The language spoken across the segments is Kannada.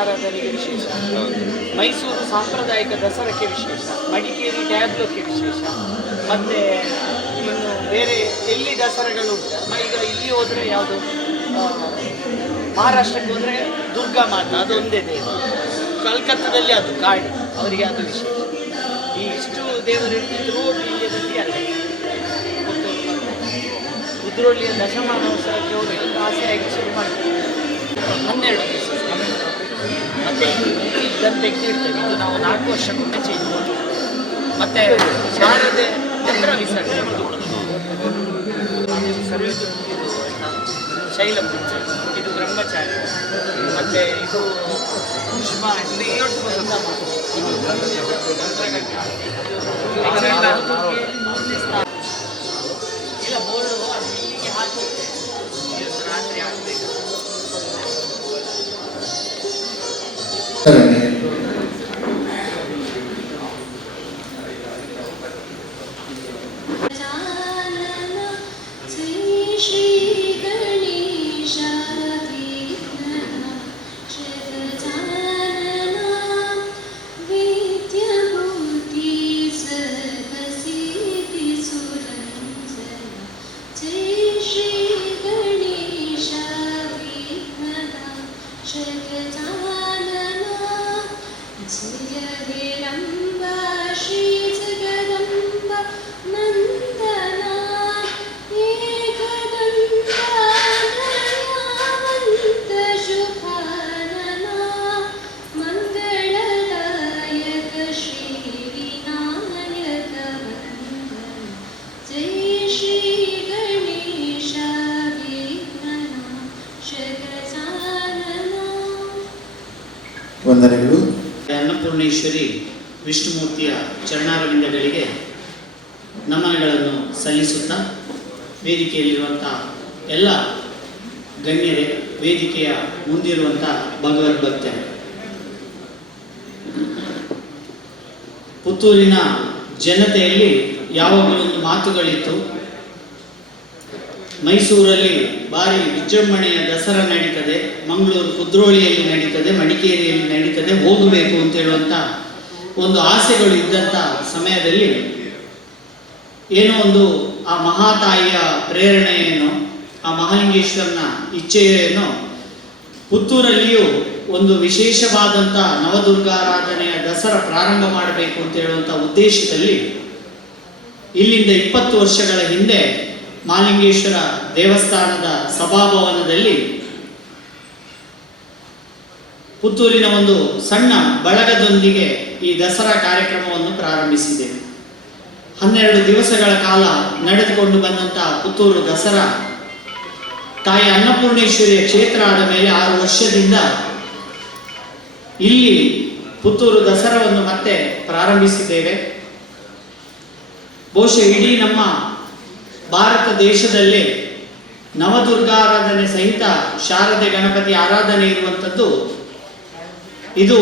ಆರಾಧನೆಗೆ ವಿಶೇಷ, ಮೈಸೂರು ಸಾಂಪ್ರದಾಯಿಕ ದಸರಾಕ್ಕೆ ವಿಶೇಷ, ಮಡಿಕೇರಿ ಟ್ಯಾಬ್ಲೋಕ್ಕೆ ವಿಶೇಷ, ಮತ್ತು ಇನ್ನು ಬೇರೆ ಎಲ್ಲಿ ದಸರಾಗಳು ಉಂಟು. ಈಗ ಇಲ್ಲಿ ಹೋದರೆ ಯಾವುದು ಮಹಾರಾಷ್ಟ್ರಕ್ಕೆ ಹೋದರೆ ದುರ್ಗಾ ಮಾತಾ, ಅದು ಒಂದೇ ದೇವರು. ಕಲ್ಕತ್ತಾದಲ್ಲಿ ಅದು ಕಾಳಿ, ಅವರಿಗೆ ಅದು ವಿಶೇಷ. ಈ ಇಷ್ಟು ದೇವರು ಥ್ರೂ ಇಂಡಿಯಾದಲ್ಲಿ ಅಲ್ಲೇ ಕುದ್ರೋಳಿಯ ದಶಮಾನೋತ್ಸವಕ್ಕೆ ಹೋಗಿ ಆಸೆಯಾಗಿ ಶುರು ಮಾಡ್ತೀವಿ. 12 ದಿವಸ ಮತ್ತು ಇದನ್ನು ತೆಗೆದಿರ್ತೇವೆ. ಇದು ನಾವು 4 ವರ್ಷಕ್ಕೊಮ್ಮೆ ಚೇಂಜ್ ಮಾಡ್ತೀವಿ. ಮತ್ತು ಶಾರದೆ ಚಂದ್ರ ವಿಸರ್ಜನೆ ಸರಿಯುವುದು ಇದು ಶೈಲಪೂಜೆ, ಇದು ಬ್ರಹ್ಮಚಾರಿ, ಮತ್ತು ಇದು ಪುಷ್ಪ, ಇಲ್ಲ ಬೋರ್ಡು ಇಲ್ಲಿಗೆ ಹಾಕಿ ರಾತ್ರಿ ಆಗಬೇಕು. ವಂದನೆಗಳು. ಅನ್ನಪೂರ್ಣೇಶ್ವರಿ ವಿಷ್ಣುಮೂರ್ತಿಯ ಚರಣಾರವಿಂದಗಳಿಗೆ ನಮನಗಳನ್ನು ಸಲ್ಲಿಸುತ್ತಾ, ವೇದಿಕೆಯಲ್ಲಿರುವಂಥ ಎಲ್ಲ ಗಣ್ಯರೇ, ವೇದಿಕೆಯ ಮುಂದಿರುವಂಥ ಭಗವದ್ಭಕ್ತರು, ಪುತ್ತೂರಿನ ಜನತೆಯಲ್ಲಿ ಯಾವಾಗಲೂ ಒಂದು ಮಾತುಗಳಿತ್ತು. ಮೈಸೂರಲ್ಲಿ ಭಾರಿ ವಿಜೃಂಭಣೆಯ ದಸರಾ ನಡೀತದೆ, ಮಂಗಳೂರು ಕುದ್ರೋಳಿಯಲ್ಲಿ ನಡೀತದೆ, ಮಡಿಕೇರಿಯಲ್ಲಿ ನಡೀತದೆ, ಹೋಗಬೇಕು ಅಂತ ಹೇಳುವಂಥ ಒಂದು ಆಸೆಗಳು ಇದ್ದಂಥ ಸಮಯದಲ್ಲಿ ಏನೋ ಒಂದು ಆ ಮಹಾತಾಯಿಯ ಪ್ರೇರಣೆ ಏನೋ, ಆ ಮಹಾಲಿಂಗೇಶ್ವರನ ಇಚ್ಛೆಯೇನೋ, ಪುತ್ತೂರಲ್ಲಿಯೂ ಒಂದು ವಿಶೇಷವಾದಂಥ ನವದುರ್ಗಾರಾಧನೆಯ ದಸರಾ ಪ್ರಾರಂಭ ಮಾಡಬೇಕು ಅಂತ ಹೇಳುವಂಥ ಉದ್ದೇಶದಲ್ಲಿ ಇಲ್ಲಿಂದ 20 ವರ್ಷಗಳ ಹಿಂದೆ ಮಹಾಲಿಂಗೇಶ್ವರ ದೇವಸ್ಥಾನದ ಸಭಾಭವನದಲ್ಲಿ ಪುತ್ತೂರಿನ ಒಂದು ಸಣ್ಣ ಬಳಗದೊಂದಿಗೆ ಈ ದಸರಾ ಕಾರ್ಯಕ್ರಮವನ್ನು ಪ್ರಾರಂಭಿಸಿದ್ದೇವೆ. 12 ದಿವಸಗಳ ಕಾಲ ನಡೆದುಕೊಂಡು ಬಂದಂತಹ ಪುತ್ತೂರು ದಸರಾ ತಾಯಿ ಅನ್ನಪೂರ್ಣೇಶ್ವರಿಯ ಕ್ಷೇತ್ರ ಆದ ಮೇಲೆ 6 ವರ್ಷದಿಂದ ಇಲ್ಲಿ ಪುತ್ತೂರು ದಸರಾವನ್ನು ಮತ್ತೆ ಪ್ರಾರಂಭಿಸಿದ್ದೇವೆ. ಬಹುಶಃ ಇಡೀ ನಮ್ಮ ಭಾರತ ದೇಶದಲ್ಲಿ ನವದುರ್ಗಾರಾಧನೆ ಸಹಿತ ಶಾರದೆ ಗಣಪತಿ ಆರಾಧನೆ ಇರುವಂಥದ್ದು ಇದು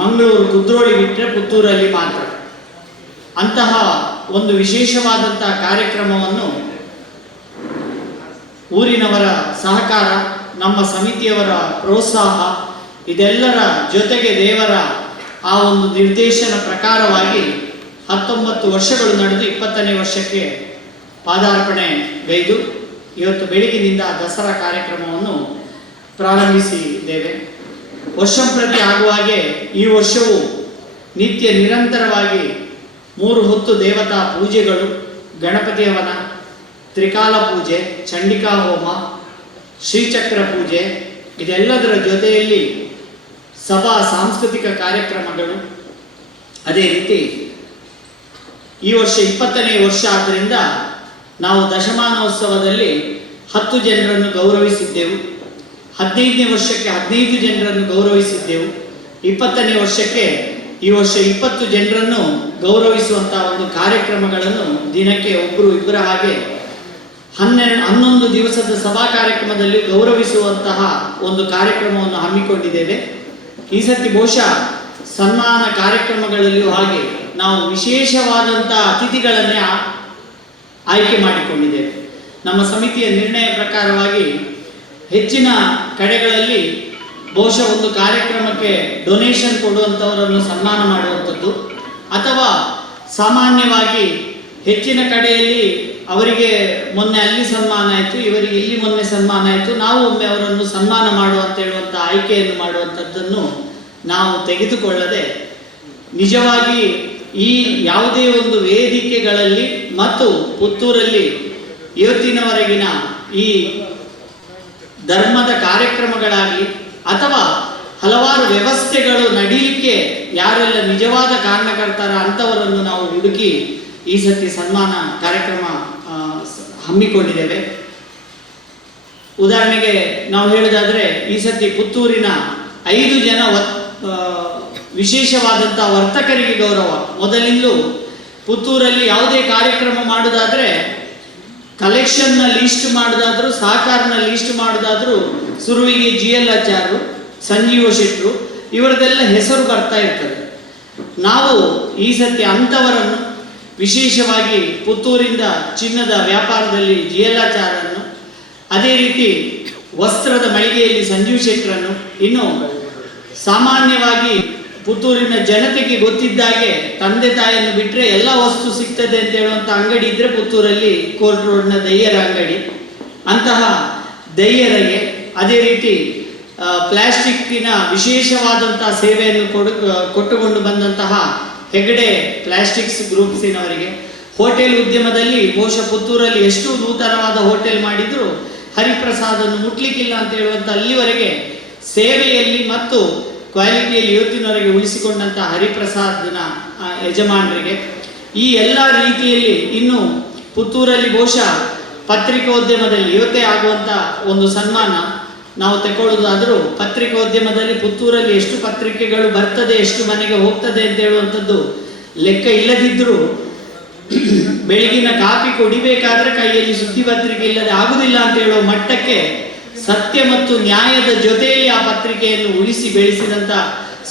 ಮಂಗಳೂರು ಕುದ್ರೋಳಿ ಬಿಟ್ಟರೆ ಪುತ್ತೂರಲ್ಲಿ ಮಾತ್ರ. ಅಂತಹ ಒಂದು ವಿಶೇಷವಾದಂತಹ ಕಾರ್ಯಕ್ರಮವನ್ನು ಊರಿನವರ ಸಹಕಾರ, ನಮ್ಮ ಸಮಿತಿಯವರ ಪ್ರೋತ್ಸಾಹ, ಇದೆಲ್ಲರ ಜೊತೆಗೆ ದೇವರ ಆ ಒಂದು ನಿರ್ದೇಶನ ಪ್ರಕಾರವಾಗಿ 19 ವರ್ಷಗಳು ನಡೆದು 20ನೇ ವರ್ಷಕ್ಕೆ ಪಾದಾರ್ಪಣೆ ಗೈದು ಇವತ್ತು ಬೆಳಗಿನಿಂದ ದಸರಾ ಕಾರ್ಯಕ್ರಮವನ್ನು ಪ್ರಾರಂಭಿಸಿದ್ದೇವೆ. ವರ್ಷಂಪ್ರತಿ ಆಗುವ ಹಾಗೆ ಈ ವರ್ಷವೂ ನಿತ್ಯ ನಿರಂತರವಾಗಿ 3 ಹೊತ್ತು ದೇವತಾ ಪೂಜೆಗಳು, ಗಣಪತಿ ಹವನ, ತ್ರಿಕಾಲ ಪೂಜೆ, ಚಂಡಿಕಾ ಹೋಮ, ಶ್ರೀಚಕ್ರ ಪೂಜೆ, ಇದೆಲ್ಲದರ ಜೊತೆಯಲ್ಲಿ ಸಭಾ ಸಾಂಸ್ಕೃತಿಕ ಕಾರ್ಯಕ್ರಮಗಳು. ಅದೇ ರೀತಿ ಈ ವರ್ಷ 20ನೇ ವರ್ಷ ಆದ್ದರಿಂದ ನಾವು ದಶಮಾನೋತ್ಸವದಲ್ಲಿ 10 ಜನರನ್ನು ಗೌರವಿಸಿದ್ದೆವು. 15ನೇ ವರ್ಷಕ್ಕೆ 15 ಜನರನ್ನು ಗೌರವಿಸಿದ್ದೆವು. 20ನೇ ವರ್ಷಕ್ಕೆ ಈ ವರ್ಷ 20 ಜನರನ್ನು ಗೌರವಿಸುವಂತಹ ಒಂದು ಕಾರ್ಯಕ್ರಮಗಳನ್ನು ದಿನಕ್ಕೆ ಒಬ್ಬರು ಇಬ್ಬರ ಹಾಗೆ 11 ದಿವಸದ ಸಭಾ ಕಾರ್ಯಕ್ರಮದಲ್ಲಿ ಗೌರವಿಸುವಂತಹ ಒಂದು ಕಾರ್ಯಕ್ರಮವನ್ನು ಹಮ್ಮಿಕೊಂಡಿದ್ದೇವೆ. ಈ ಸತಿ ಬಹುಶಃ ಸನ್ಮಾನ ಕಾರ್ಯಕ್ರಮಗಳಲ್ಲಿಯೂ ಹಾಗೆ ನಾವು ವಿಶೇಷವಾದಂತಹ ಅತಿಥಿಗಳನ್ನೇ ಆಯ್ಕೆ ಮಾಡಿಕೊಂಡಿದ್ದೇವೆ. ನಮ್ಮ ಸಮಿತಿಯ ನಿರ್ಣಯ ಪ್ರಕಾರವಾಗಿ ಹೆಚ್ಚಿನ ಕಡೆಗಳಲ್ಲಿ ಬಹುಶಃ ಒಂದು ಕಾರ್ಯಕ್ರಮಕ್ಕೆ ಡೊನೇಷನ್ ಕೊಡುವಂಥವರನ್ನು ಸನ್ಮಾನ ಮಾಡುವಂಥದ್ದು, ಅಥವಾ ಸಾಮಾನ್ಯವಾಗಿ ಹೆಚ್ಚಿನ ಕಡೆಯಲ್ಲಿ ಅವರಿಗೆ ಮೊನ್ನೆ ಅಲ್ಲಿ ಸನ್ಮಾನ ಆಯಿತು, ಇವರಿಗೆ ಇಲ್ಲಿ ಮೊನ್ನೆ ಸನ್ಮಾನ ಆಯಿತು, ನಾವು ಒಮ್ಮೆ ಅವರನ್ನು ಸನ್ಮಾನ ಮಾಡುವ ಅಂತ ಹೇಳುವಂಥ ಆಯ್ಕೆಯನ್ನು ಮಾಡುವಂಥದ್ದನ್ನು ನಾವು ತೆಗೆದುಕೊಳ್ಳದೆ, ನಿಜವಾಗಿ ಈ ಯಾವುದೇ ಒಂದು ವೇದಿಕೆಗಳಲ್ಲಿ ಮತ್ತು ಪುತ್ತೂರಲ್ಲಿ ಇವತ್ತಿನವರೆಗಿನ ಈ ಧರ್ಮದ ಕಾರ್ಯಕ್ರಮಗಳಾಗಲಿ ಅಥವಾ ಹಲವಾರು ವ್ಯವಸ್ಥೆಗಳು ನಡೀಲಿಕ್ಕೆ ಯಾರೆಲ್ಲ ನಿಜವಾದ ಕಾರಣಕರ್ತರ ಅಂಥವರನ್ನು ನಾವು ಹುಡುಕಿ ಈ ಸತಿ ಸನ್ಮಾನ ಕಾರ್ಯಕ್ರಮ ಹಮ್ಮಿಕೊಂಡಿದ್ದೇವೆ. ಉದಾಹರಣೆಗೆ ನಾವು ಹೇಳೋದಾದರೆ ಈ ಸತಿ ಪುತ್ತೂರಿನ 5 ಜನ ವಿಶೇಷವಾದಂಥ ವರ್ತಕರಿಗೆ ಗೌರವ. ಮೊದಲಿಂದಲೂ ಪುತ್ತೂರಲ್ಲಿ ಯಾವುದೇ ಕಾರ್ಯಕ್ರಮ ಮಾಡೋದಾದರೆ ಕಲೆಕ್ಷನ್ನ ಲೀಸ್ಟ್ ಮಾಡೋದಾದರೂ ಸಹಕಾರನ ಲೀಸ್ಟ್ ಮಾಡೋದಾದರೂ ಸುರುವಿಗೆ GL ಆಚಾರ್ಯರು, ಸಂಜೀವ ಶೆಟ್ಟರು ಇವರದೆಲ್ಲ ಹೆಸರು ಬರ್ತಾ ಇರ್ತದೆ. ನಾವು ಈ ಸತಿ ಅಂಥವರನ್ನು ವಿಶೇಷವಾಗಿ ಪುತ್ತೂರಿಂದ ಚಿನ್ನದ ವ್ಯಾಪಾರದಲ್ಲಿ GL ಆಚಾರ್ಯರನ್ನು, ಅದೇ ರೀತಿ ವಸ್ತ್ರದ ಮಳಿಗೆಯಲ್ಲಿ ಸಂಜೀವ್ ಶೆಟ್ಟರನ್ನು, ಇನ್ನು ಸಾಮಾನ್ಯವಾಗಿ ಪುತ್ತೂರಿನ ಜನತೆಗೆ ಗೊತ್ತಿದ್ದಾಗೆ ತಂದೆ ತಾಯಿಯನ್ನು ಬಿಟ್ಟರೆ ಎಲ್ಲ ವಸ್ತು ಸಿಗ್ತದೆ ಅಂತ ಹೇಳುವಂಥ ಅಂಗಡಿ ಇದ್ದರೆ ಪುತ್ತೂರಲ್ಲಿ ಕೋರ್ಟ್ ರೋಡ್ನ ದಯ್ಯರ ಅಂಗಡಿ, ಅಂತಹ ದಯ್ಯರಿಗೆ, ಅದೇ ರೀತಿ ಪ್ಲಾಸ್ಟಿಕ್ಕಿನ ವಿಶೇಷವಾದಂಥ ಸೇವೆಯನ್ನು ಕೊಟ್ಟುಕೊಂಡು ಬಂದಂತಹ ಹೆಗ್ಡೆ ಪ್ಲಾಸ್ಟಿಕ್ಸ್ ಗ್ರೂಪ್ಸಿನವರಿಗೆ, ಹೋಟೆಲ್ ಉದ್ಯಮದಲ್ಲಿ ಬಹುಶಃ ಪುತ್ತೂರಲ್ಲಿ ಎಷ್ಟು ನೂತನವಾದ ಹೋಟೆಲ್ ಮಾಡಿದರೂ ಹರಿಪ್ರಸಾದನ್ನು ಮುಟ್ಲಿಕ್ಕಿಲ್ಲ ಅಂತ ಹೇಳುವಂಥ ಅಲ್ಲಿವರೆಗೆ ಸೇವೆಯಲ್ಲಿ ಮತ್ತು ಕ್ವಾಲಿಟಿಯಲ್ಲಿ ಇವತ್ತಿನವರೆಗೆ ಉಳಿಸಿಕೊಂಡಂಥ ಹರಿಪ್ರಸಾದ್ನ ಯಜಮಾನರಿಗೆ, ಈ ಎಲ್ಲ ರೀತಿಯಲ್ಲಿ ಇನ್ನು ಪುತ್ತೂರಲ್ಲಿ ಬಹುಶಃ ಪತ್ರಿಕೋದ್ಯಮದಲ್ಲಿ ಇವತ್ತೇ ಆಗುವಂಥ ಒಂದು ಸನ್ಮಾನ ನಾವು ತಗೊಳ್ಳೋದಾದರೂ, ಪತ್ರಿಕೋದ್ಯಮದಲ್ಲಿ ಪುತ್ತೂರಲ್ಲಿ ಎಷ್ಟು ಪತ್ರಿಕೆಗಳು ಬರ್ತದೆ, ಎಷ್ಟು ಮನೆಗೆ ಹೋಗ್ತದೆ ಅಂತ ಹೇಳುವಂಥದ್ದು ಲೆಕ್ಕ ಇಲ್ಲದಿದ್ದರೂ ಬೆಳಗಿನ ಕಾಫಿ ಕುಡಿಬೇಕಾದ್ರೆ ಕೈಯಲ್ಲಿ ಸುದ್ದಿ ಪತ್ರಿಕೆ ಇಲ್ಲದೆ ಆಗುವುದಿಲ್ಲ ಅಂತ ಹೇಳುವ ಮಟ್ಟಕ್ಕೆ ಸತ್ಯ ಮತ್ತು ನ್ಯಾಯದ ಜೊತೆಯಲ್ಲಿ ಆ ಪತ್ರಿಕೆಯನ್ನು ಉಳಿಸಿ ಬೆಳೆಸಿದಂಥ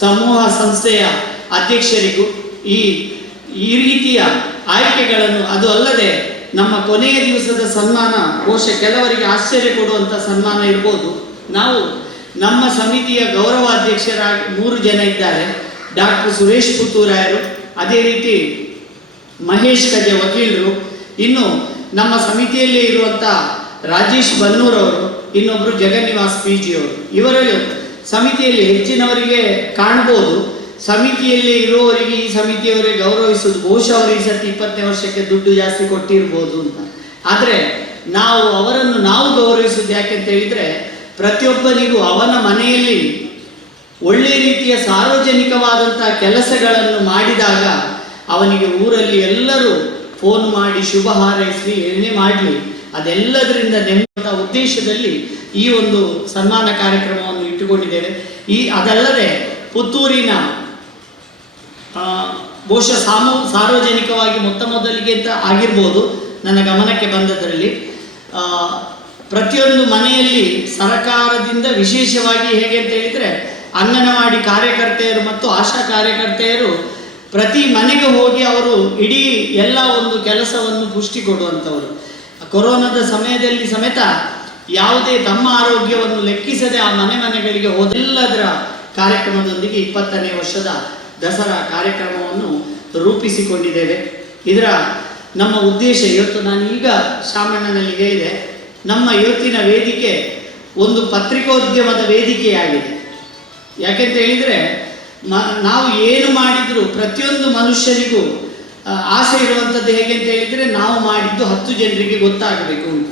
ಸಮೂಹ ಸಂಸ್ಥೆಯ ಅಧ್ಯಕ್ಷರಿಗೂ ಈ ರೀತಿಯ ಆಯ್ಕೆಗಳನ್ನು, ಅದು ಅಲ್ಲದೆ ನಮ್ಮ ಕೊನೆಯ ದಿವಸದ ಸನ್ಮಾನ ಬಹುಶಃ ಕೆಲವರಿಗೆ ಆಶ್ಚರ್ಯ ಕೊಡುವಂಥ ಸನ್ಮಾನ ಇರ್ಬೋದು. ನಾವು ನಮ್ಮ ಸಮಿತಿಯ ಗೌರವಾಧ್ಯಕ್ಷರಾಗಿ 3 ಜನ ಇದ್ದಾರೆ. ಡಾಕ್ಟರ್ ಸುರೇಶ್ ಪುತ್ತೂರಾಯರು, ಅದೇ ರೀತಿ ಮಹೇಶ್ ಕಜೆ ವಕೀಲರು, ಇನ್ನು ನಮ್ಮ ಸಮಿತಿಯಲ್ಲೇ ಇರುವಂಥ ರಾಜೇಶ್ ಬನ್ನೂರವರು, ಇನ್ನೊಬ್ಬರು ಜಗನ್ನಿವಾಸ್ PG ಅವರು. ಇವರ ಸಮಿತಿಯಲ್ಲಿ ಹೆಚ್ಚಿನವರಿಗೆ ಕಾಣ್ಬೋದು. ಸಮಿತಿಯಲ್ಲಿ ಇರುವವರಿಗೆ ಈ ಸಮಿತಿಯವರಿಗೆ ಗೌರವಿಸುವುದು ಬಹುಶಃ ಅವರು ಈ ಸತಿ 20ನೇ ವರ್ಷಕ್ಕೆ ದುಡ್ಡು ಜಾಸ್ತಿ ಕೊಟ್ಟಿರ್ಬೋದು ಅಂತ. ಆದರೆ ನಾವು ಅವರನ್ನು ಗೌರವಿಸುವುದು ಯಾಕೆಂತ ಹೇಳಿದರೆ, ಪ್ರತಿಯೊಬ್ಬರಿಗೂ ಅವನ ಮನೆಯಲ್ಲಿ ಒಳ್ಳೆ ರೀತಿಯ ಸಾರ್ವಜನಿಕವಾದಂಥ ಕೆಲಸಗಳನ್ನು ಮಾಡಿದಾಗ ಅವನಿಗೆ ಊರಲ್ಲಿ ಎಲ್ಲರೂ ಫೋನ್ ಮಾಡಿ ಶುಭ ಹಾರೈಸಲಿ, ಏನೇ ಮಾಡಲಿ, ಅದೆಲ್ಲದರಿಂದ ನೆಮ್ಮದ ಉದ್ದೇಶದಲ್ಲಿ ಈ ಒಂದು ಸನ್ಮಾನ ಕಾರ್ಯಕ್ರಮವನ್ನು ಇಟ್ಟುಕೊಂಡಿದ್ದೇವೆ. ಅದಲ್ಲದೆ ಪುತ್ತೂರಿನ ಬಹುಶಃ ಸಾರ್ವಜನಿಕವಾಗಿ ಮೊದಲಿಗೆ ಅಂತ ಆಗಿರ್ಬೋದು ನನ್ನ ಗಮನಕ್ಕೆ ಬಂದದರಲ್ಲಿ, ಪ್ರತಿಯೊಂದು ಮನೆಯಲ್ಲಿ ಸರಕಾರದಿಂದ ವಿಶೇಷವಾಗಿ ಹೇಗೆ ಅಂತ ಹೇಳಿದರೆ ಅಂಗನವಾಡಿ ಕಾರ್ಯಕರ್ತೆಯರು ಮತ್ತು ಆಶಾ ಕಾರ್ಯಕರ್ತೆಯರು ಪ್ರತಿ ಮನೆಗೆ ಹೋಗಿ ಅವರು ಇಡೀ ಎಲ್ಲ ಒಂದು ಕೆಲಸವನ್ನು ಪುಷ್ಟಿ ಕೊಡುವಂಥವರು. ಕೊರೋನಾದ ಸಮಯದಲ್ಲಿ ಸಮೇತ ಯಾವುದೇ ತಮ್ಮ ಆರೋಗ್ಯವನ್ನು ಲೆಕ್ಕಿಸದೆ ಆ ಮನೆಗಳಿಗೆ ಹೋದೆಲ್ಲದರ ಕಾರ್ಯಕ್ರಮದೊಂದಿಗೆ 20ನೇ ವರ್ಷದ ದಸರಾ ಕಾರ್ಯಕ್ರಮವನ್ನು ರೂಪಿಸಿಕೊಂಡಿದ್ದೇವೆ. ಇದರ ನಮ್ಮ ಉದ್ದೇಶ ಇವತ್ತು ನಾನು ಈಗ ಶಾಮಣ್ಣನಲ್ಲಿ ಹೇಳಿದೆ, ನಮ್ಮ ಇವತ್ತಿನ ವೇದಿಕೆ ಒಂದು ಪತ್ರಿಕೋದ್ಯಮದ ವೇದಿಕೆಯಾಗಿದೆ. ಯಾಕೆಂತ ಹೇಳಿದರೆ ನಾವು ಏನು ಮಾಡಿದರೂ ಪ್ರತಿಯೊಂದು ಮನುಷ್ಯನಿಗೂ ಆಸೆ ಇರುವಂಥದ್ದು ಹೇಗೆ ಅಂತ ಹೇಳಿದರೆ, ನಾವು ಮಾಡಿದ್ದು 10 ಜನರಿಗೆ ಗೊತ್ತಾಗಬೇಕು ಅಂತ.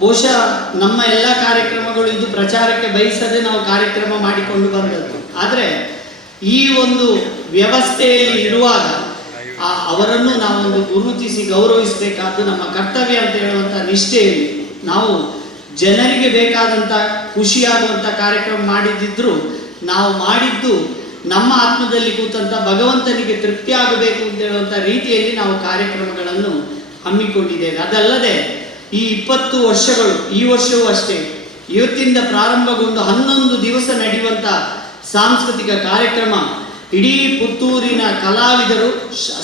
ಬಹುಶಃ ನಮ್ಮ ಎಲ್ಲ ಕಾರ್ಯಕ್ರಮಗಳು ಇದು ಪ್ರಚಾರಕ್ಕೆ ಬಯಸದೆ ನಾವು ಕಾರ್ಯಕ್ರಮ ಮಾಡಿಕೊಂಡು ಬಂದದ್ದು. ಆದರೆ ಈ ಒಂದು ವ್ಯವಸ್ಥೆಯಲ್ಲಿ ಇರುವಾಗ ಅವರನ್ನು ನಾವೊಂದು ಗುರುತಿಸಿ ಗೌರವಿಸಬೇಕಾದ್ದು ನಮ್ಮ ಕರ್ತವ್ಯ ಅಂತ ಹೇಳುವಂಥ ನಿಷ್ಠೆಯಲ್ಲಿ ನಾವು ಜನರಿಗೆ ಬೇಕಾದಂಥ ಖುಷಿಯಾಗುವಂಥ ಕಾರ್ಯಕ್ರಮ ಮಾಡಿದ್ದಿದ್ರು ನಾವು ಮಾಡಿದ್ದು ನಮ್ಮ ಆತ್ಮದಲ್ಲಿ ಕೂತಂಥ ಭಗವಂತನಿಗೆ ತೃಪ್ತಿ ಆಗಬೇಕು ಅಂತ ಹೇಳುವಂಥ ರೀತಿಯಲ್ಲಿ ನಾವು ಕಾರ್ಯಕ್ರಮಗಳನ್ನು ಹಮ್ಮಿಕೊಂಡಿದ್ದೇವೆ. ಅದಲ್ಲದೆ ಈ 20 ವರ್ಷಗಳು, ಈ ವರ್ಷವೂ ಅಷ್ಟೇ, ಇವತ್ತಿಂದ ಪ್ರಾರಂಭಗೊಂಡು 11 ದಿವಸ ನಡೆಯುವಂಥ ಸಾಂಸ್ಕೃತಿಕ ಕಾರ್ಯಕ್ರಮ ಇಡೀ ಪುತ್ತೂರಿನ ಕಲಾವಿದರು,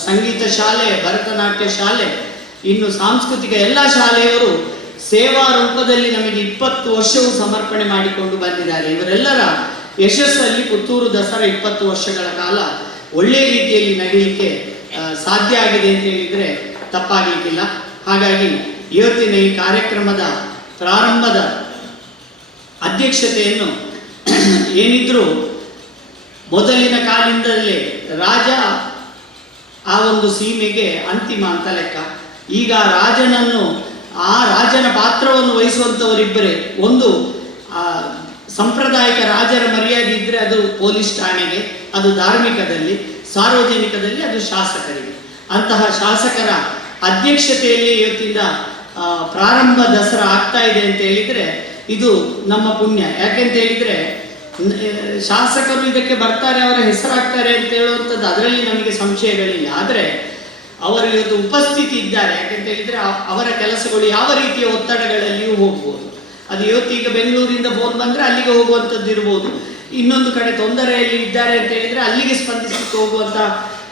ಸಂಗೀತ ಶಾಲೆ, ಭರತನಾಟ್ಯ ಶಾಲೆ, ಇನ್ನು ಸಾಂಸ್ಕೃತಿಕ ಎಲ್ಲ ಶಾಲೆಯವರು ಸೇವಾ ರೂಪದಲ್ಲಿ ನಮಗೆ 20 ವರ್ಷವೂ ಸಮರ್ಪಣೆ ಮಾಡಿಕೊಂಡು ಬಂದಿದ್ದಾರೆ. ಇವರೆಲ್ಲರ ಯಶಸ್ಸಲ್ಲಿ ಪುತ್ತೂರು ದಸರಾ 20 ವರ್ಷಗಳ ಕಾಲ ಒಳ್ಳೆಯ ರೀತಿಯಲ್ಲಿ ನಡೀಲಿಕ್ಕೆ ಸಾಧ್ಯ ಆಗಿದೆ ಅಂತ ಹೇಳಿದರೆ ತಪ್ಪಾಗಲಿಕ್ಕಿಲ್ಲ. ಹಾಗಾಗಿ ಇವತ್ತಿನ ಈ ಕಾರ್ಯಕ್ರಮದ ಪ್ರಾರಂಭದ ಅಧ್ಯಕ್ಷತೆಯನ್ನು ಏನಿದ್ರೂ ಮೊದಲಿನ ಕಾಲದಿಂದಲೇ ರಾಜ ಆ ಒಂದು ಸೀಮೆಗೆ ಅಂತಿಮ ಅಂತ ಲೆಕ್ಕ. ಈಗ ಆ ರಾಜನ ಪಾತ್ರವನ್ನು ವಹಿಸುವಂಥವರಿಬ್ಬರೇ. ಒಂದು ಸಾಂಪ್ರದಾಯಿಕ ರಾಜರ ಮರ್ಯಾದೆ ಇದ್ದರೆ ಅದು ಪೊಲೀಸ್ ಠಾಣೆಗೆ, ಅದು ಧಾರ್ಮಿಕದಲ್ಲಿ, ಸಾರ್ವಜನಿಕದಲ್ಲಿ ಅದು ಶಾಸಕರಿಗೆ. ಅಂತಹ ಶಾಸಕರ ಅಧ್ಯಕ್ಷತೆಯಲ್ಲಿ ಇವತ್ತಿಂದ ಪ್ರಾರಂಭ ದಸರಾ ಆಗ್ತಾ ಇದೆ ಅಂತ ಹೇಳಿದರೆ ಇದು ನಮ್ಮ ಪುಣ್ಯ. ಯಾಕೆಂತ ಹೇಳಿದರೆ ಶಾಸಕರು ಇದಕ್ಕೆ ಬರ್ತಾರೆ, ಅವರ ಹೆಸರಾಗ್ತಾರೆ ಅಂತ ಹೇಳುವಂಥದ್ದು ಅದರಲ್ಲಿ ನಮಗೆ ಸಂಶಯಗಳಿಲ್ಲ. ಆದರೆ ಅವರು ಇವತ್ತು ಉಪಸ್ಥಿತಿ ಇದ್ದಾರೆ. ಯಾಕೆಂತ ಹೇಳಿದರೆ ಅವರ ಕೆಲಸಗಳು ಯಾವ ರೀತಿಯ ಒತ್ತಡಗಳಲ್ಲಿಯೂ ಹೋಗ್ಬೋದು. ಅದು ಇವತ್ತೀಗ ಬೆಂಗಳೂರಿಂದ ಫೋನ್ ಬಂದರೆ ಅಲ್ಲಿಗೆ ಹೋಗುವಂಥದ್ದು ಇರ್ಬೋದು, ಇನ್ನೊಂದು ಕಡೆ ತೊಂದರೆಯಲ್ಲಿ ಇದ್ದಾರೆ ಅಂತ ಹೇಳಿದರೆ ಅಲ್ಲಿಗೆ ಸ್ಪಂದಿಸಲಿಕ್ಕೆ ಹೋಗುವಂಥ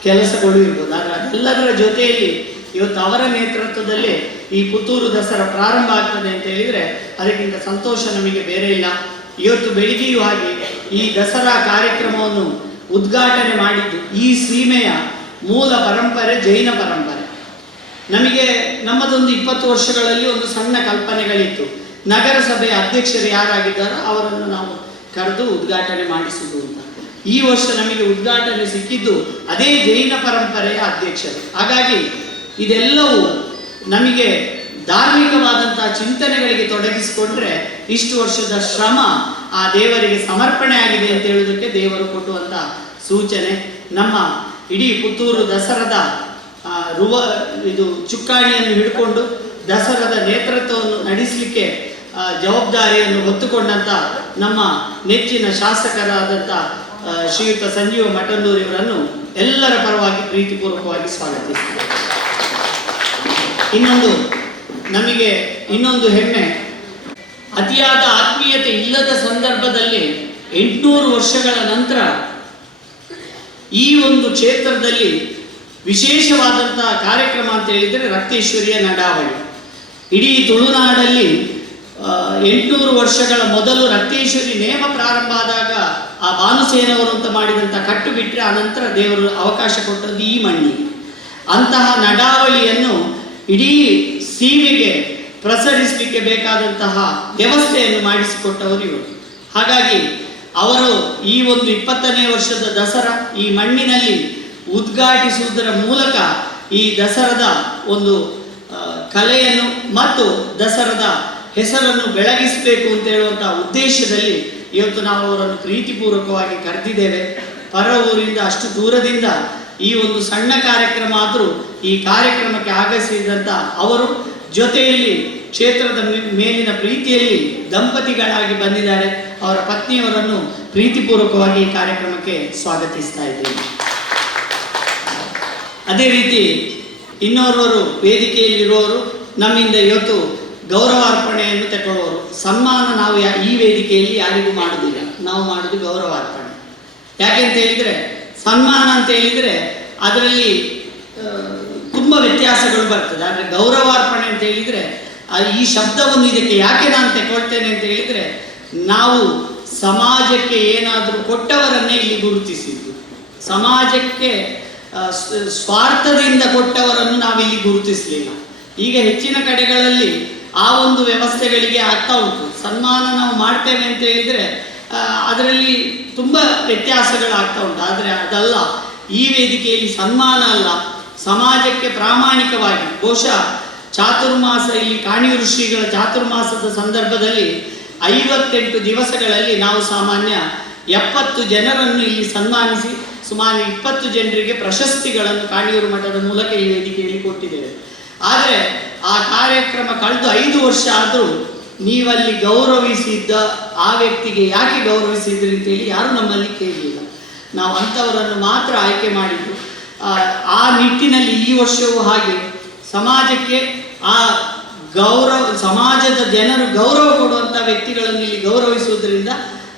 ಕೆಲಸಗಳು ಇರ್ಬೋದು. ಆದರೆ ಅದೆಲ್ಲದರ ಜೊತೆಯಲ್ಲಿ ಇವತ್ತು ಅವರ ನೇತೃತ್ವದಲ್ಲಿ ಈ ಪುತ್ತೂರು ದಸರಾ ಪ್ರಾರಂಭ ಆಗ್ತದೆ ಅಂತ ಹೇಳಿದರೆ ಅದಕ್ಕಿಂತ ಸಂತೋಷ ನಮಗೆ ಬೇರೆ ಇಲ್ಲ. ಇವತ್ತು ಬೆಳಿಗ್ಗೆಯೂ ಹಾಗೆ ಈ ದಸರಾ ಕಾರ್ಯಕ್ರಮವನ್ನು ಉದ್ಘಾಟನೆ ಮಾಡಿದ್ದು ಈ ಸೀಮೆಯ ಮೂಲ ಪರಂಪರೆ ಜೈನ ಪರಂಪರೆ. ನಮಗೆ ನಮ್ಮದೊಂದು 20 ವರ್ಷಗಳಲ್ಲಿ ಒಂದು ಸಣ್ಣ ಕಲ್ಪನೆಗಳಿತ್ತು. ನಗರಸಭೆಯ ಅಧ್ಯಕ್ಷರು ಯಾರಾಗಿದ್ದಾರೋ ಅವರನ್ನು ನಾವು ಕರೆದು ಉದ್ಘಾಟನೆ ಮಾಡಿಸುವುದು ಅಂತ. ಈ ವರ್ಷ ನಮಗೆ ಉದ್ಘಾಟನೆ ಸಿಕ್ಕಿದ್ದು ಅದೇ ಜೈನ ಪರಂಪರೆಯ ಅಧ್ಯಕ್ಷರು. ಹಾಗಾಗಿ ಇದೆಲ್ಲವೂ ನಮಗೆ ಧಾರ್ಮಿಕವಾದಂತಹ ಚಿಂತನೆಗಳಿಗೆ ತೊಡಗಿಸಿಕೊಂಡ್ರೆ ಇಷ್ಟು ವರ್ಷದ ಶ್ರಮ ಆ ದೇವರಿಗೆ ಸಮರ್ಪಣೆ ಆಗಿದೆ ಅಂತ ಹೇಳುವುದಕ್ಕೆ ದೇವರು ಕೊಟ್ಟುವಂಥ ಸೂಚನೆ. ನಮ್ಮ ಇಡೀ ಪುತ್ತೂರು ದಸರಾದ ಚುಕ್ಕಾಣಿಯನ್ನು ಹಿಡ್ಕೊಂಡು ದಸರಾದ ನೇತೃತ್ವವನ್ನು ನಡೆಸಲಿಕ್ಕೆ ಜವಾಬ್ದಾರಿಯನ್ನು ಹೊತ್ತುಕೊಂಡಂಥ ನಮ್ಮ ನೆಚ್ಚಿನ ಶಾಸಕರಾದಂಥ ಶ್ರೀಯುತ ಸಂಜೀವ ಮಠಂದೂರು ಇವರನ್ನು ಎಲ್ಲರ ಪರವಾಗಿ ಪ್ರೀತಿಪೂರ್ವಕವಾಗಿ ಸ್ವಾಗತಿಸಿದೆ. ನಮಗೆ ಇನ್ನೊಂದು ಹೆಮ್ಮೆ, ಅತಿಯಾದ ಆತ್ಮೀಯತೆ ಇಲ್ಲದ ಸಂದರ್ಭದಲ್ಲಿ 800 ವರ್ಷಗಳ ನಂತರ ಈ ಒಂದು ಕ್ಷೇತ್ರದಲ್ಲಿ ವಿಶೇಷವಾದಂತಹ ಕಾರ್ಯಕ್ರಮ ಅಂತ ಹೇಳಿದರೆ ರಕ್ತೇಶ್ವರಿಯ ನಡಾವಳಿ. ಇಡೀ ತುಳುನಾಡಲ್ಲಿ 800 ವರ್ಷಗಳ ಮೊದಲು ರಕ್ತೇಶ್ವರಿ ನೇಮ ಪ್ರಾರಂಭ ಆದಾಗ ಆ ಭಾನುಸೇನವರು ಅಂತ ಮಾಡಿದಂಥ ಕಟ್ಟು ಬಿಟ್ಟರೆ ಆನಂತರ ದೇವರು ಅವಕಾಶ ಕೊಟ್ಟದ್ದು ಈ ಮಣ್ಣಿಗೆ. ಅಂತಹ ನಡಾವಳಿಯನ್ನು ಇಡೀ ಸೀಮೆಗೆ ಪ್ರಸರಿಸಲಿಕ್ಕೆ ಬೇಕಾದಂತಹ ವ್ಯವಸ್ಥೆಯನ್ನು ಮಾಡಿಸಿಕೊಟ್ಟವರು ಇವರು. ಹಾಗಾಗಿ ಅವರು ಈ ಒಂದು 20ನೇ ವರ್ಷದ ದಸರಾ ಈ ಮಣ್ಣಿನಲ್ಲಿ ಉದ್ಘಾಟಿಸುವುದರ ಮೂಲಕ ಈ ದಸರಾದ ಒಂದು ಕಲೆಯನ್ನು ಮತ್ತು ದಸರಾದ ಹೆಸರನ್ನು ಬೆಳಗಿಸಬೇಕು ಅಂತ ಹೇಳುವಂತಹ ಉದ್ದೇಶದಲ್ಲಿ ಇವತ್ತು ನಾವು ಅವರನ್ನು ಪ್ರೀತಿಪೂರ್ವಕವಾಗಿ ಕರೆದಿದ್ದೇವೆ. ಪರ ಊರಿಂದ ಅಷ್ಟು ದೂರದಿಂದ ಈ ಒಂದು ಸಣ್ಣ ಕಾರ್ಯಕ್ರಮ ಆದರೂ ಈ ಕಾರ್ಯಕ್ರಮಕ್ಕೆ ಆಗಮಿಸಿದಂಥ ಅವರು ಜೊತೆಯಲ್ಲಿ ಕ್ಷೇತ್ರದ ಮೇಲಿನ ಪ್ರೀತಿಯಲ್ಲಿ ದಂಪತಿಗಳಾಗಿ ಬಂದಿದ್ದಾರೆ. ಅವರ ಪತ್ನಿಯವರನ್ನು ಪ್ರೀತಿಪೂರ್ವಕವಾಗಿ ಈ ಕಾರ್ಯಕ್ರಮಕ್ಕೆ ಸ್ವಾಗತಿಸ್ತಾ ಇದ್ದೇನೆ. ಅದೇ ರೀತಿ ಇನ್ನೋರ್ವರು ವೇದಿಕೆಯಲ್ಲಿರುವವರು ನಮ್ಮಿಂದ ಇವತ್ತು ಗೌರವಾರ್ಪಣೆಯನ್ನು ತಗೊಳ್ಳುವರು. ಸನ್ಮಾನ ನಾವು ಈ ವೇದಿಕೆಯಲ್ಲಿ ಯಾರಿಗೂ ಮಾಡುವುದಿಲ್ಲ, ನಾವು ಮಾಡೋದು ಗೌರವಾರ್ಪಣೆ. ಯಾಕೆಂತ ಹೇಳಿದರೆ ಸನ್ಮಾನ ಅಂತ ಹೇಳಿದರೆ ಅದರಲ್ಲಿ ತುಂಬ ವ್ಯತ್ಯಾಸಗಳು ಬರ್ತದೆ. ಆದರೆ ಗೌರವಾರ್ಪಣೆ ಅಂತ ಹೇಳಿದರೆ ಈ ಶಬ್ದವನ್ನು ಇದಕ್ಕೆ ಯಾಕೆ ನಾನು ತಗೊಳ್ತೇನೆ ಅಂತ ಹೇಳಿದರೆ ನಾವು ಸಮಾಜಕ್ಕೆ ಏನಾದರೂ ಕೊಟ್ಟವರನ್ನೇ ಇಲ್ಲಿ ಗುರುತಿಸಿದ್ದು. ಸಮಾಜಕ್ಕೆ ಸ್ವಾರ್ಥದಿಂದ ಕೊಟ್ಟವರನ್ನು ನಾವಿಲ್ಲಿ ಗುರುತಿಸಲಿಲ್ಲ. ಈಗ ಹೆಚ್ಚಿನ ಕಡೆಗಳಲ್ಲಿ ಆ ಒಂದು ವ್ಯವಸ್ಥೆಗಳಿಗೆ ಆಗ್ತಾ ಉಂಟು. ಸನ್ಮಾನ ನಾವು ಮಾಡ್ತೇವೆ ಅಂತ ಹೇಳಿದರೆ ಅದರಲ್ಲಿ ತುಂಬ ವ್ಯತ್ಯಾಸಗಳಾಗ್ತಾ ಉಂಟು. ಆದರೆ ಅದಲ್ಲ, ಈ ವೇದಿಕೆಯಲ್ಲಿ ಸನ್ಮಾನ ಅಲ್ಲ, ಸಮಾಜಕ್ಕೆ ಪ್ರಾಮಾಣಿಕವಾಗಿ ಬಹುಶಃ ಚಾತುರ್ಮಾಸ ಇಲ್ಲಿ ಕಾಣಿಯೂರು ಶ್ರೀಗಳ ಚಾತುರ್ಮಾಸದ ಸಂದರ್ಭದಲ್ಲಿ 58 ದಿವಸಗಳಲ್ಲಿ ನಾವು ಸಾಮಾನ್ಯ 70 ಜನರನ್ನು ಇಲ್ಲಿ ಸನ್ಮಾನಿಸಿ ಸುಮಾರು 20 ಜನರಿಗೆ ಪ್ರಶಸ್ತಿಗಳನ್ನು ಕಾಣಿಯೂರು ಮಠದ ಮೂಲಕ ಈ ವೇದಿಕೆಯಲ್ಲಿ ಕೊಟ್ಟಿದ್ದೇವೆ. ಆದರೆ ಆ ಕಾರ್ಯಕ್ರಮ ಕಳೆದು 5 ವರ್ಷ ಆದರೂ ನೀವಲ್ಲಿ ಗೌರವಿಸಿದ್ದ ಆ ವ್ಯಕ್ತಿಗೆ ಯಾಕೆ ಗೌರವಿಸಿದ್ರಿ ಅಂತೇಳಿ ಯಾರು ನಮ್ಮಲ್ಲಿ ಕೇಳಲಿಲ್ಲ. ನಾವು ಅಂಥವರನ್ನು ಮಾತ್ರ ಆಯ್ಕೆ ಮಾಡಿದ್ದು. ಆ ನಿಟ್ಟಿನಲ್ಲಿ ಈ ವರ್ಷವೂ ಹಾಗೆ ಸಮಾಜಕ್ಕೆ ಆ ಸಮಾಜದ ಜನರು ಗೌರವ ಕೊಡುವಂಥ ವ್ಯಕ್ತಿಗಳನ್ನು ಇಲ್ಲಿ ಗೌರವಿಸುವುದರಿಂದ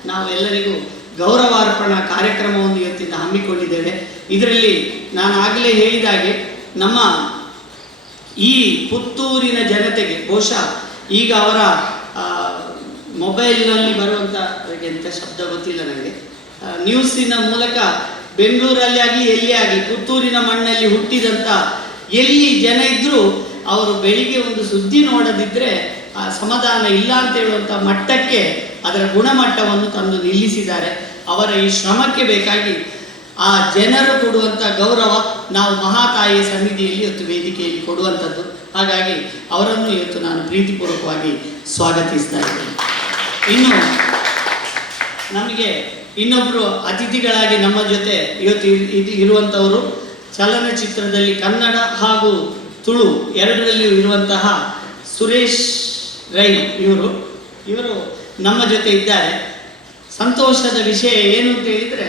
ನಾವೆಲ್ಲರಿಗೂ ಗೌರವಾರ್ಪಣಾ ಕಾರ್ಯಕ್ರಮವನ್ನು ಇವತ್ತಿಂದ ಹಮ್ಮಿಕೊಂಡಿದ್ದೇವೆ. ಇದರಲ್ಲಿ ನಾನು ಆಗಲೇ ಹೇಳಿದಾಗೆ ನಮ್ಮ ಈ ಪುತ್ತೂರಿನ ಜನತೆಗೆ ಬಹುಶಃ ಈಗ ಅವರ ಮೊಬೈಲ್ನಲ್ಲಿ ಬರುವಂಥ ಎಂಥ ಶಬ್ದ ಗೊತ್ತಿಲ್ಲ ನನಗೆ, ನ್ಯೂಸಿನ ಮೂಲಕ ಬೆಂಗಳೂರಲ್ಲಿ ಆಗಲಿ ಎಲ್ಲಿ ಆಗಲಿ ಪುತ್ತೂರಿನ ಮಣ್ಣಲ್ಲಿ ಹುಟ್ಟಿದಂಥ ಎಲ್ಲಿ ಜನ ಇದ್ದರೂ ಅವರು ಬೆಳಿಗ್ಗೆ ಒಂದು ಸುದ್ದಿ ನೋಡದಿದ್ದರೆ ಆ ಸಮಾಧಾನ ಇಲ್ಲ ಅಂತ ಹೇಳುವಂಥ ಮಟ್ಟಕ್ಕೆ ಅದರ ಗುಣಮಟ್ಟವನ್ನು ತಂದು ನಿಲ್ಲಿಸಿದ್ದಾರೆ. ಅವರ ಈ ಶ್ರಮಕ್ಕೆ ಬೇಕಾಗಿ ಆ ಜನರು ಕೊಡುವಂಥ ಗೌರವ ನಾವು ಮಹಾತಾಯಿಯ ಸನ್ನಿಧಿಯಲ್ಲಿ ಇವತ್ತು ವೇದಿಕೆಯಲ್ಲಿ ಕೊಡುವಂಥದ್ದು. ಹಾಗಾಗಿ ಅವರನ್ನು ಇವತ್ತು ನಾನು ಪ್ರೀತಿಪೂರ್ವಕವಾಗಿ ಸ್ವಾಗತಿಸ್ತಾ ಇದ್ದೇನೆ. ಇನ್ನು ನಮಗೆ ಇನ್ನೊಬ್ಬರು ಅತಿಥಿಗಳಾಗಿ ನಮ್ಮ ಜೊತೆ ಇವತ್ತು ಇರುವಂಥವರು ಚಲನಚಿತ್ರದಲ್ಲಿ ಕನ್ನಡ ಹಾಗೂ ತುಳು ಎರಡರಲ್ಲಿಯೂ ಇರುವಂತಹ ಸುರೇಶ್ ರೈ ಇವರು ನಮ್ಮ ಜೊತೆ ಇದ್ದಾರೆ. ಸಂತೋಷದ ವಿಷಯ ಏನು ಅಂತ ಹೇಳಿದರೆ,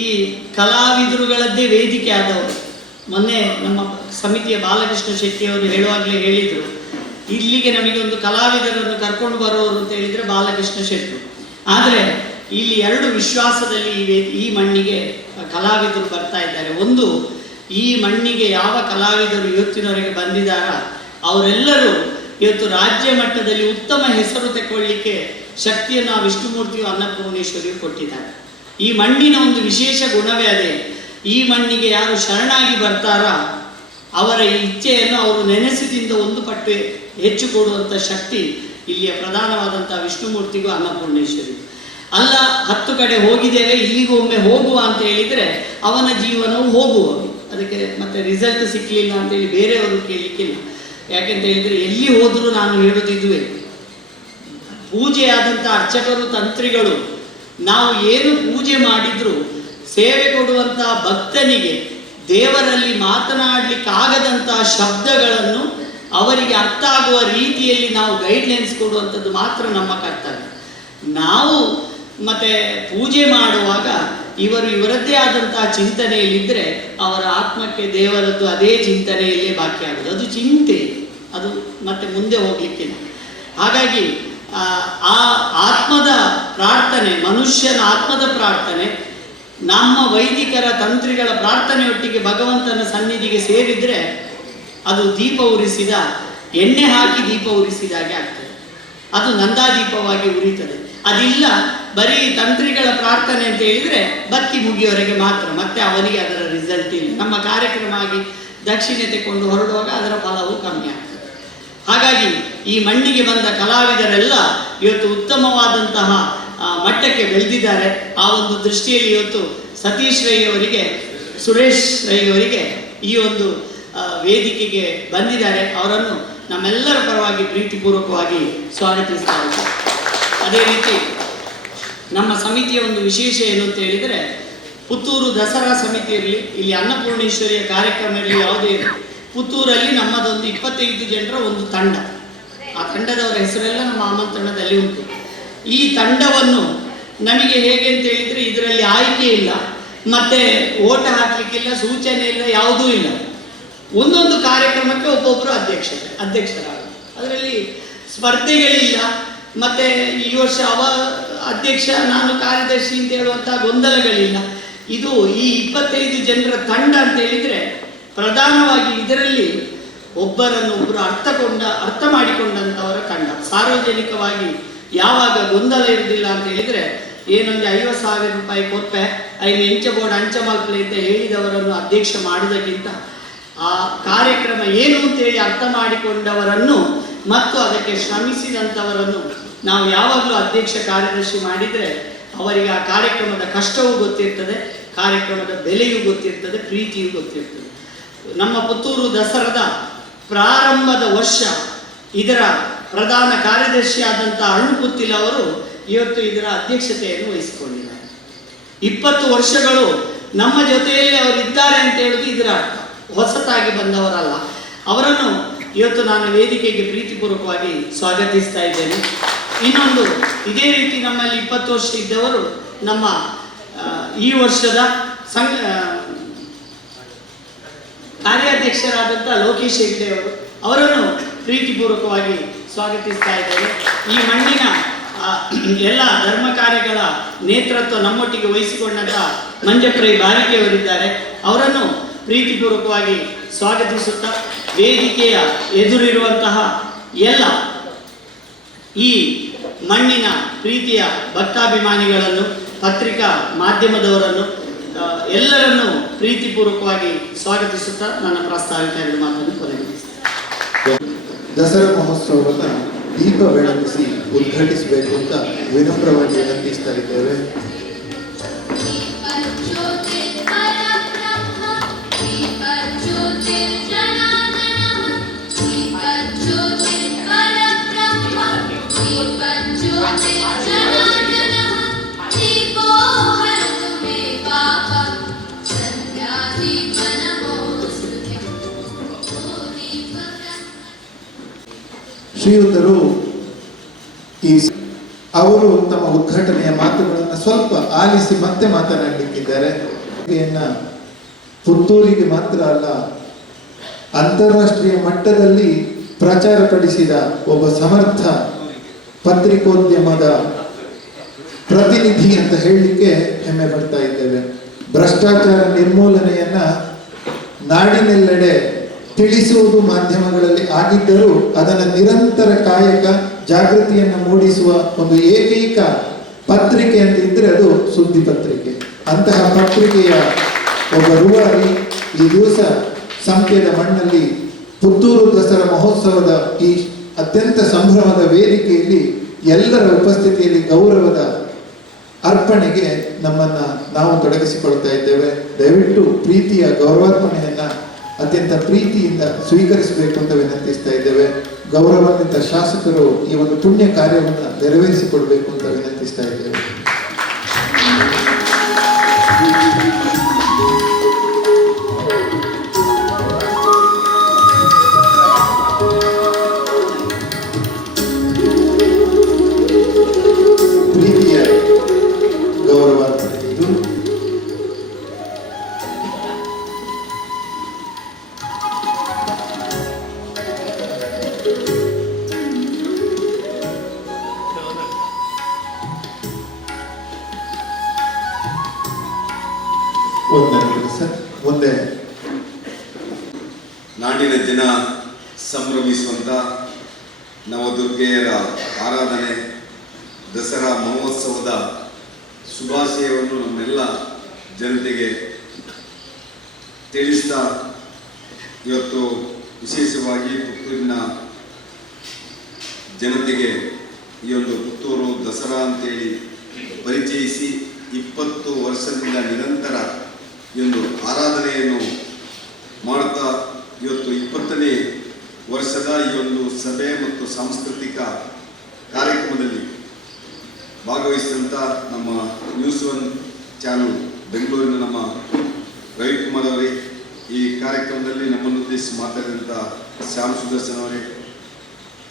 ಈ ಕಲಾವಿದರುಗಳದ್ದೇ ವೇದಿಕೆ ಆದವರು. ಮೊನ್ನೆ ನಮ್ಮ ಸಮಿತಿಯ ಬಾಲಕೃಷ್ಣ ಶೆಟ್ಟಿಯವರು ಹೇಳುವಾಗಲೇ ಹೇಳಿದರು, ಇಲ್ಲಿಗೆ ನಮಗೆ ಒಂದು ಕಲಾವಿದರನ್ನು ಕರ್ಕೊಂಡು ಬರೋರು ಅಂತ ಹೇಳಿದರೆ ಬಾಲಕೃಷ್ಣ ಶೆಟ್ಟರು. ಆದರೆ ಇಲ್ಲಿ ಎರಡು ವಿಶ್ವಾಸದಲ್ಲಿ ಈ ಮಣ್ಣಿಗೆ ಕಲಾವಿದರು ಬರ್ತಾ ಇದ್ದಾರೆ. ಒಂದು, ಈ ಮಣ್ಣಿಗೆ ಯಾವ ಕಲಾವಿದರು ಇವತ್ತಿನವರೆಗೆ ಬಂದಿದ್ದಾರ ಅವರೆಲ್ಲರೂ ಇವತ್ತು ರಾಜ್ಯ ಮಟ್ಟದಲ್ಲಿ ಉತ್ತಮ ಹೆಸರು ತಗೊಳ್ಳಿಕ್ಕೆ ಶಕ್ತಿಯನ್ನು ಆ ವಿಷ್ಣುಮೂರ್ತಿಯು ಅನ್ನಪೂರ್ಣೇಶ್ವರಿಯು ಕೊಟ್ಟಿದ್ದಾರೆ. ಈ ಮಣ್ಣಿನ ಒಂದು ವಿಶೇಷ ಗುಣವೇ ಅದೇ. ಈ ಮಣ್ಣಿಗೆ ಯಾರು ಶರಣಾಗಿ ಬರ್ತಾರ ಅವರ ಇಚ್ಛೆಯನ್ನು ಅವರು ನೆನೆಸಿದಿಂದ ಒಂದು ಪಟ್ಟು ಹೆಚ್ಚು ಕೊಡುವಂಥ ಶಕ್ತಿ ಇಲ್ಲಿಯ ಪ್ರಧಾನವಾದಂಥ ವಿಷ್ಣುಮೂರ್ತಿಗೂ ಅನ್ನಪೂರ್ಣೇಶ್ವರಿ. ಅಲ್ಲ 10 ಕಡೆ ಹೋಗಿದ್ದೇವೆ ಇಲ್ಲಿಗೂ ಒಮ್ಮೆ ಹೋಗುವ ಅಂತ ಹೇಳಿದರೆ ಅವನ ಜೀವನವು ಹೋಗುವ, ಅದಕ್ಕೆ ಮತ್ತೆ ರಿಸಲ್ಟ್ ಸಿಕ್ಕಲಿಲ್ಲ ಅಂತೇಳಿ ಬೇರೆಯವರು ಕೇಳಲಿಕ್ಕಿಲ್ಲ. ಯಾಕೆಂತ ಹೇಳಿದರೆ ಎಲ್ಲಿ ಹೋದರೂ ನಾನು ಹೇಳುತ್ತಿದ್ದುವೆ, ಪೂಜೆಯಾದಂಥ ಅರ್ಚಕರು ತಂತ್ರಿಗಳು ನಾವು ಏನು ಪೂಜೆ ಮಾಡಿದರೂ ಸೇವೆ ಕೊಡುವಂಥ ಭಕ್ತನಿಗೆ ದೇವರಲ್ಲಿ ಮಾತನಾಡಲಿಕ್ಕಾಗದಂಥ ಶಬ್ದಗಳನ್ನು ಅವರಿಗೆ ಅರ್ಥ ಆಗುವ ರೀತಿಯಲ್ಲಿ ನಾವು ಗೈಡ್ಲೈನ್ಸ್ ಕೊಡುವಂಥದ್ದು ಮಾತ್ರ ನಮ್ಮ ಕರ್ತವ್ಯ. ನಾವು ಮತ್ತೆ ಪೂಜೆ ಮಾಡುವಾಗ ಇವರದ್ದೇ ಆದಂತಹ ಚಿಂತನೆಯಲ್ಲಿದ್ದರೆ ಅವರ ಆತ್ಮಕ್ಕೆ ದೇವರದ್ದು ಅದೇ ಚಿಂತನೆಯಲ್ಲೇ ಬಾಕಿ ಆಗೋದು. ಅದು ಚಿಂತೆ, ಅದು ಮತ್ತೆ ಮುಂದೆ ಹೋಗ್ಲಿಕ್ಕಿಲ್ಲ. ಹಾಗಾಗಿ ಆ ಆತ್ಮದ ಪ್ರಾರ್ಥನೆ, ಮನುಷ್ಯನ ಆತ್ಮದ ಪ್ರಾರ್ಥನೆ ನಮ್ಮ ವೈದಿಕರ ತಂತ್ರಿಗಳ ಪ್ರಾರ್ಥನೆಯೊಟ್ಟಿಗೆ ಭಗವಂತನ ಸನ್ನಿಧಿಗೆ ಸೇರಿದರೆ ಅದು ದೀಪ ಉರಿಸಿದ, ಎಣ್ಣೆ ಹಾಕಿ ದೀಪ ಉರಿಸಿದಾಗೆ ಆಗ್ತದೆ. ಅದು ನಂದಾದೀಪವಾಗಿ ಉರಿತದೆ. ಅದಿಲ್ಲ ಬರೀ ತಂತ್ರಿಗಳ ಪ್ರಾರ್ಥನೆ ಅಂತ ಹೇಳಿದರೆ ಬತ್ತಿ ಮುಗಿಯವರೆಗೆ ಮಾತ್ರ, ಮತ್ತೆ ಅವನಿಗೆ ಅದರ ರಿಸಲ್ಟ್ ಇಲ್ಲ. ನಮ್ಮ ಕಾರ್ಯಕ್ರಮ ಆಗಿ ದಕ್ಷಿಣೆ ತೆಕೊಂಡು ಹೊರಡುವಾಗ ಅದರ ಫಲವು ಕಮ್ಮಿ ಆಗ್ತದೆ. ಹಾಗಾಗಿ ಈ ಮಣ್ಣಿಗೆ ಬಂದ ಕಲಾವಿದರೆಲ್ಲ ಇವತ್ತು ಉತ್ತಮವಾದಂತಹ ಮಟ್ಟಕ್ಕೆ ಬೆಳೆದಿದ್ದಾರೆ. ಆ ಒಂದು ದೃಷ್ಟಿಯಲ್ಲಿ ಇವತ್ತು ಸತೀಶ್ ರೈ ಅವರಿಗೆ, ಸುರೇಶ್ ರೈ ಅವರಿಗೆ ಈ ಒಂದು ವೇದಿಕೆಗೆ ಬಂದಿದ್ದಾರೆ. ಅವರನ್ನು ನಮ್ಮೆಲ್ಲರ ಪರವಾಗಿ ಪ್ರೀತಿಪೂರ್ವಕವಾಗಿ ಸ್ವಾಗತಿಸ್ತಾ ಇದ್ದಾರೆ. ಅದೇ ರೀತಿ ನಮ್ಮ ಸಮಿತಿಯ ಒಂದು ವಿಶೇಷ ಏನು ಅಂತ ಹೇಳಿದರೆ, ಪುತ್ತೂರು ದಸರಾ ಸಮಿತಿ ಇರಲಿ, ಇಲ್ಲಿ ಅನ್ನಪೂರ್ಣೇಶ್ವರಿಯ ಕಾರ್ಯಕ್ರಮ ಇರಲಿ, ಯಾವುದೇ ಇರಲಿ, ಪುತ್ತೂರಲ್ಲಿ ನಮ್ಮದೊಂದು 25 ಜನರ ಒಂದು ತಂಡ. ಆ ತಂಡದವರ ಹೆಸರೆಲ್ಲ ನಮ್ಮ ಆಮಂತ್ರಣದಲ್ಲಿ ಉಂಟು. ಈ ತಂಡವನ್ನು ನಮಗೆ ಹೇಗೆ ಅಂತ ಹೇಳಿದರೆ ಇದರಲ್ಲಿ ಆಯ್ಕೆ ಇಲ್ಲ, ಮತ್ತೆ ಓಟ ಹಾಕಲಿಕ್ಕಿಲ್ಲ, ಸೂಚನೆ ಇಲ್ಲ, ಯಾವುದೂ ಇಲ್ಲ. ಒಂದೊಂದು ಕಾರ್ಯಕ್ರಮಕ್ಕೆ ಒಬ್ಬೊಬ್ಬರು ಅಧ್ಯಕ್ಷರಾಗ, ಅದರಲ್ಲಿ ಸ್ಪರ್ಧೆಗಳಿಲ್ಲ. ಮತ್ತು ಈ ವರ್ಷ ಅಧ್ಯಕ್ಷ ನಾನು ಕಾರ್ಯದರ್ಶಿ ಅಂತ ಹೇಳುವಂಥ ಗೊಂದಲಗಳಿಲ್ಲ. ಇದು ಈ 25 ಜನರ ತಂಡ ಅಂತ ಹೇಳಿದರೆ ಪ್ರಧಾನವಾಗಿ ಇದರಲ್ಲಿ ಒಬ್ಬರನ್ನೊಬ್ಬರು ಅರ್ಥ ಮಾಡಿಕೊಂಡಂಥವರ ತಂಡ. ಸಾರ್ವಜನಿಕವಾಗಿ ಯಾವಾಗ ಗೊಂದಲ ಇರುವುದಿಲ್ಲ ಅಂತ ಹೇಳಿದರೆ, ಏನೊಂದು 50,000 ರೂಪಾಯಿ ಕೊಟ್ಟೆ ಐದು ಎಂಚಬೋರ್ಡ್ ಅಂಚಮಲ್ಪಲೆ ಅಂತ ಹೇಳಿದವರನ್ನು ಅಧ್ಯಕ್ಷ ಮಾಡುವುದಕ್ಕಿಂತ ಆ ಕಾರ್ಯಕ್ರಮ ಏನು ಅಂತೇಳಿ ಅರ್ಥ ಮಾಡಿಕೊಂಡವರನ್ನು ಮತ್ತು ಅದಕ್ಕೆ ಶ್ರಮಿಸಿದಂಥವರನ್ನು ನಾವು ಯಾವಾಗಲೂ ಅಧ್ಯಕ್ಷ ಕಾರ್ಯದರ್ಶಿ ಮಾಡಿದರೆ ಅವರಿಗೆ ಆ ಕಾರ್ಯಕ್ರಮದ ಕಷ್ಟವೂ ಗೊತ್ತಿರ್ತದೆ, ಕಾರ್ಯಕ್ರಮದ ಬೆಲೆಯೂ ಗೊತ್ತಿರ್ತದೆ, ಪ್ರೀತಿಯೂ ಗೊತ್ತಿರ್ತದೆ. ನಮ್ಮ ಪುತ್ತೂರು ದಸರಾದ ಪ್ರಾರಂಭದ ವರ್ಷ ಇದರ ಪ್ರಧಾನ ಕಾರ್ಯದರ್ಶಿಯಾದಂಥ ಅರುಣ್ ಅವರು ಇವತ್ತು ಇದರ ಅಧ್ಯಕ್ಷತೆಯನ್ನು ವಹಿಸಿಕೊಂಡಿದ್ದಾರೆ. 20 ವರ್ಷಗಳು ನಮ್ಮ ಜೊತೆಯಲ್ಲಿ ಅವರಿದ್ದಾರೆ ಅಂತ ಹೇಳುವುದು ಇದರ ಅರ್ಥ. ಹೊಸತಾಗಿ ಬಂದವರಲ್ಲ. ಅವರನ್ನು ಇವತ್ತು ನಾನು ವೇದಿಕೆಗೆ ಪ್ರೀತಿಪೂರ್ವಕವಾಗಿ ಸ್ವಾಗತಿಸ್ತಾ ಇದ್ದೇನೆ. ಇನ್ನೊಂದು, ಇದೇ ರೀತಿ ನಮ್ಮಲ್ಲಿ 20 ವರ್ಷ ಇದ್ದವರು ನಮ್ಮ ಈ ವರ್ಷದ ಕಾರ್ಯಾಧ್ಯಕ್ಷರಾದಂಥ ಲೋಕೇಶ್ ಹೆಗ್ಡೆ ಅವರನ್ನು ಪ್ರೀತಿಪೂರ್ವಕವಾಗಿ ಸ್ವಾಗತಿಸ್ತಾ ಇದ್ದೇವೆ. ಈ ಮಣ್ಣಿನ ಎಲ್ಲ ಧರ್ಮ ಕಾರ್ಯಗಳ ನೇತೃತ್ವ ನಮ್ಮೊಟ್ಟಿಗೆ ವಹಿಸಿಕೊಂಡಂಥ ಮಂಜಪ್ರೈ ಬಾರಿಕೆಯವರಿದ್ದಾರೆ. ಅವರನ್ನು ಪ್ರೀತಿಪೂರ್ವಕವಾಗಿ ಸ್ವಾಗತಿಸುತ್ತಾ, ವೇದಿಕೆಯ ಎದುರಿರುವಂತಹ ಎಲ್ಲ ಈ ಮಣ್ಣಿನ ಪ್ರೀತಿಯ ಭಕ್ತಾಭಿಮಾನಿಗಳನ್ನು, ಪತ್ರಿಕಾ ಮಾಧ್ಯಮದವರನ್ನು ಎಲ್ಲರನ್ನೂ ಪ್ರೀತಿಪೂರ್ವಕವಾಗಿ ಸ್ವಾಗತಿಸುತ್ತಾ ನನ್ನ ಪ್ರಾಸ್ತಾವಿಕ ಎರಡು ಮಾತನ್ನು ಕೊನೆಗೊಳಿಸುತ್ತೇನೆ. ದಸರಾ ಮಹೋತ್ಸವವನ್ನು ದೀಪ ಬೆಳಗಿಸಿ ಉದ್ಘಾಟಿಸಬೇಕು ಅಂತ ವಿನಮ್ರವಾಗಿ ವಿನಂತಿಸ್ತಾ ಇದ್ದೇವೆ. ಶ್ರೀಯುತರು ಅವರು ತಮ್ಮ ಉದ್ಘಾಟನೆಯ ಮಾತುಗಳನ್ನು ಸ್ವಲ್ಪ ಆಲಿಸಿ ಮತ್ತೆ ಮಾತನಾಡಲಿಕ್ಕಿದ್ದಾರೆ. ಪುತ್ತೂರಿಗೆ ಮಾತ್ರ ಅಲ್ಲ, ಅಂತಾರಾಷ್ಟ್ರೀಯ ಮಟ್ಟದಲ್ಲಿ ಪ್ರಚಾರಪಡಿಸಿದ ಒಬ್ಬ ಸಮರ್ಥ ಪತ್ರಿಕೋದ್ಯಮದ ಪ್ರತಿನಿಧಿ ಅಂತ ಹೇಳಲಿಕ್ಕೆ ಹೆಮ್ಮೆ ಪಡ್ತಾ ಇದ್ದೇವೆ. ಭ್ರಷ್ಟಾಚಾರ ನಿರ್ಮೂಲನೆಯನ್ನ ನಾಡಿನೆಲ್ಲೆಡೆ ತಿಳಿಸುವುದು ಮಾಧ್ಯಮಗಳಲ್ಲಿ ಆಗಿದ್ದರೂ ಅದನ್ನು ನಿರಂತರ ಕಾಯಕ ಜಾಗೃತಿಯನ್ನು ಮೂಡಿಸುವ ಒಂದು ಏಕೈಕ ಪತ್ರಿಕೆ ಅಂತ ಇದ್ರೆ ಅದು ಸುದ್ದಿ ಪತ್ರಿಕೆ. ಅಂತಹ ಪತ್ರಿಕೆಯ ಒಬ್ಬ ರೂವಾರಿ ಈ ದಿವಸ ಸಂಪ್ಯದ ಮಣ್ಣಲ್ಲಿ ಪುತ್ತೂರು ದಸರಾ ಮಹೋತ್ಸವದ ಈ ಅತ್ಯಂತ ಸಂಭ್ರಮದ ವೇದಿಕೆಯಲ್ಲಿ ಎಲ್ಲರ ಉಪಸ್ಥಿತಿಯಲ್ಲಿ ಗೌರವದ ಅರ್ಪಣೆಗೆ ನಾವು ತೊಡಗಿಸಿಕೊಳ್ತಾ ಇದ್ದೇವೆ. ದಯವಿಟ್ಟು ಪ್ರೀತಿಯ ಗೌರವಾರ್ಪಣೆಯನ್ನ ಅತ್ಯಂತ ಪ್ರೀತಿಯಿಂದ ಸ್ವೀಕರಿಸಬೇಕು ಅಂತ ವಿನಂತಿಸ್ತಾ ಇದ್ದೇವೆ. ಗೌರವಾನ್ವಿತ ಶಾಸಕರು ಈ ಒಂದು ಪುಣ್ಯ ಕಾರ್ಯವನ್ನು ನೆರವೇರಿಸಿಕೊಡ್ಬೇಕು ಅಂತ ವಿನಂತಿಸ್ತಾ ಇದ್ದೇವೆ. ಪ್ರೀತಿಯ ಗೌರವಾರ್ಪಣೆ ಇದು. ಮುಂದೆ ನಾಡಿನ ಜನ ಸಂಭ್ರಮಿಸುವಂಥ ನವದುರ್ಗೆಯರ ಆರಾಧನೆ ದಸರಾ ಮಹೋತ್ಸವದ ಶುಭಾಶಯವನ್ನು ನಮ್ಮೆಲ್ಲ ಜನತೆಗೆ ತಿಳಿಸ್ತಾ ಇವತ್ತು ವಿಶೇಷವಾಗಿ ಪುತ್ತೂರಿನ ಜನತೆಗೆ ಈ ಒಂದು ಪುತ್ತೂರು ದಸರಾ ಅಂತೇಳಿ ಪರಿಚಯಿಸಿ 20 ವರ್ಷದಿಂದ ನಿರಂತರ ಈ ಒಂದು ಆರಾಧನೆಯನ್ನು ಮಾಡುತ್ತಾ ಇವತ್ತು 20ನೇ ವರ್ಷದ ಈ ಒಂದು ಸಭೆ ಮತ್ತು ಸಾಂಸ್ಕೃತಿಕ ಕಾರ್ಯಕ್ರಮದಲ್ಲಿ ಭಾಗವಹಿಸಿದಂಥ ನಮ್ಮ ನ್ಯೂಸ್ 1 ಚಾನಲ್ ಬೆಂಗಳೂರಿನ ನಮ್ಮ ರವಿಕುಮಾರ್ ಅವರೇ, ಈ ಕಾರ್ಯಕ್ರಮದಲ್ಲಿ ನಮ್ಮನ್ನು ಉದ್ದೇಶಿಸಿ ಮಾತಾಡಿದಂಥ ಶ್ಯಾಮ್ ಸುದರ್ಶನ್ ಅವರೇ,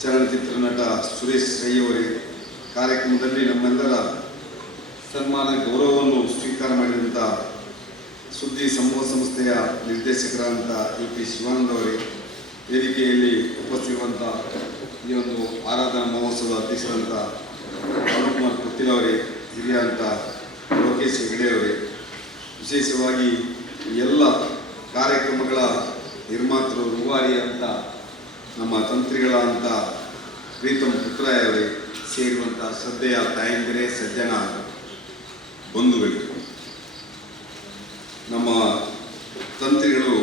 ಚಲನಚಿತ್ರ ನಟ ಸುರೇಶ್ ರೈ ಅವರೇ, ಕಾರ್ಯಕ್ರಮದಲ್ಲಿ ನಮ್ಮೆಲ್ಲರ ಸನ್ಮಾನ ಗೌರವವನ್ನು ಸ್ವೀಕಾರ ಮಾಡಿದಂಥ ಸುದ್ದಿ ಸಮೂಹ ಸಂಸ್ಥೆಯ ನಿರ್ದೇಶಕರಾದಂಥ UP ಶಿವಾನಂದ ಅವರೇ, ವೇದಿಕೆಯಲ್ಲಿ ಉಪಸ್ಥಿತಿರುವಂಥ ಈ ಒಂದು ಆರಾಧನಾ ಮಹೋತ್ಸವದ ಅಧ್ಯಕ್ಷರಂಥ ಅರುಣಕುಮಾರ್ ಪುತ್ತಿಲ್ ಅವರೇ, ಹಿರಿಯ ಅಂತ ಲೋಕೇಶ್ ಹೆಗಡೆ ಅವರೇ, ವಿಶೇಷವಾಗಿ ಎಲ್ಲ ಕಾರ್ಯಕ್ರಮಗಳ ನಿರ್ಮಾತೃ ರೂವಾರಿ ಅಂತ ನಮ್ಮ ತಂತ್ರಿಗಳ ಅಂತ ಪ್ರೀತಮ್ ಪುತ್ರರಾಯ ಅವರೇ ಸೇರಿರುವಂಥ ಶ್ರದ್ಧೆಯ ತಾಯಂದಿರೇ, ಸಜ್ಜನ ಬಂಧುಗಳು, ನಮ್ಮ ತಂತ್ರಿಗಳು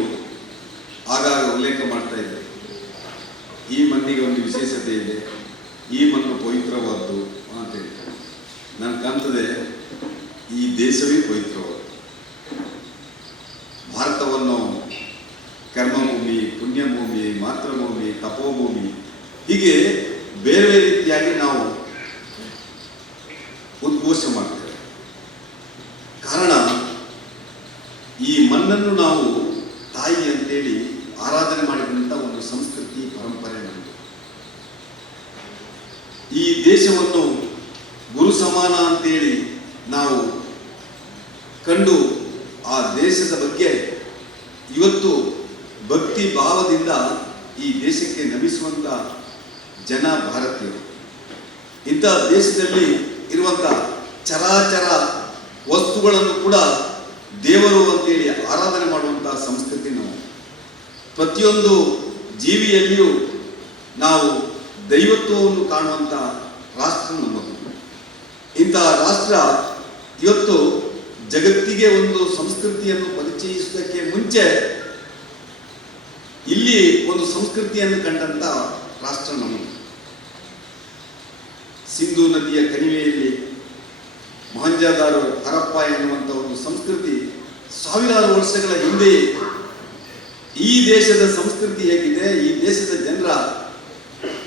ಆಗಾಗ ಉಲ್ಲೇಖ ಮಾಡ್ತಾ ಇದ್ದಾರೆ, ಈ ಮಣ್ಣಿಗೆ ಒಂದು ವಿಶೇಷತೆ ಇದೆ, ಈ ಮಣ್ಣು ಪವಿತ್ರವಾದ್ದು ಅಂತೇಳಿ. ನನಗೆ ಕಾಣ್ತದೆ ಈ ದೇಶವೇ ಪವಿತ್ರವಾದ್ದು. ಭಾರತವನ್ನು ಕರ್ಮಭೂಮಿ, ಪುಣ್ಯಭೂಮಿ, ಮಾತೃಭೂಮಿ, ತಪೋಭೂಮಿ ಹೀಗೆ ಬೇರೆ ಬೇರೆ ರೀತಿಯಾಗಿ ನಾವು ಉದ್ಘೋಷ ಮಾಡ್ತೇವೆ. ಕಾರಣ ಈ ಮಣ್ಣನ್ನು ನಾವು ತಾಯಿ ಅಂತೇಳಿ ಆರಾಧನೆ ಮಾಡಿದಂಥ ಒಂದು ಸಂಸ್ಕೃತಿ ಪರಂಪರೆ ನಮ್ಮದು. ಈ ದೇಶವನ್ನು ಗುರು ಸಮಾನ ಅಂತೇಳಿ ನಾವು ಕಂಡು ಆ ದೇಶದ ಬಗ್ಗೆ ಇವತ್ತು ಭಕ್ತಿ ಭಾವದಿಂದ ಈ ದೇಶಕ್ಕೆ ನಮಿಸುವಂಥ ಜನ ಭಾರತೀಯರು. ಇಂಥ ದೇಶದಲ್ಲಿ ಇರುವಂಥ ಚರಾಚರ ವಸ್ತುಗಳನ್ನು ಕೂಡ ದೇವರು ಅಂತೇಳಿ ಆರಾಧನೆ ಮಾಡುವಂಥ ಸಂಸ್ಕೃತಿ ನಾವು. ಪ್ರತಿಯೊಂದು ಜೀವಿಯಲ್ಲಿಯೂ ನಾವು ದೈವತ್ವವನ್ನು ಕಾಣುವಂಥ ರಾಷ್ಟ್ರ ನಮ್ಮದು. ಇಂತಹ ರಾಷ್ಟ್ರ ಇವತ್ತು ಜಗತ್ತಿಗೆ ಒಂದು ಸಂಸ್ಕೃತಿಯನ್ನು ಪರಿಚಯಿಸುವುದಕ್ಕೆ ಮುಂಚೆ ಇಲ್ಲಿ ಒಂದು ಸಂಸ್ಕೃತಿಯನ್ನು ಕಂಡಂತ ರಾಷ್ಟ್ರ ನಮ್ಮದು. ಸಿಂಧೂ ನದಿಯ ಕಣಿವೆಯಲ್ಲಿ ಮೊಹಂಜದಾರೋ ಹರಪ್ಪ ಎನ್ನುವಂಥ ಒಂದು ಸಂಸ್ಕೃತಿ ಸಾವಿರಾರು ವರ್ಷಗಳ ಹಿಂದೆಯೇ ಈ ದೇಶದ ಸಂಸ್ಕೃತಿ ಹೇಗಿದೆ, ಈ ದೇಶದ ಜನರ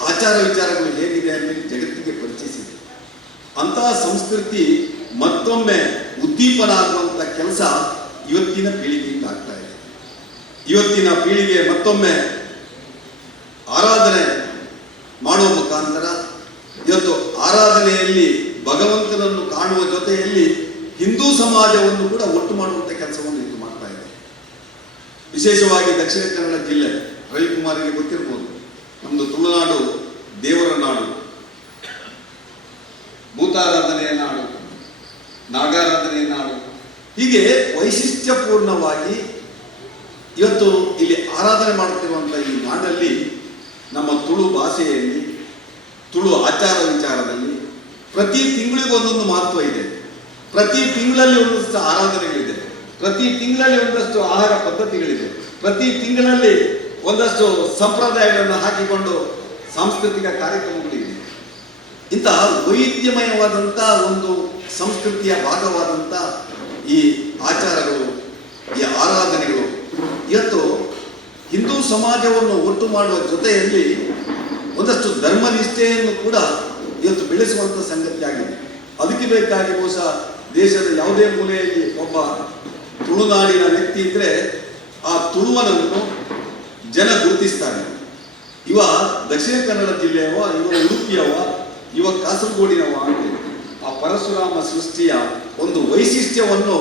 ಆಚಾರ ವಿಚಾರಗಳು ಹೇಗಿದೆ ಅಂತ ಜಗತ್ತಿಗೆ ಪರಿಚಯಿಸಿದೆ. ಅಂತಹ ಸಂಸ್ಕೃತಿ ಮತ್ತೊಮ್ಮೆ ಉದ್ದೀಪನ ಆಗುವಂಥ ಕೆಲಸ ಇವತ್ತಿನ ಪೀಳಿಗೆಯಿಂದ ಆಗ್ತಾ ಇದೆ. ಇವತ್ತಿನ ಪೀಳಿಗೆ ಮತ್ತೊಮ್ಮೆ ಆರಾಧನೆ ಮಾಡುವ ಮುಖಾಂತರ ಇವತ್ತು ಆರಾಧನೆಯಲ್ಲಿ ಭಗವಂತನನ್ನು ಕಾಣುವ ಜೊತೆಯಲ್ಲಿ ಹಿಂದೂ ಸಮಾಜವನ್ನು ಕೂಡ ಒಟ್ಟು ಮಾಡುವಂಥ ಕೆಲಸವನ್ನು ಇದು ಮಾಡ್ತಾ ಇದೆ. ವಿಶೇಷವಾಗಿ ದಕ್ಷಿಣ ಕನ್ನಡ ಜಿಲ್ಲೆ, ರವಿಕುಮಾರಿಗೆ ಗೊತ್ತಿರ್ಬೋದು, ನಮ್ಮದು ತುಳುನಾಡು ದೇವರ ನಾಡು, ಭೂತಾರಾಧನೆಯ ನಾಡು, ನಾಗಾರಾಧನೆಯ ನಾಡು. ಹೀಗೆ ವೈಶಿಷ್ಟ್ಯಪೂರ್ಣವಾಗಿ ಇವತ್ತು ಇಲ್ಲಿ ಆರಾಧನೆ ಮಾಡುತ್ತಿರುವಂಥ ಈ ನಾಡಲ್ಲಿ ನಮ್ಮ ತುಳು ಭಾಷೆಯಲ್ಲಿ, ತುಳು ಆಚಾರ ವಿಚಾರದಲ್ಲಿ ಪ್ರತಿ ತಿಂಗಳಿಗೂ ಒಂದೊಂದು ಮಹತ್ವ ಇದೆ. ಪ್ರತಿ ತಿಂಗಳಲ್ಲಿ ಒಂದಷ್ಟು ಆರಾಧನೆಗಳಿದೆ, ಪ್ರತಿ ತಿಂಗಳಲ್ಲಿ ಒಂದಷ್ಟು ಆಹಾರ ಪದ್ಧತಿಗಳಿದೆ, ಪ್ರತಿ ತಿಂಗಳಲ್ಲಿ ಒಂದಷ್ಟು ಸಂಪ್ರದಾಯಗಳನ್ನು ಹಾಕಿಕೊಂಡು ಸಾಂಸ್ಕೃತಿಕ ಕಾರ್ಯಕ್ರಮಗಳಿವೆ. ಇಂತಹ ವೈವಿಧ್ಯಮಯವಾದಂಥ ಒಂದು ಸಂಸ್ಕೃತಿಯ ಭಾಗವಾದಂಥ ಈ ಆಚಾರಗಳು, ಈ ಆರಾಧನೆಗಳು ಇವತ್ತು ಹಿಂದೂ ಸಮಾಜವನ್ನು ಒಟ್ಟು ಮಾಡುವ ಜೊತೆಯಲ್ಲಿ ಒಂದಷ್ಟು ಧರ್ಮನಿಷ್ಠೆಯನ್ನು ಕೂಡ ಇವತ್ತು ಬೆಳೆಸುವಂಥ ಸಂಗತಿ ಆಗಿದೆ. ಅದಕ್ಕೆ ಬೇಕಾಗಿ ಬಹುಶಃ ದೇಶದ ಯಾವುದೇ ಮೂಲೆಯಲ್ಲಿ ಒಬ್ಬ ತುಳುನಾಡಿನ ವ್ಯಕ್ತಿ ಇದ್ರೆ ಆ ತುಳುವನನ್ನು ಜನ ಗುರುತಿಸ್ತಾರೆ. ಇವ ದಕ್ಷಿಣ ಕನ್ನಡ ಜಿಲ್ಲೆಯವ, ಇವ ಉಡುಪಿಯವ, ಇವ ಕಾಸರಗೋಡಿನವ ಅಂತ. ಆ ಪರಶುರಾಮ ಸೃಷ್ಟಿಯ ಒಂದು ವೈಶಿಷ್ಟ್ಯವನ್ನು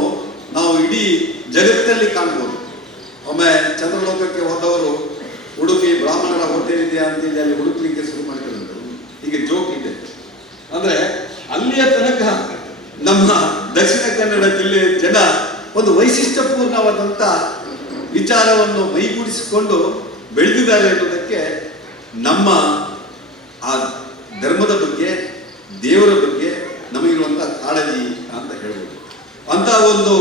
ನಾವು ಇಡೀ ಜಗತ್ತಲ್ಲಿ ಕಾಣ್ಬೋದು. ಒಮ್ಮೆ ಚಂದ್ರಲೋಕಕ್ಕೆ ಹೋದವರು ಉಡುಪಿ ಬ್ರಾಹ್ಮಣರ ಹೋಟೆಲ್ ಇದೆ ಅಂತೇಳಿ ಅಲ್ಲಿ ಹುಡುಕ್ಲಿಕ್ಕೆ ಶುರು ಮಾಡಿದ್ರು. ಹೀಗೆ ಜೋಕ್ ಇದೆ. ಅಂದ್ರೆ ಅಲ್ಲಿಯ ತನಕ ನಮ್ಮ ದಕ್ಷಿಣ ಕನ್ನಡ ಜಿಲ್ಲೆಯ ಜನ ಒಂದು ವೈಶಿಷ್ಟ್ಯಪೂರ್ಣವಾದಂಥ ವಿಚಾರವನ್ನು ಮೈಗೂಡಿಸಿಕೊಂಡು ಬೆಳೆದಿದ್ದಾರೆ ಅನ್ನೋದಕ್ಕೆ ನಮ್ಮ ಆ ಧರ್ಮದ ಬಗ್ಗೆ, ದೇವರ ಬಗ್ಗೆ ನಮಗಿರುವಂಥ ಕಾಳಜಿ ಅಂತ ಹೇಳ್ಬೋದು. ಅಂತ ಒಂದು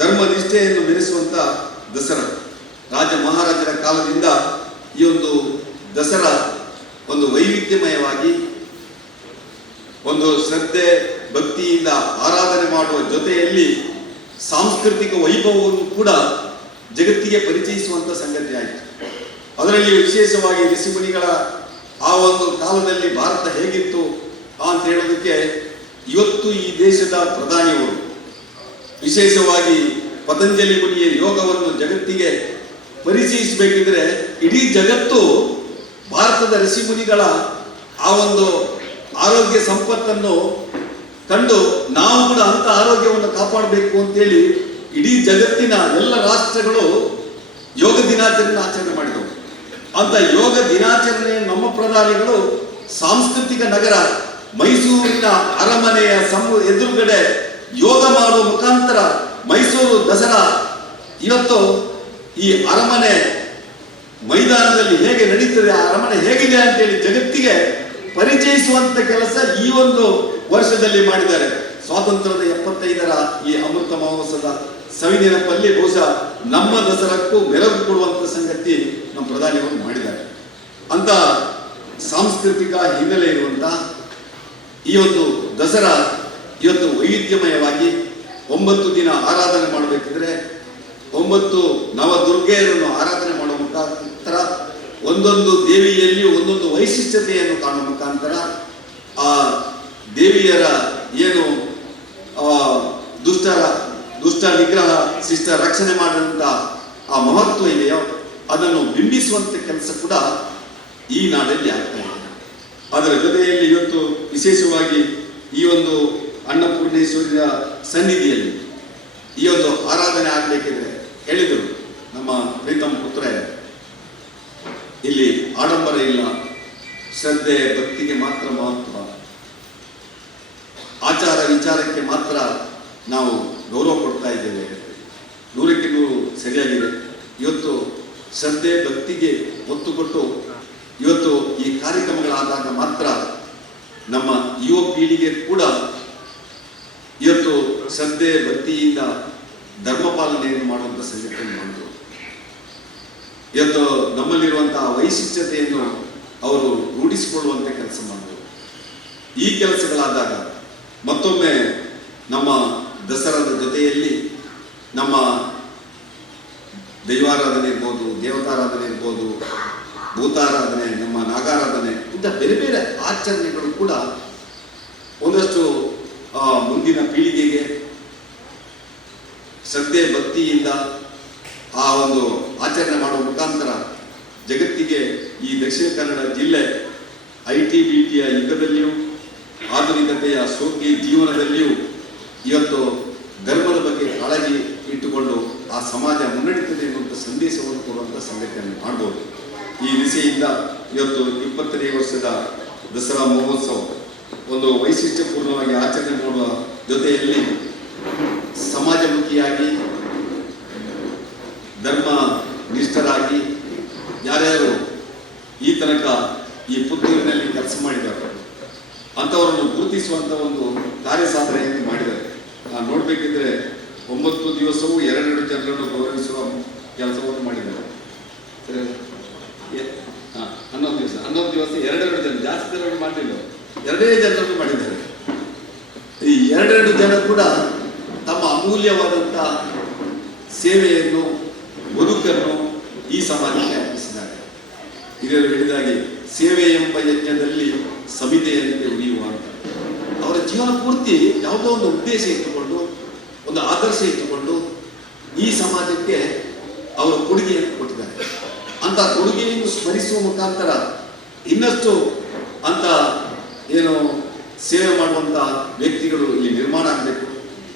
ಧರ್ಮ ನಿಷ್ಠೆಯನ್ನು ಮೆರೆಸುವಂಥ ದಸರಾ, ರಾಜ ಮಹಾರಾಜರ ಕಾಲದಿಂದ ಈ ಒಂದು ದಸರಾ ಒಂದು ವೈವಿಧ್ಯಮಯವಾಗಿ ಒಂದು ಶ್ರದ್ಧೆ ಭಕ್ತಿಯಿಂದ ಆರಾಧನೆ ಮಾಡುವ ಜೊತೆಯಲ್ಲಿ ಸಾಂಸ್ಕೃತಿಕ ವೈಭವವನ್ನು ಕೂಡ ಜಗತ್ತಿಗೆ ಪರಿಚಯಿಸುವಂಥ ಸಂಗತಿ ಆಯಿತು. ಅದರಲ್ಲಿ ವಿಶೇಷವಾಗಿ ಋಷಿಮುನಿಗಳ ಆ ಒಂದು ಕಾಲದಲ್ಲಿ ಭಾರತ ಹೇಗಿತ್ತು ಅಂತ ಹೇಳೋದಕ್ಕೆ ಇವತ್ತು ಈ ದೇಶದ ಪ್ರಧಾನಿಯವರು ವಿಶೇಷವಾಗಿ ಪತಂಜಲಿ ಮುನಿಯ ಯೋಗವನ್ನು ಜಗತ್ತಿಗೆ ಪರಿಚಯಿಸಬೇಕಿದ್ರೆ ಇಡೀ ಜಗತ್ತು ಭಾರತದ ಋಷಿಮುನಿಗಳ ಆ ಒಂದು ಆರೋಗ್ಯ ಸಂಪತ್ತನ್ನು ಕಂಡು ನಾವು ಕೂಡ ಅಂತ ಆರೋಗ್ಯವನ್ನು ಕಾಪಾಡಬೇಕು ಅಂತೇಳಿ ಇಡೀ ಜಗತ್ತಿನ ಎಲ್ಲ ರಾಷ್ಟ್ರಗಳು ಯೋಗ ದಿನಾಚರಣೆ ಆಚರಣೆ ಮಾಡಿದವು. ಅಂತ ಯೋಗ ದಿನಾಚರಣೆ ನಮ್ಮ ಪ್ರಧಾನಿಗಳು ಸಾಂಸ್ಕೃತಿಕ ನಗರ ಮೈಸೂರಿನ ಅರಮನೆಯ ಎದುರುಗಡೆ ಯೋಗ ಮಾಡುವ ಮುಖಾಂತರ ಮೈಸೂರು ದಸರಾ ಇವತ್ತು ಈ ಅರಮನೆ ಮೈದಾನದಲ್ಲಿ ಹೇಗೆ ನಡೀತದೆ, ಆ ಅರಮನೆ ಹೇಗಿದೆ ಅಂತೇಳಿ ಜಗತ್ತಿಗೆ ಪರಿಚಯಿಸುವಂತ ಕೆಲಸ ಈ ಒಂದು ವರ್ಷದಲ್ಲಿ ಮಾಡಿದ್ದಾರೆ. ಸ್ವಾತಂತ್ರ್ಯದ 75ರ ಈ ಅಮೃತ ಮಹೋತ್ಸವದ ಸವಿನೆನಪಲ್ಲಿ ಬಹುಶಃ ನಮ್ಮ ದಸರಾಕ್ಕೂ ಮೆರುಗು ಕೊಡುವಂತ ಸಂಗತಿ ನಮ್ಮ ಪ್ರಧಾನಿಯವರು ಮಾಡಿದ್ದಾರೆ. ಅಂತ ಸಾಂಸ್ಕೃತಿಕ ಹಿನ್ನೆಲೆ ಇರುವಂತ ಈ ಒಂದು ದಸರಾ ಇವತ್ತು ವೈವಿಧ್ಯಮಯವಾಗಿ 9 ದಿನ ಆರಾಧನೆ ಮಾಡಬೇಕಿದ್ರೆ 9 ನವದುರ್ಗೆಯರನ್ನು ಆರಾಧನೆ ಮಾಡುವ ಮುಖಾಂತರ ಒಂದೊಂದು ದೇವಿಯಲ್ಲಿ ಒಂದೊಂದು ವೈಶಿಷ್ಟ್ಯತೆಯನ್ನು ಕಾಣುವ ಮುಖಾಂತರ ಆ ದೇವಿಯರ ಏನು ದುಷ್ಟ ನಿಗ್ರಹ ಶಿಷ್ಟ ರಕ್ಷಣೆ ಮಾಡುವಂತ ಆ ಮಹತ್ವ ಇದೆಯೋ ಅದನ್ನು ಬಿಂಬಿಸುವಂತ ಕೆಲಸ ಕೂಡ ಈ ನಾಡಲ್ಲಿ ಆಗ್ತಾ ಇದೆ. ಅದರ ಜೊತೆಯಲ್ಲಿ ಇವತ್ತು ವಿಶೇಷವಾಗಿ ಈ ಒಂದು ಅನ್ನಪೂರ್ಣೇಶ್ವರಿಯ ಸನ್ನಿಧಿಯಲ್ಲಿ ಈ ಒಂದು ಆರಾಧನೆ ಆಗಬೇಕಿದ್ರೆ ಹೇಳಿದರು ನಮ್ಮ ಪ್ರೀತಮ್ ಪುತ್ರ, ಇಲ್ಲಿ ಆಡಂಬರ ಇಲ್ಲ, ಶ್ರದ್ಧೆ ಭಕ್ತಿಗೆ ಮಾತ್ರ ಮಹತ್ವ, ಆಚಾರ ವಿಚಾರಕ್ಕೆ ಮಾತ್ರ ನಾವು ಗೌರವ ಕೊಡ್ತಾ ಇದ್ದೇವೆ. 100ಕ್ಕೆ 100 ಸರಿಯಾಗಿದೆ. ಇವತ್ತು ಶ್ರದ್ಧೆ ಭಕ್ತಿಗೆ ಒತ್ತು ಕೊಟ್ಟು ಇವತ್ತು ಈ ಕಾರ್ಯಕ್ರಮಗಳಾದಾಗ ಮಾತ್ರ ನಮ್ಮ ಯುವ ಪೀಳಿಗೆ ಕೂಡ ಇವತ್ತು ಶ್ರದ್ಧೆ ಭಕ್ತಿಯಿಂದ ಧರ್ಮ ಪಾಲನೆಯನ್ನು ಮಾಡುವಂಥ ಸಂಗತಿಯನ್ನು ಮಾಡಿದ್ರು. ಇವತ್ತು ನಮ್ಮಲ್ಲಿರುವಂತಹ ವೈಶಿಷ್ಟ್ಯತೆಯನ್ನು ಅವರು ರೂಢಿಸಿಕೊಳ್ಳುವಂಥ ಕೆಲಸ ಮಾಡಿದ್ರು. ಈ ಕೆಲಸಗಳಾದಾಗ ಮತ್ತೊಮ್ಮೆ ನಮ್ಮ ದಸರಾದ ಜೊತೆಯಲ್ಲಿ ನಮ್ಮ ದೈವಾರಾಧನೆ ಇರ್ಬೋದು, ದೇವತಾರಾಧನೆ ಇರ್ಬೋದು, ಭೂತಾರಾಧನೆ, ನಮ್ಮ ನಾಗಾರಾಧನೆ ಇಂಥ ಬೇರೆ ಬೇರೆ ಆಚರಣೆಗಳು ಕೂಡ ಒಂದಷ್ಟು ಮುಂದಿನ ಪೀಳಿಗೆಗೆ ಶ್ರದ್ಧೆ ಭಕ್ತಿಯಿಂದ ಆ ಒಂದು ಆಚರಣೆ ಮಾಡುವ ಮುಖಾಂತರ ಜಗತ್ತಿಗೆ ಈ ದಕ್ಷಿಣ ಕನ್ನಡ ಜಿಲ್ಲೆ ITBTಯ ಯುಗದಲ್ಲಿಯೂ ಆಧುನಿಕತೆಯ ಸೋಗಿ ಜೀವನದಲ್ಲಿಯೂ ಇವತ್ತು ಧರ್ಮದ ಬಗ್ಗೆ ಕಾಳಜಿ ಇಟ್ಟುಕೊಂಡು ಆ ಸಮಾಜ ಮುನ್ನಡೆಯುತ್ತದೆ ಎನ್ನುವಂಥ ಸಂದೇಶವನ್ನು ಕೊಡುವಂಥ ಸಂಗತಿಯನ್ನು ಮಾಡ್ಬೋದು. ಈ ದಿಸೆಯಿಂದ ಇವತ್ತು 20ನೇ ವರ್ಷದ ದಸರಾ ಮಹೋತ್ಸವ ಒಂದು ವೈಶಿಷ್ಟ್ಯಪೂರ್ಣವಾಗಿ ಆಚರಣೆ ಮಾಡುವ ಜೊತೆಯಲ್ಲಿ ಸಮಾಜಮುಖಿಯಾಗಿ ಧರ್ಮ ನಿಷ್ಠರಾಗಿ ಯಾರ್ಯಾರು ಈ ತನಕ ಈ ಪುತ್ತೂರಿನಲ್ಲಿ ಕೆಲಸ ಮಾಡಿದ್ದಾರೆ ಅಂಥವರನ್ನು ಗುರುತಿಸುವಂಥ ಒಂದು ಕಾರ್ಯಸಾಧನೆಯನ್ನು ಮಾಡಿದ್ದಾರೆ. ನಾನು ನೋಡಬೇಕಿದ್ರೆ 9 ದಿವಸವೂ 2 ಜನರನ್ನು ಗೌರವಿಸುವ ಕೆಲಸವನ್ನು ಮಾಡಿದ್ದಾರೆ. ಸರಿ, 11 ದಿವಸ 2 ಜನ, ಜಾಸ್ತಿ ಜನರನ್ನು ಮಾಡಲಿಲ್ಲ, 2 ಜನರನ್ನು ಮಾಡಿದ್ದಾರೆ. ಈ 2 ಜನ ಕೂಡ ತಮ್ಮ ಅಮೂಲ್ಯವಾದಂಥ ಸೇವೆಯನ್ನು ಬದುಕನ್ನು ಈ ಸಮಾಜಕ್ಕೆ ಅರ್ಪಿಸಿದ್ದಾರೆ. ಹಿರಿಯರು ಹೇಳಿದಾಗೆ ಸೇವೆ ಎಂಬ ಯಜ್ಞದಲ್ಲಿ ಸಮಿತೆಯಂತೆ ಉಳಿಯುವ ಅಂತ. ಅವರ ಜೀವನ ಪೂರ್ತಿ ಯಾವುದೋ ಒಂದು ಉದ್ದೇಶ ಇಟ್ಟುಕೊಂಡು, ಒಂದು ಆದರ್ಶ ಇಟ್ಟುಕೊಂಡು ಈ ಸಮಾಜಕ್ಕೆ ಅವರು ಕೊಡುಗೆಯನ್ನು ಕೊಟ್ಟಿದ್ದಾರೆ. ಅಂತ ಕೊಡುಗೆಯನ್ನು ಸ್ಮರಿಸುವ ಮುಖಾಂತರ ಇನ್ನಷ್ಟು ಅಂತ ಏನು ಸೇವೆ ಮಾಡುವಂಥ ವ್ಯಕ್ತಿಗಳು ಇಲ್ಲಿ ನಿರ್ಮಾಣ ಆಗಬೇಕು.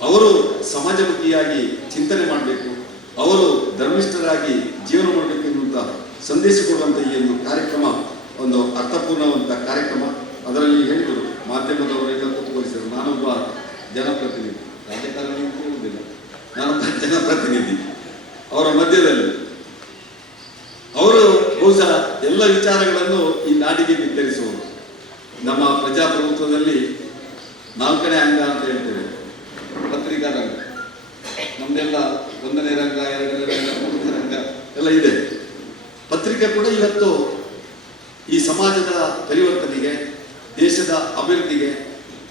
ಅವರು ಸಮಾಜಮುಖಿಯಾಗಿ ಚಿಂತನೆ ಮಾಡಬೇಕು, ಅವರು ಧರ್ಮಿಷ್ಠರಾಗಿ ಜೀವನ ಮಾಡಬೇಕು ಎನ್ನುವಂಥ ಸಂದೇಶ ಕೊಡುವಂಥ ಈ ಒಂದು ಕಾರ್ಯಕ್ರಮ ಒಂದು ಅರ್ಥಪೂರ್ಣವಂಥ ಕಾರ್ಯಕ್ರಮ. ಅದರಲ್ಲಿ ಹೇಳಿದರು ಮಾಧ್ಯಮದವರೆಲ್ಲ ಕೂತ್ಕೊಳಿಸಿದರು. ನಾನೊಬ್ಬ ಜನಪ್ರತಿನಿಧಿ, ರಾಜಕಾರಣಿ ಅಂತ ಹೇಳುವುದಿಲ್ಲ, ನಾನೊಬ್ಬ ಜನಪ್ರತಿನಿಧಿ. ಅವರ ಮಧ್ಯದಲ್ಲಿ ಅವರು ಬಹುಶಃ ಎಲ್ಲ ವಿಚಾರಗಳನ್ನು ಈ ನಾಡಿಗೆ ಬಿತ್ತರಿಸುವರು. ನಮ್ಮ ಪ್ರಜಾಪ್ರಭುತ್ವದಲ್ಲಿ 4ನೇ ಅಂಗ ಅಂತ ಹೇಳ್ತೇವೆ, ಪತ್ರಿಕಾ ರಂಗ. ನಮ್ದೆಲ್ಲ 1ನೇ ರಂಗ, 2ನೇ ರಂಗ, 3ನೇ ರಂಗ ಎಲ್ಲ ಇದೆ. ಪತ್ರಿಕೆ ಕೂಡ ಇವತ್ತು ಈ ಸಮಾಜದ ಪರಿವರ್ತನೆಗೆ, ದೇಶದ ಅಭಿವೃದ್ಧಿಗೆ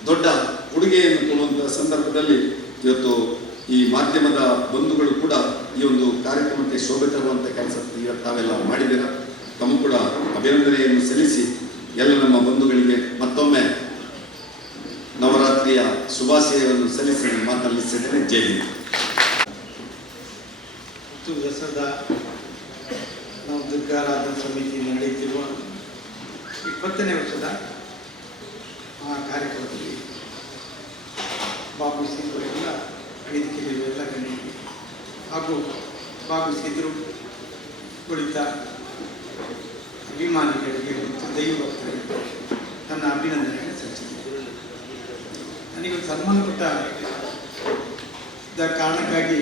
ದೊಡ್ಡ ಕೊಡುಗೆಯನ್ನು ಕೊಡುವಂಥ ಸಂದರ್ಭದಲ್ಲಿ ಇವತ್ತು ಈ ಮಾಧ್ಯಮದ ಬಂಧುಗಳು ಕೂಡ ಈ ಒಂದು ಕಾರ್ಯಕ್ರಮಕ್ಕೆ ಶೋಭೆ ತರುವಂಥ ಕೆಲಸ ತಾವೆಲ್ಲ ಮಾಡಿದ್ದೀರ. ತಮ್ಮ ಕೂಡ ಅಭಿನಂದನೆಯನ್ನು ಸಲ್ಲಿಸಿ ಎಲ್ಲ ನಮ್ಮ ಬಂಧುಗಳಿಗೆ ಮತ್ತೊಮ್ಮೆ ನವರಾತ್ರಿಯ ಶುಭಾಶಯವನ್ನು ಸಲ್ಲಿಸಿ ಮಾತನಾಡಿಸಿದ್ದೇನೆ. ಜೈ ಹಿಂದ್. ಪುತ್ತೂರು ದಸರಾದ ನಾವು ದುರ್ಗಾರಾಧನಾ ಸಮಿತಿ ನಡೆಯುತ್ತಿರುವ 20ನೇ ವರ್ಷದ ಆ ಕಾರ್ಯಕ್ರಮದಲ್ಲಿ ಭಾಗವಹಿಸಿದವರೆಲ್ಲ ವೇದಿಕೆಯಲ್ಲೆಲ್ಲ ಗಣ್ಯರು ಹಾಗೂ ಭಾಗವಹಿಸಿದ್ರು ಕುಳಿತ ಅಭಿಮಾನಿಗಳಿಗೆ ಮತ್ತು ದೈವ ಭಕ್ತರಿಗೆ ನನ್ನ ಅಭಿನಂದನೆಯನ್ನು ಸಲ್ಲಿಸಿದ್ದೆ. ನನಗೊಂದು ಸನ್ಮಾನ ಕೊಟ್ಟ ಕಾರಣಕ್ಕಾಗಿ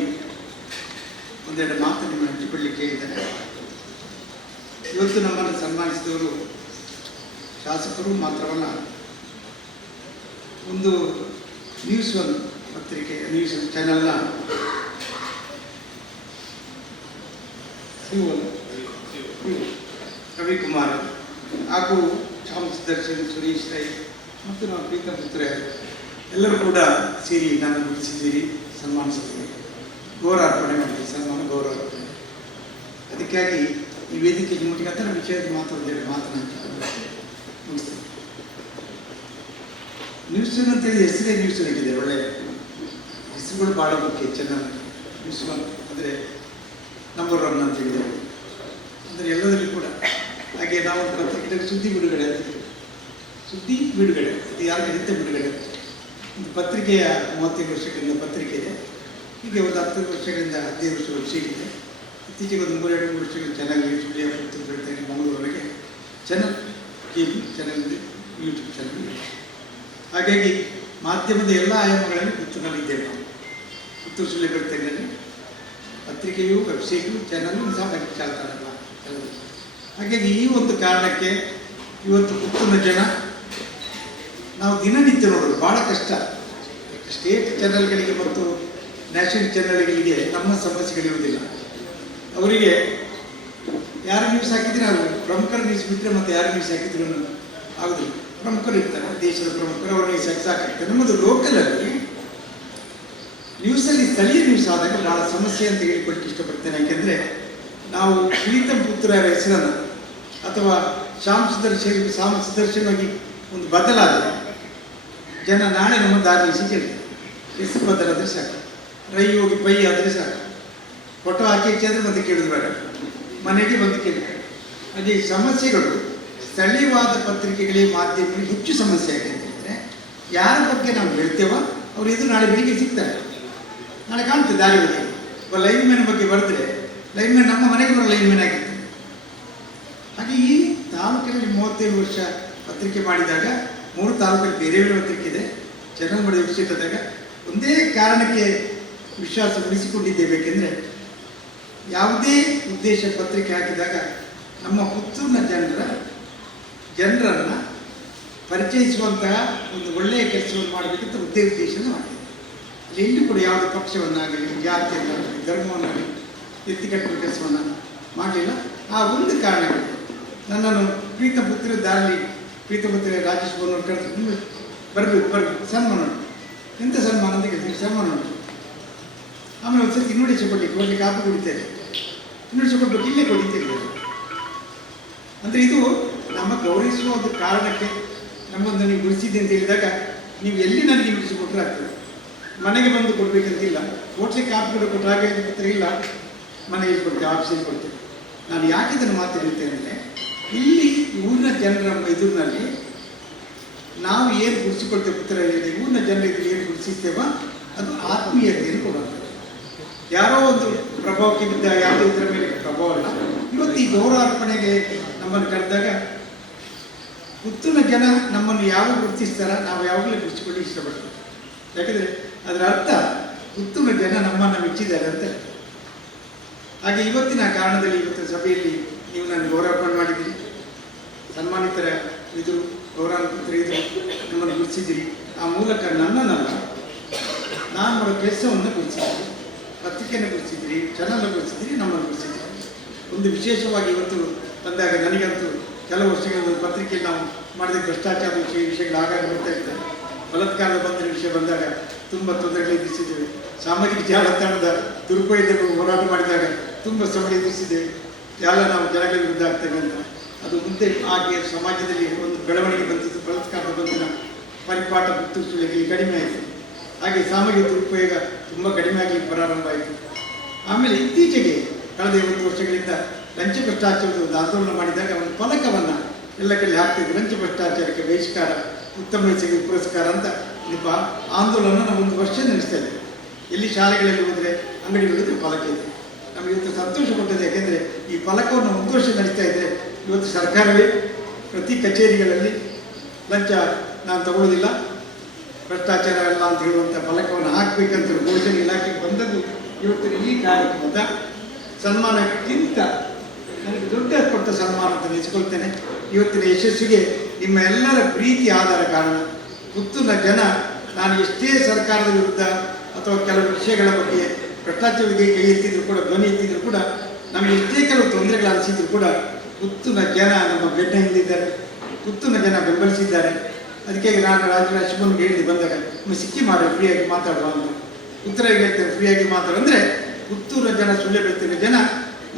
ಒಂದೆರಡು ಮಾತು ನಿಮ್ಮನ್ನು ಹಂಚಿಕೊಳ್ಳಿಕ್ಕೆ ಹೇಳಿದ್ದಾರೆ. ಇವತ್ತು ನಮ್ಮನ್ನು ಸನ್ಮಾನಿಸಿದವರು ಶಾಸಕರು ಮಾತ್ರವಲ್ಲ, ಒಂದು ನ್ಯೂಸ್1 ಪತ್ರಿಕೆ, ನ್ಯೂಸ್1 ಚಾನೆಲ್ನ ರವಿಕುಮಾರ್ ಹಾಗೂ ಚಾಮಸ್ ದರ್ಶನ್, ಸುರೇಶ್ ರೈ ಮತ್ತು ನಮ್ಮ ಪ್ರೀತಮ್ ಪುತ್ರ ಎಲ್ಲರೂ ಕೂಡ ಸೇರಿ ನಾನು ಗುರುತಿಸಿದ್ದೀರಿ, ಸನ್ಮಾನಿಸಿದ್ದೀರಿ, ಗೌರವಾರ್ಪಣೆ ಮಾಡಿದ್ದೀವಿ, ಸನ್ಮಾನ ಗೌರವಾರ್ಪಣೆ. ಅದಕ್ಕಾಗಿ ಈ ವೇದಿಕೆ ಮುಟ್ಟಿಗೆ ವಿಷಯದ ಒಂದೆರಡು ಮಾತನಾಡಿ ಮುಗಿಸ್ತೀನಿ. ನ್ಯೂಸ್1 ಅಂತೇಳಿ ಹೆಸರೇ ನ್ಯೂಸ್1 ಇಟ್ಟಿದೆ. ಒಳ್ಳೆಯ ಹೆಸರುಗಳು ಭಾಳ ಮುಖ್ಯ. ಚೆನ್ನಾಗಿ ನ್ಯೂಸ್1 ಅಂದರೆ ನಂಬರ್ 1 ಅಂತ ಹೇಳಿದೆ. ಅಂದರೆ ಎಲ್ಲದರಲ್ಲಿ ಕೂಡ ಹಾಗೆ ನಾವು ಪತ್ರಿಕೆಯಲ್ಲಿ ಸುದ್ದಿ ಬಿಡುಗಡೆ ಅಂತಿದ್ದೀವಿ. ಸುದ್ದಿ ಬಿಡುಗಡೆ ಅದು ಯಾರಿಗೆ ಹಿಡಿತ ಬಿಡುಗಡೆ. ಒಂದು ಪತ್ರಿಕೆಯ 35 ವರ್ಷಗಳಿಂದ ಪತ್ರಿಕೆ ಇದೆ. ಹೀಗೆ ಒಂದು 10 ವರ್ಷಗಳಿಂದ 15 ವರ್ಷ ವೆಬ್ಸೈಟ್. ಇತ್ತೀಚೆಗೆ ಒಂದು 3-2 ವರ್ಷಗಳು ಚೆನ್ನಾಗಿ ಸುಳ್ಳಿಯ ಪುತ್ತೂರು ಬೆಳ್ತಂಗಡಿ ಮಂಗಳೂರಿಗೆ ಚಾನಲ್, ಕೇಬಲ್ ಚಾನಲ್ ಇದೆ, ಯೂಟ್ಯೂಬ್ ಚಾನಲ್ ಇದೆ. ಹಾಗಾಗಿ ಮಾಧ್ಯಮದ ಎಲ್ಲ ಆಯಾಮಗಳಲ್ಲಿ ಪುತ್ತೂರಿನಲ್ಲಿದ್ದೇವೆ ನಾವು. ಪುತ್ತೂರು ಸುಳ್ಳಿ ಬೆಳ್ತಂಗಡಿಯಲ್ಲಿ ಪತ್ರಿಕೆಯು, ವೆಬ್ಸೈಟು, ಚಾನಲ್ಲು ಸಹ ಚಾಲ್ತಾನಲ್ಲ ಎಲ್ಲರೂ. ಹಾಗಾಗಿ ಈ ಒಂದು ಕಾರಣಕ್ಕೆ ಇವತ್ತು ಪುತ್ತೂರಿನ ಜನ ನಾವು ದಿನನಿತ್ಯ ನೋಡೋದು ಭಾಳ ಕಷ್ಟ. ಸ್ಟೇಟ್ ಚಾನಲ್ಗಳಿಗೆ ಮತ್ತು ನ್ಯಾಷನಲ್ ಚಾನಲ್ಗಳಿಗೆ ನಮ್ಮ ಸಮಸ್ಯೆಗಳಿರುವುದಿಲ್ಲ. ಅವರಿಗೆ ಯಾರು ನ್ಯೂಸ್ ಹಾಕಿದ್ರೆ ಅವರು ಪ್ರಮುಖರ ನ್ಯೂಸ್ ಬಿಟ್ಟರೆ ಮತ್ತೆ ಯಾರು ನ್ಯೂಸ್ ಹಾಕಿದ್ರು ಆಗುದಿಲ್ಲ. ಪ್ರಮುಖರು ಇರ್ತಾರೆ, ದೇಶದ ಪ್ರಮುಖರು, ಅವ್ರ ನ್ಯೂಸ್ ಹಾಕಿ ಸಾಕಾಗ್ತದೆ. ನಮ್ಮದು ಲೋಕಲಲ್ಲಿ ನ್ಯೂಸಲ್ಲಿ ಸ್ಥಳೀಯ ನ್ಯೂಸ್ ಆದಾಗ ಭಾಳ ಸಮಸ್ಯೆ ಅಂತ ಹೇಳಿಕೊಟ್ಟು ಇಷ್ಟಪಡ್ತೇನೆ. ಯಾಕೆಂದರೆ ನಾವು ಪ್ರೀತಮ್ ಪುತ್ರ ಹೆಸರನ್ನು ಅಥವಾ ಶ್ಯಾಮ್ ಸುದರ್ಶನವಾಗಿ ಒಂದು ಬದಲಾದರೆ ಜನ ನಾಳೆ ನಮ್ಮ ದಾರಿಸಿ ಕೇಳ್ತಾರೆ. ಹೆಸರು ಬದಲಾದರೆ ಸಾಕು, ರೈ ಹೋಗಿ ಪೈ ಆದರೆ ಸಾಕು, ಫೋಟೋ ಹಾಕಿ ಹೆಚ್ಚಾದರೆ ಮತ್ತೆ ಕೇಳಿದ್ರು ಬೇಡ, ಮನೆಗೆ ಬಂದು ಕೇಳ್ತಾರೆ. ಹಾಗೆ ಸಮಸ್ಯೆಗಳು ಸ್ಥಳೀಯವಾದ ಪತ್ರಿಕೆಗಳಿಗೆ ಮಾಧ್ಯಮಗಳಿಗೆ ಹೆಚ್ಚು ಸಮಸ್ಯೆ ಆಗಿದೆ ಅಂತಂದರೆ ಯಾರ ಬಗ್ಗೆ ನಾವು ಹೇಳ್ತೇವೋ ಅವ್ರು ಇದು ನಾಳೆ ಬೆಳಿಗ್ಗೆ ಸಿಗ್ತಾರೆ, ನಾಳೆ ಕಾಣ್ತದೆ ದಾರಿ ಬಗ್ಗೆ. ಒಬ್ಬ ಲೈನ್ಮ್ಯಾನ್ ಬಗ್ಗೆ ಬರೆದ್ರೆ ಲೈನ್ಮ್ಯಾನ್ ನಮ್ಮ ಮನೆಗೆ ಬರೋ ಲೈನ್ಮ್ಯಾನ್ ಆಗಿರ್ತಾರೆ. ಹಾಗೆ ಈ ತಾಲೂಕಿನಲ್ಲಿ 35 ವರ್ಷ ಪತ್ರಿಕೆ ಮಾಡಿದಾಗ 3 ತಾಲೂಕಲ್ಲಿ ಬೇರೆ ಬೇರೆ ಪತ್ರಿಕೆ ಇದೆ. ಚನ್ನಂಬಡಿ ವಿಷಯದಾಗ ಒಂದೇ ಕಾರಣಕ್ಕೆ ವಿಶ್ವಾಸ ಉಳಿಸಿಕೊಂಡಿದ್ದೇವೆ. ಏಕೆಂದರೆ ಯಾವುದೇ ಉದ್ದೇಶ ಪತ್ರಿಕೆ ಹಾಕಿದಾಗ ನಮ್ಮ ಪುತ್ತೂರಿನ ಜನರನ್ನು ಪರಿಚಯಿಸುವಂತಹ ಒಂದು ಒಳ್ಳೆಯ ಕೆಲಸವನ್ನು ಮಾಡಬೇಕಂತ ಉದ್ದೇಶವನ್ನು ಮಾಡಿದೆ. ಅಲ್ಲಿ ಎಲ್ಲಿ ಕೂಡ ಯಾವುದೇ ಪಕ್ಷವನ್ನಾಗಲಿ, ಜಾತಿಯನ್ನಾಗಲಿ, ಧರ್ಮವನ್ನಾಗಲಿ ಎತ್ತಿಕಟ್ಟುವ ಕೆಲಸವನ್ನು ಮಾಡಲಿಲ್ಲ. ಆ ಒಂದು ಕಾರಣಗಳು ನನ್ನನ್ನು ಪ್ರೀತಪುತ್ರ ದಾರಿ ಪ್ರೀತಪುತ್ರ ರಾಜೇಶ್ ಬೋನವ್ರು ಕರೆದು ಬರಬೇಕು ಸನ್ಮಾನ ಉಂಟು. ಎಂಥ ಸನ್ಮಾನ ಅಂತ ಕೇಳ್ತೀನಿ, ಸನ್ಮಾನ ಉಂಟು. ಆಮೇಲೆ ಒಂದು ಸರ್ತಿ ಇನ್ನೂಡಿಸಿ ಕೊಡಲಿಕ್ಕೆ ಕಾಪಿ ಕುಡಿತೇವೆ, ಇನ್ನೂಡಿಸಿ ಕೊಡ್ಬೇಕು, ಇಲ್ಲೇ ಕೊಡಿತೇವೆ ಅಂದರೆ ಇದು ನಮ್ಮ ಗೌರವಿಸುವ ಒಂದು ಕಾರಣಕ್ಕೆ ನಮ್ಮೊಂದು ನೀವು ಗುಡಿಸಿದ್ದೆ ಅಂತ ಹೇಳಿದಾಗ ನೀವು ಎಲ್ಲಿ ನನಗೆ ಇನ್ನೂಡಿಸಿ ಕೊಟ್ಟರೆ ಆಗ್ತದೆ. ಮನೆಗೆ ಬಂದು ಕೊಡಬೇಕಂತಿಲ್ಲ, ಹೋಟ್ಲಿಗೆ ಕಾಪಿ ಕೂಡ ಕೊಟ್ಟರೆ ಹಾಗೆ ಪತ್ರ ಇಲ್ಲ, ಮನೆಗೆ ಕೊಡ್ತೇವೆ, ಆಫೀಸಲ್ಲಿ ಕೊಡ್ತೇವೆ. ನಾನು ಯಾಕೆ ಇದನ್ನು ಮಾತಾಡುತ್ತೇನೆ ಅಂದರೆ ಇಲ್ಲಿ ಊರಿನ ಜನರ ಎದುರಿನಲ್ಲಿ ನಾವು ಏನು ಗುಡಿಸಿಕೊಳ್ತೇವೆ, ಪುತ್ರ ಊರಿನ ಜನರ ಎದುರು ಏನು ಗುಡಿಸಿರ್ತೇವೋ ಅದು ಆತ್ಮೀಯತೆಯನ್ನು ಕೊಡೋದು. ಯಾರೋ ಒಂದು ಪ್ರಭಾವಕ್ಕೆ ಬಿದ್ದ ಯಾವುದೇ ಇದರ ಮೇಲೆ ಪ್ರಭಾವ ಅಲ್ಲ. ಇವತ್ತು ಈ ಗೌರವಾರ್ಪಣೆಗೆ ನಮ್ಮನ್ನು ಕರೆದಾಗ ಪುತ್ತೂರಿನ ಜನ ನಮ್ಮನ್ನು ಯಾವಾಗ ಗುರುತಿಸ್ತಾರ ನಾವು ಯಾವಾಗಲೂ ಗುರುತಿಸಿಕೊಳ್ಳಿ ಇಷ್ಟಪಡ್ತೇವೆ. ಯಾಕಂದರೆ ಅದರ ಅರ್ಥ ಪುತ್ತೂರಿನ ಜನ ನಮ್ಮನ್ನು ಮೆಚ್ಚಿದ್ದಾರೆ ಅಂತ. ಹಾಗೆ ಇವತ್ತಿನ ಕಾರಣದಲ್ಲಿ ಇವತ್ತಿನ ಸಭೆಯಲ್ಲಿ ನೀವು ನನ್ನ ಗೌರವಾರ್ಪಣೆ ಮಾಡಿದ್ದೀರಿ, ಸನ್ಮಾನಿತರ ಇದು ಗೌರವಾನ್ವಿತರ ಇದು ನಮ್ಮನ್ನು ಗುರುತಿಸಿದ್ದೀರಿ. ಆ ಮೂಲಕ ನನ್ನನ್ನಲ್ಲ, ನಾನು ಮಾಡೋ ಕೆಲಸವನ್ನು ಗುರುತಿಸಿದ್ದೀರಿ, ಪತ್ರಿಕೆಯನ್ನು ಗುರುತಿಸಿದ್ದೀರಿ, ಚಾನಲ್ ಗುರುತಿಸಿದ್ದೀರಿ, ನಮ್ಮನ್ನು ಗುರುತಿಸಿದ್ದೀರಿ. ಒಂದು ವಿಶೇಷವಾಗಿ ಇವತ್ತು ಬಂದಾಗ ನನಗಂತೂ ಕೆಲವು ವರ್ಷಗಳ ಪತ್ರಿಕೆಯಲ್ಲಿ ನಾವು ಮಾಡಿದ ಭ್ರಷ್ಟಾಚಾರ ವಿಷಯಗಳು ಆಗಾಗ ಬರ್ತಾ ಇರ್ತವೆ. ಬಲಾತ್ಕಾರದ ಬಂಧನ ವಿಷಯ ಬಂದಾಗ ತುಂಬ ತೊಂದರೆಗಳು ಎದುರಿಸಿದ್ದೇವೆ. ಸಾಮಾಜಿಕ ಜಾಲತಾಣದ ದುರುಪಯೋಗವನ್ನು ಹೋರಾಟ ಮಾಡಿದಾಗ ತುಂಬ ಸಮಯ ಎದುರಿಸಿದ್ದೇವೆ. ಎಲ್ಲ ನಾವು ಜನಗಳ ವಿರುದ್ಧ ಆಗ್ತೇವೆ ಅಂತ. ಅದು ಮುಂದೆ ಹಾಗೆ ಸಮಾಜದಲ್ಲಿ ಒಂದು ಬೆಳವಣಿಗೆ ಬಂದಿದ್ದು. ಬಲಾತ್ಕಾರದ ಬಂಧನ ಪರಿಪಾಠ ಪುತ್ತೂರು ಕಡಿಮೆ ಆಯಿತು. ಹಾಗೆ ಸಾಮಾಜಿಕ ದುರುಪಯೋಗ ತುಂಬ ಕಡಿಮೆ ಆಗಲಿಕ್ಕೆ ಪ್ರಾರಂಭ ಆಯಿತು. ಆಮೇಲೆ ಇತ್ತೀಚೆಗೆ ಕಳೆದ 20 ವರ್ಷಗಳಿಂದ ಲಂಚ ಭ್ರಷ್ಟಾಚಾರದ ಒಂದು ಆಂದೋಲನ ಮಾಡಿದಾಗ ಒಂದು ಫಲಕವನ್ನು ಎಲ್ಲ ಕಡೆ ಹಾಕ್ತಿದ್ವಿ. ಲಂಚ ಭ್ರಷ್ಟಾಚಾರಕ್ಕೆ ಬಹಿಷ್ಕಾರ, ಉತ್ತಮ ವಯಸ್ಸಿಗೆ ಪುರಸ್ಕಾರ ಅಂತ ನಿಮ್ಮ ಆಂದೋಲನ ನಾವು 1 ವರ್ಷ ನಡೆಸ್ತಾ ಇದ್ದೇವೆ. ಎಲ್ಲಿ ಶಾಲೆಗಳಲ್ಲಿ ಹೋದರೆ ಅಂಗಡಿಗಳಲ್ಲಿ ಫಲಕ ಇದೆ. ನಮಗೆ ಇವತ್ತು ಸಂತೋಷ ಕೊಟ್ಟಿದೆ. ಯಾಕೆಂದರೆ ಈ ಫಲಕವನ್ನು 1 ವರ್ಷ ನಡೆಸ್ತಾ ಇದ್ದರೆ ಇವತ್ತು ಸರ್ಕಾರವೇ ಪ್ರತಿ ಕಚೇರಿಗಳಲ್ಲಿ ಲಂಚ ನಾನು ತಗೊಳ್ಳೋದಿಲ್ಲ, ಭ್ರಷ್ಟಾಚಾರ ಎಲ್ಲ ಅಂತ ಹೇಳುವಂಥ ಫಲಕವನ್ನು ಹಾಕಬೇಕಂತ ಘೋಷಣೆ ಇಲಾಖೆಗೆ ಬಂದದ್ದು ಇವತ್ತಿನ ಈ ಕಾರ್ಯಕ್ರಮದ ಸನ್ಮಾನಕ್ಕಿಂತ ನನಗೆ ದೊಡ್ಡ ಕೊಟ್ಟ ಸನ್ಮಾನ ಅಂತ ನೆನೆಸಿಕೊಳ್ತೇನೆ. ಇವತ್ತಿನ ಯಶಸ್ಸಿಗೆ ನಿಮ್ಮ ಎಲ್ಲರ ಪ್ರೀತಿ ಆಧಾರ ಕಾರಣ. ಪುತ್ತೂರಿನ ಜನ ನಾನು ಎಷ್ಟೇ ಸರ್ಕಾರದ ವಿರುದ್ಧ ಅಥವಾ ಕೆಲವು ವಿಷಯಗಳ ಬಗ್ಗೆ ಭ್ರಷ್ಟಾಚಾರಕ್ಕೆ ಕೈ ಎತ್ತಿದ್ರು ಕೂಡ, ಧ್ವನಿ ಎತ್ತಿದ್ರು ಕೂಡ, ನಮಗೆ ಎಷ್ಟೇ ಕೆಲವು ತೊಂದರೆಗಳು ಅನಿಸಿದ್ರು ಕೂಡ ಪುತ್ತೂರಿನ ಜನ ನಮ್ಮ ಬೆನ್ನ ಹಿಂದಿದ್ದಾರೆ, ಪುತ್ತೂರಿನ ಜನ ಬೆಂಬಲಿಸಿದ್ದಾರೆ. ಅದಕ್ಕೆ ನಾನು ರಾಜರಾಜ್ ಹೇಳಿದೆ ಬಂದಾಗ, ನಿಮ್ಮ ಸಿಕ್ಕಿ ಮಾಡಿ ಫ್ರೀಯಾಗಿ ಮಾತಾಡುವ ಅಂತ. ಉತ್ತರ ಹೇಳ್ತೇನೆ, ಫ್ರೀಯಾಗಿ ಮಾತಾಡು ಅಂದರೆ ಪುತ್ತೂರಿನ ಜನ, ಸುಳ್ಯ ಬೆಳ್ತಿನ ಜನ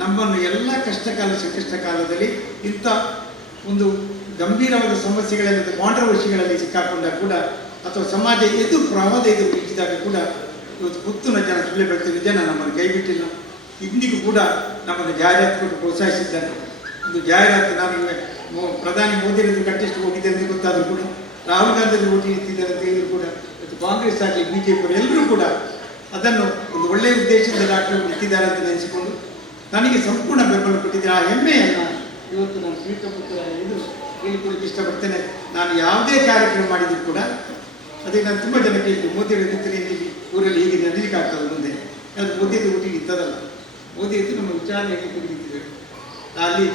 ನಮ್ಮನ್ನು ಎಲ್ಲ ಕಷ್ಟಕಾಲ ಸಂಕಷ್ಟ ಕಾಲದಲ್ಲಿ ಇಂಥ ಒಂದು ಗಂಭೀರವಾದ ಸಮಸ್ಯೆಗಳಲ್ಲಿ ಮತ್ತು ಕಾಂಟ್ರವರ್ಸಿಗಳಲ್ಲಿ ಸಿಕ್ಕಾಕೊಂಡಾಗ ಕೂಡ, ಅಥವಾ ಸಮಾಜ ಪ್ರವಾದ ಬೀಚಿದಾಗ ಕೂಡ ಇವತ್ತು ಪುತ್ತೂರಿನ ಜನ, ಸುಳ್ಯ ಬೆಳ್ತಿನ ಜನ ನಮ್ಮನ್ನು ಕೈಬಿಟ್ಟಿಲ್ಲ. ಇಂದಿಗೂ ಕೂಡ ನಮ್ಮನ್ನು ಜಾಹೀರಾತು ಕೊಟ್ಟು ಪ್ರೋತ್ಸಾಹಿಸಿದ್ದಾರೆ. ಒಂದು ಜಾಹೀರಾತು ನಾನು ಪ್ರಧಾನಿ ಮೋದಿಯವರು ಕಂಟೆಸ್ಟ್ ಹೋಗಿದೆ ಅಂತ ಗೊತ್ತಾದರೂ ಕೂಡ, ರಾಹುಲ್ ಗಾಂಧಿ ಓಟಿ ನಿಂತಿದ್ದಾರೆ ಅಂತ ಹೇಳಿದ್ರು ಕೂಡ, ಮತ್ತು ಕಾಂಗ್ರೆಸ್ ಆಗಲಿ ಬಿಜೆಪಿ ಎಲ್ಲರೂ ಕೂಡ ಅದನ್ನು ಒಂದು ಒಳ್ಳೆಯ ಉದ್ದೇಶದಿಂದ ಡಾಕ್ಟರ್ ನಿಂತಿದ್ದಾರೆ ಅಂತ ನೆನೆಸಿಕೊಂಡು ನನಗೆ ಸಂಪೂರ್ಣ ಬೆಂಬಲ ಕೊಟ್ಟಿದ್ದೆ. ಆ ಹೆಮ್ಮೆಯನ್ನು ಇವತ್ತು ನಾನು ಸ್ವೀಕರಿಸುತ್ತ ಇದು ಹೇಳಿಕೊಳ್ಳಕ್ಕೆ ಇಷ್ಟಪಡ್ತೇನೆ. ನಾನು ಯಾವುದೇ ಕಾರ್ಯಕ್ರಮ ಮಾಡಿದ್ರು ಕೂಡ ಅದೇ ನಾನು ತುಂಬ ಜನ ಕೇಳಿದ್ದು, ಮೋದಿಯವರ ನಿಂತರೆ ಊರಲ್ಲಿ ಹೀಗೆ ನಡೀಲಿಕ್ಕೆ ಆಗ್ತದೆ ಮುಂದೆ, ಅದು ಮೋದಿಯದು ಒಟ್ಟಿಗೆ ಇದ್ದದಲ್ಲ. ಮೋದಿಯದ್ದು ನಮ್ಮ ವಿಚಾರಣೆಗೆ ನಿಂತಿದ್ದೇವೆ. ಅಲ್ಲಿ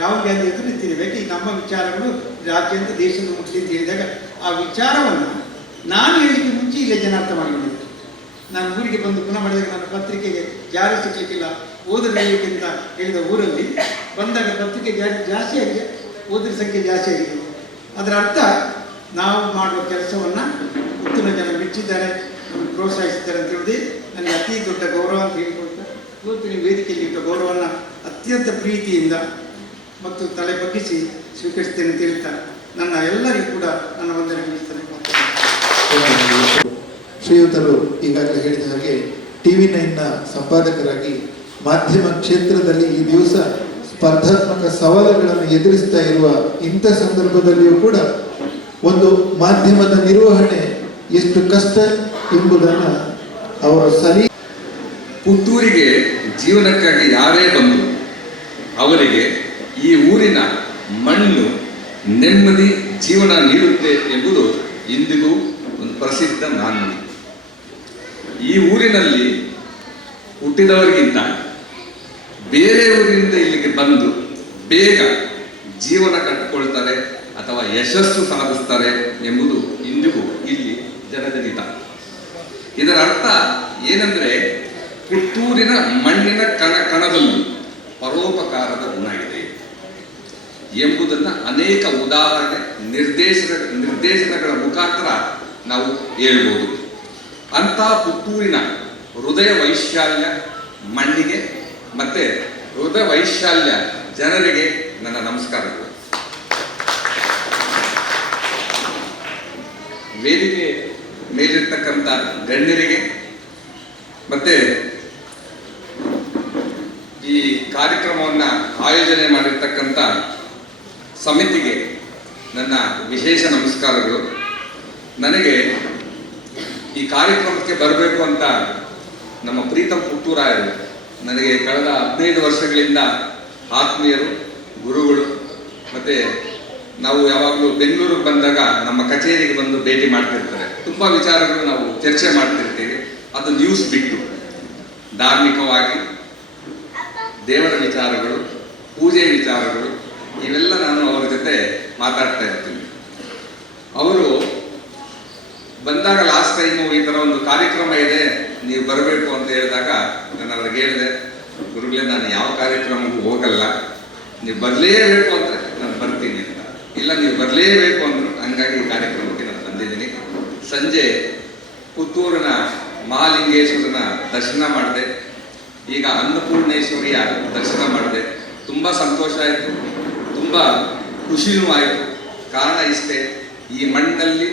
ರಾಹುಲ್ ಗಾಂಧಿ ಎದುರು ನಿಂತಿರಬೇಕು. ಈ ನಮ್ಮ ವಿಚಾರಗಳು ರಾಜ್ಯ ಅಂತ ದೇಶದ ಮುಟ್ಲಿ ಅಂತ ಹೇಳಿದಾಗ ಆ ವಿಚಾರವನ್ನು ನಾನು ಹೇಳಲಿಕ್ಕೆ ಮುಂಚೆ ಇಲ್ಲೇ ಜನ ಅರ್ಥ ಮಾಡಿಕೊಂಡಿದ್ದೆ. ನಾನು ಊರಿಗೆ ಬಂದು ಪುನಃ ಮಾಡಿದಾಗ ನನ್ನ ಪತ್ರಿಕೆಗೆ ಜಾರಿ ಸಿಗಲಿಕ್ಕಿಲ್ಲ, ಓದಬೇಕು ಅಂತ ಹೇಳಿದ ಊರಲ್ಲಿ ಬಂದಾಗ ಪತ್ರಿಕೆ ಜಾಸ್ತಿ ಆಗಿದೆ, ಓದಿನ ಸಂಖ್ಯೆ ಜಾಸ್ತಿ ಆಗಿದೆ. ಅದರ ಅರ್ಥ ನಾವು ಮಾಡುವ ಕೆಲಸವನ್ನು ಪುತ್ತೂರಿನ ಜನ ಮೆಚ್ಚಿದ್ದಾರೆ, ನಮಗೆ ಪ್ರೋತ್ಸಾಹಿಸಿದ್ದಾರೆ ಅಂತ ಹೇಳಿದೆ ನನಗೆ ಅತಿ ದೊಡ್ಡ ಗೌರವ ಅಂತ ಹೇಳಿಕೊಳ್ತಾ ಇವತ್ತು ನೀವು ವೇದಿಕೆಯಲ್ಲಿ ಇಟ್ಟ ಗೌರವವನ್ನು ಅತ್ಯಂತ ಪ್ರೀತಿಯಿಂದ ಮತ್ತು ತಲೆ ಬಗ್ಗಿಸಿ ಸ್ವೀಕರಿಸ್ತೇನೆ ಅಂತ ಹೇಳ್ತಾ ನನ್ನ ಎಲ್ಲರಿಗೂ ಕೂಡ ನನ್ನ ವಂದನೆ ತಿಳಿಸ್ತೇನೆ. ಶ್ರೀಯುತರು ಈಗಾಗಲೇ ಹೇಳಿದ ಹಾಗೆ TV9ನ ಸಂಪಾದಕರಾಗಿ ಮಾಧ್ಯಮ ಕ್ಷೇತ್ರದಲ್ಲಿ ಈ ದಿವಸ ಸ್ಪರ್ಧಾತ್ಮಕ ಸವಾಲುಗಳನ್ನು ಎದುರಿಸ್ತಾ ಇರುವ ಇಂಥ ಸಂದರ್ಭದಲ್ಲಿಯೂ ಕೂಡ ಒಂದು ಮಾಧ್ಯಮದ ನಿರ್ವಹಣೆ ಎಷ್ಟು ಕಷ್ಟ ಎಂಬುದನ್ನು ಅವರು ಸರಿ. ಪುತ್ತೂರಿಗೆ ಜೀವನಕ್ಕಾಗಿ ಯಾರೇ ಬಂದು ಅವರಿಗೆ ಈ ಊರಿನ ಮಣ್ಣು ನೆಮ್ಮದಿ ಜೀವನ ನೀಡುತ್ತೆ ಎಂಬುದು ಇಂದಿಗೂ ಒಂದು ಪ್ರಸಿದ್ಧ ನಾಣ್ಣುಡಿ. ಈ ಊರಿನಲ್ಲಿ ಹುಟ್ಟಿದವರಿಗಿಂತ ಬೇರೆ ಊರಿನಿಂದ ಇಲ್ಲಿಗೆ ಬಂದು ಬೇಗ ಜೀವನ ಕಟ್ಟಿಕೊಳ್ತಾರೆ ಅಥವಾ ಯಶಸ್ಸು ಸಾಧಿಸ್ತಾರೆ ಎಂಬುದು ಇಂದಿಗೂ ಇಲ್ಲಿ ಜನಜನಿತ. ಇದರ ಅರ್ಥ ಏನಂದ್ರೆ ಪುತ್ತೂರಿನ ಮಣ್ಣಿನ ಕಣದಲ್ಲಿ ಪರೋಪಕಾರದ ಗುಣ ಇದೆ ಎಂಬುದನ್ನು ಅನೇಕ ಉದಾಹರಣೆ ನಿರ್ದೇಶನಗಳ ಮುಖಾಂತರ ನಾವು ಹೇಳ್ಬೋದು. ಅಂತ ಪುತ್ತೂರಿನ ಹೃದಯ ವೈಶಾಲ್ಯ ಮಣ್ಣಿಗೆ ಮತ್ತೆ ಹೃದಯ ವೈಶಾಲ್ಯ ಜನರಿಗೆ ನನ್ನ ನಮಸ್ಕಾರಗಳು. ವೇದಿಕೆ ಮೇಲಿರ್ತಕ್ಕಂಥ ಗಣ್ಯರಿಗೆ ಮತ್ತೆ ಈ ಕಾರ್ಯಕ್ರಮವನ್ನ ಆಯೋಜನೆ ಮಾಡಿರ್ತಕ್ಕಂಥ ಸಮಿತಿಗೆ ನನ್ನ ವಿಶೇಷ ನಮಸ್ಕಾರಗಳು. ನನಗೆ ಈ ಕಾರ್ಯಕ್ರಮಕ್ಕೆ ಬರಬೇಕು ಅಂತ ನಮ್ಮ ಪ್ರೀತಮ್ ಪುತ್ತೂರಾಯರು ನನಗೆ ಕಳೆದ 15 ವರ್ಷಗಳಿಂದ ಆತ್ಮೀಯರು, ಗುರುಗಳು. ಮತ್ತೆ ನಾವು ಯಾವಾಗಲೂ ಬೆಂಗಳೂರಿಗೆ ಬಂದಾಗ ನಮ್ಮ ಕಚೇರಿಗೆ ಬಂದು ಭೇಟಿ ಮಾಡ್ತಿರ್ತಾರೆ. ತುಂಬ ವಿಚಾರಗಳು ನಾವು ಚರ್ಚೆ ಮಾಡ್ತಿರ್ತೀವಿ. ಅದು ನ್ಯೂಸ್ ಬಿಟ್ಟು ಧಾರ್ಮಿಕವಾಗಿ ದೇವರ ವಿಚಾರಗಳು, ಪೂಜೆ ವಿಚಾರಗಳು, ಇವೆಲ್ಲ ನಾನು ಅವರ ಜೊತೆ ಮಾತಾಡ್ತಾ ಇರ್ತೀನಿ. ಅವರು ಬಂದಾಗ ಲಾಸ್ಟ್ ಟೈಮು ಈ ಥರ ಒಂದು ಕಾರ್ಯಕ್ರಮ ಇದೆ, ನೀವು ಬರಬೇಕು ಅಂತ ಹೇಳಿದಾಗ ನಾನು ಅವ್ರಿಗೆ ಹೇಳಿದೆ, ಗುರುಗಳೇ ನಾನು ಯಾವ ಕಾರ್ಯಕ್ರಮಕ್ಕೂ ಹೋಗಲ್ಲ, ನೀವು ಬರಲೇಬೇಕು ಅಂದರೆ ನಾನು ಬರ್ತೀನಿ ಅಂತ. ಇಲ್ಲ ನೀವು ಬರಲೇಬೇಕು ಅಂದರು. ಹಂಗಾಗಿ ಈ ಕಾರ್ಯಕ್ರಮಕ್ಕೆ ನಾನು ಬಂದಿದ್ದೀನಿ. ಸಂಜೆ ಪುತ್ತೂರಿನ ಮಹಾಲಿಂಗೇಶ್ವರನ ದರ್ಶನ ಮಾಡಿದೆ, ಈಗ ಅನ್ನಪೂರ್ಣೇಶ್ವರಿಯ ದರ್ಶನ ಮಾಡಿದೆ. ತುಂಬ ಸಂತೋಷ ಆಯಿತು, ತುಂಬ ಖುಷಿನೂ ಆಯಿತು. ಕಾರಣ ಇಷ್ಟೇ, ಈ ಮಣ್ಣಲ್ಲಿ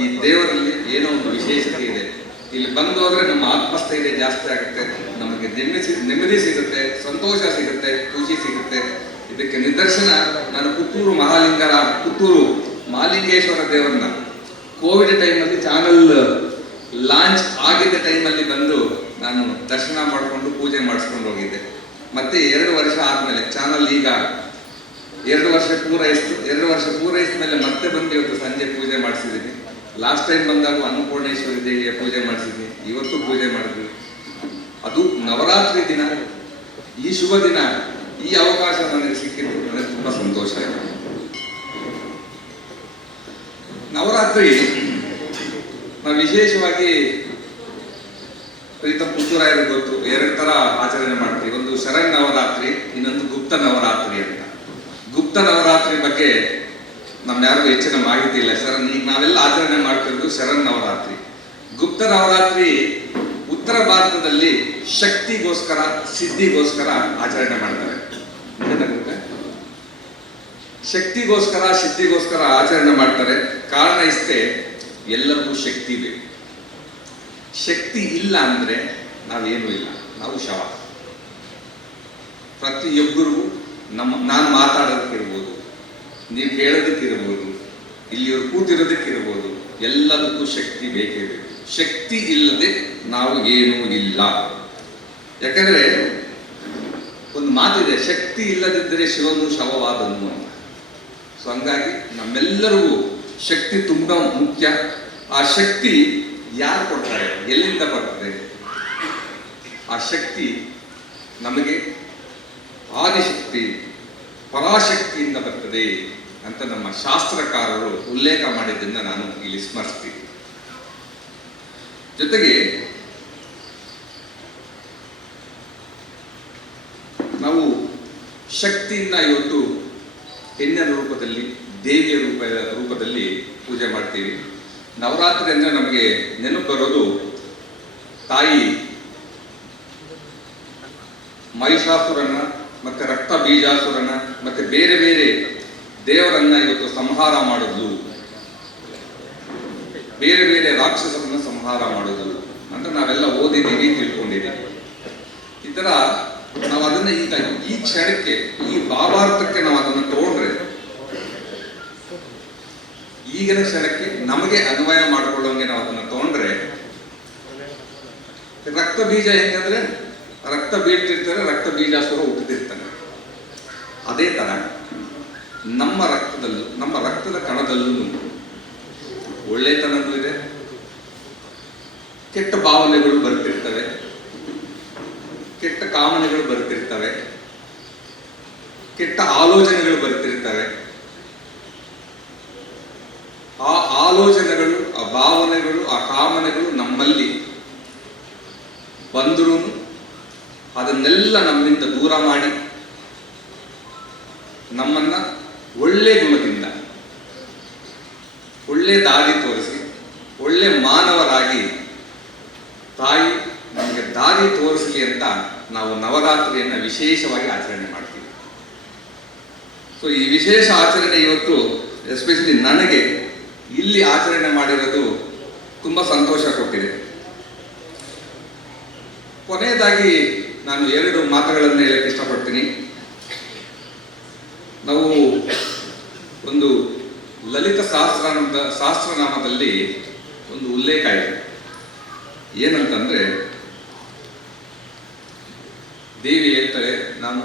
ಈ ದೇವರಲ್ಲಿ ಏನೋ ಒಂದು ವಿಶೇಷತೆ ಇದೆ. ಇಲ್ಲಿ ಬಂದು ಹೋದ್ರೆ ನಮ್ಮ ಆತ್ಮಸ್ಥೈರ್ಯ ಜಾಸ್ತಿ ಆಗುತ್ತೆ, ನಮಗೆ ನೆಮ್ಮದಿ ಸಿಗುತ್ತೆ, ಸಂತೋಷ ಸಿಗುತ್ತೆ, ಖುಷಿ ಸಿಗುತ್ತೆ. ಇದಕ್ಕೆ ನಿದರ್ಶನ ನಾನು ಪುತ್ತೂರು ಮಹಾಲಿಂಗೇಶ್ವರ ದೇವರನ್ನ ಕೋವಿಡ್ ಟೈಮಲ್ಲಿ ಚಾನಲ್ ಲಾಂಚ್ ಆಗಿದ್ದ ಟೈಮಲ್ಲಿ ಬಂದು ನಾನು ದರ್ಶನ ಮಾಡಿಕೊಂಡು ಪೂಜೆ ಮಾಡಿಸ್ಕೊಂಡು ಹೋಗಿದ್ದೆ. ಮತ್ತೆ 2 ವರ್ಷ ಆದಮೇಲೆ ಚಾನಲ್ ಈಗ 2 ವರ್ಷ ಪೂರೈಸಿದ ಮೇಲೆ ಮತ್ತೆ ಬಂದು ಇವತ್ತು ಸಂಜೆ ಪೂಜೆ ಮಾಡಿಸಿದ್ದೀನಿ. ಲಾಸ್ಟ್ ಟೈಮ್ ಬಂದಾಗ ಅನ್ನಪೂರ್ಣೇಶ್ವರಿ ದೇವಿಯ ಪೂಜೆ ಮಾಡಿಸಿದ್ದೀನಿ, ಇವತ್ತು ಪೂಜೆ ಮಾಡಿದ್ವಿ. ಅದು ನವರಾತ್ರಿ ದಿನ, ಈ ಶುಭ ದಿನ, ಈ ಅವಕಾಶ ನನಗೆ ಸಿಕ್ಕಿದ್ದು ನನಗೆ ತುಂಬ ಸಂತೋಷ ಇದೆ. ನವರಾತ್ರಿ ನಾವು ವಿಶೇಷವಾಗಿ ಪ್ರೀತಮ್ ಪುತ್ತೂರಾಯರು ಗೊತ್ತು, 2 ಥರ ಆಚರಣೆ ಮಾಡ್ತೀವಿ. ಒಂದು ಶರಣ್ ನವರಾತ್ರಿ, ಇನ್ನೊಂದು ಗುಪ್ತ ನವರಾತ್ರಿ ಅಂತ. ಗುಪ್ತ ನವರಾತ್ರಿ ಬಗ್ಗೆ ನಮ್ಯಾರಿಗೂ ಹೆಚ್ಚಿನ ಮಾಹಿತಿ ಇಲ್ಲ. ಈಗ ನಾವೆಲ್ಲ ಆಚರಣೆ ಮಾಡ್ತಿರೋದು ಶರಣ್ ನವರಾತ್ರಿ. ಗುಪ್ತ ನವರಾತ್ರಿ ಉತ್ತರ ಭಾರತದಲ್ಲಿ ಶಕ್ತಿಗೋಸ್ಕರ, ಸಿದ್ಧಿಗೋಸ್ಕರ ಆಚರಣೆ ಮಾಡ್ತಾರೆ. ಶಕ್ತಿಗೋಸ್ಕರ, ಸಿದ್ಧಿಗೋಸ್ಕರ ಆಚರಣೆ ಮಾಡ್ತಾರೆ. ಕಾರಣ ಇಷ್ಟೇ, ಎಲ್ಲರಿಗೂ ಶಕ್ತಿ ಬೇಕು. ಶಕ್ತಿ ಇಲ್ಲ ಅಂದ್ರೆ ನಾವೇನೂ ಇಲ್ಲ, ನಾವು ಶವ. ಪ್ರತಿಯೊಬ್ಬರಿಗೂ ನಾನು ಮಾತಾಡೋದಕ್ಕಿರ್ಬೋದು, ನೀವು ಹೇಳೋದಕ್ಕಿರ್ಬೋದು, ಇಲ್ಲಿಯವ್ರು ಕೂತಿರೋದಕ್ಕಿರ್ಬೋದು, ಎಲ್ಲದಕ್ಕೂ ಶಕ್ತಿ ಬೇಕೇ ಬೇಕು. ಶಕ್ತಿ ಇಲ್ಲದೆ ನಾವು ಏನೂ ಇಲ್ಲ. ಯಾಕಂದ್ರೆ ಒಂದು ಮಾತಿದೆ, ಶಕ್ತಿ ಇಲ್ಲದಿದ್ದರೆ ಶಿವನು ಶವವಾದನು ಅಂತ. ಸೊ ಹಂಗಾಗಿ ನಮ್ಮೆಲ್ಲರಿಗೂ ಶಕ್ತಿ ತುಂಬ ಮುಖ್ಯ. ಆ ಶಕ್ತಿ ಯಾರು ಕೊಡ್ತಾರೆ, ಎಲ್ಲಿಂದ ಬರ್ತದೆ? ಆ ಶಕ್ತಿ ನಮಗೆ ಆದಿಶಕ್ತಿ ಪರಾಶಕ್ತಿಯಿಂದ ಬರ್ತದೆ ಅಂತ ನಮ್ಮ ಶಾಸ್ತ್ರಕಾರರು ಉಲ್ಲೇಖ ಮಾಡಿದ್ದನ್ನು ನಾನು ಇಲ್ಲಿ ಸ್ಮರಿಸ್ತೀನಿ. ಜೊತೆಗೆ ನಾವು ಶಕ್ತಿಯಿಂದ ಇವತ್ತು ಹೆಣ್ಣಿನ ರೂಪದಲ್ಲಿ, ದೇವಿಯ ರೂಪದಲ್ಲಿ ಪೂಜೆ ಮಾಡ್ತೀವಿ. ನವರಾತ್ರಿ ಅಂದರೆ ನಮಗೆ ನೆನಪು ಬರೋದು ತಾಯಿ ಮಹಿಷಾಸುರನ ಮತ್ತೆ ರಕ್ತ ಬೀಜಾಸುರನ ಮತ್ತೆ ಬೇರೆ ಬೇರೆ ದೇವರನ್ನ ಇವತ್ತು ಸಂಹಾರ ಮಾಡೋದು, ಬೇರೆ ಬೇರೆ ರಾಕ್ಷಸರನ್ನ ಸಂಹಾರ ಮಾಡೋದು ಅಂತ ನಾವೆಲ್ಲ ಓದಿದ್ದೀವಿ, ತಿಳ್ಕೊಂಡಿದ್ದೀವಿ. ಈ ಥರ ನಾವು ಅದನ್ನ ಈಗ ಈ ಕ್ಷಣಕ್ಕೆ, ಈ ಭಾವಾರ್ಥಕ್ಕೆ ನಾವು ಅದನ್ನು ತಗೊಂಡ್ರೆ ಈಗಿನ ಕ್ಷಣಕ್ಕೆ ನಮಗೆ ಅನ್ವಯ ಮಾಡಿಕೊಳ್ಳೋಂಗೆ ನಾವು ಅದನ್ನು ತಗೊಂಡ್ರೆ, ರಕ್ತ ಬೀಜ ಹೆಂಗಂದ್ರೆ ರಕ್ತ ಬೀಳ್ತಿರ್ತಾರೆ, ರಕ್ತ ಬೀಜಾಸುರ ಹುಟ್ಟುತ್ತಿರ್ತಾನೆ. ಅದೇ ತರ ನಮ್ಮ ರಕ್ತದಲ್ಲೂ, ನಮ್ಮ ರಕ್ತದ ಕಣದಲ್ಲೂ ಒಳ್ಳೆತನವೂ ಇದೆ, ಕೆಟ್ಟ ಭಾವನೆಗಳು ಬರ್ತಿರ್ತವೆ, ಕೆಟ್ಟ ಕಾಮನೆಗಳು ಬರ್ತಿರ್ತವೆ, ಕೆಟ್ಟ ಆಲೋಚನೆಗಳು ಬರ್ತಿರ್ತವೆ. ಆ ಆಲೋಚನೆಗಳು, ಆ ಭಾವನೆಗಳು, ಆ ಕಾಮನೆಗಳು ನಮ್ಮಲ್ಲಿ ಬಂದರೂ ಅದನ್ನೆಲ್ಲ ನಮ್ಮಿಂದ ದೂರ ಮಾಡಿ ನಮ್ಮನ್ನ ಒಳ್ಳೆ ಗುಣದಿಂದ, ಒಳ್ಳೆ ದಾರಿ ತೋರಿಸಿ, ಒಳ್ಳೆ ಮಾನವರಾಗಿ ತಾಯಿ ನಮಗೆ ದಾರಿ ತೋರಿಸಲಿ ಅಂತ ನಾವು ನವರಾತ್ರಿಯನ್ನು ವಿಶೇಷವಾಗಿ ಆಚರಣೆ ಮಾಡ್ತೀವಿ. ಸೊ ಈ ವಿಶೇಷ ಆಚರಣೆ ಇವತ್ತು ಎಸ್ಪೆಷಲಿ ನನಗೆ ಇಲ್ಲಿ ಆಚರಣೆ ಮಾಡಿರೋದು ತುಂಬ ಸಂತೋಷ ಕೊಟ್ಟಿದೆ. ಕೊನೆಯದಾಗಿ ನಾನು 2 ಮಾತುಗಳನ್ನು ಹೇಳಕ್ಕೆ ಇಷ್ಟಪಡ್ತೀನಿ. ನಾವು ಒಂದು ಲಲಿತ ಸಹಸ್ರನಾಮದಲ್ಲಿ ಒಂದು ಉಲ್ಲೇಖ ಇದೆ. ಏನಂತಂದ್ರೆ, ದೇವಿ ಹೇಳ್ತಾರೆ, ನಾನು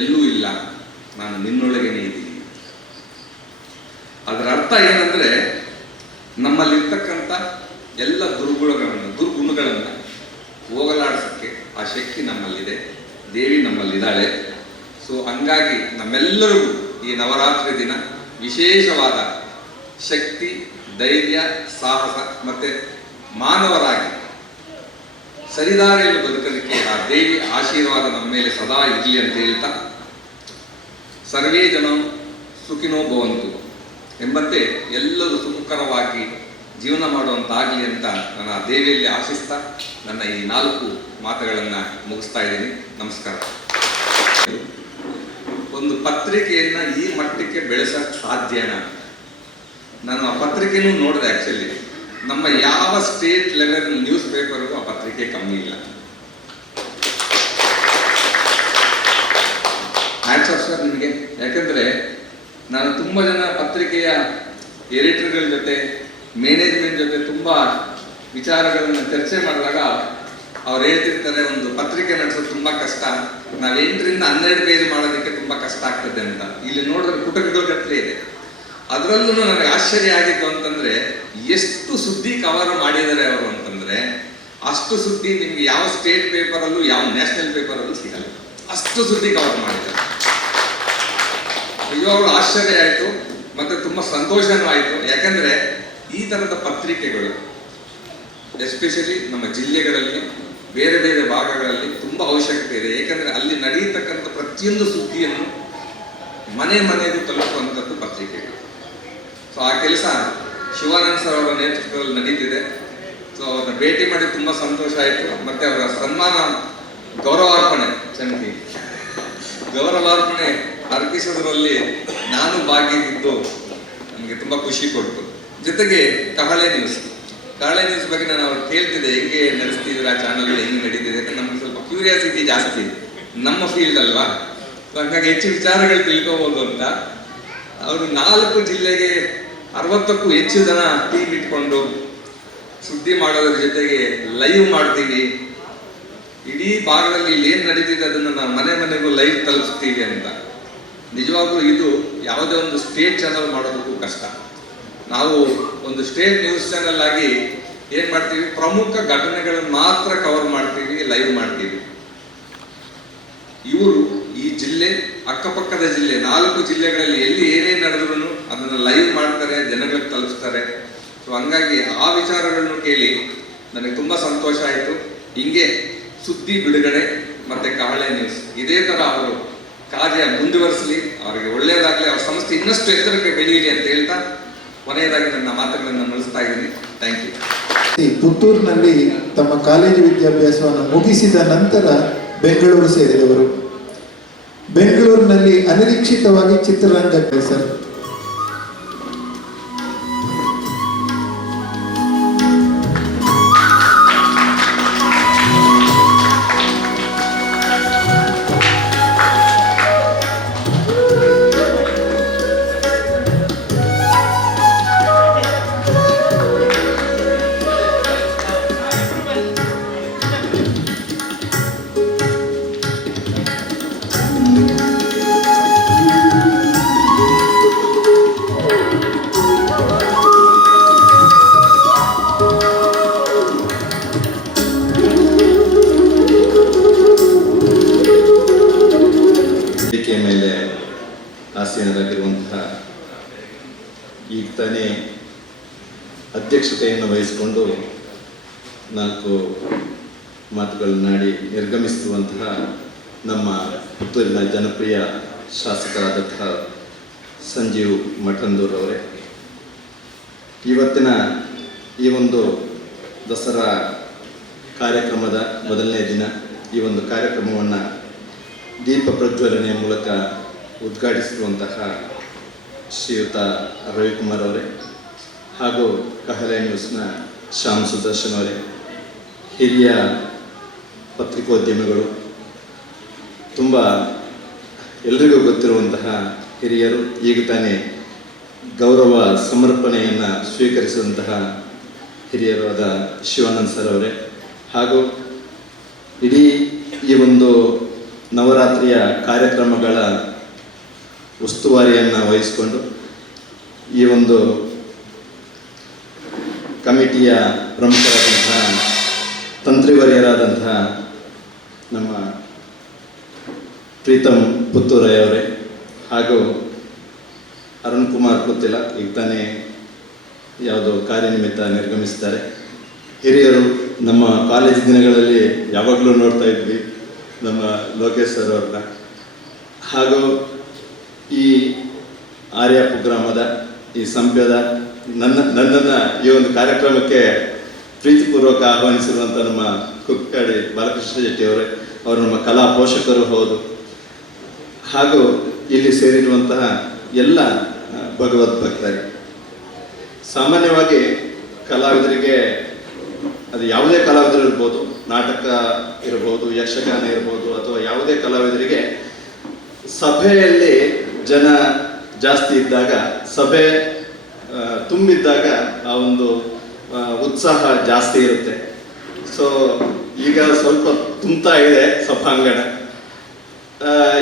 ಎಲ್ಲೂ ಇಲ್ಲ, ನಾನು ನಿನ್ನೊಳಗೇನೆ ಇದ್ದೀನಿ. ಅದರ ಅರ್ಥ ಏನಂದ್ರೆ, ನಮ್ಮಲ್ಲಿರ್ತಕ್ಕಂಥ ಎಲ್ಲ ದುರ್ಗುಣಗಳನ್ನು ಹೋಗಲಾಡಿಸಕ್ಕೆ ಆ ಶಕ್ತಿ ನಮ್ಮಲ್ಲಿದೆ, ದೇವಿ ನಮ್ಮಲ್ಲಿದ್ದಾಳೆ. ಸೊ ಹಂಗಾಗಿ ನಮ್ಮೆಲ್ಲರಿಗೂ ಈ ನವರಾತ್ರಿ ದಿನ ವಿಶೇಷವಾದ ಶಕ್ತಿ, ಧೈರ್ಯ, ಸಾಹಸ ಮತ್ತೆ ಮಾನವರಾಗಿ ಸರಿದಾರಿಯಲ್ಲಿ ಬದುಕಲಿಕ್ಕೆ ಆ ದೇವಿ ಆಶೀರ್ವಾದ ನಮ್ಮ ಮೇಲೆ ಸದಾ ಇರಲಿ ಅಂತ ಹೇಳ್ತಾ, ಸರ್ವೇ ಜನ ಸುಖಿನೋ ಭವಂತು ಎಂಬಂತೆ ಎಲ್ಲರೂ ಸುಖಕರವಾಗಿ ಜೀವನ ಮಾಡುವಂತಾಗಲಿ ಅಂತ ನನ್ನ ದೇವಿಯಲ್ಲಿ ಆಶಿಸ್ತಾ ನನ್ನ ಈ 4 ಮಾತುಗಳನ್ನು ಮುಗಿಸ್ತಾ ಇದ್ದೀನಿ. ನಮಸ್ಕಾರ. ಒಂದು ಪತ್ರಿಕೆಯನ್ನ ಈ ಮಟ್ಟಕ್ಕೆ ಬೆಳೆಸಕ್ಕೆ ಸಾಧ್ಯನಾ? ನಾನು ಆ ಪತ್ರಿಕೆನೂ ನೋಡಿದೆ. ಆಕ್ಚುಲಿ ನಮ್ಮ ಯಾವ ಸ್ಟೇಟ್ ಲೆವೆಲ್ ನ್ಯೂಸ್ ಪೇಪರ್ಗೂ ಆ ಪತ್ರಿಕೆ ಕಮ್ಮಿ ಇಲ್ಲ. ಹ್ಯಾಟ್ಸ್ ಆಫ್ ಸರ್ ನಿಮಗೆ. ಯಾಕಂದ್ರೆ ನಾನು ತುಂಬಾ ಜನ ಪತ್ರಿಕೆಯ ಎಡಿಟರ್ಗಳ ಜೊತೆ, ಮ್ಯಾನೇಜ್ಮೆಂಟ್ ಜೊತೆ ತುಂಬಾ ವಿಚಾರಗಳನ್ನು ಚರ್ಚೆ ಮಾಡಿದಾಗ ಅವ್ರು ಹೇಳ್ತಿರ್ತಾರೆ, ಒಂದು ಪತ್ರಿಕೆ ನಡೆಸೋದು ತುಂಬಾ ಕಷ್ಟ, ನಾವು 8 ರಿಂದ 12 ಪೇಜ್ ಮಾಡೋದಕ್ಕೆ ತುಂಬಾ ಕಷ್ಟ ಆಗ್ತದೆ ಅಂತ. ಇಲ್ಲಿ ನೋಡಿದ್ರೆ ಪುಟಗಳು ಗಟ್ಟಲೆ ಇದೆ. ಅದರಲ್ಲೂ ನನಗೆ ಆಶ್ಚರ್ಯ ಆಗಿತ್ತು ಅಂತಂದ್ರೆ, ಎಷ್ಟು ಸುದ್ದಿ ಕವರ್ ಮಾಡಿದ್ದಾರೆ ಅವರು ಅಂತಂದ್ರೆ, ಅಷ್ಟು ಸುದ್ದಿ ನಿಮ್ಗೆ ಯಾವ ಸ್ಟೇಟ್ ಪೇಪರಲ್ಲೂ, ಯಾವ ನ್ಯಾಷನಲ್ ಪೇಪರಲ್ಲೂ ಸಿಗಲ್ಲ. ಅಷ್ಟು ಸುದ್ದಿ ಕವರ್ ಮಾಡಿದ್ದಾರೆ. ಇವಾಗ ಆಶ್ಚರ್ಯ ಆಯ್ತು, ಮತ್ತೆ ತುಂಬಾ ಸಂತೋಷನೂ ಆಯ್ತು. ಯಾಕಂದ್ರೆ ಈ ತರದ ಪತ್ರಿಕೆಗಳು ಎಸ್ಪೆಷಲಿ ನಮ್ಮ ಜಿಲ್ಲೆಗಳಲ್ಲಿ, ಬೇರೆ ಬೇರೆ ಭಾಗಗಳಲ್ಲಿ ತುಂಬಾ ಅವಶ್ಯಕತೆ ಇದೆ. ಯಾಕಂದ್ರೆ ಅಲ್ಲಿ ನಡೆಯತಕ್ಕಂಥ ಪ್ರತಿಯೊಂದು ಸುದ್ದಿಯನ್ನು ಮನೆ ಮನೆಗೂ ತಲುಪುವಂಥದ್ದು ಪತ್ರಿಕೆಗಳು. ಸೊ ಆ ಕೆಲಸ ಶಿವಾನಂದ್ ಸರ್ ಅವರ ನೇತೃತ್ವದಲ್ಲಿ ನಡೀತಿದೆ. ಸೊ ಅವ್ರನ್ನ ಭೇಟಿ ಮಾಡಿ ತುಂಬಾ ಸಂತೋಷ ಆಯಿತು. ಮತ್ತೆ ಅವರ ಸನ್ಮಾನ, ಗೌರವಾರ್ಪಣೆ, ಚಂದಿ ಗೌರವಾರ್ಪಣೆ ಅರ್ಪಿಸೋದ್ರಲ್ಲಿ ನಾನು ಭಾಗಿಯಾಗಿದ್ದು ನಮಗೆ ತುಂಬಾ ಖುಷಿ ಕೊಡ್ತು. ಜೊತೆಗೆ ಕಹಳೆ ನ್ಯೂಸ್ ಬಗ್ಗೆ ನಾನು ಅವ್ರು ಕೇಳ್ತಿದ್ದೆ, ಹೆಂಗೆ ನಡೆಸ್ತಿದ್ದೀರಾ ಚಾನಲ್, ಹೆಂಗೆ ನಡೀತಿದೆ? ಯಾಕಂದ್ರೆ ನಮ್ಗೆ ಸ್ವಲ್ಪ ಕ್ಯೂರಿಯಾಸಿಟಿ ಜಾಸ್ತಿ ನಮ್ಮ ಫೀಲ್ಡ್ ಅಲ್ವಾ, ಹಾಗಾಗಿ ಹೆಚ್ಚು ವಿಚಾರಗಳು ತಿಳ್ಕೋಬಹುದು ಅಂತ. ಅವರು 4 ಜಿಲ್ಲೆಗೆ 60ಕ್ಕೂ ಹೆಚ್ಚು ಜನ ಟೀಮ್ ಇಟ್ಕೊಂಡು ಸುದ್ದಿ ಮಾಡೋದ್ರ ಜೊತೆಗೆ ಲೈವ್ ಮಾಡ್ತೀವಿ. ಇಡೀ ಭಾಗದಲ್ಲಿ ಇಲ್ಲಿ ಏನ್ ನಡೀತಿದೆ ಅದನ್ನು ನಾವು ಮನೆ ಮನೆಗೂ ಲೈವ್ ತಲುಪಿಸ್ತೀವಿ ಅಂತ. ನಿಜವಾಗ್ಲೂ ಇದು ಯಾವುದೇ ಒಂದು ಸ್ಟೇಟ್ ಚಾನಲ್ ಮಾಡೋದಕ್ಕೂ ಕಷ್ಟ. ನಾವು ಒಂದು ಸ್ಟೇಟ್ ನ್ಯೂಸ್ ಚಾನಲ್ ಆಗಿ ಏನ್ ಮಾಡ್ತೀವಿ, ಪ್ರಮುಖ ಘಟನೆಗಳನ್ನು ಮಾತ್ರ ಕವರ್ ಮಾಡ್ತೀವಿ, ಲೈವ್ ಮಾಡ್ತೀವಿ. ಇವರು ಈ ಜಿಲ್ಲೆ ಅಕ್ಕಪಕ್ಕದ ಜಿಲ್ಲೆ 4 ಜಿಲ್ಲೆಗಳಲ್ಲಿ ಎಲ್ಲಿ ಏನೇನು ನಡೆದ್ರು ಅದನ್ನು ಲೈವ್ ಮಾಡ್ತಾರೆ, ಜನಗಳಿಗೆ ತಲುಪಿಸ್ತಾರೆ. ಸೊ ಹಂಗಾಗಿ ಆ ವಿಚಾರಗಳನ್ನು ಕೇಳಿ ನನಗೆ ತುಂಬ ಸಂತೋಷ ಆಯಿತು. ಹಿಂಗೆ ಸುದ್ದಿ ಬಿಡುಗಡೆ ಮತ್ತು ಕಹಳೆ ನ್ಯೂಸ್ ಇದೇ ಥರ ಅವರು ಕಾರ್ಯ ಮುಂದುವರಿಸಲಿ, ಅವರಿಗೆ ಒಳ್ಳೆಯದಾಗಲಿ, ಅವ್ರ ಸಂಸ್ಥೆ ಇನ್ನಷ್ಟು ಎತ್ತರಕ್ಕೆ ಬೆಳೆಯಲಿ ಅಂತ ಹೇಳ್ತಾ ಕೊನೆಯದಾಗಿ ನನ್ನ ಮಾತುಗಳನ್ನು ಮುಗಿಸ್ತಾ ಇದ್ದೀನಿ. Thank you. ಪುತ್ತೂರಿನಲ್ಲಿ ತಮ್ಮ ಕಾಲೇಜು ವಿದ್ಯಾಭ್ಯಾಸವನ್ನು ಮುಗಿಸಿದ ನಂತರ ಬೆಂಗಳೂರು ಸೇರಿದವರು. ಬೆಂಗಳೂರಿನಲ್ಲಿ ಅನಿರೀಕ್ಷಿತವಾಗಿ ಚಿತ್ರರಂಗಕ್ಕೆ ಸರ್ ಮೇಲೆ ಆಸೀನರಾಗಿರುವಂತಹ ಈಗ ತಾನೇ ಅಧ್ಯಕ್ಷತೆಯನ್ನು ವಹಿಸಿಕೊಂಡು 4 ಮಾತುಗಳನ್ನಾಡಿ ನಿರ್ಗಮಿಸಿರುವಂತಹ ನಮ್ಮ ಪುತ್ತೂರಿನ ಜನಪ್ರಿಯ ಶಾಸಕರಾದಂತಹ ಸಂಜೀವ್ ಮಠಂದೂರ್ ಅವರೇ, ಇವತ್ತಿನ ಈ ಒಂದು ದಸರಾ ಕಾರ್ಯಕ್ರಮದ ಮೊದಲನೇ ದಿನ ಈ ಒಂದು ಕಾರ್ಯಕ್ರಮವನ್ನು ದೀಪ ಪ್ರಜ್ವಲನೆಯ ಮೂಲಕ ಉದ್ಘಾಟಿಸಿರುವಂತಹ ಶ್ರೀಯುತ ರವಿಕುಮಾರ್ ಅವರೇ ಹಾಗೂ ಕಹಳೆ ನ್ಯೂಸ್ನ ಶ್ಯಾಮ್ ಸುದರ್ಶನ್ ಅವರೇ, ಹಿರಿಯ ಪತ್ರಿಕೋದ್ಯಮಿಗಳು, ತುಂಬ ಎಲ್ರಿಗೂ ಗೊತ್ತಿರುವಂತಹ ಹಿರಿಯರು, ಈಗ ತಾನೇ ಗೌರವ ಸಮರ್ಪಣೆಯನ್ನು ಸ್ವೀಕರಿಸಿದಂತಹ ಹಿರಿಯರು ಆದ ಶಿವಾನಂದ್ ಸರ್ ಅವರೇ, ಹಾಗೂ ಇಡೀ ಈ ಒಂದು ನವರಾತ್ರಿಯ ಕಾರ್ಯಕ್ರಮಗಳ ಉಸ್ತುವಾರಿಯನ್ನು ವಹಿಸಿಕೊಂಡು ಈ ಒಂದು ಕಮಿಟಿಯ ಪ್ರಮುಖರಾದಂತಹ ತಂತ್ರಿವರ್ಯರಾದಂತಹ ನಮ್ಮ ಪ್ರೀತಮ್ ಪುತ್ತೂರಯ್ಯವರೇ ಹಾಗೂ ಅರುಣ್ ಕುಮಾರ್ ಪುತ್ತಿಲ ಈಗ ತಾನೇ ಯಾವುದೋ ಕಾರ್ಯನಿಮಿತ್ತ ನಿರ್ಗಮಿಸಿದ್ದಾರೆ. ಹಿರಿಯರು, ನಮ್ಮ ಕಾಲೇಜು ದಿನಗಳಲ್ಲಿ ಯಾವಾಗಲೂ ನೋಡ್ತಾ ಇದ್ವಿ ನಮ್ಮ ಲೋಕೇಶ್ ಸರ್ ಅವ್ರನ್ನ, ಹಾಗೂ ಈ ಆರ್ಯ ಗ್ರಾಮದ ಈ ಸಂಪ್ಯದ ನನ್ನನ್ನು ಈ ಒಂದು ಕಾರ್ಯಕ್ರಮಕ್ಕೆ ಪ್ರೀತಿಪೂರ್ವಕ ಆಹ್ವಾನಿಸಿರುವಂಥ ನಮ್ಮ ಕುಕ್ಕಡಿ ಬಾಲಕೃಷ್ಣ ಶೆಟ್ಟಿ ಅವರೇ, ಅವರು ನಮ್ಮ ಕಲಾ ಪೋಷಕರು ಹೌದು, ಹಾಗೂ ಇಲ್ಲಿ ಸೇರಿರುವಂತಹ ಎಲ್ಲ ಭಗವದ್ಭಕ್ತರಿಗೆ. ಸಾಮಾನ್ಯವಾಗಿ ಕಲಾವಿದರಿಗೆ ಅದು ಯಾವುದೇ ಕಲಾವಿದರು ಇರ್ಬೋದು, ನಾಟಕ ಇರ್ಬೋದು, ಯಕ್ಷಗಾನ ಇರ್ಬೋದು, ಅಥವಾ ಯಾವುದೇ ಕಲಾವಿದರಿಗೆ ಸಭೆಯಲ್ಲಿ ಜನ ಜಾಸ್ತಿ ಇದ್ದಾಗ, ಸಭೆ ತುಂಬಿದ್ದಾಗ ಆ ಒಂದು ಉತ್ಸಾಹ ಜಾಸ್ತಿ ಇರುತ್ತೆ. ಸೊ ಈಗ ಸ್ವಲ್ಪ ತುಂಬ್ತಾ ಇದೆ ಸಭಾಂಗಣ.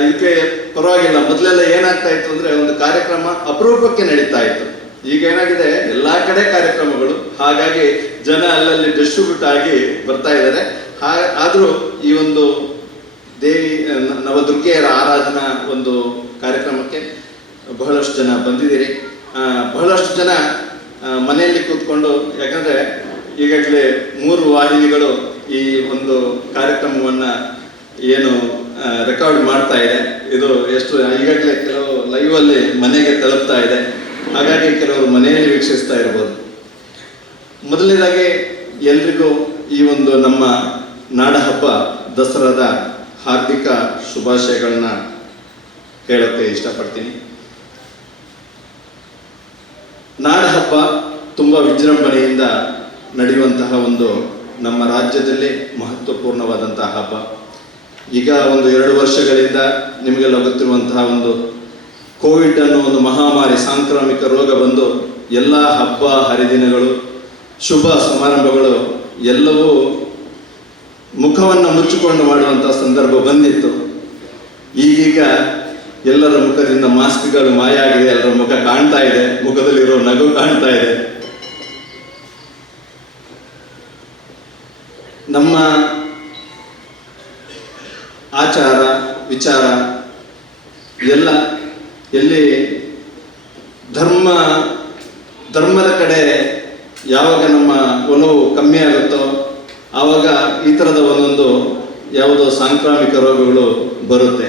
ಇದಕ್ಕೆ ಪರವಾಗಿಲ್ಲ. ಮೊದಲೆಲ್ಲ ಏನಾಗ್ತಾ ಇತ್ತು ಅಂದರೆ ಒಂದು ಕಾರ್ಯಕ್ರಮ ಅಪರೂಪಕ್ಕೆ ನಡೀತಾ ಇತ್ತು. ಈಗ ಏನಾಗಿದೆ, ಎಲ್ಲ ಕಡೆ ಕಾರ್ಯಕ್ರಮಗಳು, ಹಾಗಾಗಿ ಜನ ಅಲ್ಲಲ್ಲಿ ಡಿಸ್ಟ್ರಿಬ್ಯೂಟ್ ಆಗಿ ಬರ್ತಾ ಇದ್ದಾರೆ. ಆದರೂ ಈ ಒಂದು ದೇವಿ ನವದುರ್ಗೆಯರ ಆರಾಧನಾ ಒಂದು ಕಾರ್ಯಕ್ರಮಕ್ಕೆ ಬಹಳಷ್ಟು ಜನ ಬಂದಿದ್ದೀರಿ. ಬಹಳಷ್ಟು ಜನ ಮನೆಯಲ್ಲಿ ಕೂತ್ಕೊಂಡು, ಯಾಕಂದರೆ ಈಗಾಗಲೇ 3 ವಾಹಿನಿಗಳು ಈ ಒಂದು ಕಾರ್ಯಕ್ರಮವನ್ನು ಏನು ರೆಕಾರ್ಡ್ ಮಾಡ್ತಾ ಇದೆ. ಇದು ಎಷ್ಟು ಈಗಾಗಲೇ ಕೆಲವು ಲೈವಲ್ಲಿ ಮನೆಗೆ ತಲುಪ್ತಾ ಇದೆ, ಹಾಗಾಗಿ ಕೆಲವರು ಮನೆಯಲ್ಲಿ ವೀಕ್ಷಿಸ್ತಾ ಇರ್ಬೋದು. ಮೊದಲನೇದಾಗಿ ಎಲ್ರಿಗೂ ಈ ಒಂದು ನಮ್ಮ ನಾಡಹಬ್ಬ ದಸರಾದ ಹಾರ್ದಿಕ ಶುಭಾಶಯಗಳನ್ನ ಹೇಳೋಕ್ಕೆ ಇಷ್ಟಪಡ್ತೀನಿ. ನಾಡಹಬ್ಬ ತುಂಬ ವಿಜೃಂಭಣೆಯಿಂದ ನಡೆಯುವಂತಹ ಒಂದು ನಮ್ಮ ರಾಜ್ಯದಲ್ಲಿ ಮಹತ್ವಪೂರ್ಣವಾದಂತಹ ಹಬ್ಬ. ಈಗ ಒಂದು 2 ವರ್ಷಗಳಿಂದ ನಿಮಗೆಲ್ಲ ಗೊತ್ತಿರುವಂತಹ ಒಂದು ಕೋವಿಡ್ ಅನ್ನೋ ಒಂದು ಮಹಾಮಾರಿ, ಸಾಂಕ್ರಾಮಿಕ ರೋಗ ಬಂದು ಎಲ್ಲ ಹಬ್ಬ ಹರಿದಿನಗಳು, ಶುಭ ಸಮಾರಂಭಗಳು ಎಲ್ಲವೂ ಮುಖವನ್ನು ಮುಚ್ಚಿಕೊಂಡು ಮಾಡುವಂಥ ಸಂದರ್ಭ ಬಂದಿತ್ತು. ಈಗೀಗ ಎಲ್ಲರ ಮುಖದಿಂದ ಮಾಸ್ಕ್ಗಳು ಮಾಯ ಆಗಿದೆ, ಎಲ್ಲರ ಮುಖ ಕಾಣ್ತಾ ಇದೆ, ಮುಖದಲ್ಲಿರೋ ನಗು ಕಾಣ್ತಾ ಇದೆ. ನಮ್ಮ ಆಚಾರ ವಿಚಾರ ಎಲ್ಲ ಎಲ್ಲಿ ಧರ್ಮದ ಕಡೆ ಯಾವಾಗ ನಮ್ಮ ಒಲವು ಕಮ್ಮಿ ಆಗುತ್ತೋ ಆವಾಗ ಈ ಥರದ ಒಂದೊಂದು ಯಾವುದೋ ಸಾಂಕ್ರಾಮಿಕ ರೋಗಗಳು ಬರುತ್ತೆ.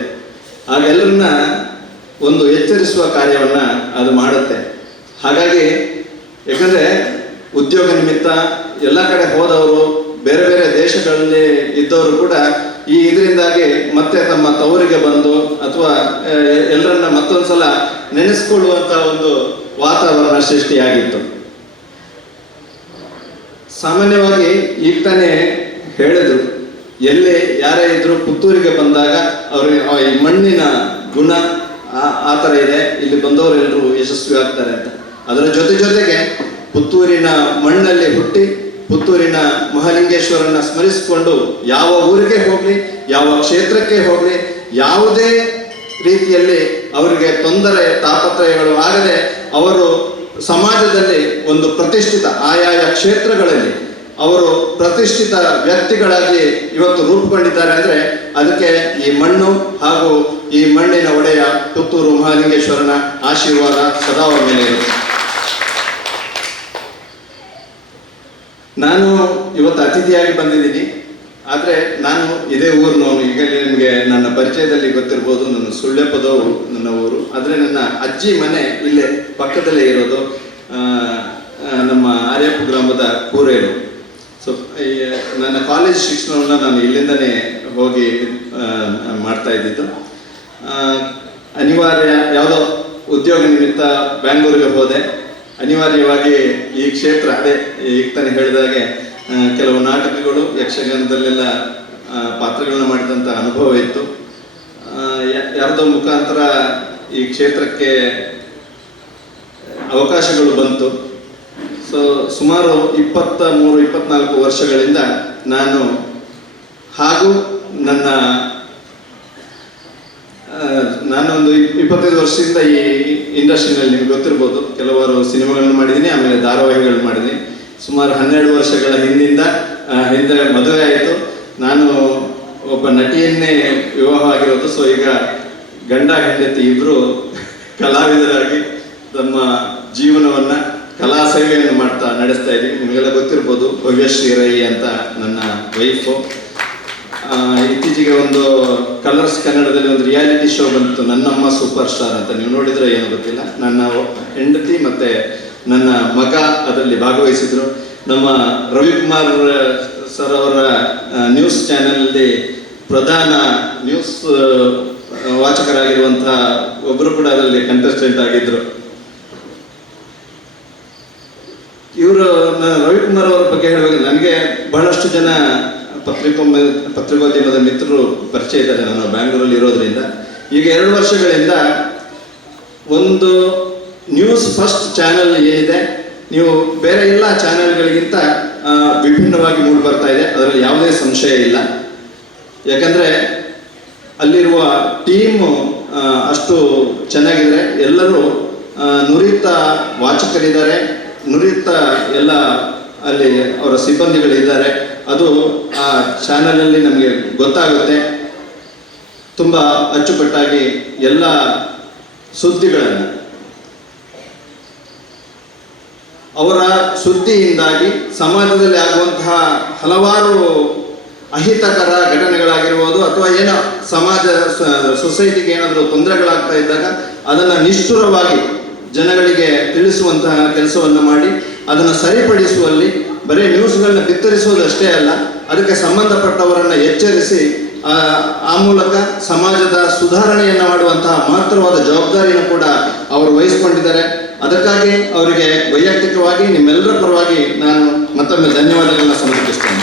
ಆಗ ಎಲ್ಲರನ್ನ ಒಂದು ಎಚ್ಚರಿಸುವ ಕಾರ್ಯವನ್ನು ಅದು ಮಾಡುತ್ತೆ. ಹಾಗಾಗಿ ಯಾಕಂದರೆ ಉದ್ಯೋಗ ನಿಮಿತ್ತ ಎಲ್ಲ ಕಡೆ ಹೋದವರು, ಬೇರೆ ಬೇರೆ ದೇಶಗಳಲ್ಲಿ ಇದ್ದವರು ಕೂಡ ಈ ಇದರಿಂದಾಗಿ ಮತ್ತೆ ತಮ್ಮ ತವರಿಗೆ ಬಂದು ಅಥವಾ ಎಲ್ಲರನ್ನ ಮತ್ತೊಂದ್ಸಲ ನೆನೆಸ್ಕೊಳ್ಳುವಂಥ ಒಂದು ವಾತಾವರಣ ಸೃಷ್ಟಿಯಾಗಿತ್ತು. ಸಾಮಾನ್ಯವಾಗಿ ಈಗ ತಾನೇ ಹೇಳಿದ್ರು, ಎಲ್ಲೇ ಯಾರೇ ಇದ್ರು ಪುತ್ತೂರಿಗೆ ಬಂದಾಗ ಅವ್ರಿಗೆ ಈ ಮಣ್ಣಿನ ಗುಣ ಆ ಥರ ಇದೆ, ಇಲ್ಲಿ ಬಂದವರೆಲ್ಲರೂ ಯಶಸ್ವಿ ಆಗ್ತಾರೆ ಅಂತ. ಅದರ ಜೊತೆಗೆ ಪುತ್ತೂರಿನ ಮಣ್ಣಲ್ಲಿ ಹುಟ್ಟಿ ಪುತ್ತೂರಿನ ಮಹಾಲಿಂಗೇಶ್ವರನ ಸ್ಮರಿಸಿಕೊಂಡು ಯಾವ ಊರಿಗೆ ಹೋಗಲಿ, ಯಾವ ಕ್ಷೇತ್ರಕ್ಕೆ ಹೋಗಲಿ, ಯಾವುದೇ ರೀತಿಯಲ್ಲಿ ಅವರಿಗೆ ತೊಂದರೆ ತಾಪತ್ರಯಗಳು ಆಗದೆ ಅವರು ಸಮಾಜದಲ್ಲಿ ಒಂದು ಪ್ರತಿಷ್ಠಿತ ಆಯಾಯ ಕ್ಷೇತ್ರಗಳಲ್ಲಿ ಅವರು ಪ್ರತಿಷ್ಠಿತ ವ್ಯಕ್ತಿಗಳಾಗಿ ಇವತ್ತು ರೂಪುಗೊಂಡಿದ್ದಾರೆ ಅಂದರೆ ಅದಕ್ಕೆ ಈ ಮಣ್ಣು ಹಾಗೂ ಈ ಮಣ್ಣಿನ ಒಡೆಯ ಪುತ್ತೂರು ಮಹಾಲಿಂಗೇಶ್ವರನ ಆಶೀರ್ವಾದ ಸದಾ ಅವರ ಮೇಲೆ ಇರುತ್ತೆ. ನಾನು ಇವತ್ತು ಅತಿಥಿಯಾಗಿ ಬಂದಿದ್ದೀನಿ, ಆದರೆ ನಾನು ಇದೇ ಊರಿನವನು. ಈಗ ನಿಮಗೆ ನನ್ನ ಪರಿಚಯದಲ್ಲಿ ಗೊತ್ತಿರ್ಬೋದು, ನನ್ನ ಸುಳ್ಯ ಪದವು ನನ್ನ ಊರು, ಆದರೆ ನನ್ನ ಅಜ್ಜಿ ಮನೆ ಇಲ್ಲೇ ಪಕ್ಕದಲ್ಲೇ ಇರೋದು, ನಮ್ಮ ಆರ್ಯಪ್ಪ ಗ್ರಾಮದ ಕೂರೇರು. ಸೊ ನನ್ನ ಕಾಲೇಜ್ ಶಿಕ್ಷಣವನ್ನು ನಾನು ಇಲ್ಲಿಂದನೇ ಹೋಗಿ ಮಾಡ್ತಾ ಇದ್ದಿದ್ದು. ಅನಿವಾರ್ಯ ಯಾವುದೋ ಉದ್ಯೋಗ ನಿಮಿತ್ತ ಬ್ಯಾಂಗ್ಳೂರಿಗೆ ಹೋದೆ. ಅನಿವಾರ್ಯವಾಗಿ ಈ ಕ್ಷೇತ್ರ ಅದೇ ಈಗ ತಾನೇ ಹೇಳಿದಾಗೆ ಕೆಲವು ನಾಟಕಗಳು, ಯಕ್ಷಗಾನದಲ್ಲೆಲ್ಲ ಪಾತ್ರಗಳನ್ನ ಮಾಡಿದಂಥ ಅನುಭವ ಇತ್ತು. ಯಾರ್ದೋ ಮುಖಾಂತರ ಈ ಕ್ಷೇತ್ರಕ್ಕೆ ಅವಕಾಶಗಳು ಬಂತು. ಸೊ ಸುಮಾರು 23-24 ವರ್ಷಗಳಿಂದ ನಾನು ಹಾಗೂ ನಾನೊಂದು 25 ವರ್ಷದಿಂದ ಈ ಇಂಡಸ್ಟ್ರಿನಲ್ಲಿ ನಿಮ್ಗೆ ಗೊತ್ತಿರ್ಬೋದು, ಕೆಲವಾರು ಸಿನಿಮಾಗಳನ್ನು ಮಾಡಿದ್ದೀನಿ, ಆಮೇಲೆ ಧಾರಾವಾಹಿಗಳು ಮಾಡಿದ್ದೀನಿ. ಸುಮಾರು 12 ವರ್ಷಗಳ ಹಿಂದೆ ಮದುವೆ ಆಯಿತು. ನಾನು ಒಬ್ಬ ನಟಿಯನ್ನೇ ವಿವಾಹ ಆಗಿರೋದು. ಸೊ ಈಗ ಗಂಡ ಹೆಂಡತಿ ಇಬ್ಬರು ಕಲಾವಿದರಾಗಿ ತಮ್ಮ ಜೀವನವನ್ನು ಕಲಾ ಸೇವೆಯನ್ನು ನಡೆಸ್ತಾ ಇದ್ದೀವಿ. ನಿಮಗೆಲ್ಲ ಗೊತ್ತಿರ್ಬೋದು, ಭವ್ಯಶ್ರೀ ರೈ ಅಂತ ನನ್ನ ವೈಫು. ಇತ್ತೀಚೆಗೆ ಒಂದು ಕಲರ್ಸ್ ಕನ್ನಡದಲ್ಲಿ ಒಂದು ರಿಯಾಲಿಟಿ ಶೋ ಬಂತು, ನನ್ನಮ್ಮ ಸೂಪರ್ ಸ್ಟಾರ್ ಅಂತ. ನೀವು ನೋಡಿದ್ರೆ ಏನು ಗೊತ್ತಿಲ್ಲ. ನನ್ನ ಹೆಂಡತಿ ಮತ್ತೆ ನನ್ನ ಮಗ ಅದರಲ್ಲಿ ಭಾಗವಹಿಸಿದ್ರು. ನಮ್ಮ ರವಿಕುಮಾರ್ ಸರ್ ಅವರ ನ್ಯೂಸ್ ಚಾನೆಲ್ನಲ್ಲಿ ಪ್ರಧಾನ ನ್ಯೂಸ್ ವಾಚಕರಾಗಿರುವಂತಹ ಒಬ್ಬರು ಕೂಡ ಅದರಲ್ಲಿ ಕಂಟೆಸ್ಟೆಂಟ್ ಆಗಿದ್ರು. ಇವರು ರವಿಕುಮಾರ್ ಅವರ ಬಗ್ಗೆ ಹೇಳುವಾಗ ನನಗೆ ಬಹಳಷ್ಟು ಜನ ಪತ್ರಿಕೋದ್ಯಮದ ಮಿತ್ರರು ಪರಿಚಯ ಇದ್ದಾರೆ, ನಾನು ಬ್ಯಾಂಗ್ಳೂರಲ್ಲಿ ಇರೋದ್ರಿಂದ. ಈಗ 2 ವರ್ಷಗಳಿಂದ ಒಂದು ನ್ಯೂಸ್ ಫಸ್ಟ್ ಚಾನೆಲ್ ಏನಿದೆ, ನೀವು ಬೇರೆ ಎಲ್ಲ ಚಾನೆಲ್ಗಳಿಗಿಂತ ವಿಭಿನ್ನವಾಗಿ ಮೂಡಿ ಬರ್ತಾ ಇದೆ, ಅದರಲ್ಲಿ ಯಾವುದೇ ಸಂಶಯ ಇಲ್ಲ. ಯಾಕಂದರೆ ಅಲ್ಲಿರುವ ಟೀಮು ಅಷ್ಟು ಚೆನ್ನಾಗಿದ್ದಾರೆ. ಎಲ್ಲರೂ ನುರಿತ ವಾಚಕರಿದ್ದಾರೆ, ನುರಿತ ಎಲ್ಲ ಅಲ್ಲಿ ಅವರ ಸಿಬ್ಬಂದಿಗಳಿದ್ದಾರೆ. ಅದು ಆ ಚಾನಲಲ್ಲಿ ನಮಗೆ ಗೊತ್ತಾಗುತ್ತೆ. ತುಂಬ ಅಚ್ಚುಕಟ್ಟಾಗಿ ಎಲ್ಲ ಸುದ್ದಿಗಳನ್ನು, ಅವರ ಸುದ್ದಿಯಿಂದಾಗಿ ಸಮಾಜದಲ್ಲಿ ಆಗುವಂತಹ ಹಲವಾರು ಅಹಿತಕರ ಘಟನೆಗಳಾಗಿರ್ಬೋದು ಅಥವಾ ಏನೋ ಸೊಸೈಟಿಗೆ ಏನಾದರೂ ತೊಂದರೆಗಳಾಗ್ತಾ ಇದ್ದಾಗ ಅದನ್ನು ನಿಷ್ಠುರವಾಗಿ ಜನಗಳಿಗೆ ತಿಳಿಸುವಂತಹ ಕೆಲಸವನ್ನು ಮಾಡಿ ಅದನ್ನು ಸರಿಪಡಿಸುವಲ್ಲಿ ಬರೀ ನ್ಯೂಸ್ಗಳನ್ನ ಬಿತ್ತರಿಸುವುದಷ್ಟೇ ಅಲ್ಲ, ಅದಕ್ಕೆ ಸಂಬಂಧಪಟ್ಟವರನ್ನು ಎಚ್ಚರಿಸಿ ಆ ಮೂಲಕ ಸಮಾಜದ ಸುಧಾರಣೆಯನ್ನು ಮಾಡುವಂತಹ ಮಹತ್ತರವಾದ ಜವಾಬ್ದಾರಿಯನ್ನು ಕೂಡ ಅವರು ವಹಿಸಿಕೊಂಡಿದ್ದಾರೆ. ಅದಕ್ಕಾಗಿ ಅವರಿಗೆ ವೈಯಕ್ತಿಕವಾಗಿ ನಿಮ್ಮೆಲ್ಲರ ಪರವಾಗಿ ನಾನು ಮತ್ತೊಮ್ಮೆ ಧನ್ಯವಾದಗಳನ್ನು ಸಮರ್ಪಿಸ್ತೇನೆ.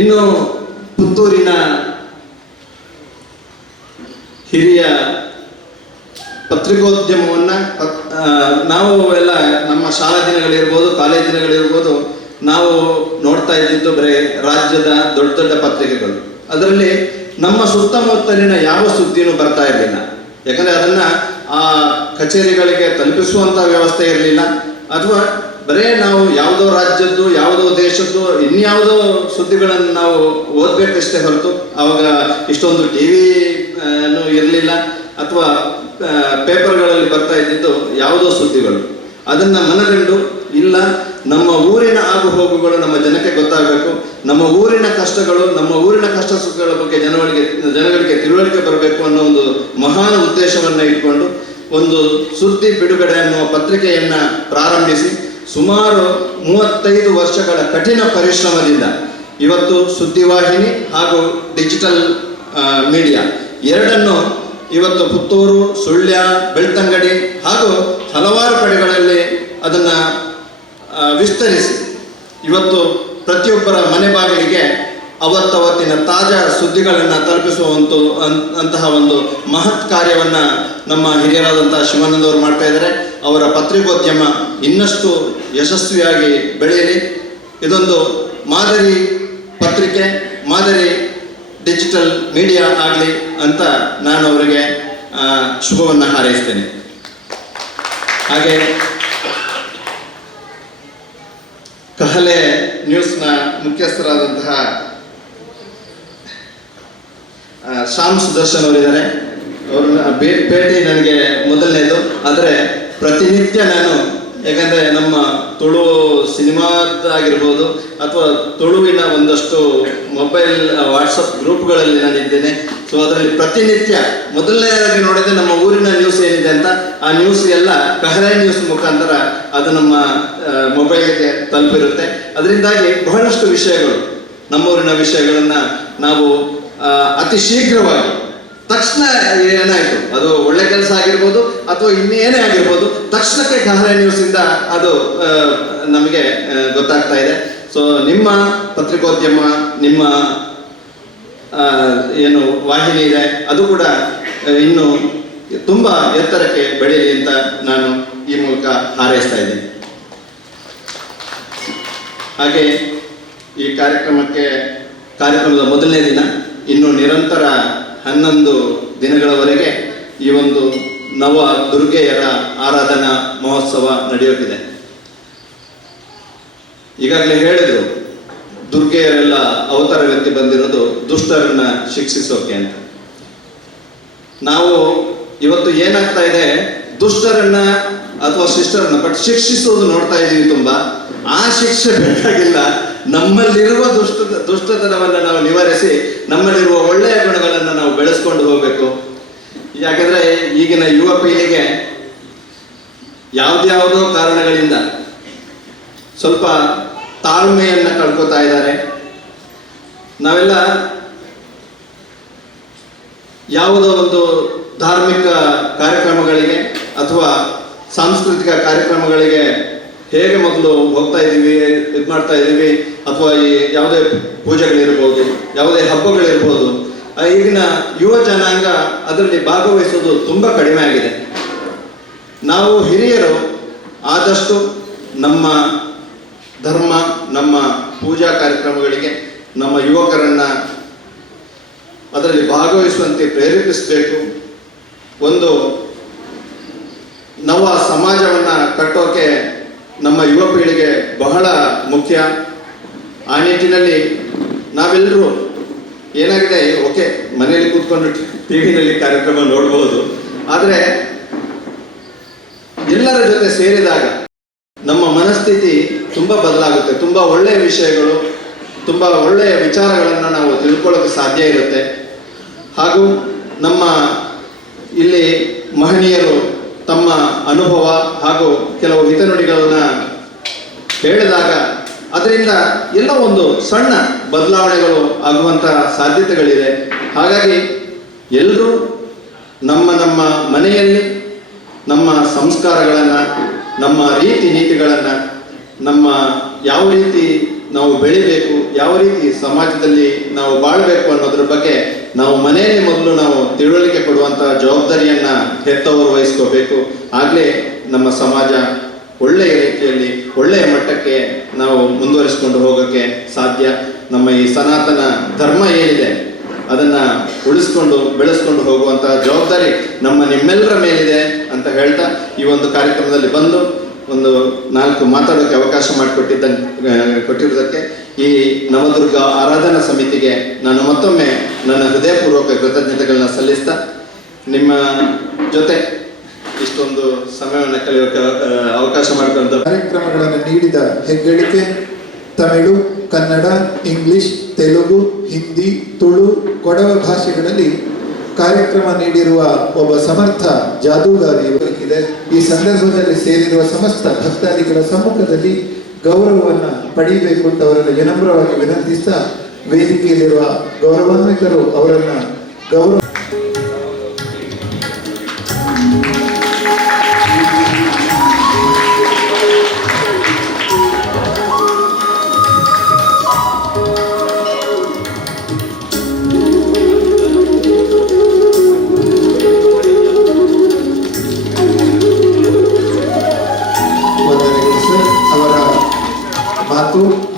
ಇನ್ನು ಪುತ್ತೂರಿನ ಹಿರಿಯ ಪತ್ರಿಕೋದ್ಯಮವನ್ನು ನಾವು ಎಲ್ಲ ನಮ್ಮ ಶಾಲಾ ದಿನಗಳಿರ್ಬೋದು, ಕಾಲೇಜ್ ದಿನಗಳಿರ್ಬೋದು, ನಾವು ನೋಡ್ತಾ ಇದ್ದಿದ್ದು ಬರೀ ರಾಜ್ಯದ ದೊಡ್ಡ ದೊಡ್ಡ ಪತ್ರಿಕೆಗಳು. ಅದರಲ್ಲಿ ನಮ್ಮ ಸುತ್ತಮುತ್ತಲಿನ ಯಾವ ಸುದ್ದಿನೂ ಬರ್ತಾ ಇರಲಿಲ್ಲ. ಯಾಕಂದರೆ ಅದನ್ನು ಆ ಕಚೇರಿಗಳಿಗೆ ತಲುಪಿಸುವಂಥ ವ್ಯವಸ್ಥೆ ಇರಲಿಲ್ಲ. ಅಥವಾ ಬರೇ ನಾವು ಯಾವುದೋ ರಾಜ್ಯದ್ದು, ಯಾವುದೋ ದೇಶದ್ದು, ಇನ್ಯಾವುದೋ ಸುದ್ದಿಗಳನ್ನು ನಾವು ಓದಬೇಕಷ್ಟೇ ಹೊರತು, ಆವಾಗ ಇಷ್ಟೊಂದು TV ಇರಲಿಲ್ಲ, ಅಥವಾ ಪೇಪರ್ಗಳಲ್ಲಿ ಬರ್ತಾ ಇದ್ದಿದ್ದು ಯಾವುದೋ ಸುದ್ದಿಗಳು. ಅದನ್ನ ಮನಗಂಡು ಇಲ್ಲ, ನಮ್ಮ ಊರಿನ ಆಗು ಹೋಗುಗಳು ನಮ್ಮ ಜನಕ್ಕೆ ಗೊತ್ತಾಗಬೇಕು, ನಮ್ಮ ಊರಿನ ಕಷ್ಟಗಳು, ನಮ್ಮ ಊರಿನ ಕಷ್ಟ ಸುಖಗಳ ಬಗ್ಗೆ ಜನಗಳಿಗೆ ತಿಳುವಳಿಕೆ ಬರಬೇಕು ಅನ್ನೋ ಒಂದು ಮಹಾನ್ ಉದ್ದೇಶವನ್ನ ಇಟ್ಕೊಂಡು ಒಂದು ಸುದ್ದಿ ಬಿಡುಗಡೆ ಅನ್ನುವ ಪತ್ರಿಕೆಯನ್ನ ಪ್ರಾರಂಭಿಸಿ ಸುಮಾರು 35 ವರ್ಷಗಳ ಕಠಿಣ ಪರಿಶ್ರಮದಿಂದ ಇವತ್ತು ಸುದ್ದಿವಾಹಿನಿ ಹಾಗೂ ಡಿಜಿಟಲ್ ಮೀಡಿಯಾ ಎರಡನ್ನು ಇವತ್ತು ಪುತ್ತೂರು, ಸುಳ್ಯ, ಬೆಳ್ತಂಗಡಿ ಹಾಗೂ ಹಲವಾರು ಕಡೆಗಳಲ್ಲಿ ಅದನ್ನು ವಿಸ್ತರಿಸಿ ಇವತ್ತು ಪ್ರತಿಯೊಬ್ಬರ ಮನೆ ಬಾಗಿಲಿಗೆ ಅವತ್ತವತ್ತಿನ ತಾಜಾ ಸುದ್ದಿಗಳನ್ನು ತಲುಪಿಸುವಂಥ ಅಂತಹ ಒಂದು ಮಹತ್ ಕಾರ್ಯವನ್ನು ನಮ್ಮ ಹಿರಿಯರಾದಂತಹ ಶಿವಾನಂದವರು ಮಾಡ್ತಾ ಇದ್ದಾರೆ. ಅವರ ಪತ್ರಿಕೋದ್ಯಮ ಇನ್ನಷ್ಟು ಯಶಸ್ವಿಯಾಗಿ ಬೆಳೆಯಲಿ. ಇದೊಂದು ಮಾದರಿ ಪತ್ರಿಕೆ, ಮಾದರಿ ಡಿಜಿಟಲ್ ಮೀಡಿಯಾ ಆಗಲಿ ಅಂತ ನಾನು ಅವರಿಗೆ ಶುಭವನ್ನು ಹಾರೈಸ್ತೇನೆ. ಹಾಗೆ ಕಹಲೆ ನ್ಯೂಸ್ನ ಮುಖ್ಯಸ್ಥರಾದಂತಹ ಶ್ಯಾಮ್ ಸುದರ್ಶನ್ ಅವರಿದ್ದಾರೆ. ಅವ್ರನ್ನ ಭೇಟಿ ನನಗೆ ಮೊದಲನೇದು. ಆದರೆ ಪ್ರತಿನಿತ್ಯ ನಾನು, ಯಾಕಂದರೆ ನಮ್ಮ ತುಳು ಸಿನಿಮಾದಾಗಿರ್ಬೋದು ಅಥವಾ ತುಳುವಿನ ಒಂದಷ್ಟು ಮೊಬೈಲ್ ವಾಟ್ಸಪ್ ಗ್ರೂಪ್ಗಳಲ್ಲಿ ನಾನಿದ್ದೇನೆ. ಸೊ ಅದರಲ್ಲಿ ಪ್ರತಿನಿತ್ಯ ಮೊದಲನೇದಾಗಿ ನೋಡಿದ್ರೆ ನಮ್ಮ ಊರಿನ ನ್ಯೂಸ್ ಏನಿದೆ ಅಂತ, ಆ ನ್ಯೂಸ್ ಎಲ್ಲ ಕಹಲೆ ನ್ಯೂಸ್ ಮುಖಾಂತರ ಅದು ನಮ್ಮ ಮೊಬೈಲ್ಗೆ ತಲುಪಿರುತ್ತೆ. ಅದರಿಂದಾಗಿ ಬಹಳಷ್ಟು ವಿಷಯಗಳು, ನಮ್ಮೂರಿನ ವಿಷಯಗಳನ್ನು ನಾವು ಅತಿ ಶೀಘ್ರವಾಗಿ ತಕ್ಷಣ ಏನಾಯಿತು, ಅದು ಒಳ್ಳೆ ಕೆಲಸ ಆಗಿರ್ಬೋದು ಅಥವಾ ಇನ್ನೇನೇ ಆಗಿರ್ಬೋದು, ತಕ್ಷಣಕ್ಕೆ ಕಹಲೆ ನ್ಯೂಸಿಂದ ಅದು ನಮಗೆ ಗೊತ್ತಾಗ್ತಾ ಇದೆ. ಸೊ ನಿಮ್ಮ ಪತ್ರಿಕೋದ್ಯಮ, ನಿಮ್ಮ ಏನು ವಾಹಿನಿ ಇದೆ, ಅದು ಕೂಡ ಇನ್ನು ತುಂಬ ಎತ್ತರಕ್ಕೆ ಬೆಳೆಯಲಿ ಅಂತ ನಾನು ಈ ಮೂಲಕ ಹಾರೈಸ್ತಾ ಇದ್ದೀನಿ. ಹಾಗೆ ಈ ಕಾರ್ಯಕ್ರಮದ ಮೊದಲನೇ ದಿನ, ಇನ್ನು ನಿರಂತರ 11 ದಿನಗಳವರೆಗೆ ಈ ಒಂದು ನವ ದುರ್ಗೆಯರ ಆರಾಧನಾ ಮಹೋತ್ಸವ ನಡೆಯುತ್ತಿದೆ. ಈಗಾಗಲೇ ಹೇಳಿದ್ರು, ದುರ್ಗೆಯರೆಲ್ಲ ಅವತಾರವೆತ್ತಿ ಬಂದಿರೋದು ದುಷ್ಟರನ್ನ ಶಿಕ್ಷಿಸೋಕೆ ಅಂತ. ನಾವು ಇವತ್ತು ಏನಾಗ್ತಾ ಇದೆ, ದುಷ್ಟರನ್ನ ಅಥವಾ ಶಿಷ್ಟರನ್ನ ಶಿಕ್ಷಿಸೋದು ನೋಡ್ತಾ ಇದೀವಿ ತುಂಬಾ. ಆ ಶಿಕ್ಷೆ ಬೇಕಾಗಿಲ್ಲ, ನಮ್ಮಲ್ಲಿರುವ ದುಷ್ಟತನವನ್ನು ನಾವು ನಿವಾರಿಸಿ ನಮ್ಮಲ್ಲಿರುವ ಒಳ್ಳೆಯ ಗುಣಗಳನ್ನು ನಾವು ಬೆಳೆಸ್ಕೊಂಡು ಹೋಗಬೇಕು. ಯಾಕಂದ್ರೆ ಈಗಿನ ಯುವ ಪೀಳಿಗೆ ಯಾವ್ದ್ಯಾವುದೋ ಕಾರಣಗಳಿಂದ ಸ್ವಲ್ಪ ತಾಳ್ಮೆಯನ್ನ ಕಳ್ಕೊತಾ ಇದ್ದಾರೆ. ನಾವೆಲ್ಲ ಯಾವುದೋ ಒಂದು ಧಾರ್ಮಿಕ ಕಾರ್ಯಕ್ರಮಗಳಿಗೆ ಅಥವಾ ಸಾಂಸ್ಕೃತಿಕ ಕಾರ್ಯಕ್ರಮಗಳಿಗೆ ಹೇಗೆ ಮೊದಲು ಹೋಗ್ತಾ ಇದ್ದೀವಿ, ಇದು ಮಾಡ್ತಾ ಇದ್ದೀವಿ, ಅಥವಾ ಈ ಯಾವುದೇ ಪೂಜೆಗಳಿರ್ಬೋದು, ಯಾವುದೇ ಹಬ್ಬಗಳಿರ್ಬೋದು, ಈಗಿನ ಯುವ ಜನಾಂಗ ಅದರಲ್ಲಿ ಭಾಗವಹಿಸೋದು ತುಂಬ ಕಡಿಮೆ ಆಗಿದೆ. ನಾವು ಹಿರಿಯರು ಆದಷ್ಟು ನಮ್ಮ ಧರ್ಮ, ನಮ್ಮ ಪೂಜಾ ಕಾರ್ಯಕ್ರಮಗಳಿಗೆ ನಮ್ಮ ಯುವಕರನ್ನ ಅದರಲ್ಲಿ ಭಾಗವಹಿಸುವಂತೆ ಪ್ರೇರೇಪಿಸಬೇಕು. ಒಂದು ನವ ಸಮಾಜವನ್ನ ಕಟ್ಟೋಕೆ ನಮ್ಮ ಯುವ ಪೀಳಿಗೆ ಬಹಳ ಮುಖ್ಯ. ಆ ನಿಟ್ಟಿನಲ್ಲಿ ನಾವೆಲ್ಲರೂ ಏನಾಗಿದೆ, ಓಕೆ ಮನೆಯಲ್ಲಿ ಕೂತ್ಕೊಂಡು ಟಿವಿನಲ್ಲಿ ಕಾರ್ಯಕ್ರಮ ನೋಡ್ಬೋದು, ಆದರೆ ಎಲ್ಲರ ಜೊತೆ ಸೇರಿದಾಗ ನಮ್ಮ ಮನಸ್ಥಿತಿ ತುಂಬ ಬದಲಾಗುತ್ತೆ. ತುಂಬ ಒಳ್ಳೆಯ ವಿಷಯಗಳು, ತುಂಬ ಒಳ್ಳೆಯ ವಿಚಾರಗಳನ್ನು ನಾವು ತಿಳ್ಕೊಳ್ಳೋಕೆ ಸಾಧ್ಯ ಇರುತ್ತೆ. ಹಾಗೂ ನಮ್ಮ ಇಲ್ಲಿ ಮಹನೀಯರು ತಮ್ಮ ಅನುಭವ ಹಾಗೂ ಕೆಲವು ಹಿತನುಡಿಗಳನ್ನ ಹೇಳಿದಾಗ ಅದರಿಂದ ಎಲ್ಲ ಒಂದು ಸಣ್ಣ ಬದಲಾವಣೆಗಳು ಆಗುವಂಥ ಸಾಧ್ಯತೆಗಳಿದೆ. ಹಾಗಾಗಿ ಎಲ್ಲರೂ ನಮ್ಮ ನಮ್ಮ ಮನೆಯಲ್ಲಿ ನಮ್ಮ ಸಂಸ್ಕಾರಗಳನ್ನು, ನಮ್ಮ ರೀತಿ ನೀತಿಗಳನ್ನು, ನಮ್ಮ ಯಾವ ರೀತಿ ನಾವು ಬೆಳಿಬೇಕು, ಯಾವ ರೀತಿ ಸಮಾಜದಲ್ಲಿ ನಾವು ಬಾಳಬೇಕು ಅನ್ನೋದ್ರ ಬಗ್ಗೆ ನಾವು ಮನೆಯಲ್ಲಿ ಮೊದಲು ನಾವು ತಿಳುವಳಿಕೆ ಕೊಡುವಂತಹ ಜವಾಬ್ದಾರಿಯನ್ನ ಹೆತ್ತವರು ವಹಿಸ್ಕೋಬೇಕು. ಆಗಲೇ ನಮ್ಮ ಸಮಾಜ ಒಳ್ಳೆಯ ರೀತಿಯಲ್ಲಿ ಒಳ್ಳೆಯ ಮಟ್ಟಕ್ಕೆ ನಾವು ಮುಂದುವರಿಸಿಕೊಂಡು ಹೋಗೋಕ್ಕೆ ಸಾಧ್ಯ. ನಮ್ಮ ಈ ಸನಾತನ ಧರ್ಮ ಏನಿದೆ ಅದನ್ನ ಉಳಿಸ್ಕೊಂಡು ಬೆಳೆಸ್ಕೊಂಡು ಹೋಗುವಂತಹ ಜವಾಬ್ದಾರಿ ನಿಮ್ಮೆಲ್ಲರ ಮೇಲಿದೆ ಅಂತ ಹೇಳ್ತಾ ಈ ಒಂದು ಕಾರ್ಯಕ್ರಮದಲ್ಲಿ ಬಂದು ಒಂದು 4 ಮಾತಾಡೋಕೆ ಅವಕಾಶ ಮಾಡಿಕೊಟ್ಟಿರೋದಕ್ಕೆ ಈ ನವದುರ್ಗ ಆರಾಧನಾ ಸಮಿತಿಗೆ ನಾನು ಮತ್ತೊಮ್ಮೆ ನನ್ನ ಹೃದಯಪೂರ್ವಕ ಕೃತಜ್ಞತೆಗಳನ್ನ ಸಲ್ಲಿಸ್ತಾ ನಿಮ್ಮ ಜೊತೆ ಇಷ್ಟೊಂದು ಸಮಯವನ್ನು ಕಳೆಯೋಕೆ ಅವಕಾಶ ಮಾಡಿಕೊಂಡ ಕಾರ್ಯಕ್ರಮಗಳನ್ನು ನೀಡಿದ ಹೆಗ್ಗಳಿಕೆ ತಮಿಳು, ಕನ್ನಡ, ಇಂಗ್ಲಿಷ್, ತೆಲುಗು, ಹಿಂದಿ, ತುಳು, ಕೊಡವ ಭಾಷೆಗಳಲ್ಲಿ ಕಾರ್ಯಕ್ರಮ ನೀಡಿರುವ ಒಬ್ಬ ಸಮರ್ಥ ಜಾದೂಗಾರಿ ಇವರಿಗಿದೆ. ಈ ಸಂದರ್ಭದಲ್ಲಿ ಸೇರಿರುವ ಸಮಸ್ತ ಭಕ್ತಾದಿಗಳ ಸಮ್ಮುಖದಲ್ಲಿ ಗೌರವವನ್ನು ಪಡೆಯಬೇಕು ಅಂತ ಅವರನ್ನು ವಿನಮ್ರವಾಗಿ ವಿನಂತಿಸ್ತಾ, ವೇದಿಕೆಯಲ್ಲಿರುವ ಗೌರವಾನ್ವಿತರು ಅವರನ್ನು ಗೌರವ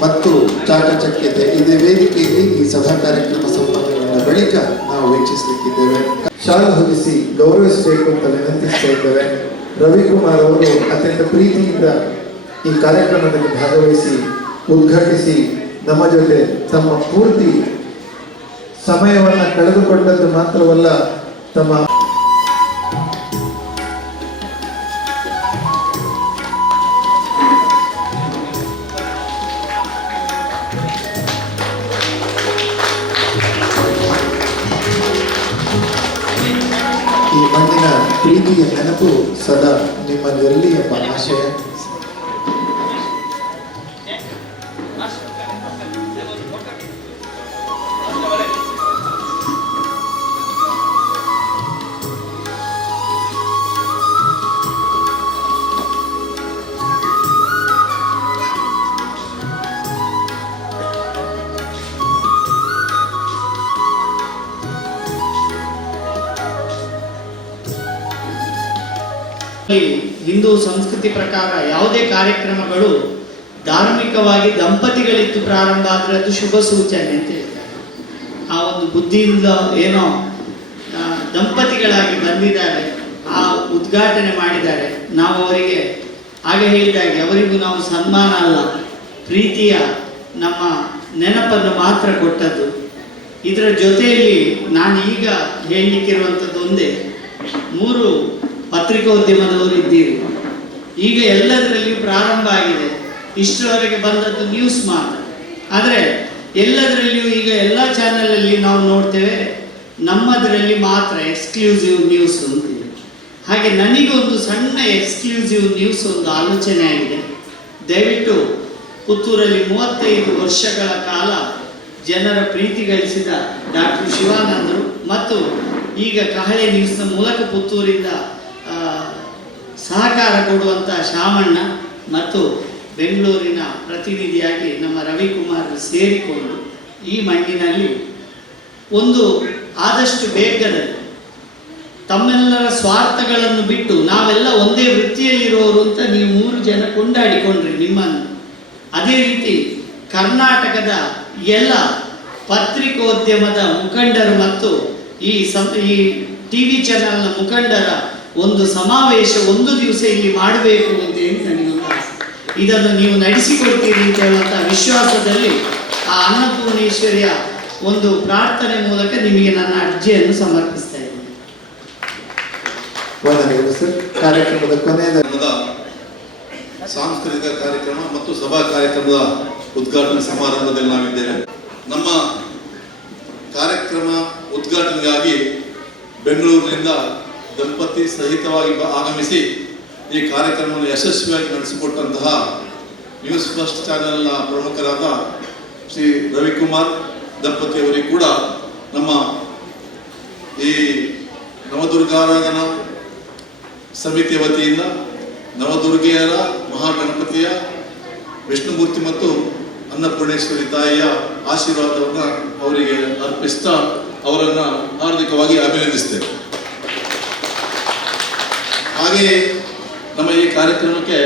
ಮತ್ತು ಚಾಕಚಕ್ಯತೆ ಇದೇ ವೇದಿಕೆಯಲ್ಲಿ ಈ ಸಭಾ ಕಾರ್ಯಕ್ರಮ ಸಂಪನ್ನಗೊಂಡ ಬಳಿಕ ನಾವು ವೀಕ್ಷಿಸಲಿಕ್ಕಿದ್ದೇವೆ. ಶಾಲು ಹೊದಿಸಿ ಗೌರವಿಸಬೇಕು ಅಂತ ವಿನಂತಿಸ್ತಾ ಇದ್ದೇವೆ. ರವಿಕುಮಾರ್ ಅವರು ಅತ್ಯಂತ ಪ್ರೀತಿಯಿಂದ ಈ ಕಾರ್ಯಕ್ರಮದಲ್ಲಿ ಭಾಗವಹಿಸಿ ಉದ್ಘಾಟಿಸಿ ನಮ್ಮ ಜೊತೆ ತಮ್ಮ ಪೂರ್ತಿ ಸಮಯವನ್ನು ಕಳೆದುಕೊಂಡದ್ದು ಮಾತ್ರವಲ್ಲ, ತಮ್ಮ ಈ ಮಣ್ಣಿನ ಪ್ರೀತಿಯ ನೆನಪು ಸದಾ ನಿಮ್ಮಲ್ಲಿರಲಿ ಎಂಬ ಆಶಯ. ಹಿಂದೂ ಸಂಸ್ಕೃತಿ ಪ್ರಕಾರ ಯಾವುದೇ ಕಾರ್ಯಕ್ರಮಗಳು ಧಾರ್ಮಿಕವಾಗಿ ದಂಪತಿಗಳಿದ್ದು ಪ್ರಾರಂಭ ಆದರೆ ಅದು ಶುಭ ಸೂಚನೆ ಅಂತ ಹೇಳ್ತಾರೆ. ಆ ಒಂದು ಬುದ್ಧಿಯಿಂದ ಏನೋ ದಂಪತಿಗಳಾಗಿ ಬಂದಿದ್ದಾರೆ, ಆ ಉದ್ಘಾಟನೆ ಮಾಡಿದ್ದಾರೆ. ನಾವು ಅವರಿಗೆ ಹಾಗೆ ಹೇಳಿದಾಗೆ ಅವರಿಗೂ ನಾವು ಸನ್ಮಾನ ಅಲ್ಲ, ಪ್ರೀತಿಯ ನಮ್ಮ ನೆನಪನ್ನು ಮಾತ್ರ ಕೊಟ್ಟದ್ದು. ಇದರ ಜೊತೆಯಲ್ಲಿ ನಾನು ಈಗ ಹೇಳಲಿಕ್ಕಿರುವಂಥದ್ದು ಒಂದೇ, 3 ಪತ್ರಿಕೋದ್ಯಮದವರು ಇದ್ದೀರಿ. ಈಗ ಎಲ್ಲದರಲ್ಲಿಯೂ ಪ್ರಾರಂಭ ಆಗಿದೆ. ಇಷ್ಟರವರೆಗೆ ಬಂದದ್ದು ನ್ಯೂಸ್ ಮಾತ್ರ, ಆದರೆ ಎಲ್ಲದರಲ್ಲಿಯೂ ಈಗ ಎಲ್ಲ ಚಾನಲಲ್ಲಿ ನಾವು ನೋಡ್ತೇವೆ, ನಮ್ಮದರಲ್ಲಿ ಮಾತ್ರ ಎಕ್ಸ್ಕ್ಲೂಸಿವ್ ನ್ಯೂಸ್ ಅಂತಿದೆ. ಹಾಗೆ ನನಗೊಂದು ಸಣ್ಣ ಎಕ್ಸ್ಕ್ಲೂಸಿವ್ ನ್ಯೂಸ್ ಒಂದು ಆಲೋಚನೆ ಆಗಿದೆ. ದಯವಿಟ್ಟು ಪುತ್ತೂರಲ್ಲಿ 35 ವರ್ಷಗಳ ಕಾಲ ಜನರ ಪ್ರೀತಿ ಗಳಿಸಿದ ಡಾಕ್ಟರ್ ಶಿವಾನಂದರು ಮತ್ತು ಈಗ ಕಹಳೆ ನ್ಯೂಸ್ನ ಮೂಲಕ ಪುತ್ತೂರಿಂದ ಸಹಕಾರ ಕೊಡುವಂಥ ಶಾಮಣ್ಣ ಮತ್ತು ಬೆಂಗಳೂರಿನ ಪ್ರತಿನಿಧಿಯಾಗಿ ನಮ್ಮ ರವಿಕುಮಾರ್ ಸೇರಿಕೊಂಡು ಈ ಮಣ್ಣಿನಲ್ಲಿ ಒಂದು ಆದಷ್ಟು ಬೇಗದಲ್ಲಿ ತಮ್ಮೆಲ್ಲರ ಸ್ವಾರ್ಥಗಳನ್ನು ಬಿಟ್ಟು ನಾವೆಲ್ಲ ಒಂದೇ ವೃತ್ತಿಯಲ್ಲಿರುವವರು ಅಂತ ನೀವು 3 ಜನ ಕೊಂಡಾಡಿಕೊಂಡ್ರಿ ನಿಮ್ಮನ್ನು. ಅದೇ ರೀತಿ ಕರ್ನಾಟಕದ ಎಲ್ಲ ಪತ್ರಿಕೋದ್ಯಮದ ಮುಖಂಡರು ಮತ್ತು ಈ TV ಚಾನೆಲ್ನ ಮುಖಂಡರ ಒಂದು ಸಮಾವೇಶ ಒಂದು ದಿವಸ ಇಲ್ಲಿ ಮಾಡಬೇಕು ಅಂತ ನನಗೊಂದು ಆಸೆ. ಇದನ್ನು ನೀವು ನಡೆಸಿಕೊಡ್ತೀರಿ ಅಂತ ಹೇಳುವಂಥ ವಿಶ್ವಾಸದಲ್ಲಿ ಆ ಅನ್ನಪೂರ್ಣೇಶ್ವರಿಯ ಒಂದು ಪ್ರಾರ್ಥನೆ ಮೂಲಕ ನಿಮಗೆ ನನ್ನ ಅರ್ಜಿಯನ್ನು ಸಮರ್ಪಿಸ್ತಾ ಇದ್ದೀನಿ. ವಂದನೆಗಳು ಸರ್. ಕಾರ್ಯಕ್ರಮದ ಕೊನೆಯ ಸಾಂಸ್ಕೃತಿಕ ಕಾರ್ಯಕ್ರಮ ಮತ್ತು ಸಭಾ ಕಾರ್ಯಕ್ರಮದ ಉದ್ಘಾಟನಾ ಸಮಾರಂಭದಲ್ಲಿ ನಾವಿದ್ದೇವೆ. ನಮ್ಮ ಕಾರ್ಯಕ್ರಮ ಉದ್ಘಾಟನೆಗಾಗಿ ಬೆಂಗಳೂರಿನಿಂದ ದಂಪತಿ ಸಹಿತವಾಗಿ ಆಗಮಿಸಿ ಈ ಕಾರ್ಯಕ್ರಮವನ್ನು ಯಶಸ್ವಿಯಾಗಿ ನಡೆಸಿಕೊಟ್ಟಂತಹ ನ್ಯೂಸ್ ಫಸ್ಟ್ ಚಾನೆಲ್ನ ಪ್ರಮುಖರಾದ ಶ್ರೀ ರವಿಕುಮಾರ್ ದಂಪತಿಯವರಿಗೆ ಕೂಡ ನಮ್ಮ ಈ ನವದುರ್ಗಾರಾಧನಾ ಸಮಿತಿಯ ವತಿಯಿಂದ ನವದುರ್ಗೆಯರ ಮಹಾಗಣಪತಿಯ ವಿಷ್ಣುಮೂರ್ತಿ ಮತ್ತು ಅನ್ನಪೂರ್ಣೇಶ್ವರಿ ತಾಯಿಯ ಆಶೀರ್ವಾದವನ್ನು ಅವರಿಗೆ ಅರ್ಪಿಸ್ತಾ ಅವರನ್ನು ಹಾರ್ದಿಕವಾಗಿ ಅಭಿನಂದಿಸ್ತೇವೆ. ಹಾಗೆಯೇ ನಮ್ಮ ಈ ಕಾರ್ಯಕ್ರಮಕ್ಕೆ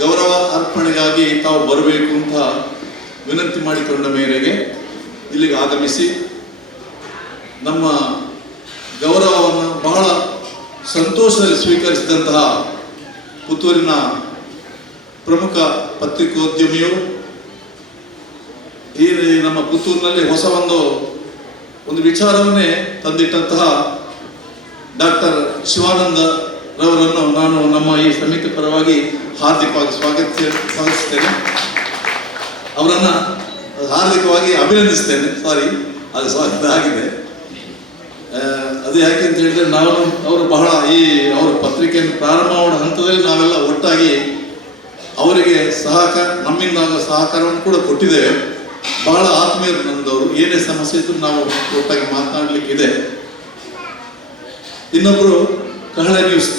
ಗೌರವ ಅರ್ಪಣೆಗಾಗಿ ತಾವು ಬರಬೇಕು ಅಂತ ವಿನಂತಿ ಮಾಡಿಕೊಂಡ ಮೇರೆಗೆ ಇಲ್ಲಿಗೆ ಆಗಮಿಸಿ ನಮ್ಮ ಗೌರವವನ್ನು ಬಹಳ ಸಂತೋಷದಲ್ಲಿ ಸ್ವೀಕರಿಸಿದಂತಹ ಪುತ್ತೂರಿನ ಪ್ರಮುಖ ಪತ್ರಿಕೋದ್ಯಮಿಯು ಈ ನಮ್ಮ ಪುತ್ತೂರಿನಲ್ಲಿ ಹೊಸ ಒಂದು ವಿಚಾರವನ್ನೇ ತಂದಿಟ್ಟಂತಹ ಡಾಕ್ಟರ್ ಶಿವಾನಂದ ರವರನ್ನು ನಾನು ನಮ್ಮ ಈ ಸಮಿತಿ ಪರವಾಗಿ ಹಾರ್ದಿಕವಾಗಿ ಸ್ವಾಗತಿಸ್ತೇನೆ. ಅವರನ್ನು ಹಾರ್ದಿಕವಾಗಿ ಅಭಿನಂದಿಸ್ತೇನೆ. ಸಾರಿ, ಅದು ಸ್ವಾಗತ ಆಗಿದೆ. ಅದು ಯಾಕೆ ಅಂತ ಹೇಳಿದ್ರೆ ಅವರು ಬಹಳ ಅವರ ಪತ್ರಿಕೆಯನ್ನು ಪ್ರಾರಂಭ ಮಾಡೋ ಹಂತದಲ್ಲಿ ನಾವೆಲ್ಲ ಒಟ್ಟಾಗಿ ಅವರಿಗೆ ನಮ್ಮಿಂದ ಸಹಕಾರವನ್ನು ಕೂಡ ಕೊಟ್ಟಿದ್ದೇವೆ. ಬಹಳ ಆತ್ಮೀಯರು ನನ್ನದವರು. ಏನೇ ಸಮಸ್ಯೆ ಇದ್ರೂ ನಾವು ಒಟ್ಟಾಗಿ ಮಾತನಾಡಲಿಕ್ಕಿದೆ. ಇನ್ನೊಬ್ರು ಕಹಳೆ ನ್ಯೂಸ್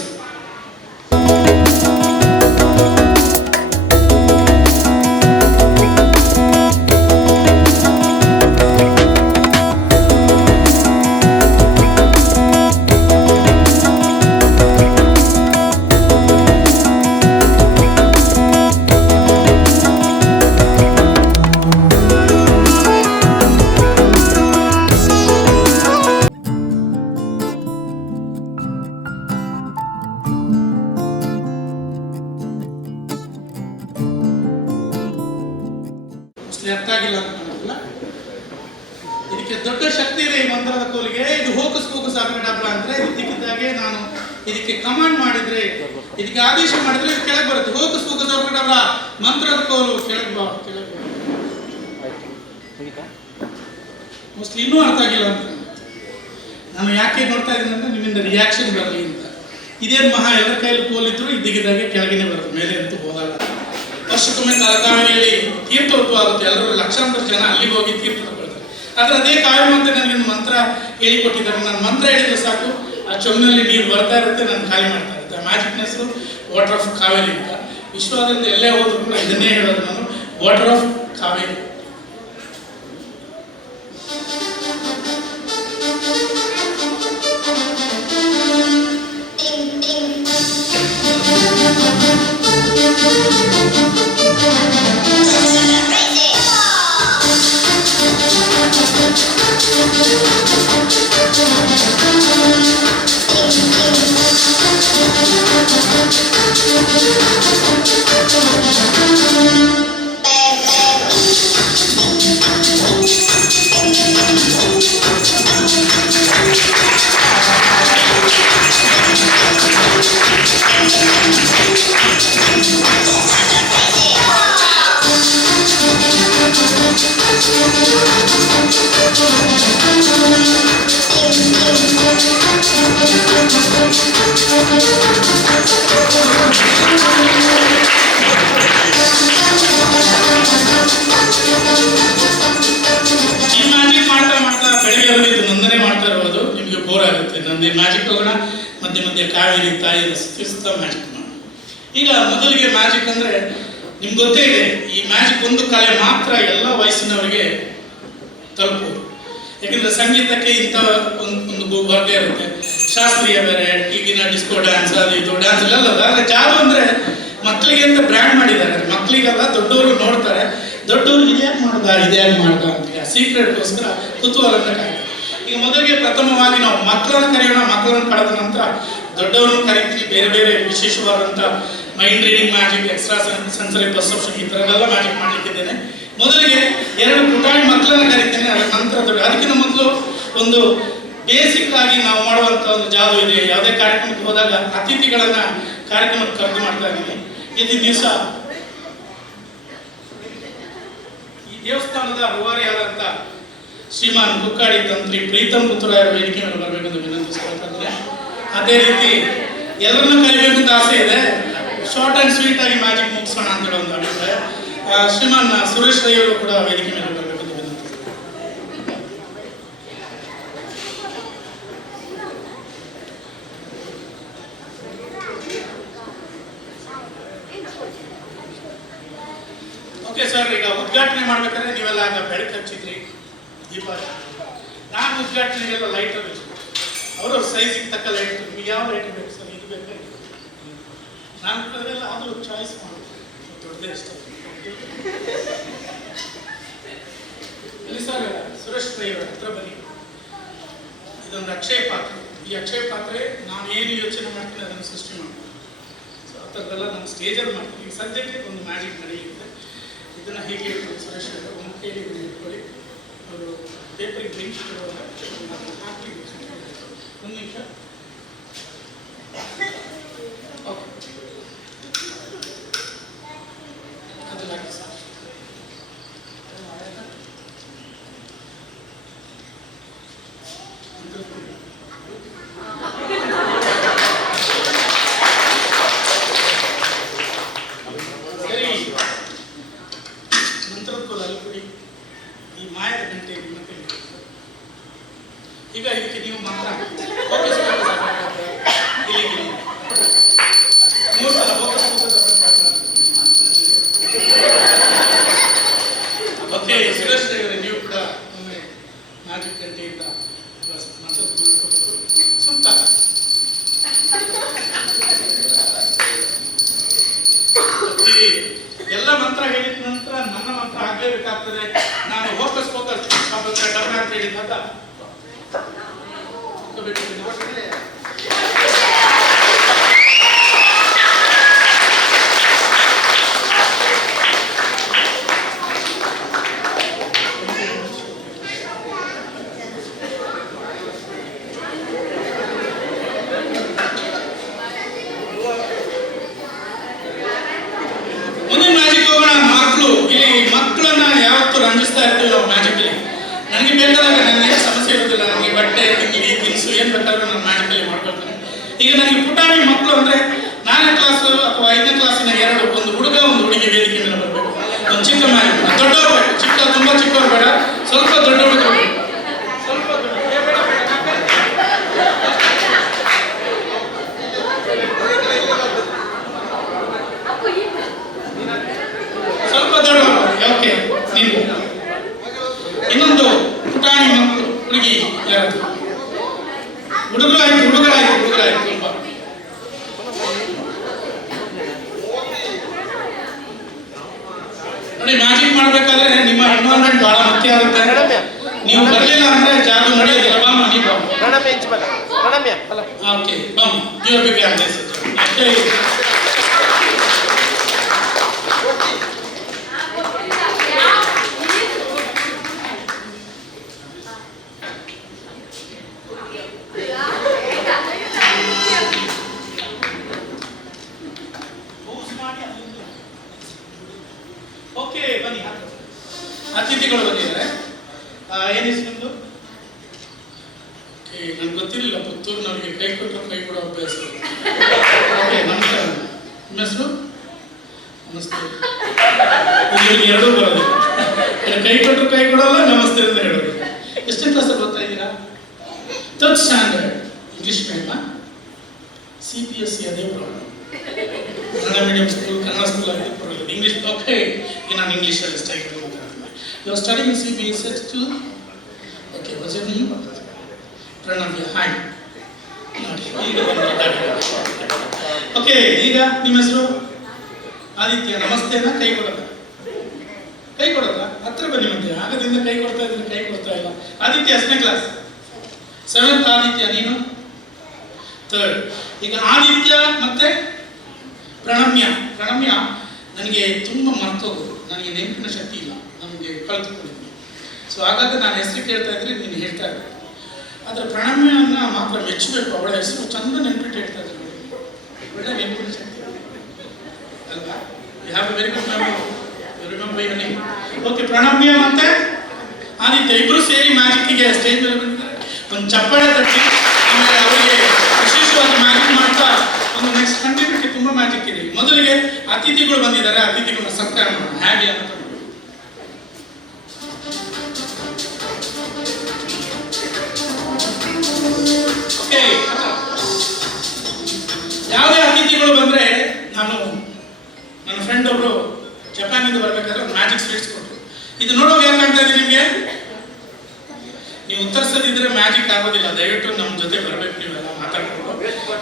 ಅರ್ಥ ಆಗಿಲ್ಲ ಅಂತ ಕಾಣುತ್ತಲ್ಲ. ಇದಕ್ಕೆ ದೊಡ್ಡ ಶಕ್ತಿ ಇದೆ ಈ ಮಂತ್ರದ ಕೋಲಿಗೆ. ಇದು ಹೋಕಸ್ ಪೋಕಸ್ ಅಬ್ರಕಡಾಬ್ರಾ ಅಂದ್ರೆ ಇದಕ್ಕಿದ್ದಾಗೆ ನಾನು ಇದಕ್ಕೆ ಕಮಾಂಡ್ ಮಾಡಿದ್ರೆ, ಇದಕ್ಕೆ ಆದೇಶ ಮಾಡಿದ್ರೆ ಇದು ಕೆಳಗೆ ಬರುತ್ತೆ. ಹೋಕಸ್ ಪೋಕಸ್ ಅಬ್ರಕಡಾಬ್ರಾ ಮಂತ್ರದ ಕೋಲು ಕೆಳಗೆ ಮೋಸ್ಟ್ಲಿ ಇನ್ನೂ ಅರ್ಥ ಆಗಿಲ್ಲ ಅಂತ ನಾನು ಯಾಕೆ ನೋಡ್ತಾ ಇದ್ದೀನಿ ಅಂದ್ರೆ ನಿಮ್ಮಿಂದ ರಿಯಾಕ್ಷನ್ ಬರಲಿ ಅಂತ. ಇದೇನು ಮಹಾ ಎಲ್ಲರ ಕೈಯಲ್ಲಿ ಕೋಲಿದ್ರು ಇದ್ದಕ್ಕಿದ್ದಾಗೆ ಕೆಳಗಿನೇ ಬರುತ್ತೆ, ಮೇಲೆ ಅಂತೂ ಹೋಗಲ್ಲ. ವರ್ಷಕ್ಕೊಮ್ಮೆ ತಲಕಾವೇರಿಯಲ್ಲಿ ತೀರ್ಥೋತ್ಸವ ಆಗುತ್ತೆ. ಎಲ್ಲರೂ ಲಕ್ಷಾಂತರ ಜನ ಅಲ್ಲಿಗೆ ಹೋಗಿ ತೀರ್ಥ ತಗೊಳ್ತಾರೆ. ಆದರೆ ಅದೇ ಕಾವ್ಯ ಅಂತ ನನಗೆ ಮಂತ್ರ ಹೇಳಿಕೊಟ್ಟಿದ್ದಾರೆ. ನಾನು ಮಂತ್ರ ಹೇಳಿದ್ರೆ ಸಾಕು, ಆ ಚೊಮ್ಮಿನಲ್ಲಿ ನೀರು ಬರ್ತಾ ಇರುತ್ತೆ, ನಾನು ಖಾಲಿ ಮಾಡ್ತಾ ಇರುತ್ತೆ. ಮ್ಯಾಜಿಕ್ನ ಹೆಸರು ವಾಟರ್ ಆಫ್ ಕಾವೇರಿ ಅಂತ. ವಿಶ್ವದಿಂದ ಎಲ್ಲೇ ಹೋದ್ರು ಕೂಡ ಇದನ್ನೇ ಹೇಳೋದು ನಾನು, ವಾಟರ್ ಆಫ್ ಕಾವೇರಿ. ಮ್ಯಾಜಿಕ್ ಹೋಗೋಣ, ಮಧ್ಯೆ ಮಧ್ಯೆ ಕಾವೇರಿ ತಾಯಿ ಸ್ತುತಿಸ್ತಾ ಮ್ಯಾಜಿಕ್ ಮಾಡೋಣ. ಈಗ ಮೊದಲಿಗೆ ಮ್ಯಾಜಿಕ್ ಅಂದ್ರೆ ನಿಮ್ಗೆ ಗೊತ್ತೇ ಇದೆ, ಈ ಮ್ಯಾಜಿಕ್ ಒಂದು ಕಲೆ ಮಾತ್ರ ಎಲ್ಲ ವಯಸ್ಸಿನವರಿಗೆ ತಲುಪುವುದು. ಯಾಕಂದ್ರೆ ಸಂಗೀತಕ್ಕೆ ಇಂಥ ಒಂದು ವರ್ಗ ಇರುತ್ತೆ, ಶಾಸ್ತ್ರೀಯ ಬೇರೆ, ಈಗಿನ ಡಿಸ್ಕೋ ಡ್ಯಾನ್ಸ್ ಅದು ಇದು ಡ್ಯಾನ್ಸ್ ಎಲ್ಲ. ಆದರೆ ಜಾದು ಅಂದ್ರೆ ಮಕ್ಕಳಿಗೆ ಅಂತ ಬ್ರ್ಯಾಂಡ್ ಮಾಡಿದ್ದಾರೆ. ಮಕ್ಕಳಿಗೆಲ್ಲ ದೊಡ್ಡವರು ನೋಡ್ತಾರೆ, ದೊಡ್ಡವರು ಇದ್ಯಾಕೆ ಮಾಡ್ದ ಅಂತ ಸೀಕ್ರೆಟ್ಗೋಸ್ಕರ ಕುತೂಹಲನ ಕಾಯ್ತಾರೆ. ಈಗ ಮೊದಲಿಗೆ ಪ್ರಥಮವಾಗಿ ನಾವು ಮಕ್ಕಳನ್ನು ಕರೆಯೋಣ. ಮಕ್ಕಳನ್ನು ಕಳೆದ ನಂತರ ದೊಡ್ಡವರನ್ನು ಕರಿತೀವಿ. ಬೇರೆ ಬೇರೆ ವಿಶೇಷವಾದಂಥ mind reading magic, extra sensory perception, ಈ ಥರದೆಲ್ಲ ಮ್ಯಾಜಿಕ್ ಮಾಡಲಿಕ್ಕಿದ್ದೇನೆ. ಮೊದಲಿಗೆ 2 ಪುಟಾಣಿ ಮಕ್ಕಳನ್ನು ಕರಿತೇನೆ. ಅದರ ನಂತರ ಅದಕ್ಕಿಂತ ಮೊದಲು ಒಂದು ಬೇಸಿಕ್ ಆಗಿ ನಾವು ಮಾಡುವಂಥ ಒಂದು ಜಾದು ಇದೆ. ಯಾವುದೇ ಕಾರ್ಯಕ್ರಮಕ್ಕೆ ಹೋದಾಗ ಅತಿಥಿಗಳನ್ನ ಕಾರ್ಯಕ್ರಮಕ್ಕೆ ಕರೆದು ಮಾಡ್ತಾ ಇದ್ದೀನಿ. ಈ ದಿವಸ ಈ ದೇವಸ್ಥಾನದ ರೂವಾರಿಯಾದಂಥ ಶ್ರೀಮಾನ್ ಕುಕ್ಕಾಡಿ ತಂತ್ರಿ ಪ್ರೀತಂ ಪುತ್ತೂರಾಯರ ವೇದಿಕೆ ಮೇಲೆ ಬರಬೇಕೆಂದು ವಿನಂತಿಸ್ಕೊಳ್ತಾರೆ. ಅದೇ ರೀತಿ ಎಲ್ಲರನ್ನೂ ಕಲಿಬೇಕು ಅಂತ ಆಸೆ ಇದೆ. ಶಾರ್ಟ್ ಆ್ಯಂಡ್ ಸ್ವೀಟ್ ಆಗಿ ಮ್ಯಾಜಿಕ್ ಮುಗಿಸೋಣ ಅಂತ ಹೇಳೋ ಒಂದು ಅಭಿಪ್ರಾಯ. ಶ್ರೀಮಾನ್ ಸುರೇಶ್ ರೈ ಅವರು ಕೂಡ ವೇದಿಕೆ ಮೇಲೆ ಬರಬೇಕೆಂದು ವಿನಂತಿಸ್ತಾರೆ. ಓಕೆ ಸರ್, ಈಗ ಉದ್ಘಾಟನೆ ಮಾಡ್ಬೇಕಾದ್ರೆ ನೀವೆಲ್ಲ ಆಗ ಬೆಳಕು ಹಚ್ಚಿದ್ರಿ, ದೀಪ. ನಾನು ಉದ್ಘಾಟನೆಗೆಲ್ಲ ಲೈಟರ್ ಅವ್ರವ್ರ ಸೈಜಿಗೆ ತಕ್ಕ ಲೈಟ್. ನಿಮ್ಗೆ ಯಾವ ಲೈಟ್ ಬೇಕು ಸರ್? ಇದು ಬೇಕಾಗಿ ನಾನು ಅದೆಲ್ಲ ಆದರೂ ಚಾಯ್ಸ್ ಮಾಡೋದು ದೊಡ್ಡದೇ ಇಷ್ಟ. ಇಲ್ಲಿ ಸರ್ ಸುರೇಶ್ ರೈ ಅವರ ಹತ್ರ ಬನ್ನಿ. ಇದೊಂದು ಅಕ್ಷಯ ಪಾತ್ರೆ. ಈ ಅಕ್ಷಯ ಪಾತ್ರೆ ನಾನು ಏನು ಯೋಚನೆ ಮಾಡ್ತೀನಿ ಅದನ್ನು ಸೃಷ್ಟಿ ಮಾಡ್ತೀನಿ. ಸೊ ಆ ಥರದ್ದೆಲ್ಲ ನಾನು ಸ್ಟೇಜಲ್ಲಿ ಮಾಡ್ತೀನಿ. ಈಗ ಸದ್ಯಕ್ಕೆ ಒಂದು ಮ್ಯಾಜಿಕ್ ನಡೆಯುತ್ತೆ. ಇದನ್ನು ಹೇಗೆ ಇಟ್ಕೊಳ್ಳಿ ಸುರೇಶ್ ಒಂದು ಕೈಲಿ ಇಟ್ಕೊಳ್ಳಿ. ಅವರು ಪೇಪರಿಗೆ ಬೆಂಚ್ ಇಡುವಾಗ ಹಾಕಿ ಒಂದು ನಿಮಿಷ. ಓಕೆ, ಅದು ಹಾಕಿ ಸರ್. ಈಗ ಇದಕ್ಕೆ ನೀವು ಮಾತ್ರ ಫೋಕಸ್ ಇಲ್ಲಿಗೆ 3 ಸಲ ಫೋಕಸ್. ಓಕೆ ಸುರೇಶ್ ಅವರೇ, ನೀವು ಕೂಡ ಒಮ್ಮೆ ಮ್ಯಾಜಿಕ್ ಗಂಟೆಯಿಂದ ಸುತ್ತ ಎಲ್ಲ ಮಂತ್ರ ಹೇಳಿದ ನಂತರ ನನ್ನ ಮಂತ್ರ ಆಗ್ಲೇಬೇಕಾಗ್ತದೆ. ನಾನು ಫೋಕಸ್ ಡಬ್ಬ ಅಂತ ಹೇಳಿದಾಗ ಮುಂದಿನ ಮ್ಯಾಜಿಕ್ ಹೋಗೋಣ. ಮಕ್ಕಳನ್ನ ಯಾವತ್ತೂ ರಂಜಿಸ್ತಾ ಇರ್ತೀವಿ ನಾವು ಮ್ಯಾಜಿಕ್ ಅಲ್ಲಿ. ನನಗೆ ಬೇಕಾದಾಗ ನನಗೆ ಸಮಸ್ಯೆ ಇರೋದಿಲ್ಲ. ನನಗೆ ಬಟ್ಟೆ ತಿಂಡಿ ತಿನಿಸು ಏನು ಬೇಕಾದ್ರೂ ನಾನು ಮ್ಯಾಜಿಕ್ ಅಲ್ಲಿ ಮಾಡ್ಕೊಳ್ತೇನೆ. ಈಗ ನನಗೆ ಪುಟಾಣಿ ಮಕ್ಕಳು ಅಂದ್ರೆ 4ನೇ ಕ್ಲಾಸ್ ಅಥವಾ 5ನೇ ಕ್ಲಾಸಿನ ಒಂದು ಹುಡುಗ ಒಂದು ಹುಡುಗಿ ವೇದಿಕೆ ಮೇಲೆ ಬರಬೇಕು. ಒಂದು ಚಿಕ್ಕ ಮ್ಯಾಜಿಕ್, ದೊಡ್ಡವ್ರು ಬೇಡ, ತುಂಬಾ ಚಿಕ್ಕವ್ರು ಬೇಡ, ಸ್ವಲ್ಪ ದೊಡ್ಡವರು ಸ್ವಲ್ಪ ದೊಡ್ಡವರು. ಓಕೆ, ನೀವು ಇನ್ನೊಂದು ಪುಟಾಣಿ ಮಕ್ಕಳು ಹುಡುಗಿ ಯಾರು? ಹುಡುಗರಾಯ್ತು ತುಂಬ ನೋಡಿ. ಮ್ಯಾಜಿಕ್ ಮಾಡ್ಬೇಕಾದ್ರೆ ನಿಮ್ಮ ಎನ್ವೈರನ್ಮೆಂಟ್ ಬಹಳ ಮುಖ್ಯ ಆಗುತ್ತೆ. ನೀವು ಬರಲಿಲ್ಲ ಅಂದ್ರೆ ಜಾದು ನಡೆಯೋದಿಲ್ಲ. ಬಾಮ ನೀವು ಓಕೆ ಬಾಮ ಓಕೆ ಬನ್ನಿ. ಅತಿಥಿಗಳು ಬಂದಿದ್ದಾರೆ. ಏನಿಸ್ ನಿಮ್ದು? ನನ್ಗೆ ಗೊತ್ತಿರಲಿಲ್ಲ ಪುತ್ತೂರಿನವರಿಗೆ ಕೈ ಕೊಟ್ಟರು ಕೈ ಕೊಡೋ ಅಭ್ಯಾಸ. ಓಕೆ, ನಮಸ್ಕಾರ. ನಿಮ್ಮ ಹೆಸರು? ನಮಸ್ತೆ. ಇಲ್ಲಿ ಎರಡೂ ಬರೋದಿಲ್ಲ. ಕೈ ಕೊಟ್ಟರು ಕೈ ಕೊಡೋಲ್ಲ, ನಮಸ್ತೆ ಅಂತ ಹೇಳೋದು. ಎಷ್ಟನೇ ಕ್ಲಾಸ್ ಓದ್ತಾ ಇದ್ದೀರಾ? 3rd standard. English medium, CBSE ಅದೇ problem. Kannada medium school, Kannada school ಆಗಿದೆ ಪರವಾಗಿಲ್ಲ. ಇಂಗ್ಲಿಷ್ ಓಕೆ, ಈಗ ನಾನು ಇಂಗ್ಲೀಷಲ್ಲಿ ಸ್ಟೈಲ್ ಮಾತಾಡ್ತೀನಿ. You are studying in CBSE school? Okay, what's your name? Pranavya. Hi. ಈಗ ಓಕೆ, ಈಗ ನಿಮ್ಮ ಹೆಸರು? ಆದಿತ್ಯ. ನಮಸ್ತೆನಾ? ಕೈ ಕೊಡೋದ? ಕೈ ಕೊಡೋದ? ಹತ್ರ ಬನ್ನಿ. ಮತ್ತೆ ಆಗದಿಂದ ಕೈ ಕೊಡ್ತಾ ಇದ್ದೀನಿ, ಕೈ ಕೊಡ್ತಾ ಇಲ್ಲ. ಆದಿತ್ಯ ಎಷ್ಟನೇ ಕ್ಲಾಸ್? 7th. ಆದಿತ್ಯ ನೀನು? 3rd. ಈಗ ಆದಿತ್ಯ ಮತ್ತೆ ಪ್ರಣಮ್ಯ. ನನಗೆ ತುಂಬ ಮರ್ತೋಗೋದು, ನನಗೆ ನೆನಪಿನ ಶಕ್ತಿ ಇಲ್ಲ, ನನಗೆ ಕಳೆದುಕೊಂಡಿದ್ದೀನಿ. ಸೊ ಹಾಗಾಗಿ ನಾನು ಹೆಸರು ಕೇಳ್ತಾ ಇದ್ರೆ ನೀನು ಹೇಳ್ತಾ ಇದ್ದೆ. ಆದರೆ ಪ್ರಣಮ್ಯನ ಮಾತ್ರ ಮೆಚ್ಚಬೇಕು. ಅವಳ ಹೆಸರು ಚಂದ ನೆನಪಿಟ್ಟು ಹೇಳ್ತಾ ಇದ್ದೆ. ಒಳ್ಳೆ ನೆನಪಿನ ಶಕ್ತಿ ಅಲ್ವಾ? You have a very good memory. You remember your name. Okay, Pranamya ಮತ್ತೆ ಆದಿತ್ಯ ಇಬ್ಬರು ಸೇರಿ ಮ್ಯಾಜಿಕ್ಗೆ ಸ್ಟೇಜ್ ಮೇಲೆ ಬಂದಿದ್ದಾರೆ. ಒಂದು ಚಪ್ಪಾಳೆ ತಟ್ಟಿ ಆಮೇಲೆ ಅವರಿಗೆ ವಿಶೇಷವಾಗಿ ಮ್ಯಾಜಿಕ್ ಮಾಡ್ತಾ ಒಂದು ನೆಕ್ಸ್ಟ್ ಕಂಟಿನ್ಯೂಟಿ ತುಂಬ ಮ್ಯಾಜಿಕ್ ಇದೆ. ಮೊದಲಿಗೆ ಅತಿಥಿಗಳು ಬಂದಿದ್ದಾರೆ, ಅತಿಥಿಗಳನ್ನ ಸತ್ಕಾರ ಮಾಡೋಣ. ಹೇಗೆ ಅಂತ ಓಕೆ. ಯಾವುದೇ ಅತಿಥಿಗಳು ಬಂದ್ರೆ, ನಾನು ನನ್ನ ಫ್ರೆಂಡ್ ಒಬ್ರು ಜಪಾನಿಂದ ಬರ್ಬೇಕಾದ್ರೆ ಒಂದು ಮ್ಯಾಜಿಕ್ ಸ್ವೀಟ್ಸ್ ಕೊಟ್ಟರು. ಇದು ನೋಡೋಕೆ ಯಾಕೆ ಕಾಣ್ತಾ ಇದೆ ನಿಮಗೆ? ನೀವು ಉತ್ತರಿಸದಿದ್ರೆ ಮ್ಯಾಜಿಕ್ ಆಗೋದಿಲ್ಲ. ದಯವಿಟ್ಟು ನಮ್ಮ ಜೊತೆ ಬರಬೇಕು, ನೀವೆಲ್ಲ ಮಾತಾಡ್ಕೊಂಡು.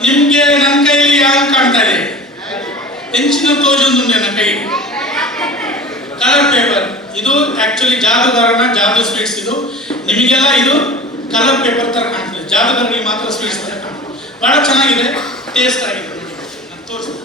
ನಿಮ್ಗೆ ನನ್ನ ಕೈಲಿ ಯಾಕೆ ಕಾಣ್ತಾ ಇದೆ? ಹೆಂಚಿನ ತೋಜೊಂದು ನನ್ನ ಕೈ ಕಲರ್ ಪೇಪರ್. ಇದು ಆಕ್ಚುಲಿ ಜಾದುಗಾರನ ಜಾದು ಸ್ವೀಟ್ಸ್. ಇದು ನಿಮಗೆಲ್ಲ ಇದು ಕಲರ್ ಪೇಪರ್ ತರ ಕಾಣ್ತದೆ, ಜಾದುಗಾರನಿಗೆ ಮಾತ್ರ ಸ್ವೀಟ್ಸ್ ತರ ಕಾಣ್ತದೆ. ಬಹಳ ಚೆನ್ನಾಗಿದೆ, ಟೇಸ್ಟ್ ಆಗಿದೆ. ನಾನು ತೋರಿಸ್ತೀನಿ.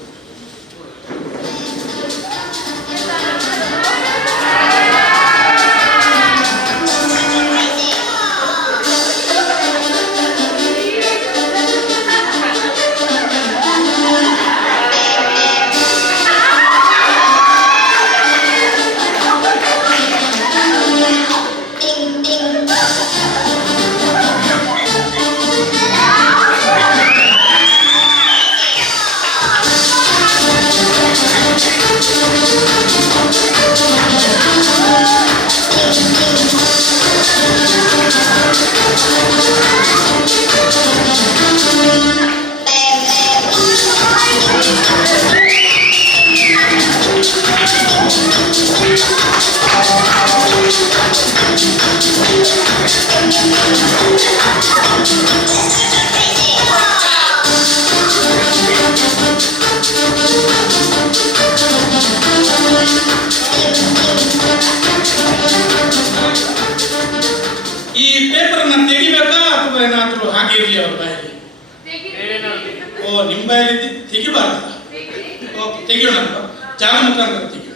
ಈ ಪೇಪರ್ನ ತೆಗಿಬೇಕಾ ಅಥವಾ ಏನಾದರೂ ಹಾಗೆ ಇರಲಿ ಅವ್ರ ಬಾಯಲ್ಲಿ? ಓ, ನಿಮ್ಮ ಬಾಯಲ್ಲಿ ತೆಗಿಬಾರ್ದು. ಓಕೆ, ತೆಗಿಯೋಣ. ಜಾಗ ಮುಖಾಂತರ ತೆಗಿಯೋಣ.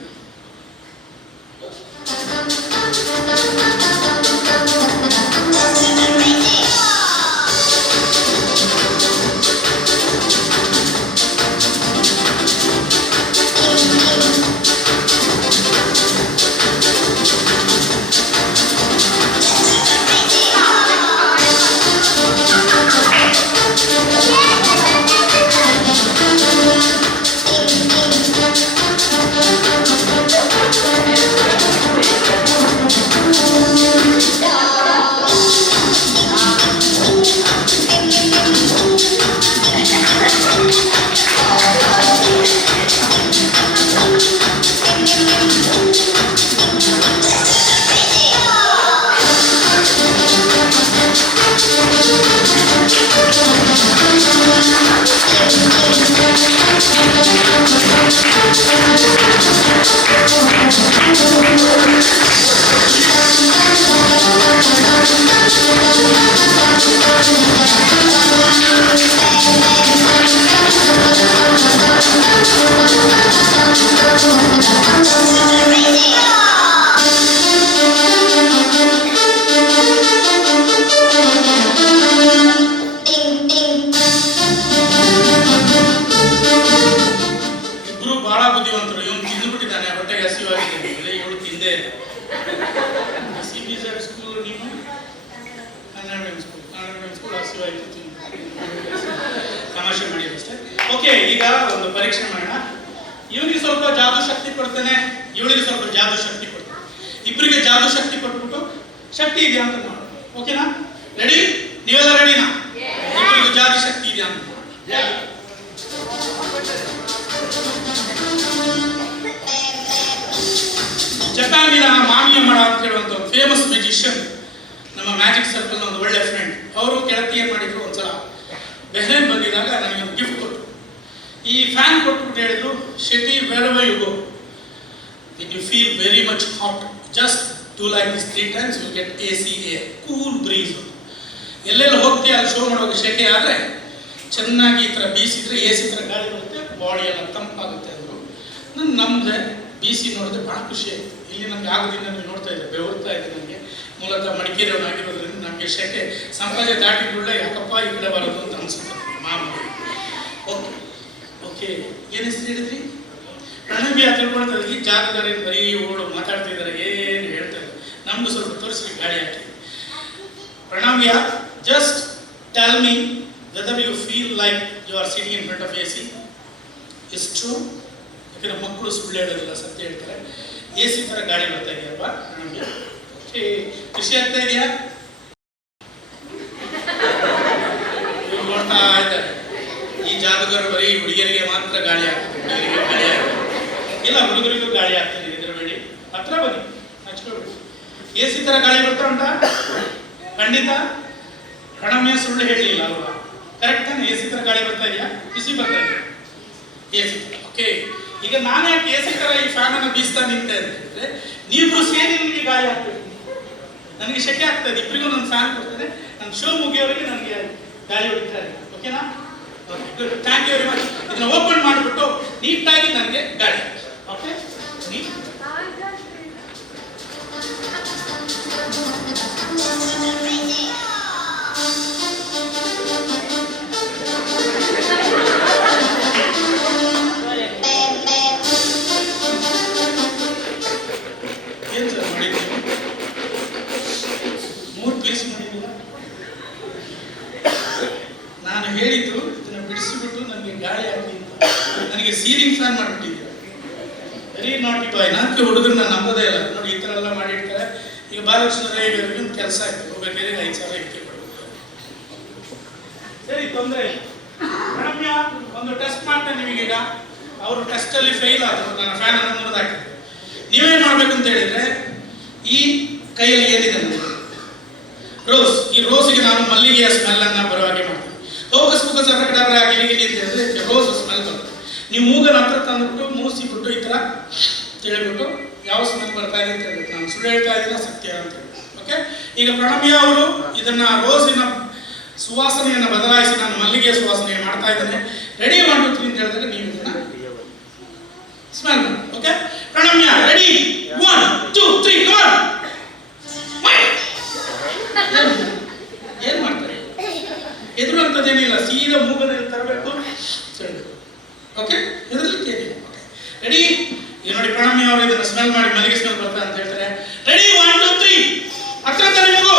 ತಮಾಷೆ ಮಾಡಿದಷ್ಟೇ. ಓಕೆ, ಈಗ ಒಂದು ಪರೀಕ್ಷೆ ಮಾಡೋಣ. ಇವನಿಗೆ ಸ್ವಲ್ಪ ಜಾದೂ ಶಕ್ತಿ ಕೊಡ್ತೇನೆ, ಇವಳಿಗೆ ಸ್ವಲ್ಪ ಜಾದೂ ಶಕ್ತಿ ಕೊಡ್ತೇನೆ. ಇಬ್ಬರಿಗೆ ಜಾದೂ ಶಕ್ತಿ ಕೊಟ್ಬಿಟ್ಟು ಶಕ್ತಿ ಇದೆಯಾ ಅಂತ ನೋಡೋಣ. ಓಕೆನಾ? ರೆಡಿ? ನೀವೆಲ್ಲ ರೆಡಿನಾ? ಇಬ್ಬರಿಗೂ ಜಾದೂ ಶಕ್ತಿ ಇದೆಯಾ ಅಂತ ಜಪಾನಿನ ಮಾಮಿಯ ಮಡ ಅಂತ ಹೇಳುವಂಥ ಒಂದು ಫೇಮಸ್ ಮ್ಯಾಜಿಷಿಯನ್, ನಮ್ಮ ಮ್ಯಾಜಿಕ್ ಸರ್ಕಲ್ ಒಂದು ಒಳ್ಳೆ ಫ್ರೆಂಡ್. ಅವರು ಗೆಳತಿ ಏನು ಮಾಡಿದ್ರು, ಒಂದ್ಸಲ ಬೆಹ್ರೇನ್ ಬಂದಿದ್ದಾಗ ನನಗೆ ಒಂದು ಗಿಫ್ಟ್ ಕೊಟ್ಟರು. ಈ ಫ್ಯಾನ್ ಕೊಟ್ಬಿಟ್ಟು ಹೇಳಿದ್ರು, Shetty wherever you go, you feel very much hot, just do like this 3 times, you get AC air, cool breeze. ಎಲ್ಲೆಲ್ಲ ಹೋಗ್ತೀಯ ಅಲ್ಲಿ ಶೋ ಮಾಡುವಾಗ ಶೆಕೆ ಆದರೆ ಚೆನ್ನಾಗಿ ಈ ಥರ ಬೀಸಿದ್ರೆ AC ಥರ ಗಾಳಿ ಬರುತ್ತೆ, ಬಾಡಿ ಎಲ್ಲ ತಂಪಾಗುತ್ತೆ ಅಂದರು. ನಾನು ನಮ್ಮದೇ ಬೀಸಿ ನೋಡಿದ್ರೆ ಭಾಳ ಖುಷಿ ಆಯಿತು. ಇಲ್ಲಿ ನಮಗೆ ಆಗೋದ್ರಿಂದ ನೀವು ನೋಡ್ತಾ ಇದ್ದೆ, ಬೆವರ್ತಾ ಇದೆ. ನನಗೆ ಮೂಲತಃ ಮಡಿಕೇರಿಯವನಾಗಿರೋದ್ರಿಂದ ನಮಗೆ ಶೆಕೆ ಸಂಪಾಜೆ ದಾಟಿಕೊಳ್ಳೆ ಯಾಕಪ್ಪ ಈ ಕಡೆ ಬರೋದು ಅಂತ ಅನ್ಸುತ್ತೆ ಮಾಮೂಲಿ. ಓಕೆ ಓಕೆ, ಏನು ಹೆಸರು ಹೇಳಿದ್ರಿ? ಪ್ರಣವ್ಯ ತಿಳ್ಕೊಳ್ತಾರೆ. ಈ ಜಾಗದಲ್ಲಿ ಬರೀ ಓಡು ಮಾತಾಡ್ತಿದ್ದಾರೆ, ಏನು ಹೇಳ್ತಾ ಇದ್ದಾರೆ. ನಮಗೂ ಸ್ವಲ್ಪ ತೋರಿಸ್ಲಿಕ್ಕೆ ಗಾಳಿ ಹಾಕಿ. Pranavya, just tell me whether you feel like you are sitting in front of AC. ಎಷ್ಟು? ಯಾಕಂದರೆ ಮಕ್ಕಳು ಸುಳ್ಳು ಹೇಳೋದಿಲ್ಲ, ಸತ್ಯ ಹೇಳ್ತಾರೆ. AC ಥರ ಗಾಳಿ ಬರ್ತಾ ಇದೆಯಪ್ಪ ಪ್ರಣವ್ಯ. ಓಕೆ, ಖುಷಿ ಆಗ್ತಾ ಇದೆಯಾ? ನೋಡ್ತಾ ಇದ್ದಾರೆ ಈ ಜಾದೂಗರು ಬರೀ ಹುಡುಗಿಯರಿಗೆ ಮಾತ್ರ ಗಾಳಿ ಆಗ್ತದೆ, ಹುಡುಗರಿಗೆ ಗಾಳಿ ಆಗ್ತದೆ ಇಲ್ಲ, ಹುಡುಗರಿಗೂ ಗಾಳಿ ಆಗ್ತದೆ. ಹೆದರಬೇಡಿ, ಹತ್ರ ಬನ್ನಿ, ಹಚ್ಕೊಳ್ಬೇಡಿ. AC ಥರ ಗಾಳಿ ಬರ್ತಾ ಉಂಟಾ? ಖಂಡಿತ ಪ್ರಣಮ್ಯ ಸುಳ್ಳು ಹೇಳಲಿಲ್ಲ ಅಲ್ವಾ? ಕರೆಕ್ಟ್ ತಾನೆ? AC ಥರ ಗಾಳಿ ಬರ್ತಾ ಇದೆಯಾ? ಬಿಸಿ ಬರ್ತಾ ಇದೆಯಾ? AC ಥರ. ಓಕೆ, ಈಗ ನಾನು ಯಾಕೆ AC ಥರ ಈ ಫ್ಯಾನ್ ಅನ್ನು ಬೀಸ್ತಾ ನಿಂತೆ ಅಂತ ಹೇಳಿದ್ರೆ, ನೀವಿಬ್ರು ಸೇರಿ ನಿಮಗೆ ಗಾಳಿ ಆಗ್ತದೆ, ನನಗೆ ಶೆಕೆ ಆಗ್ತದೆ. ಇಬ್ಬರಿಗೂ ನಾನು ಫ್ಯಾನ್ ಕೊಡ್ತೇನೆ, ನನ್ನ ಶೋ ಮುಗಿಯೋರಿಗೆ ನನಗೆ ಗಾಳಿ ಹೊಡಿತಾ ಇದೆ. ಓಕೆನಾ? Okay, good, thank you very much. ಇದನ್ನು ಓಪನ್ ಮಾಡಿಬಿಟ್ಟು ನೀಟಾಗಿ ನನಗೆ ಗಾಳಿ. ಓಕೆ, ನೀಟ್ ಏನು ಸರ್ ಮಾಡಿದ್ದೀವಿ? 3 ಪೀಸ್ ಮಾಡಿದ್ದೀವಿ. ನಾನು ಹೇಳಿದ್ದು ಇದನ್ನು ಬಿಡಿಸಿಬಿಟ್ಟು ನನಗೆ ಗಾಳಿ ಹಾಕಿ ಅಂತ. ನನಗೆ ಸೀಲಿಂಗ್ ಫ್ಯಾನ್ ಮಾಡಿಬಿಟ್ಟಿದ್ದೀರ. ವೆರಿ ನಾಟಿ ಬಾಯ್. ನಾಲ್ಕು ಹುಡುಗರನ್ನ ನಂಬೋದೇ ಇಲ್ಲ ನೋಡಿ, ಈ ಥರ ಎಲ್ಲ ಮಾಡಿರ್ತಾರೆ. ಈಗ ಬಾಲಕೃಷ್ಣರೇ ಒಂದು ಕೆಲಸ ಆಯ್ತು, ಹೋಗ್ಬೇಕಾದ್ರೆ 5,000 ಇಕ್ಕೆ ಕೊಡಬೇಕು. ಸರಿ, ತೊಂದರೆ ಇಲ್ಲ. ರಮ್ಯ, ಒಂದು ಟೆಸ್ಟ್ ಮಾಡ್ತೇನೆ ನಿಮಗೀಗ. ಅವರು ಟೆಸ್ಟಲ್ಲಿ ಫೇಲ್ ಆದರು, ನನ್ನ ಫ್ಯಾನ್ ಅನ್ನು ಮುರಿದಾಕಿದ್ರು. ನೀವೇನು ಮಾಡಬೇಕು ಅಂತ ಹೇಳಿದ್ರೆ, ಈ ಕೈಯಲ್ಲಿ ಏನಿದೆ ರೋಸ್, ಈ ರೋಸಿಗೆ ನಾನು ಮಲ್ಲಿಗೆಯ ಸ್ಮೆಲ್ ಅನ್ನ ಬರುವಾಗೆ ಮಾಡ್ತೀನಿ. ಫೋಕಸ್ ಫೋಕಸ್ ಅಬ್ರಕಡಬ್ರ ಗಿಲಿ ಅಂತ ಹೇಳಿದ್ರೆ ರೋಸ್ ಸ್ಮೆಲ್ ಬರುತ್ತೆ. ನೀವು ಮೂಗನ ಹತ್ರ ತಂದ್ಬಿಟ್ಟು ಮೂಸಿಬಿಟ್ಟು ಈ ಥರ ತಿಳಿಬಿಟ್ಟು ಯಾವ ಸ್ಮೆಲ್ ಬರ್ತಾ ಇದೆ ಅಂತ ಹೇಳ್ಬೇಕು. ನಾನು ಸುಳ್ಳು ಹೇಳ್ತಾ ಇದ್ದೀನ ಸತ್ಯ ಅಂತ ಹೇಳಿ. ಓಕೆ, ಈಗ ಪ್ರಣಮ್ಯ ಅವರು ಇದನ್ನ ರೋಸಿನ ಸುವಾಸನೆಯನ್ನು ಬದಲಾಯಿಸಿ ನಾನು ಮಲ್ಲಿಗೆಯ ಸುವಾಸನೆ ಮಾಡ್ತಾ ಇದ್ದೇನೆ. ರೆಡಿ 1 2 3 ಅಂತ ಹೇಳಿದ್ರೆ ನೀವು ಇದನ್ನ ಸ್ಮೆಲ್ ಮಾಡಿ. Okay, Pranamya ready 1 2 3 come. ಏನ್ ಮಾಡ್ತಾರೆ? ಎದುರಂತದೇನಿಲ್ಲ, ಸೀದಾ ಮೂಗನಲ್ಲಿ ತರಬೇಕು. ಓಕೆ, ಎದುರ್ಲಿಕ್ಕೆ ಏನಿಲ್ಲ. ರೆಡಿ? ಈಗ ನೋಡಿ ಪ್ರಣಮ್ಯ ಅವರು ಇದನ್ನ ಸ್ಮೆಲ್ ಮಾಡಿ ಮಲ್ಲಿಗೆ ಸ್ಮೆಲ್ ಬರ್ತಾರೆ ಅಂತ ಹೇಳ್ತಾರೆ. ರೆಡಿ 1 2 3 ಹತ್ರ ನಿಮಗೂ.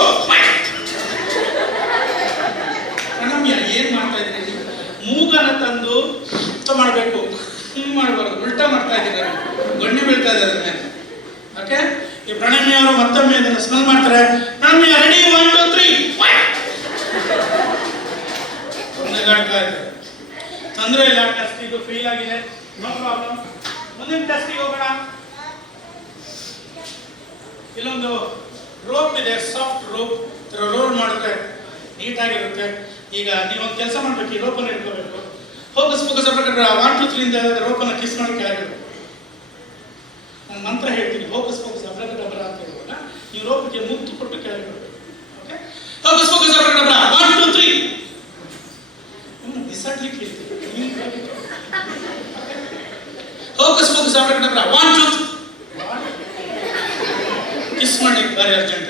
ಪ್ರಣಮ್ಯ ಏನ್ ಮಾಡ್ತಾ ಇದ್ದೀರಿ? ಮೂಗನ ತಂದು ಮಾಡಬೇಕು, ಹಿಂಗ್ ಮಾಡಬಾರ್ದು, ಉಲ್ಟಾ ಮಾಡ್ತಾ ಇದ್ದೀರಾ, ಗಣ್ಣೆ ಬೀಳ್ತಾ ಇದೆ ಅದ್ರ ಮೇಲೆ. ಓಕೆ, ಈ ಪ್ರಣಮ್ಯ ಅವರು ಮತ್ತೊಮ್ಮೆ ಇದನ್ನ ಸ್ಮೆಲ್ ಮಾಡ್ತಾರೆ. ಪ್ರಣಮ್ಯ ರೆಡಿ 1 2 3 ಒಂದೇಗಾಡ್ತಾ ಇದೆ. ತೊಂದರೆ ಇಲ್ಲ, ಟೆಸ್ಟ್ ಇದು ಫೇಲ್ ಆಗಿದೆ, ನೋ ಪ್ರಾಬ್ಲಮ್. ಮುಂದಿನ ಟೆಸ್ಟಿಗೆ ಹೋಗೋಣ. ಇಲ್ಲೊಂದು ರೋಪ್ ಇದೆ, ಸಾಫ್ಟ್ ರೋಪ್, ರೋಲ್ ಮಾಡಿದ್ರೆ ನೀಟಾಗಿರುತ್ತೆ. ಈಗ ನೀವೊಂದು ಕೆಲಸ ಮಾಡ್ಬೇಕು, ಈ ರೋಪನ್ನು ಇಟ್ಕೋಬೇಕು. ಫೋಕಸ್ ಫೋಕಸ್ ಅಬ್ರಕಡಬ್ರ 1 2 3 ಅಂತ ರೋಪನ್ನು ಕಿಸ್ ಮಾಡಿ ಕೆಳಗಿಡಬೇಕು. ನಾನು ಮಂತ್ರ ಹೇಳ್ತೀನಿ, ಫೋಕಸ್ ಫೋಕಸ್ ಅಬ್ರಕಡಬ್ರ ಅಂತ ಹೇಳುವಾಗ ನೀವು ರೋಪಿಗೆ ಮುತ್ತು ಕೊಟ್ಟು ಕೆಳಗಿಡಬೇಕು. ಓಕೆ, ಫೋಕಸ್ ಫೋಕಸ್ ಅಬ್ರಕಡಬ್ರ 1 2 3 ಬಿಸಾಡ್ಲಿಕ್ಕೆ ಹೇಳ್ತೀನಿ. ಫೋಕಸ್ ಫೋಕಸ್ ಅಬ್ರಕಡಬ್ರ 1 2 ಕಿಸ್ ಮಾಡಿ ಬಾರಿ ಅರ್ಜೆಂಟ್.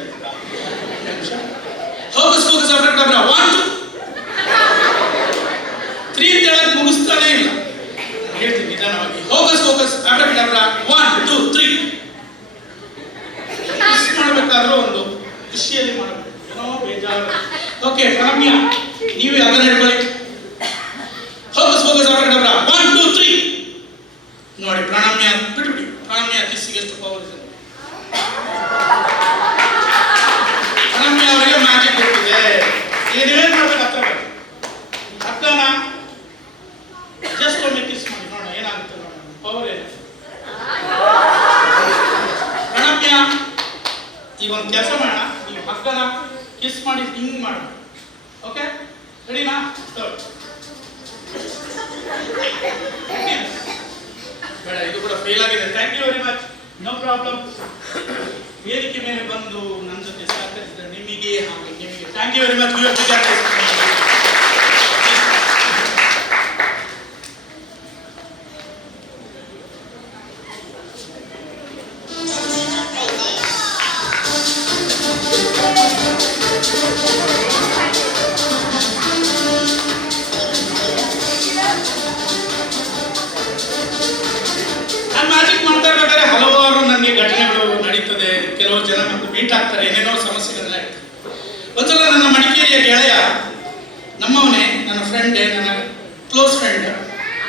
ಫೋಕಸ್ ಫೋಕಸ್ ಅಬ್ರಕಡಬ್ರ 1 2 3 ಅಂತ ಹೇಳಕ್ ಮುಗಿಸ್ತಾನೆ ಇಲ್ಲ, ಹೇಳ್ತೀನಿ ನಿಧಾನವಾಗಿ. ಫೋಕಸ್ ಫೋಕಸ್ ಅಬ್ರಕಡಬ್ರ 1 2 3 ಕಿಸ್ ಮಾಡಬೇಕಾದ್ರೂ ಒಂದು ಖುಷಿಯಲ್ಲಿ ಮಾಡಬೇಕು, ಏನೋ ಬೇಜಾರು. ಓಕೆ, ಪ್ರಣಮ್ಯ ನೀವೇ ಅದನ್ನ ಹಿಡ್ಕೊಳ್ಳಿ. ಫೋಕಸ್ ಫೋಕಸ್ ಅಬ್ರಕಡಬ್ರ 1 2 3 ನೋಡಿ. ಪ್ರಣಮ್ಯ ಬಿಟ್ಬಿಡಿ. ಪ್ರಣಮ್ಯ ಕಿಸ್ಸಿಗೆ ಎಷ್ಟು ಪವರ್ ಇದೆ. ಪ್ರಣಮ್ಯ ಅವರಿಗೆ ಮ್ಯಾಜಿಕ್ ಗೊತ್ತಿದೆ. ಈಗ ನೀವೇನ್ ಮಾಡ್ಬೇಕು? ಹತ್ರ ಬನ್ನಿ, ಅಕ್ಕನ ಜಸ್ಟ್ ಒಮ್ಮೆ ಕಿಸ್ ಮಾಡಿ ನೋಡೋಣ ಏನಾಗುತ್ತೆ, ನೋಡೋಣ ಪವರ್ ಏನು. ಪ್ರಣಮ್ಯ ಈಗ ಒಂದು ಕೆಲಸ ಮಾಡೋಣ, ನೀವು ಅಕ್ಕನ ಕಿಸ್ ಮಾಡಿ ಹಿಂಗ್ ಮಾಡೋಣ. ಓಕೆ, ರೆಡಿನಾ? ಬೇಡ, ಇದು ಕೂಡ ಫೇಲ್ ಆಗಿದೆ. Thank you very much, no problem. ವೇದಿಕೆ ಮೇಲೆ ಬಂದು ನನ್ನ ಜೊತೆ ಸಹಕರಿಸಿದ ನಿಮಗೆ ಹಾಗೂ ನಿಮಗೆ ಥ್ಯಾಂಕ್ ಯು ವೆರಿ ಮಚ್. ಕೆಲವು ಜನ ಮತ್ತು ಮೀಟ್ ಆಗ್ತಾರೆ, ಏನೇನೋ ಸಮಸ್ಯೆಗಳೆಲ್ಲ ಇರ್ತದೆ. ಒಂದ್ಸಲ ನನ್ನ ಮಡಿಕೇರಿಯ ಗೆಳೆಯ, ನಮ್ಮವನೇ, ನನ್ನ ಫ್ರೆಂಡೇ, ನನ್ನ ಕ್ಲೋಸ್ ಫ್ರೆಂಡ್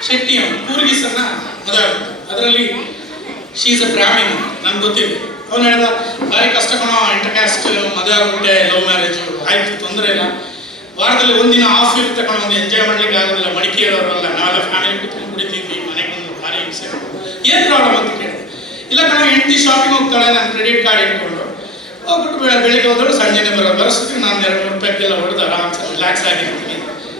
ಶೆಟ್ಟಿ, ಅವನು ಕೂರ್ಗಿಸನ್ನ ಮದುವೆ ಆಗುತ್ತೆ. ಅದರಲ್ಲಿ ಶೀ ಇಸ್ ಅ ಬ್ರಾಹ್ಮಿನ್, ನನ್ಗೆ ಗೊತ್ತಿದೆ. ಅವನು ಹೇಳ್ದ, ಭಾರಿ ಕಷ್ಟ ಕಣೋ, ಇಂಟರ್ಕ್ಯಾಸ್ಟ್ ಮದುವೆ ಆಗ್ಬಿಟ್ಟೆ, ಲವ್ ಮ್ಯಾರೇಜ್ ಆಯ್ತು, ತೊಂದರೆ ಇಲ್ಲ, ವಾರದಲ್ಲಿ ಒಂದಿನ ಆಫ್ ಇರುತ್ತೆ ಕಣೋ, ಒಂದು ಎಂಜಾಯ್ ಮಾಡ್ಲಿಕ್ಕೆ ಆಗೋದಿಲ್ಲ, ಮಡಿಕೇರಿಯವರಲ್ಲ, ನಾವೆಲ್ಲ ಫ್ಯಾಮಿಲಿ ಕೂತ್ಕೊಂಡು ಕುಡಿತಿದ್ವಿ, ಮನೆಗೆ ಒಂದು ಭಾರಿ ಹಿಂಸೆ, ಏನು ಪ್ರಾಬ್ಲಮ್ ಅಂತ ಕೇಳಿದೆ. ಇಲ್ಲ ಕಣ, ಹೆಂಡತಿ ಶಾಪಿಂಗ್ ಹೋಗ್ತಾಳೆ, ನಾನು ಕ್ರೆಡಿಟ್ ಕಾರ್ಡ್ ಇಟ್ಕೊಂಡು ಹೋಗ್ಬಿಟ್ಟು ಬೆಳಿಗ್ಗೆ ಹೋದಳು, ಸಂಜೆನೆ ಬರೋದು, ಬರೋಷ್ಟಕ್ಕೆ ನಾನು 2-3 ರೂಪಾಯಿಗೆಲ್ಲ ಹೊಡೆದು ಆರಾಮ್ಸೆ ರಿಲ್ಯಾಕ್ಸ್ ಆಗಿರ್ತೀನಿ.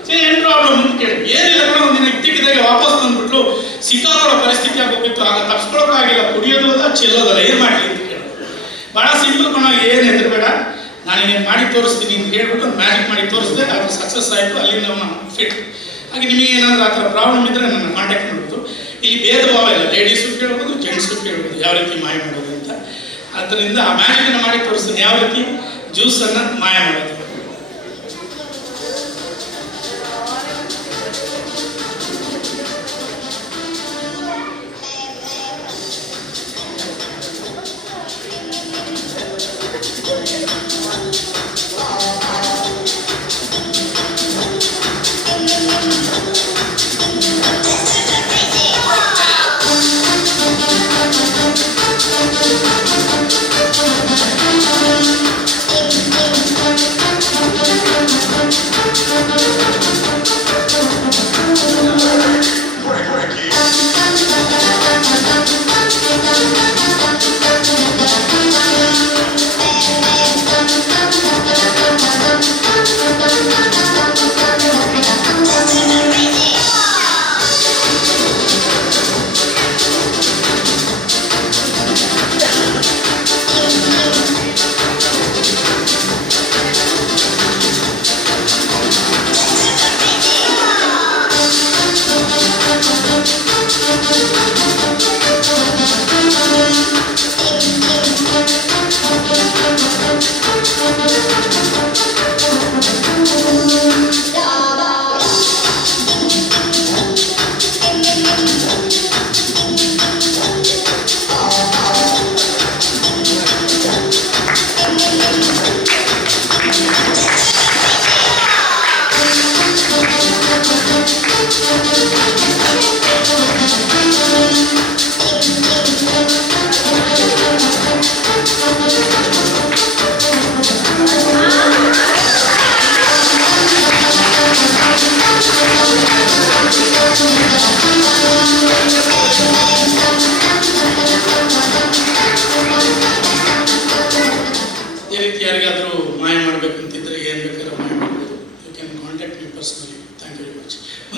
ಸರಿ, ಏನು ಪ್ರಾಬ್ಲಮ್ ಅಂತ ಕೇಳಿ, ಏನಿಲ್ಲ ಕಣ, ಒಂದಿನ ಇದ್ದಕ್ಕಿದ್ದಾಗೆ ವಾಪಸ್ ಬಂದ್ಬಿಟ್ಲು, ಸಿಕ್ಕಾಕೊಳ್ಳೋ ಪರಿಸ್ಥಿತಿ ಆಗೋಗಿತ್ತು, ಆಗ ತಪ್ಸ್ಕೊಳಕ್ಕಾಗಿಲ್ಲ, ಕುಡಿಯೋದಲ್ಲ ಚೆಲ್ಲೋದಲ್ಲ, ಏನು ಮಾಡಲಿ ಅಂತ ಕೇಳಿ. ಭಾಳ ಸಿಂಪಲ್ ಕಣ, ಏನು ಹೆದರ್ಬೇಡ, ನಾನೇನು ಮಾಡಿ ತೋರಿಸ್ತೀನಿ ಅಂತ ಹೇಳ್ಬಿಟ್ಟು ಮ್ಯಾಜಿಕ್ ಮಾಡಿ ತೋರಿಸಿದೆ, ಅದು ಸಕ್ಸಸ್ ಆಯಿತು. ಅಲ್ಲಿಂದ ನಾವು ಫಿಟ್. ಹಾಗೆ ನಿಮಗೆ ಏನಾದರೂ ಆ ಥರ ಪ್ರಾಬ್ಲಮ್ ಇದ್ದರೆ ನನ್ನ ಕಾಂಟ್ಯಾಕ್ಟ್ ಮಾಡ್ಬೋದು. ಇಲ್ಲಿ ಭೇದ ಭಾವ ಇಲ್ಲ, ಲೇಡೀಸು ಕೇಳ್ಬೋದು, ಜೆಂಟ್ಸು ಕೇಳ್ಬೋದು, ಯಾವ ರೀತಿ ಮಾಯ ಮಾಡೋದು ಅಂತ. ಆದ್ದರಿಂದ ಆ ಮ್ಯಾಜಿಕನ್ನು ಮಾಡಿ ತೋರಿಸ್ತೀನಿ, ಯಾವ ರೀತಿ ಜ್ಯೂಸನ್ನು ಮಾಯ ಮಾಡೋದು.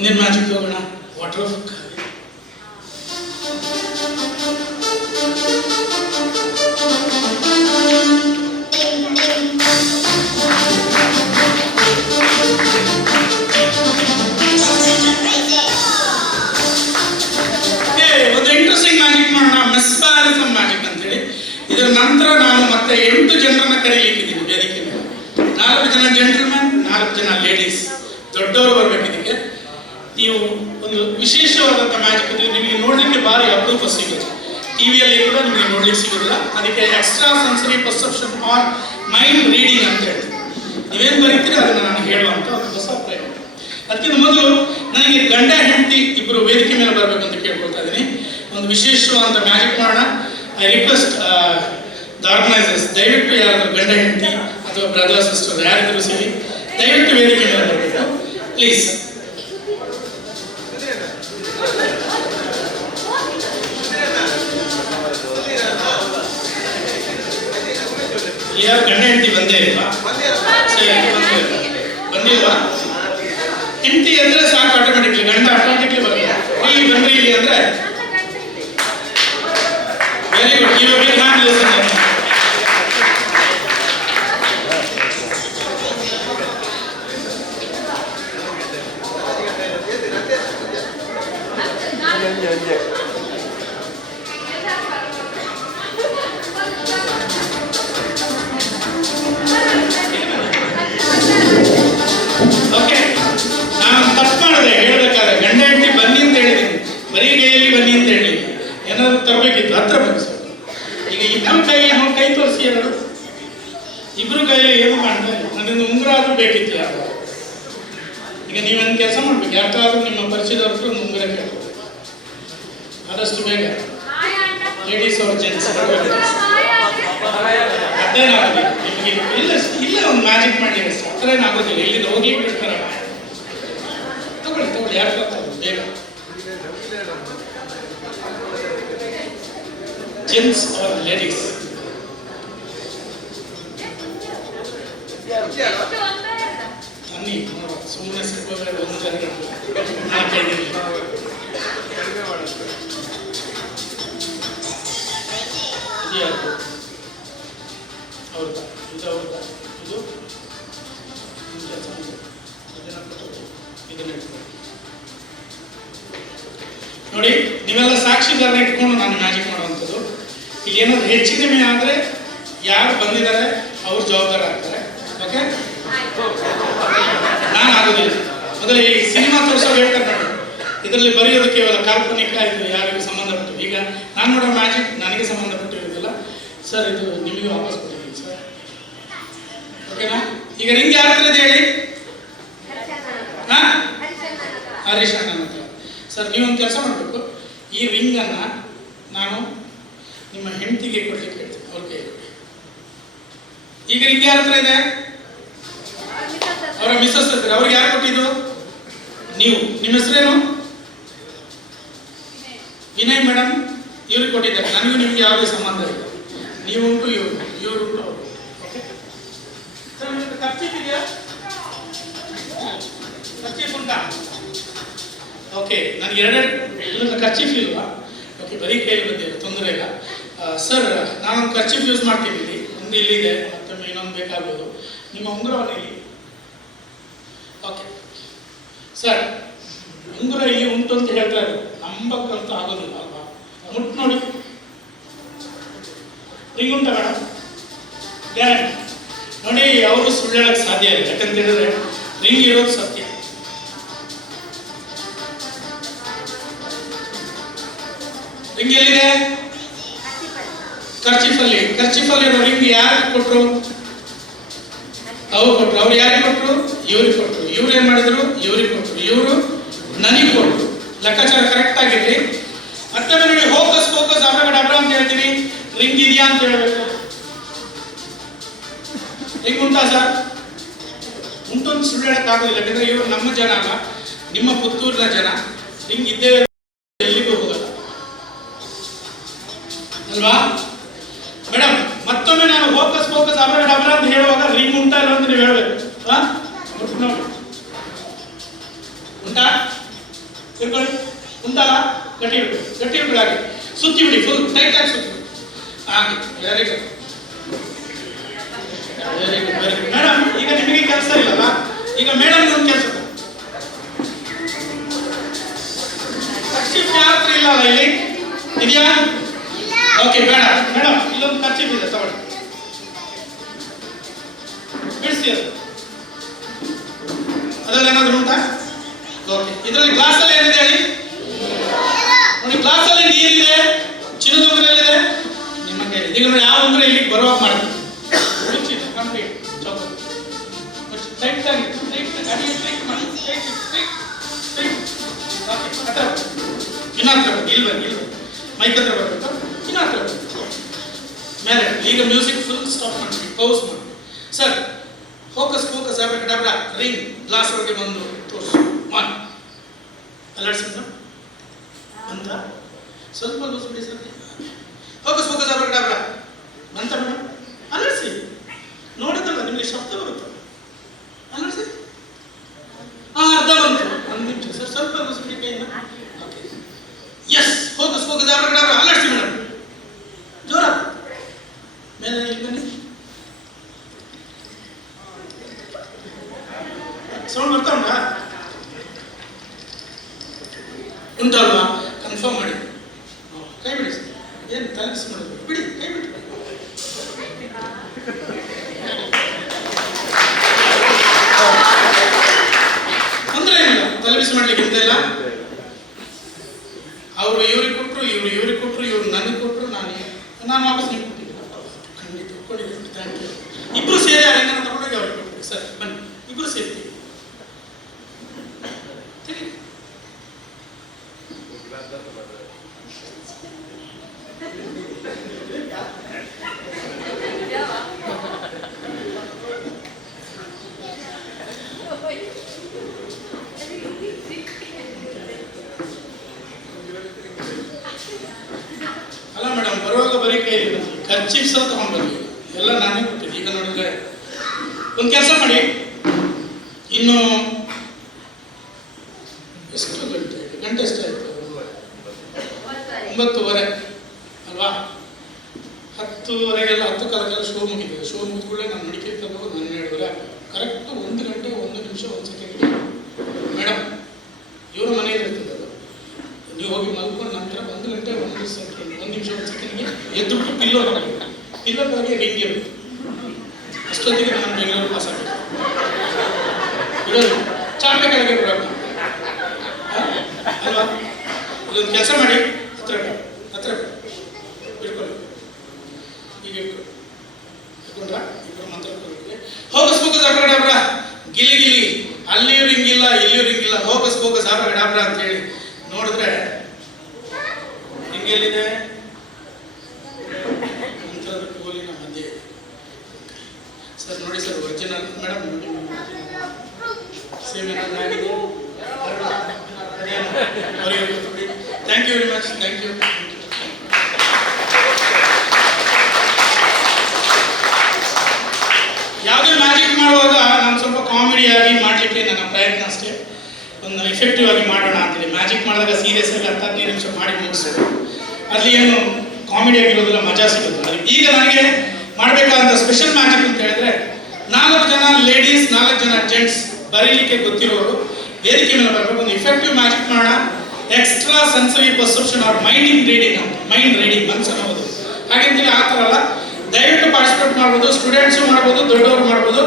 ಮುಂದಿನ ಮ್ಯಾಜಿಕ್ ಹೋಗೋಣ. ವಾಟರ್ ಆಫ್ ಒಂದು ಇಂಟ್ರೆಸ್ಟಿಂಗ್ ಮ್ಯಾಜಿಕ್ ಮಾಡೋಣ. ಮೆಸ್ಪಾರಿಸಮ್ ಮ್ಯಾಜಿಕ್ ಅಂತೇಳಿ. ಇದರ ನಂತರ ನಾನು ಮತ್ತೆ 8 ಜನರನ್ನ ಕರೀಲಿಕ್ಕಿದ್ದೀನಿ ವೇದಿಕೆ ಮೇಲೆ. 4 ಜನ ಜೆಂಟಲ್ಮನ್, 4 ಜನ ಲೇಡೀಸ್, ದೊಡ್ಡವರು ಬರ್ಬೇಕು ಇದಕ್ಕೆ. ನೀವು ಒಂದು ವಿಶೇಷವಾದಂಥ ಮ್ಯಾಜಿಕ್ ಇದು ನಿಮಗೆ ನೋಡ್ಲಿಕ್ಕೆ ಭಾರಿ ಅಪರೂಪ ಸಿಗುತ್ತೆ. ಟಿವಿಯಲ್ಲಿ ಕೂಡ ನಿಮಗೆ ನೋಡ್ಲಿಕ್ಕೆ ಸಿಗೋದಿಲ್ಲ. ಅದಕ್ಕೆ extra sensory perception or mind reading ಅಂತ ಹೇಳ್ತೀವಿ. ನೀವೇನು ಬರೀತೀರಿ ಅದನ್ನು ನಾನು ಹೇಳುವಂಥ ಒಂದು ಹೊಸ ಪ್ರಯೋಗ. ಅದಕ್ಕಿಂತ ಮೊದಲು ನನಗೆ ಗಂಡ ಹೆಂಡತಿ ಇಬ್ಬರು ವೇದಿಕೆ ಮೇಲೆ ಬರಬೇಕಂತ ಕೇಳ್ಕೊಳ್ತಾ ಇದ್ದೀನಿ. ಒಂದು ವಿಶೇಷವಾದಂಥ ಮ್ಯಾಜಿಕ್ ಮಾಡೋಣ. ಐ ರಿಕ್ವೆಸ್ಟ್ ದ ಆರ್ಗನೈಸರ್ಸ್, ದಯವಿಟ್ಟು ಯಾರಾದರೂ ಗಂಡ ಹೆಂಡತಿ ಅಥವಾ ಬ್ರದರ್ ಸಿಸ್ಟರ್ ಯಾರಿದ್ರು ಸೇರಿ ದಯವಿಟ್ಟು ವೇದಿಕೆ ಮೇಲೆ ಬರಬೇಕು ಪ್ಲೀಸ್. ಯಾರು ಗಂಡ ಹೆಂಡತಿ ಬಂದೇ ಇಲ್ವಾ? ಬಂದಿಲ್ವಾ? ಹೆಂಡತಿ ಅಂದ್ರೆ ಸಾಕು, ಆಟೋಮೆಟಿಕ್ಲಿ ಗಂಡ ಆಟೋಮೆಟಿಕ್ಲಿ ಬರುತ್ತೆ. ಇಲ್ಲಿ ಬಂದ್ರಿ ಇಲ್ಲಿ ಅಂದ್ರೆ very good. You will not listen. Okay, ನಾನು ತಪ್ಪು ಮಾಡಿದೆ ಹೇಳ್ಬೇಕಾದ್ರೆ. ಗಂಡ ಹೆಂಡತಿ ಬನ್ನಿ ಅಂತ ಹೇಳಿದ್ದೀನಿ, ಬರೀ ಕೈಯಲ್ಲಿ ಬನ್ನಿ ಅಂತ ಹೇಳಿ. ಏನಾದ್ರು ತರಬೇಕಿತ್ತು ಹತ್ರ ಬನ್ನಿ ಸರ್. ಈಗ ಇಬ್ಬರು ಕೈ ತೋರಿಸಿ, ಎರಡು ಇಬ್ಬರು ಕೈಯಲ್ಲಿ ಏನು ಮಾಡ್ತಾ ಇಲ್ಲ. ನನಗೆ ಉಂಗುರ ಆದ್ರೂ ಬೇಕಿತ್ತು ಯಾರು. ಈಗ ನೀವೊಂದು ಕೆಲಸ ಮಾಡ್ಬೇಕು, ಯಾಕಾದ್ರೂ ನಿಮ್ಮ ಪರಿಚಯದವ್ರ ಒಂದು ಉಂಗುರ ಕೇಳ್ಬೋದು ಆದಷ್ಟು ಬೇಗ. ಲೇಡೀಸ್ ಅವ್ರ ಜೆಂಟ್ಸ್ ಅದೇನಾಗೋದಿಲ್ಲ ನಿಮಗೆ. ಇಲ್ಲ ಒಂದು ಮ್ಯಾಜಿಕ್ ಮಾಡಿ ಅಷ್ಟೇ, ಆ ಥರ ಏನಾಗೋದಿಲ್ಲ. ಇಲ್ಲಿಂದ ಹೋಗ್ಲಿಕ್ಕೆ ಬಿಡ್ತಾರೆ. ತಗೊಳ್ಳಿ ಯಾರು ಬೇಗ. Gents or ladies? ಅನ್ನಿ ಸುಮ್ಮನೆ ಸಿಕ್ಕೋದ್ರೆ ಒಂದು ಜನ 4-5 ಅವ್ರದ್ದು ಇದು ಅವ್ರದ್ದು ಇದು ಇದನ್ನ ನೋಡಿ. ನೀವೆಲ್ಲ ಸಾಕ್ಷಿಗಾರನ ಇಟ್ಕೊಂಡು ನಾನು ಮ್ಯಾಜಿಕ್ ಮಾಡುವಂಥದ್ದು. ಈಗ ಏನಾದ್ರು ಹೆಚ್ಚು ಕಡಿಮೆ ಆದರೆ ಯಾರು ಬಂದಿದ್ದಾರೆ ಅವ್ರು ಜವಾಬ್ದಾರ ಆಗ್ತಾರೆ. ಓಕೆ, ನಾನು ಆಗೋದಿಲ್ಲ. ಮೊದಲು ಈ ಸಿನಿಮಾ ತೋರಿಸೋರು ಹೇಳ್ತಾರೆ ನೋಡಿ, ಇದರಲ್ಲಿ ಬರೆಯೋದು ಕೇವಲ ಕಾಲ್ಪನಿಕ, ಇದು ಯಾರಿಗೂ ಸಂಬಂಧಪಟ್ಟು. ಈಗ ನಾನು ನೋಡೋ ಮ್ಯಾಜಿಕ್ ನನಗೆ ಸಂಬಂಧಪಟ್ಟಿರೋದಿಲ್ಲ ಸರ್. ಇದು ನಿಮಗೆ ವಾಪಸ್ ಕೊಟ್ಟಿದ್ದೀನಿ ಸರ್. ಓಕೆನಾ? ಈಗ ರಿಂಗ್ ಯಾರ ಹತ್ರ ಇದೆ ಹೇಳಿ? ಹರೀಶ್ ಅಣ್ಣ ಹತ್ರ. ಸರ್ ನೀವೊಂದು ಕೆಲಸ ಮಾಡಬೇಕು, ಈ ರಿಂಗನ್ನು ನಾನು ನಿಮ್ಮ ಹೆಂಡತಿಗೆ ಕೊಡ್ಲಿಕ್ಕೆ ಹೇಳ್ತೀನಿ, ಅವ್ರ ಕೈ ಕೊಡಿ. ಈಗ ರಿಂಗ್ ಯಾರ ಹತ್ರ ಇದೆ? ಅವರ ಮಿಸಸ್ ಹತ್ರ. ಅವ್ರಿಗೆ ಯಾರು ಕೊಟ್ಟಿದ್ದು? ನೀವು. ನಿಮ್ಮ ಹೆಸರೇನು? ವಿನಯ್ ಮೇಡಮ್. ಇವ್ರಿಗೆ ಕೊಟ್ಟಿದ್ದಾರೆ. ನನಗೂ ನಿಮ್ಗೆ ಯಾವುದೇ ಸಂಬಂಧ ಇಲ್ಲ. ನೀವುಂಟು ಇವರು ಅವರು. ಓಕೆ ಸರ್, ನಿಮ್ಗೆ ಖರ್ಚಿಪ್ ಇದೆಯಾ? ಖರ್ಚಿಪ್ ಉಂಟಾ? ಓಕೆ, ನನಗೆ ಎರಡೆರಡು ಖರ್ಚಿಪ್ ಇಲ್ವಾ? ಓಕೆ, ಬರೀ ಕೈಯಲ್ಲಿ ಬಂದಿಲ್ಲ, ತೊಂದರೆ ಇಲ್ಲ. ಸರ್, ನಾನೊಂದು ಖರ್ಚಿಪ್ ಯೂಸ್ ಮಾಡ್ತಿದ್ದೀನಿ. ಒಂದು ಇಲ್ಲಿದೆ, ಮತ್ತೊಮ್ಮೆ ಇನ್ನೊಂದು ಬೇಕಾಗ್ಬೋದು. ನಿಮ್ಮ ಉಂಗುರವನ್ನು ಇಲ್ಲಿ. ಓಕೆ ಸರ್, ಉಂಗುರ ಇಲ್ಲಿ ಉಂಟು ಅಂತ ಹೇಳ್ತಾ ಇದ್ರು, ನಂಬಕ್ಕಂತ ಆಗೋದಿಲ್ಲ ಅಲ್ವಾ? ಮುಟ್ಟು ನೋಡಿ, ರಿಂಗ್ ಉಂಟ ಮೇಡಮ್? ಗ್ಯಾರಂಟಿ ನೋಡಿ. ಅವರು ಸುಳ್ಳು ಹೇಳಕ್ಕೆ ಸಾಧ್ಯ ಇಲ್ಲ, ಯಾಕಂತ ಹೇಳಿದ್ರೆ ರಿಂಗ್ ಇರೋದು ಸತ್ಯ. ರಿಂಗ್ ಎಲ್ಲಿದೆ? ಖರ್ಚಿಫಲ್ಲಿ. ಖರ್ಚಿಫಲ್ಲಿ ರಿಂಗ್ ಯಾರು ಕೊಟ್ಟರು? ಅವ್ರು ಕೊಟ್ಟರು. ಅವ್ರು ಯಾರಿಗೆ ಕೊಟ್ಟರು? ಇವ್ರಿಗೆ ಕೊಟ್ಟರು. ಇವ್ರು ಏನ್ ಮಾಡಿದ್ರು? ಇವ್ರಿಗೆ ಕೊಟ್ಟರು. ಇವರು ನನಗೆ ಕೊಟ್ಟರು. ಲೆಕ್ಕಾಚಾರ ಕರೆಕ್ಟ್ ಆಗಿರ್ಲಿ. ಮತ್ತೆ ನನಗೆ ಫೋಕಸ್ ಅಬ್ರ ಅಂತ ಹೇಳ್ತೀನಿ. ರಿಂಗ್ ಇದೆಯಾ ಅಂತ ಹೇಳ್ಬೇಕು. ರಿಂಗ್ ಉಂಟಾ ಸರ್? ಉಂಟು ಅಂತ ಸುಳ್ಳು ಹೇಳಕ್ ಆಗೋದಿಲ್ಲ, ಯಾಕಂದ್ರೆ ಇವರು ನಮ್ಮ ಜನ ಅಲ್ಲ, ನಿಮ್ಮ ಪುತ್ತೂರಿನ ಜನ. ರಿಂಗ್ ಇದ್ದೇ ಎಲ್ಲಿಗೂ ಹೋಗಲ್ಲ ಅಲ್ವಾ ಮೇಡಮ್? ಮತ್ತೊಮ್ಮೆ ನಾನು ಫೋಕಸ್ ಅಬ್ರ ಅಂತ ಹೇಳುವಾಗ ರಿಂಗ್ ಉಂಟಾ ಇಲ್ಲ ಅಂತ ನೀವು ಹೇಳ್ಬೇಕು. ನೋಡಿ ಉಂಟಾ? ತಿಳ್ಕೊಳ್ಳಿ. ಉಂಟಲ್ಲ, ಗಟ್ಟಿ ಇರ್ಬೇಕು ಹಾಗೆ ಸುತ್ತಿ ಬಿಡಿ, ಫುಲ್ ಟೈಟ್ ಆಗಿ ಸುತ್ತಿ ಹಾಗೆ. Very good very good very good. Madam ಈಗ ನಿಮಗೆ ಕೆಲಸ ಇಲ್ಲಲ್ಲ, ಈಗ ಮೇಡಮ್ ಒಂದು ಕೆಲಸ ಕರ್ಚಿಪ್ ಯಾರ ಹತ್ರ ಇಲ್ಲ ಅಲ್ಲ ಇಲ್ಲಿ, ಇದೆಯಾ? ಓಕೆ ಬೇಡ ಮೇಡಮ್, ಇಲ್ಲೊಂದು ಕರ್ಚಿಪ್ ಇದೆ ತಗೊಳ್ಳಿ, ಬಿಡಿಸಿ ಅದು. ಅದ್ರಲ್ಲಿ ಏನಾದ್ರು ಉಂಟಾ? ಓಕೆ. ಇದರಲ್ಲಿ ಗ್ಲಾಸಲ್ಲಿ ಏನಿದೆ ಹೇಳಿ ನೋಡಿ, ಗ್ಲಾಸಲ್ಲಿ ನೀರಿದೆ, ಚಿನ್ನದ ಉಂಗುರಲ್ಲಿದೆ ನಿಮ್ಮ ಕೈಲಿ. ಈಗ ನೋಡಿ ಯಾವ ಉಂಗುರ ಇಲ್ಲಿ ಬರುವಾಗ ಮಾಡ್ತೀವಿ, ಕಂಪ್ಲೀಟ್ ಚೌಕ ಟೈಟ್ ಆಗಿ ಇನ್ನಾತ್ರ ಇಲ್ಲಿ ಮೈಕ್ ಹತ್ರ ಬರಬೇಕು, ಇನ್ನಾತ್ರ ಮೇಲೆ. ಈಗ ಮ್ಯೂಸಿಕ್ ಫುಲ್ ಸ್ಟಾಪ್ ಮಾಡ್ತೀವಿ, ಪೌಸ್ ಮಾಡಿ. ಸರ್ ಫೋಕಸ್ ಫೋಕಸ್ ಆಗಬೇಕಡ ರಿಂಗ್ ಗ್ಲಾಸ್ ಒಳಗೆ ಬಂದು ತೋರಿಸು. ಒನ್ ಅಲರ್ಟ್ಸ್ ಅಂತ ಸ್ವಲ್ಪ ಲೂಸ್ ಬಿಡಿ ಸರ್. ಫೋಕಸ್ ಫೋಕಸ್ ಆಗಬೇಕಡ ಬಂತ ಮೇಡಮ್, ಅಲರ್ಟ್ಸಿ. ನೋಡಿದಲ್ಲ ನಿಮಗೆ ಶಬ್ದ ಬರುತ್ತೆ, ಅಲರ್ಟ್ಸಿ. ಅರ್ಧ ಬಂತು, ಒಂದು ನಿಮಿಷ ಸರ್, ಸ್ವಲ್ಪ ಲೂಸ್ ಬಿಡಿ ಕೈಯಿಂದ. ಓಕೆ ಎಸ್, ಫೋಕಸ್ ಫೋಕಸ್ ಆಗಬೇಕಡ ಅಲರ್ಟ್ಸಿ ಮೇಡಮ್, ಜೋರ ಮೇಲೆ ಬನ್ನಿ. ಸೌಂಡ್ ಬರ್ತಾ ಉಂಟಲ್ವಾ? ಕನ್ಫರ್ಮ್ ಮಾಡಿ, ಕೈ ಬಿಡಿ. ಏನು ತಲೆಬಿಸಿ ಮಾಡೋದು, ಬಿಡಿ ಕೈ ಬಿಡಿ. ತೊಂದರೆ ಏನಿಲ್ಲ, ತಲೆಬಿಸಿ ಮಾಡ್ಲಿಕ್ಕೆ ಇಲ್ಲ. ಅವರು ಇವ್ರಿಗೆ ಕೊಟ್ಟರು, ಇವ್ರಿಗೆ ಕೊಟ್ಟರು, ಇವ್ರು ನನಗೆ ಕೊಟ್ಟರು, ನಾನು ವಾಪಸ್ ನಿಮ್ಗೆ ಕೊಟ್ಟಿದ್ದೆ. ಖಂಡಿತ ಕೊಟ್ಟಿದ್ದೀನಿ, ಥ್ಯಾಂಕ್ ಯು. ಇಬ್ರು ಸೇರಿ ಅಲ್ಲಿಂದ ತಗೊಂಡೋಗಿ ಅವ್ರಿಗೆ ಕೊಡ್ತೀವಿ. ಸರ್ ಬನ್ನಿ, ಇಬ್ರು ಸೇರ್ತೀವಿ. ಅಲ್ಲ ಮೇಡಮ್, ಬರುವಾಗ ಬರೀ ಕೈ ಖರ್ಚಿಪ್ ಸಹ ತಗೊಂಡ್ಬನ್ನಿ, ಎಲ್ಲ ನಾನೇ ಕೊಟ್ಟಿದ್ದೆ. ಈಗ ನೋಡಿದ್ರೆ ಒಂದು ಕೆಲಸ ಮಾಡಿ, ಇನ್ನು ಎಷ್ಟು ಗಂಟೆ ಎಷ್ಟಾಯ್ತು? 9:30 ಅಲ್ವಾ? 10:30ಗೆಲ್ಲ 10 ಕಾಲಕ್ಕೆಲ್ಲ ಶೋ ಮುಗಿದಿದೆ. ಶೋ ಮುಗಿದ್ಕೊಳ್ಳೆ ನಾನು ಮಡಿಕೇರಿ ತಗೋದು 12:30 ಕರೆಕ್ಟ್ 1 ಗಂಟೆ 1 ನಿಮಿಷ 1 ಸೆಕೆಂಡ್. ಮೇಡಮ್ ಇವರು ಮನೆಯಲ್ಲಿ ಇರ್ತದೆ, ಅದು ನೀವು ಹೋಗಿ ಮಲ್ಕೊಂಡು ನಂತರ 1 ಗಂಟೆ 1 ಸೆಕೆಂಡ್ 1 ನಿಮಿಷ 1 ಸೆಕೆಂಡ್ಗೆ ಎದ್ದುಬಿಟ್ಟು ಪಿಲ್ಲೋದಾಗಿ ರಿಂಗ್ ಇರುತ್ತೆ. ಅಷ್ಟೊತ್ತಿಗೆ ನಾನು ಬೆಂಗಳೂರು ಪಾಸ್ ಆಗ್ತದೆ. ಇರೋದು ಚಾಪೆ ಕೆಳಗೆ ಬಿಡೋಣ ಅಲ್ವಾ? ಇದೊಂದು ಕೆಲಸ ಮಾಡಿ, ಹತ್ರ ಇಟ್ಕೊಳ್ಳಿ. ಈಗ ಇಟ್ಕೊಂಡ್ರ ಇಬ್ಬರು ಮಂತ್ರ ಹೋಗಸ್ ಫೋಕಸ್ ಆಬ್ರ ಗಿಲಿ ಗಿಲಿ, ಅಲ್ಲಿಯೂ ರಿಂಗಿಲ್ಲ ಇಲ್ಲಿಯೂ ರಿಂಗಿಲ್ಲ, ಹೋಗಸ್ ಫೋಕಸ್ ಆಬ್ರ ಅಂತ ಹೇಳಿ ನೋಡಿದ್ರೆ ಹಿಂಗೆಲ್ಲಿದೆ ಮಂತ್ರದ ಕೋಲಿನ ಮಧ್ಯೆ. ಸರ್ ನೋಡಿ ಸರ್, ಒರಿಜಿನಲ್ ಮೇಡಮ್ ನೋಡಿ, ಸೇಮ್ ಏನಾಗಿದೆ. Thank you very much, thank you. ಯಾವುದೇ ಮ್ಯಾಜಿಕ್ ಮಾಡುವಾಗ ನಾನು ಸ್ವಲ್ಪ ಕಾಮಿಡಿಯಾಗಿ ಮಾಡಲಿಕ್ಕೆ ನನ್ನ ಪ್ರಯತ್ನ ಅಷ್ಟೇ. ಒಂದು ಎಫೆಕ್ಟಿವ್ ಆಗಿ ಮಾಡೋಣ ಅಂತೇಳಿ. ಮ್ಯಾಜಿಕ್ ಮಾಡಿದಾಗ ಸೀರಿಯಸ್ ಆಗಿ 10-15 ನಿಮಿಷ ಮಾಡಿ ಮುಗಿಸೋದು, ಅಲ್ಲಿ ಏನು ಕಾಮಿಡಿ ಆಗಿರೋದಿಲ್ಲ, ಮಜಾ ಸಿಗೋದಿಲ್ಲ. ಈಗ ನನಗೆ ಮಾಡಬೇಕಾದಂಥ ಸ್ಪೆಷಲ್ ಮ್ಯಾಜಿಕ್ ಅಂತ ಹೇಳಿದ್ರೆ, 4 ಜನ ಲೇಡೀಸ್ 4 ಜನ ಜೆಂಟ್ಸ್ ಬರೀಲಿಕ್ಕೆ ಗೊತ್ತಿರೋರು ವೇದಿಕೆ ಮೇಲೆ ಬರಬೇಕು. ಒಂದು ಎಫೆಕ್ಟಿವ್ ಮ್ಯಾಜಿಕ್ ಮಾಡೋಣ. Extra sensory perception or mind reading ಅಂತ, ಮೈಂಡ್ ರೀಡಿಂಗ್ ಮನಸ್ಸನ್ನು ಓದು ಹಾಗಂತೇಳಿ ಆ ಥರ ಅಲ್ಲ. ದಯವಿಟ್ಟು ಪಾರ್ಟಿಸಿಪೇಟ್ ಮಾಡ್ಬೋದು, ಸ್ಟೂಡೆಂಟ್ಸು ಮಾಡ್ಬೋದು, ದೊಡ್ಡವರು ಮಾಡ್ಬೋದು.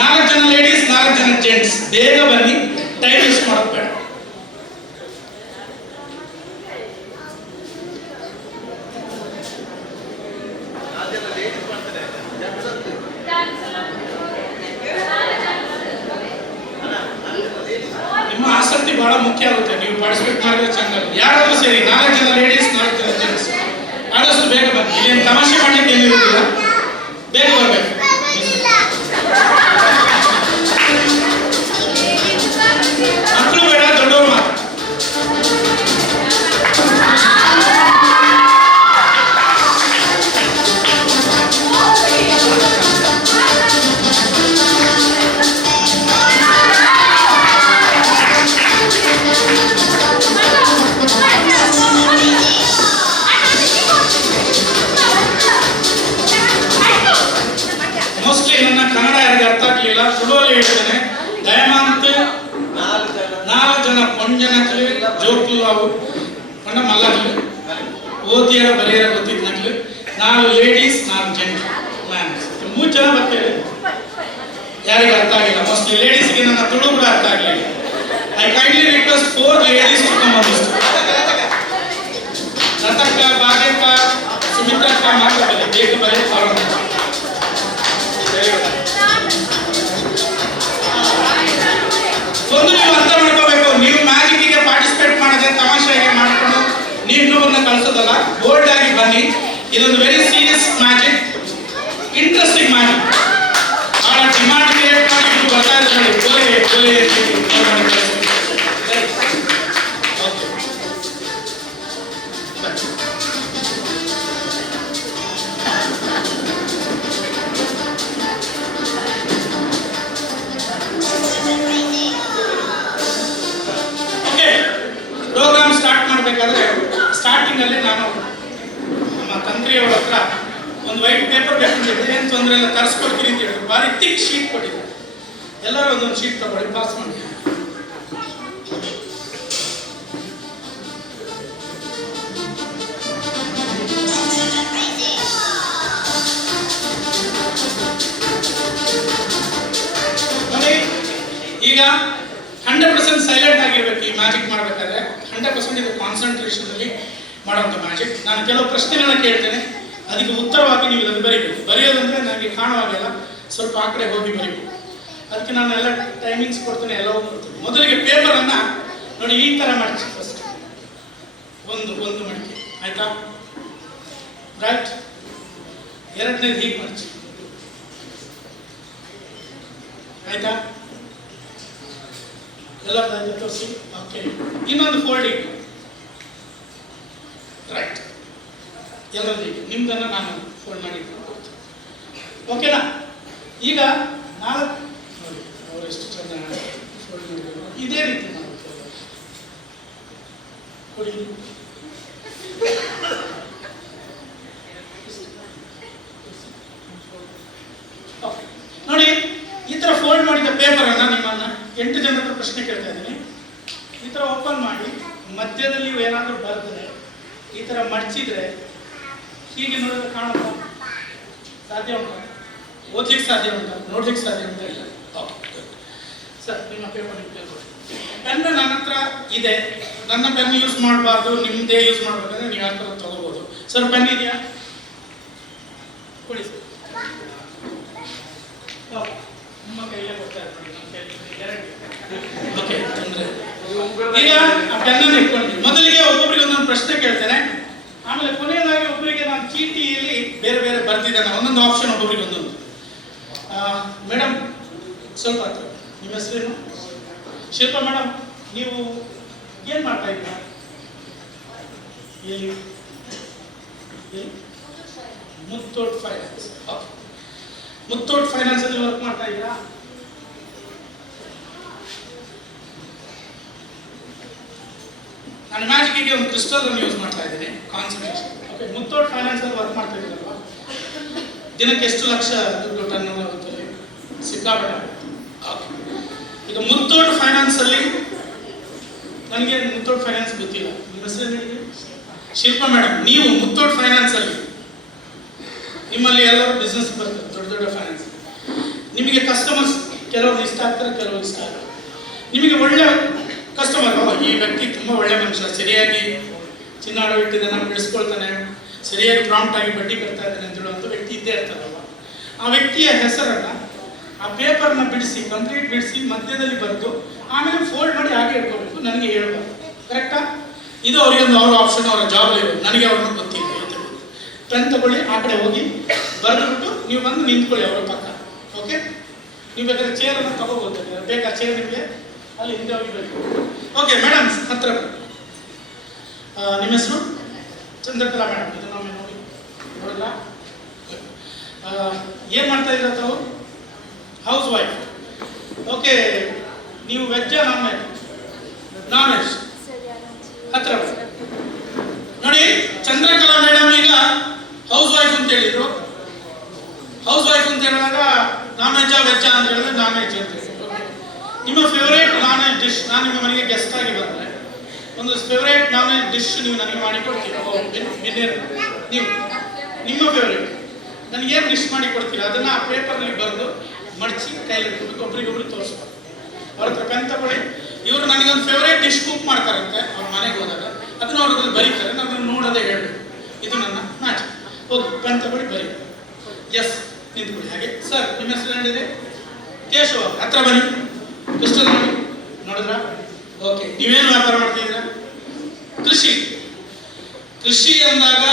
4 ಜನ ಲೇಡೀಸ್ 4 ಜನ ಜೆಂಟ್ಸ್, ಬೇಗ ಬನ್ನಿ, ಟೈಮ್ ವೇಸ್ಟ್ ಮಾಡೋದು ಬೇಡ. ನಿಮ್ಮ ಆಸಕ್ತಿ ಬಹಳ ಮುಖ್ಯ ಆಗುತ್ತೆ, ನೀವು ಪಾರ್ಟಿಸಿಪೇಟ್ ಮಾಡಿದ್ರೆ ಚೆನ್ನಾಗಿ. ಯಾರಾದ್ರೂ ಸೇರಿ 4 ಜನ ಲೇಡೀಸ್ 4 ಜನ ಜೆಂಟ್ಸ್, ಆದಷ್ಟು ಬೇಗ ಬನ್ನಿ. ಇಲ್ಲೇನು ತಮಾಷೆ ಮಾಡಲಿಕ್ಕೆ ಏನಿರುವುದಿಲ್ಲ, ಬೇಗ ಬರಬೇಕು. ಮಕ್ಕಳು ಬೇಡ, ದೊಡ್ಡವರು ಮಾತ್ರ. ತುಳುವಲ್ಲಿ ಹೇಳ್ತೇನೆ. ದಯಮಾಂತ್ 4 ಜನ ಪೊಂಜನಕ್ಲು ಜೋಕ್ಲು ಪಂಡ ಮಲ್ಲಕ್ಲು ಓದಿಯರ ಬರೆಯರ ಗೊತ್ತಿದ್ನಕ್ಲು 4 ಲೇಡೀಸ್ 4 ಜೆಂಟ್ಸ್ ಮ್ಯಾನ್ಸ್ 3 ಜನ ಬರ್ತಾರೆ. ಯಾರಿಗೆ ಅರ್ಥ ಆಗಿಲ್ಲ, ಮೋಸ್ಟ್ಲಿ ಲೇಡೀಸ್ಗೆ ನನ್ನ ತುಳು ಕೂಡ ಅರ್ಥ ಆಗಲಿಲ್ಲ. I kindly request 4 ladies to come on stage. ಲತಕ್ಕ, ಭಾಗ್ಯಕ್ಕ, ಸುಮಿತ್ರಕ್ಕ ಮಾತಾಡಲಿ, ಬೇಗ ಬರೀ ಅವರ ಒಂದು ನೀವು ಅರ್ಥ ಮಾಡ್ಕೋಬೇಕು. ನೀವು ಮ್ಯಾಜಿಕ್ಗೆ ಪಾರ್ಟಿಸಿಪೇಟ್ ಮಾಡದೆ ತಮಾಷೆಗೆ ಮಾಡ್ಕೊಂಡು ನೀವು ಇನ್ನೊಬ್ಬರನ್ನ ಕಳಿಸೋದಲ್ಲ. ಬೋಲ್ಡ್ ಆಗಿ ಬನ್ನಿ. ಇದೊಂದು very serious magic, interesting magic. ಬಹಳ ಡಿಮಾಂಡ್ ಕ್ರಿಯೇಟ್ ಮಾಡಿ ನೀವು ಬರ್ತಾ ಇದ್ದಾರೆ. ಪ್ರೋಗ್ರಾಮ್ ಸ್ಟಾರ್ಟ್ ಮಾಡಬೇಕಾದ್ರೆ ಸ್ಟಾರ್ಟಿಂಗ್ ಅಲ್ಲಿ ನಾನು ನಮ್ಮ ತಂತ್ರಿಯವರ ಹತ್ರ ಒಂದು ವೈಟ್ ಪೇಪರ್ ಬೇಕಾಗಿತ್ತು. ಏನು ತೊಂದರೆ ಇಲ್ಲ, ತರಿಸ್ಕೊಡ್ತೀನಿ ಅಂತ ಹೇಳಿದ್ರು. ಭಾರಿ ಥಿಕ್ ಶೀಟ್ ಕೊಟ್ಟಿದ್ರು. ಎಲ್ಲರೂ ಒಂದೊಂದು ಶೀಟ್ ತಗೊಳ್ಳಿ, ಪಾಸ್ ಮಾಡಿ. ಈಗ 100% ಸೈಲೆಂಟ್ ಆಗಿರ್ಬೇಕು. ಈ ಮ್ಯಾಜಿಕ್ ಮಾಡಬೇಕಾದ್ರೆ 100% ಇದು ಕಾನ್ಸಂಟ್ರೇಷನ್ ಅಲ್ಲಿ ಮಾಡುವಂಥ ಮ್ಯಾಜಿಕ್. ನಾನು ಕೆಲವು ಪ್ರಶ್ನೆಗಳನ್ನ ಕೇಳ್ತೇನೆ, ಅದಕ್ಕೆ ಉತ್ತರವಾಗಿ ನೀವು ಇದನ್ನು ಬರೀಬೇಕು. ಬರೆಯೋದಂದ್ರೆ ನನಗೆ ಕಾಣುವಾಗೆಲ್ಲ ಸ್ವಲ್ಪ ಆ ಕಡೆ ಹೋಗಿ ಬರೀಬೇಕು. ಅದಕ್ಕೆ ನಾನು ಎಲ್ಲ ಟೈಮಿಂಗ್ಸ್ ಕೊಡ್ತೇನೆ, ಎಲ್ಲವೂ ಕೊಡ್ತೇನೆ. ಮೊದಲಿಗೆ ಪೇಪರನ್ನ ನೋಡಿ ಈ ಥರ ಮಡಚಿ. ಫಸ್ಟ್ ಒಂದು ಮಡಿಕೆ, ಆಯ್ತಾ? ರೈಟ್. ಎರಡನೇದು ಹೀಗೆ ಮಡಚಿ, ಆಯ್ತಾ? ಎಲ್ಲರದ್ದು ತೋರಿಸಿ. ಓಕೆ, ಇನ್ನೊಂದು ಫೋಲ್ಡಿಂಗ್. ರೈಟ್. ಎಲ್ಲರದ್ದು ನಿಮ್ದನ್ನು ನಾನು ಫೋಲ್ಡ್ ಮಾಡಿ ಕೊಡ್ತೀನಿ. ಓಕೆನಾ? ಈಗ 4 ನೋಡಿ ಅವರೆಷ್ಟು ಚೆನ್ನಾಗಿ ಫೋಲ್ಡ್ ಮಾಡಿದ್ರು. ಇದೇ ರೀತಿ ನಾವು ಕೊಡಿ. ನೋಡಿ, ಈ ಥರ ಫೋಲ್ಡ್ ಮಾಡಿದ ಪೇಪರನ್ನು ನಿಮ್ಮನ್ನ 8 ಜನರ ಪ್ರಶ್ನೆ ಕೇಳ್ತಾ ಇದ್ದೀನಿ. ಈ ಥರ ಓಪನ್ ಮಾಡಿ ಮಧ್ಯದಲ್ಲಿ ಏನಾದರೂ ಬರ್ತದೆ, ಈ ಥರ ಮಡಚಿದ್ರೆ ಹೀಗೆ ನೋಡಿದ್ರೆ ಕಾಣುತ್ತಾ? ಸಾಧ್ಯ ಉಂಟಾ? ಓದ್ಲಿಕ್ಕೆ ಸಾಧ್ಯ ಉಂಟಾ? ನೋಡ್ಲಿಕ್ಕೆ ಸಾಧ್ಯ ಉಂಟಾ? ಇಲ್ಲ. ಓಕೆ ಸರ್, ನಿಮ್ಮ ಪೇಪರ್ ಪೆನ್ ನನ್ನ ಹತ್ರ ಇದೆ. ನನ್ನ ಪೆನ್ ಯೂಸ್ ಮಾಡಬಾರ್ದು, ನಿಮ್ಮದೇ ಯೂಸ್ ಮಾಡಬೇಕಂದ್ರೆ ನೀವು ಯಾವ ಥರ ತಗೋಬೋದು. ಸರ್ ಪೆನ್ ಇದೆಯಾ? ಕೊಡಿ ಸರ್. ನಿಮ್ಮ ಕೈಯಲ್ಲೇ ಕೊಡ್ತಾ ಇರ್ತೀನಿ, ನಮ್ಮ ಕೈಯಲ್ಲಿ ಗ್ಯಾರಂಟಿ. ಓಕೆ, ತೊಂದರೆ. ಈಗ ಆ ಪೆನ್ನನ್ನು ಇಟ್ಕೊಂಡಿದ್ದೀನಿ. ಮೊದಲಿಗೆ ಒಬ್ಬೊಬ್ಬರಿಗೆ ಒಂದೊಂದು ಪ್ರಶ್ನೆ ಕೇಳ್ತೇನೆ. ಆಮೇಲೆ ಕೊನೆಯದಾಗಿ ಒಬ್ಬರಿಗೆ ನಾನು ಚೀಟಿಯಲ್ಲಿ ಬೇರೆ ಬೇರೆ ಬರ್ತಿದ್ದೇನೆ, ಒಂದೊಂದು ಆಪ್ಷನ್ ಒಬ್ಬೊಬ್ಬರಿಗೆ ಒಂದೊಂದು. ಮೇಡಮ್ ಸ್ವಲ್ಪ ಹತ್ರ, ನಿಮ್ಮ ಹೆಸರೇನು? ಶಿಲ್ಪಾ ಮೇಡಮ್, ನೀವು ಏನು ಮಾಡ್ತಾ ಇದ್ದೀರಾ? ಎಲ್ಲಿ? Muthoot finance. Okay, Muthoot finance ಅಲ್ಲಿ ವರ್ಕ್ ಮಾಡ್ತಾ ಇದ್ದೀರಾ? ನಾನು ಮ್ಯಾಜಿಕ್ಗೆ ಒಂದು ಕ್ರಿಸ್ಟಲ್ ಅನ್ನು ಯೂಸ್ ಮಾಡ್ತಾ ಇದ್ದೀನಿ, ಕಾನ್ಸಂಟ್ರೇಷನ್. ಓಕೆ, ಮುತ್ತೂಟ್ ಫೈನಾನ್ಸ್ ಅಲ್ಲಿ ವರ್ಕ್ ಮಾಡ್ತಾ ಇದ್ದೀರಲ್ವಾ? ದಿನಕ್ಕೆ ಎಷ್ಟು ಲಕ್ಷ ದುಡ್ಡು ಟರ್ನ್ ಓವರ್ ಆಗುತ್ತೆ? ಸಿಕ್ಕಾಪಟ್ಟೆ ಆಗುತ್ತೆ. ಓಕೆ, ಈಗ ಮುತ್ತೂಟ್ ಫೈನಾನ್ಸ್ ಅಲ್ಲಿ ನನಗೆ ಮುತ್ತೂಟ್ ಫೈನಾನ್ಸ್ ಗೊತ್ತಿಲ್ಲ. ನಿಮ್ಮ ಹೆಸರು ಹೇಳಿ? ಶಿಲ್ಪಾ ಮೇಡಮ್, ನೀವು ಮುತ್ತೂಟ್ ಫೈನಾನ್ಸ್ ಅಲ್ಲಿ ನಿಮ್ಮಲ್ಲಿ ಎಲ್ಲರೂ ಬಿಸ್ನೆಸ್ ಬರ್ತದೆ, ದೊಡ್ಡ ದೊಡ್ಡ ಫೈನಾನ್ಸ್. ನಿಮಗೆ ಕಸ್ಟಮರ್ಸ್ ಕೆಲವರು ಇಷ್ಟ ಆಗ್ತಾರೆ, ಕೆಲವರು ಇಷ್ಟ ಆಗಲ್ಲ. ನಿಮಗೆ ಒಳ್ಳೆ ಕಸ್ಟಮರ್, ಈ ವ್ಯಕ್ತಿ ತುಂಬ ಒಳ್ಳೆ ಮನುಷ್ಯ, ಸರಿಯಾಗಿ ಚಿನ್ನಾಡ ಇಟ್ಟಿದ್ದಾನೆ, ಬಿಡಿಸ್ಕೊಳ್ತಾನೆ, ಸರಿಯಾಗಿ ಪ್ರಾಂಪ್ಟ್ ಆಗಿ ಬಡ್ಡಿ ಬರ್ತಾ ಇದ್ದಾನೆ ಅಂತ ಹೇಳುವಂಥ ವ್ಯಕ್ತಿ ಇದ್ದೇ ಇರ್ತಾರಲ್ವ. ಆ ವ್ಯಕ್ತಿಯ ಹೆಸರನ್ನು ಆ ಪೇಪರ್ನ ಬಿಡಿಸಿ, ಕಂಪ್ಲೀಟ್ ಬಿಡಿಸಿ, ಮಧ್ಯದಲ್ಲಿ ಬರೆದು ಆಮೇಲೆ ಫೋಲ್ಡ್ ಮಾಡಿ ಹಾಗೆ ಇಟ್ಕೋಬೇಕು. ನನಗೆ ಹೇಳ್ಬಾರ್ದು. ಕರೆಕ್ಟಾ? ಇದು ಅವರಿಗೊಂದು ಅವ್ರ ಆಪ್ಷನ್, ಅವರ ಜಾಬ್ ಇರೋದು. ನನಗೆ ಅವ್ರನ್ನ ಗೊತ್ತಿಲ್ಲ. ಪೆನ್ ತಗೊಳ್ಳಿ, ಆ ಕಡೆ ಹೋಗಿ ಬರೆದ್ಬಿಟ್ಟು ನೀವು ಬಂದು ನಿಂತ್ಕೊಳ್ಳಿ ಅವರ ಪಕ್ಕ. ಓಕೆ, ನೀವು ಬೇಕಾದ್ರೆ ಚೇರನ್ನು ತಗೋಬೋದು, ಬೇಕಾ ಚೇರ್ ನಿಮಗೆ ಅಲ್ಲಿ ಹಿಂದೆ ಹೋಗಿ ಬೇಕು. ಓಕೆ ಮೇಡಮ್, ಹತ್ರ ನಿಮ್ಮ ಹೆಸರು? ಚಂದ್ರಕಲಾ ಮೇಡಮ್. ಇದು ನಮಗೆ ನೋಡಿ ನೋಡಲ್ಲ. ಏನು ಮಾಡ್ತಾ ಇದ್ದೀರ ತಾವು? House wife. ಓಕೆ, ನೀವು ವೆಜ್ಜಾ ನಾನ್ ವೆಜ್? Non veg. ಹತ್ರ ನೋಡಿ, ಚಂದ್ರಕಲಾ ಮೇಡಮ್ ಈಗ ಹೌಸ್ ವೈಫ್ ಅಂತ ಹೇಳಿದ್ರು. ಹೌಸ್ ವೈಫ್ ಅಂತ ಹೇಳಿದಾಗ ನಾನ್ ವೆಜ್ಜಾ ವೆಜ್ಜಾ ಅಂತ ಹೇಳಿದ್ರೆ ನಾನ್ ವೆಜ್ ಅಂತ ಹೇಳಿ. ನಿಮ್ಮ ಫೇವರೇಟ್ ನಾನ್ ವೆಜ್ ಡಿಶ್, ನಾನು ನಿಮ್ಮ ಮನೆಗೆ ಗೆಸ್ಟ್ ಆಗಿ ಬಂದರೆ ಒಂದು ಫೇವರೇಟ್ ನಾನ್ ವೆಜ್ ಡಿಶ್ ನೀವು ನನಗೆ ಮಾಡಿ ಕೊಡ್ತೀರಾ? ನೀವು ನಿಮ್ಮ ಫೇವರೇಟ್ ನನಗೇನು ಡಿಶ್ ಮಾಡಿ ಕೊಡ್ತೀರಾ ಅದನ್ನು ಆ ಪೇಪರಲ್ಲಿ ಬರೆದು ಮಡಚಿ ಕೈಯಲ್ಲಿ ಕೊಡಬೇಕು, ಒಬ್ರಿಗೊಬ್ರು ತೋರಿಸ್ಬೇಕು. ಅವ್ರ ಹತ್ರ ಪೆನ್ ತಗೊಳ್ಳಿ. ಇವರು ನನಗೊಂದು ಫೇವರೇಟ್ ಡಿಶ್ ಕುಕ್ ಮಾಡ್ತಾರಂತೆ ಅವ್ರ ಮನೆಗೆ ಹೋದಾಗ, ಅದನ್ನು ಅವ್ರ ಹತ್ರ ಬರೀತಾರೆ, ನಾನು ಅದನ್ನು ನೋಡೋದೇ ಹೇಳಬೇಕು, ಇದು ನನ್ನ ಮ್ಯಾಜಿಕ್. ಹೋಗಿ ಪೆನ್ ತಗೊಳ್ಳಿ, ಬರೀ. ಎಸ್, ನಿಂತ್ಕೊಳ್ಳಿ ಹಾಗೆ. ಸರ್, ನಿಮ್ಮ ಹೆಸರು ಏನಿದೆ? ಕೇಶವ. ಹತ್ರ ಬನ್ನಿ. ಕ್ರಿಸ್ಟಲ್ ನೋಡಿ, ನೋಡಿದ್ರ? ಓಕೆ. ನೀವೇನು ವ್ಯಾಪಾರ ಮಾಡ್ತಿದ್ದೀರಾ? ಕೃಷಿ. ಕೃಷಿ ಅಂದಾಗ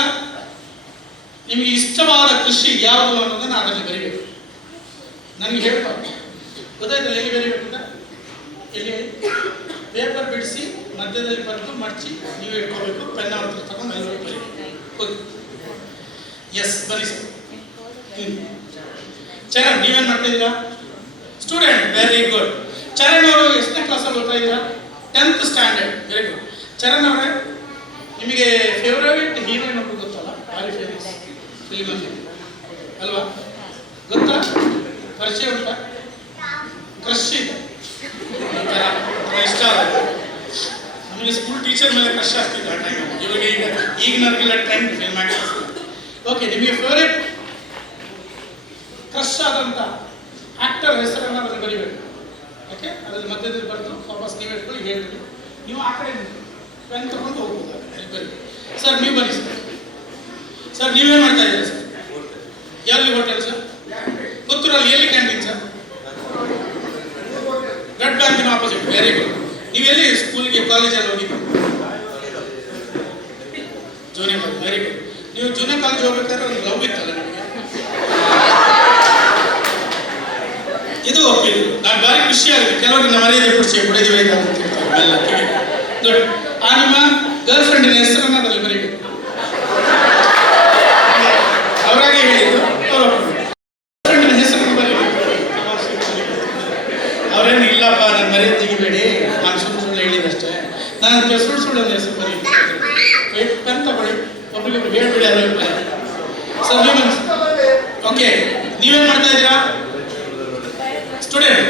ನಿಮಗೆ ಇಷ್ಟವಾದ ಕೃಷಿ ಯಾವುದು ಅನ್ನೋದನ್ನು ಅದರಲ್ಲಿ ಬರೀಬೇಕು. ನನಗೆ ಹೇಳ್ಬಾರ್ದು, ಗೊತ್ತಾಯ್ತಲ್ಲ? ಎಲ್ಲಿ ಬರೀಬೇಕು ಅಂತ? ಎಲ್ಲಿ ಪೇಪರ್ ಬಿಡಿಸಿ ಮಧ್ಯದಲ್ಲಿ ಬರೆದು ಮಡಚಿ ನೀವು ಇಟ್ಕೋಬೇಕು. ಪೆನ್ ಅವ್ರ ಹತ್ರ ತಗೊಂಡು ಅಲ್ಲಿ ಬರೀಬೇಕು. ಹೋಗಿ. ಎಸ್, ಬನ್ನಿ ಸರ್. ಚರಣ್, ನೀವೇನು ಮಾಡ್ತಾ ಇದ್ದೀರಾ? Student, very good. ಚರಣ್ ಅವರು ಎಷ್ಟನೇ ಕ್ಲಾಸಲ್ಲಿ ಓದ್ತಾ ಇದ್ದೀರಾ? 10th standard. Very good. Charan ಅವರೇ, ನಿಮಗೆ ಫೇವ್ರೇಟ್ ಹೀರೋಯಿನ್ ಒಬ್ರು ಗೊತ್ತಲ್ಲ? ಭಾರಿ ಫೇಮಸ್ ಫಿಲ್ಮಲ್ಲಿ ಅಲ್ವಾ? ಗೊತ್ತಾ? ಪರಿಚಯ ಉಂಟಾ? ಕ್ರಶ್ ಇದೆ, ಇಷ್ಟ ಆಗುತ್ತೆ. ನಮಗೆ ಸ್ಕೂಲ್ ಟೀಚರ್ ಮೇಲೆ ಕ್ರಶ್ ಆಗ್ತಿತ್ತು ಆ ಟೈಮ್. ಇವಾಗ ಈಗಿನವ್ರಿಗೆಲ್ಲ ಟ್ರೆಂಡ್ ಫಿಲ್ಮ್ ಆಕ್ಟರ್ಸ್. ಓಕೆ, ನಿಮಗೆ ಫೇವ್ರೇಟ್ ಕ್ರಶ್ ಆದಂಥ ಆಕ್ಟರ್ ಹೆಸರನ್ನು ಅದನ್ನು ಬರೀಬೇಕು. ಓಕೆ, ಅದರಲ್ಲಿ ಮಧ್ಯದಲ್ಲಿ ಬರೆದು ವಾಪಸ್ ನೀವು ಇಟ್ಕೊಳ್ಳಿ, ಹೇಳ್ಬಿಟ್ಟು ನೀವು ಆ ಕಡೆ ಪೆನ್ ತಗೊಂಡು ಹೋಗ್ಬೋದು, ಅಲ್ಲಿ ಬರೀ. ಸರ್, ನೀವು ಬನ್ನಿ ಸರ್. ಸರ್, ನೀವೇನು ಮಾಡ್ತಾ ಇದ್ದೀರಾ ಸರ್? ಎಲ್ಲಿ ಹೋಟೆಲ್ ಸರ್? ಪುತ್ತೂರಲ್ಲಿ ಎಲ್ಲಿ ಕ್ಯಾಂಟೀನ್ ಸರ್? ಬ್ಲಡ್ ಬ್ಯಾಂಕಿನ ಆಪೋಸಿಟ್. Very good. ನೀವೆಲ್ಲಿ ಸ್ಕೂಲ್ಗೆ ಕಾಲೇಜಲ್ಲಿ ಹೋಗಿದ್ದು? Junior college. Very good. ನೀವು ಜೂನಿಯರ್ ಕಾಲೇಜ್ ಹೋಗ್ಬೇಕಾದ್ರೆ ಒಂದು ಲವ್ ಇತ್ತಲ್ಲ ನಿಮಗೆ? ಇದು ಒಪ್ಪಿದ್ರು. ನಾನು ಭಾರಿ ಖುಷಿ ಆಗುತ್ತೆ. ಕೆಲವರು ನಮ್ಮ ಮರ್ಯಾದೆ ಖುಷಿ ಬಿಡಿದಿವೆ ಅಂತ ಹೇಳ್ತಾರೆ. ದೊಡ್ಡ ಆ ನಿಮ್ಮ ಗರ್ಲ್ ಫ್ರೆಂಡಿನ ಹೆಸರನ್ನು ಅದರಲ್ಲಿ ಬರೀಬೇಕು. ಅವರಾಗೆ ಹೇಳಿದ್ದು, ಅವರು ಫ್ರೆಂಡಿನ ಹೆಸರನ್ನು ಬರೀಬೇಕು. ಅವರೇನು ಇಲ್ಲಪ್ಪ, ನನ್ನ ಮರ್ಯಾದೆ ತೆಗಿಬೇಡಿ, ನಾನು ಸುಳ್ಳು ಹೇಳಿದಷ್ಟೇ, ನಾನು ಸುಳ್ಳು ಒಂದು ಹೆಸರು ಬರೀಬೇಕು. ಪೆನ್ ತಗೊಳ್ಳಿ, ಒಬ್ರಿಗೊಬ್ರು ಹೇಳ್ಬಿಡಿ. ಅದರಲ್ಲಿ ಸರ್, ನೀವು ಓಕೆ. ನೀವೇನು ಮಾಡ್ತಾ ಇದ್ದೀರಾ? ಸ್ಟೂಡೆಂಟ್,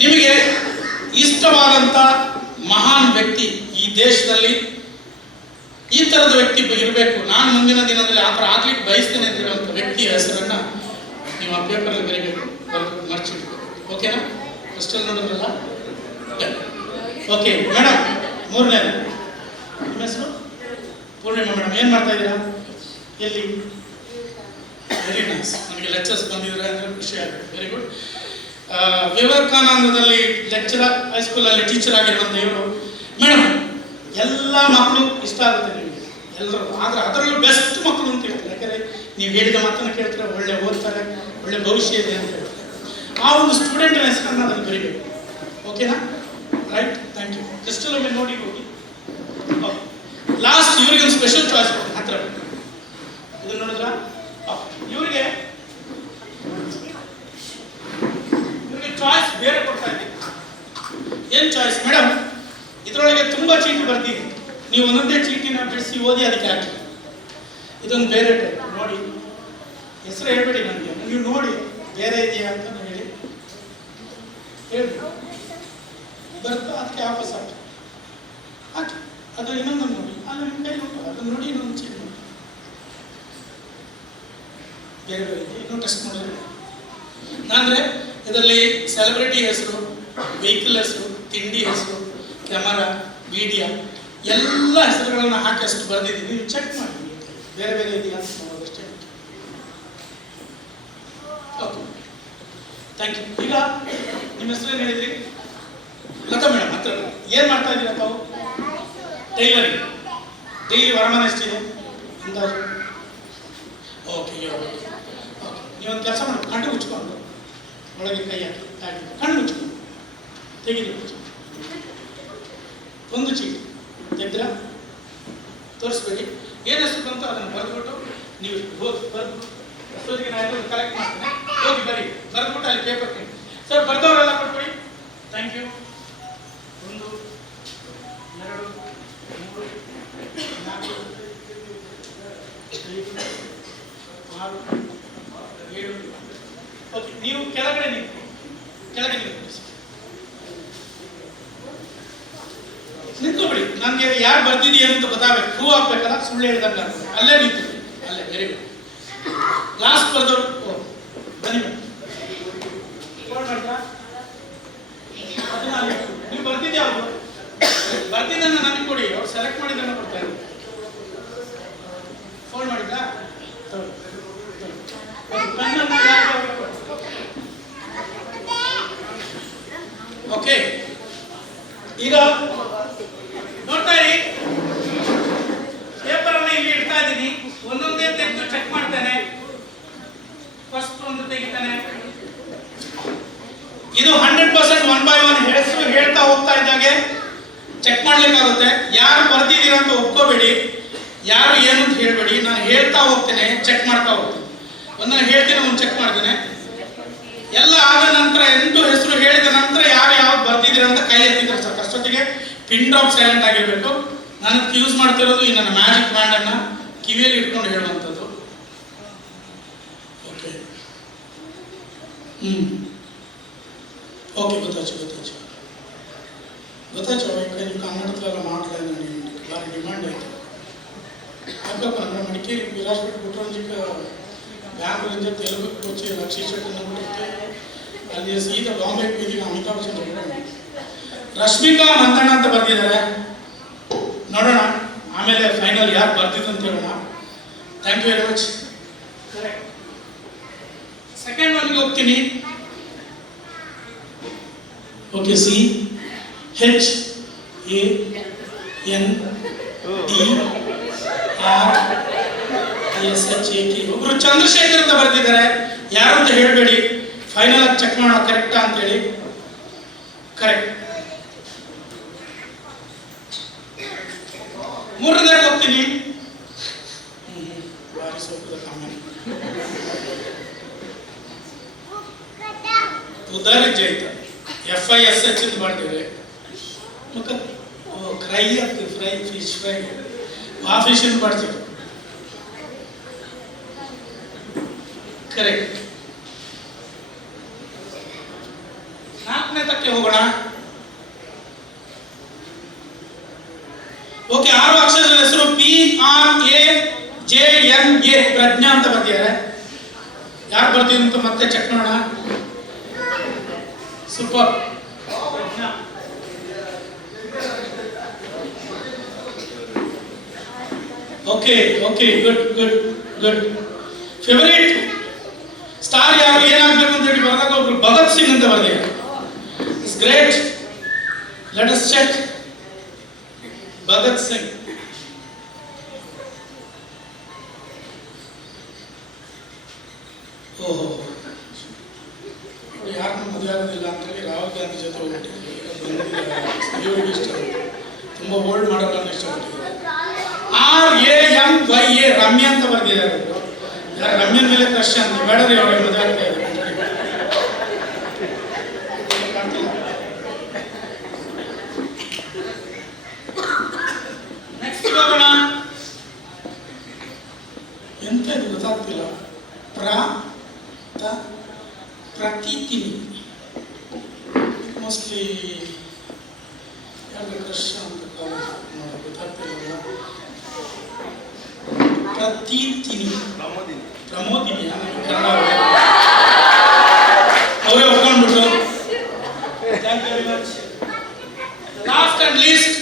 ನಿಮಗೆ ಇಷ್ಟವಾದಂಥ ಮಹಾನ್ ವ್ಯಕ್ತಿ ಈ ದೇಶದಲ್ಲಿ, ಈ ಥರದ ವ್ಯಕ್ತಿ ಇರಬೇಕು, ನಾನು ಮುಂದಿನ ದಿನದಲ್ಲಿ ಆ ಥರ ಆಗ್ಲಿಕ್ಕೆ ಬಯಸ್ತೇನೆ ಅಂತ ಹೇಳುವಂಥ ವ್ಯಕ್ತಿಯ ಹೆಸರನ್ನು ನೀವು ಆ ಪೇಪರಲ್ಲಿ ಬರೀಬೇಕು, ಮರ್ಚಿಡ್ಬೇಕು. ಓಕೆನಾ? ಅಷ್ಟಲ್ಲಿ ನೋಡಿದ್ರಲ್ಲ? ಓಕೆ ಮೇಡಮ್, ಮೂರನೇ ನಿಮ್ಮ ಹೆಸರು? ಪೂರ್ಣಿಮಾ ಮೇಡಮ್. ಏನು ಮಾಡ್ತಾ ಇದ್ದೀರಾ? ಎಲ್ಲಿ? Very nice. ನನಗೆ ಲೆಕ್ಚರ್ಸ್ ಬಂದಿದ್ದಾರೆ ಅಂದರೆ ಖುಷಿ ಆಗುತ್ತೆ. Very good. ವಿವೇಕಾನಂದದಲ್ಲಿ ಲೆಕ್ಚರರ್, ಹೈಸ್ಕೂಲಲ್ಲಿ ಟೀಚರ್ ಆಗಿರುವಂಥ ಇವರು. ಮೇಡಮ್, ಎಲ್ಲ ಮಕ್ಕಳು ಇಷ್ಟ ಆಗುತ್ತೆ ನಿಮಗೆ, ಎಲ್ಲರೂ. ಆದರೆ ಅದರಲ್ಲೂ ಬೆಸ್ಟ್ ಮಕ್ಕಳು ಅಂತ ಹೇಳ್ತಾರೆ. ಯಾಕಂದರೆ ನೀವು ಹೇಳಿದ ಮಾತನ್ನು ಕೇಳ್ತಾರೆ, ಒಳ್ಳೆ ಓದ್ತಾರೆ, ಒಳ್ಳೆ ಭವಿಷ್ಯ ಇದೆ ಅಂತ ಹೇಳ್ತಾರೆ. ಆ ಒಂದು ಸ್ಟೂಡೆಂಟಿನ ಹೆಸರನ್ನು ಅದನ್ನು ಬರೀಬೇಕು. ಓಕೆನಾ? Right, thank you. ಕ್ರಿಸ್ಟಲ್ ಒಮ್ಮೆ ನೋಡಿ ಹೋಗಿ. ಲಾಸ್ಟ್ ಇವರಿಗೆ ಒಂದು ಸ್ಪೆಷಲ್ ಚಾಯ್ಸ್ ಕೊಡಿ. ಹತ್ರ ಇದನ್ನು ನೋಡಿದ್ರ? ಇವರಿಗೆ ಚಾಯ್ಸ್ ಬೇರೆ ಕೊಡ್ತಾ ಇದ್ದೀನಿ. ಏನು ಚಾಯ್ಸ್ ಮೇಡಮ್? ಇದರೊಳಗೆ ತುಂಬ ಚೀಟಿ ಬರ್ತೀನಿ, ನೀವು ಒಂದೊಂದೇ ಚೀಟಿನ ಬಿಡಿಸಿ ಓದಿ ಅದಕ್ಕೆ ಹಾಕಿ. ಇದೊಂದು ಬೇರೆ ಟೈಪ್ ನೋಡಿ. ಹೆಸರು ಹೇಳ್ಬೇಡಿ ನನಗೆ, ನೀವು ನೋಡಿ ಬೇರೆ ಇದೆಯಾ ಅಂತ ಹೇಳಿ ಬರ್ತಾ ಅದಕ್ಕೆ ವಾಪಸ್ ಹಾಕಿ. ಅದು ಇನ್ನೊಂದನ್ನು ನೋಡಿ, ಅಲ್ಲಿ ನಿಮ್ಮ ಕೈ ಉಂಟು, ಅದನ್ನು ನೋಡಿ ಇನ್ನೊಂದು ಚೀಟಿ ನೋಡಿ. ಬೇರೆ ಬೇರೆ ಇದೆ, ಇನ್ನೂ ಟೆಸ್ಟ್ ಮಾಡಿದ್ರೆ. ಅಂದರೆ ಇದರಲ್ಲಿ ಸೆಲೆಬ್ರಿಟಿ ಹೆಸರು, ವೆಹಿಕಲ್ ಹೆಸರು, ತಿಂಡಿ ಹೆಸರು, ಕ್ಯಾಮರಾ, ಮೀಡಿಯಾ ಎಲ್ಲ ಹೆಸರುಗಳನ್ನು ಹಾಕಿ ಅಷ್ಟು ಬರೆದಿದ್ದೀನಿ. ನೀವು ಚೆಕ್ ಮಾಡಿ ಬೇರೆ ಬೇರೆ ಇದೆಯಾ ಅಂತ ನೋಡೋದಷ್ಟೇ. Okay, thank you. ಈಗ ನಿಮ್ಮ ಹೆಸರು ಏನು ಹೇಳಿದ್ರಿ? ಲತಾ ಮೇಡಮ್. ಹತ್ರ ಏನು ಮಾಡ್ತಾ ಇದ್ದೀರಾ ತಾವು? ಟೈಲರಿಂಗ್. ಡೈಲಿ ವರಮಾನ ಎಷ್ಟಿದೆ ಅಂದಾಜು? ಓಕೆ, ನೀವೊಂದು ಕೆಲಸ ಮಾಡಿ, ಕಣ್ಣು ಮುಚ್ಕೊಂಡು ಒಳಗೆ ಕೈ ಹಾಕಿ ಕಣ್ಣು ಮುಚ್ಕೊಂಡು ತೆಗೆದು ಒಂದು ಚೀಟಿ ತೆಗೆದ್ರ ತೋರಿಸ್ಬೇಡಿ. ಏನು ಹೆಸರು ಬಂತು ಅದನ್ನು ಬರೆದ್ಬಿಟ್ಟು ನೀವು ಹೋಗಿ ಬರೆದು ಅಷ್ಟೊತ್ತಿಗೆ ನಾನು ಕಲೆಕ್ಟ್ ಮಾಡ್ತೇನೆ. ಹೋಗಿ ಬರೀ, ಬರೆದ್ಬಿಟ್ಟು ಅಲ್ಲಿ ಪೇಪರ್ ಕೊಡಿ. ಸರ್, ಬರೆದವರೆಲ್ಲ ಕೊಟ್ಬಿಡಿ. Thank you. 1 2 3 4 5 6 7 ಓಕೆ, ನೀವು ಕೆಳಗಡೆ ನಿಂತ್ಕೊಬಿಡಿ. ನನಗೆ ಯಾರು ಬರ್ತಿದೀಯ ಅಂತ ಗೊತ್ತಾಗಬೇಕು, ಪ್ರೂವ್ ಆಗ್ಬೇಕಲ್ಲ, ಸುಳ್ಳು ಹೇಳಿದಾಗ ಅಲ್ಲೇ ನಿಂತು, ಅಲ್ಲೇ. Very good. ಲಾಸ್ಟ್ ಬರ್ದವ್ರು ಬನ್ನಿ ನೀವು ಬರ್ತಿದ್ಯಾ? ಅವರು ಬರ್ತಿದ್ದನ್ನ ನನಗೆ ಕೊಡಿ, ಅವ್ರು ಸೆಲೆಕ್ಟ್ ಮಾಡಿದ್ದನ್ನ ಕೊಡ್ತಾ ಇದ್ದಾರೆ. ಫೋನ್ ಮಾಡಿದ್ರಾ? ಓಕೆ, ಈಗ ನೋಡ್ತಾ ಇರಿ, ಪೇಪರ್ ಅನ್ನ ಇಲ್ಲಿ ಇಡ್ತಾ ಇದ್ದೀನಿ. ಒಂದೊಂದೇ ತೆಗೆದು ಚೆಕ್ ಮಾಡ್ತೇನೆ. ಫಸ್ಟ್ ಒಂದು ತೆಗಿತಾನೆ. ಇದು 100% 1 by 1 ಹೆಸರು ಹೇಳ್ತಾ ಹೋಗ್ತಾ ಇದ್ದಾಗೆ ಚೆಕ್ ಮಾಡ್ಲಿಕ್ಕಾಗುತ್ತೆ. ಯಾರು ಬರ್ತಿದ್ದೀರಾ ಅಂತ ಒಪ್ಕೋಬೇಡಿ, ಯಾರು ಏನು ಅಂತ ಹೇಳ್ಬೇಡಿ. ನಾನು ಹೇಳ್ತಾ ಹೋಗ್ತೇನೆ, ಚೆಕ್ ಮಾಡ್ತಾ ಹೋಗ್ತೇನೆ. ಒಂದನ್ನು ಹೇಳ್ತೀನಿ, ಒಂದು ಚೆಕ್ ಮಾಡ್ತೇನೆ. ಎಲ್ಲ ಆದ ನಂತರ 8 ಹೆಸರು ಹೇಳಿದ ನಂತರ ಯಾರು ಯಾವ್ದು ಬರ್ತಿದ್ದೀರಾ ಅಂತ ಕೈ ಎತ್ತಿದ್ರೆ ಸಾಕು. ಅಷ್ಟೊತ್ತಿಗೆ ಪಿನ್ ಡ್ರಾಪ್ ಸೈಲೆಂಟ್ ಆಗಿರ್ಬೇಕು. ನಾನು ಯೂಸ್ ಮಾಡ್ತಿರೋದು ಈ ನನ್ನ ಮ್ಯಾಜಿಕ್ ಬ್ಯಾಂಡ್ ಅನ್ನ ಕಿವಿಯಲ್ಲಿ ಇಟ್ಕೊಂಡು ಹೇಳುವಂಥದ್ದು. ಓಕೆ, ಓಕೆ, ಗೊತ್ತಾಯ್ತು. ನೀವು ಕನ್ನಡದಲ್ಲ ಮಾಡ್ಲಾ, ಭಾರಿ ಡಿಮ್ಯಾಂಡ್ ಆಯ್ತು. ಯಾಕಪ್ಪ ಅಂದ್ರೆ ಮಡಿಕೇರಿ ವಿರಾಜ್ಪೇಟೆ ಪುಟ್ಟರಂಜಿಕ ಬ್ಯಾಂಗ್ಳೂರಿಂದ ತೆಲುಗು ಕೋಚಿ ರಕ್ಷಿ ಶೆಟ್ಟನ್ನು ಬಿಡುತ್ತೆ. ಅಲ್ಲಿ ಸೀದಾ ಬಾಂಬೆಗೆ ಹೋಗಿದ್ದೀನಿ, ಅಮಿತಾಬ್ ಬಚ್ಚನ್. ರಶ್ಮಿಕಾ ಮಂದಣ್ಣ ಅಂತ ಬರ್ತಿದ್ದಾರೆ. ನೋಡೋಣ ಆಮೇಲೆ ಫೈನಲ್ ಯಾರು ಬರ್ತಿದ್ದು ಅಂತ ಹೇಳೋಣ. Thank you very much. Second ಒನ್ಗೆ ಹೋಗ್ತೀನಿ. Okay, CHANDRSHAK. ಒಬ್ರು ಚಂದ್ರಶೇಖರ್ ಅಂತ ಬರ್ತಿದ್ದಾರೆ. ಯಾರು ಅಂತ ಹೇಳ್ಬೇಡಿ, ಫೈನಲ್ ಆಗಿ ಚೆಕ್ ಮಾಡೋಣ ಕರೆಕ್ಟಾ ಅಂತ ಹೇಳಿ. ಕರೆಕ್ಟ್. ಮೂರನೇದಾಗಿ ಹೋಗ್ತೀನಿ. ಉದಯಗ ಜೈತ FISH ಅಂತ ಮಾಡ್ತೇವೆ. ಮತ್ತೆ ಕ್ರೈ ಆಗ್ತದೆ, ಫ್ರೈ, ಫಿಶ್ ಫ್ರೈ, ಆ ಫಿಶ್ ಅಂತ ಮಾಡ್ತೇವೆ. ಕರೆಕ್ಟ್. 4ನೇದಕ್ಕೆ ಹೋಗೋಣ. ಓಕೆ, 6 ಅಕ್ಷರದ ಹೆಸರು PRAJNA, ಪ್ರಜ್ಞಾ ಅಂತ ಬರ್ತಿದ್ದಾರೆ. ಯಾರು ಬರ್ತೀವಿ ಅಂತ ಮತ್ತೆ ಚೆಕ್ ಮಾಡೋಣ. Super. Okay, good. Favourite star ಯಾರು, ಏನಾಗಬೇಕು ಅಂತ ಹೇಳಿ ಬಂದಾಗ ಒಬ್ರು ಭಗತ್ ಸಿಂಗ್ ಅಂತ ಬರ್ದಿದ್ದಾರೆ. It's great. Let us check. Bhagat Singh. ಓಹೋ, ಯಾರನ್ನ ಮದುವೆ ಆಗೋದಿಲ್ಲ ಅಂತ ಹೇಳಿ ರಾಹುಲ್ ಗಾಂಧಿ ಜೊತೆ ಹೋಗ್ಬಿಟ್ಟಿದ್ವಿ. ಇವ್ರಿಗೆ ಇಷ್ಟ, ತುಂಬ ಓಲ್ಡ್ ಮಾಡೋಲ್ಲ ಇಷ್ಟಪಟ್ಟಿದ್ದಾರೆ. RAMYA, ರಮ್ಯಾ ಅಂತ ಬರ್ದಿದ್ದಾರೆ. ರಮ್ಯನ ಮೇಲೆ ಕ್ರಶ್ ಅಂತ ಬೇಡರಿ, ಅವ್ರಿಗೆ ಮದುವೆ ಆಗ್ತಾ ಇದೆ. ನೆಕ್ಸ್ಟ್ ಹೋಗೋಣ. ಎಂತ ಇದು ಗೊತ್ತಾಗ್ತಿಲ್ಲ. ಪ್ರತೀತಿನಿ, ಮೋಸ್ಟ್ಲಿ ಯಾರು ಕ್ರಶ್ ಅಂತ ಗೊತ್ತಾಗ್ತಿಲ್ಲ. ಪ್ರತೀತಿನಿ, ಪ್ರಮೋದಿನಿ, ಕನ್ನಡ ಅವರೇ ಒಪ್ಕೊಂಡ್ಬಿಟ್ಟು. Thank you very much. Last and least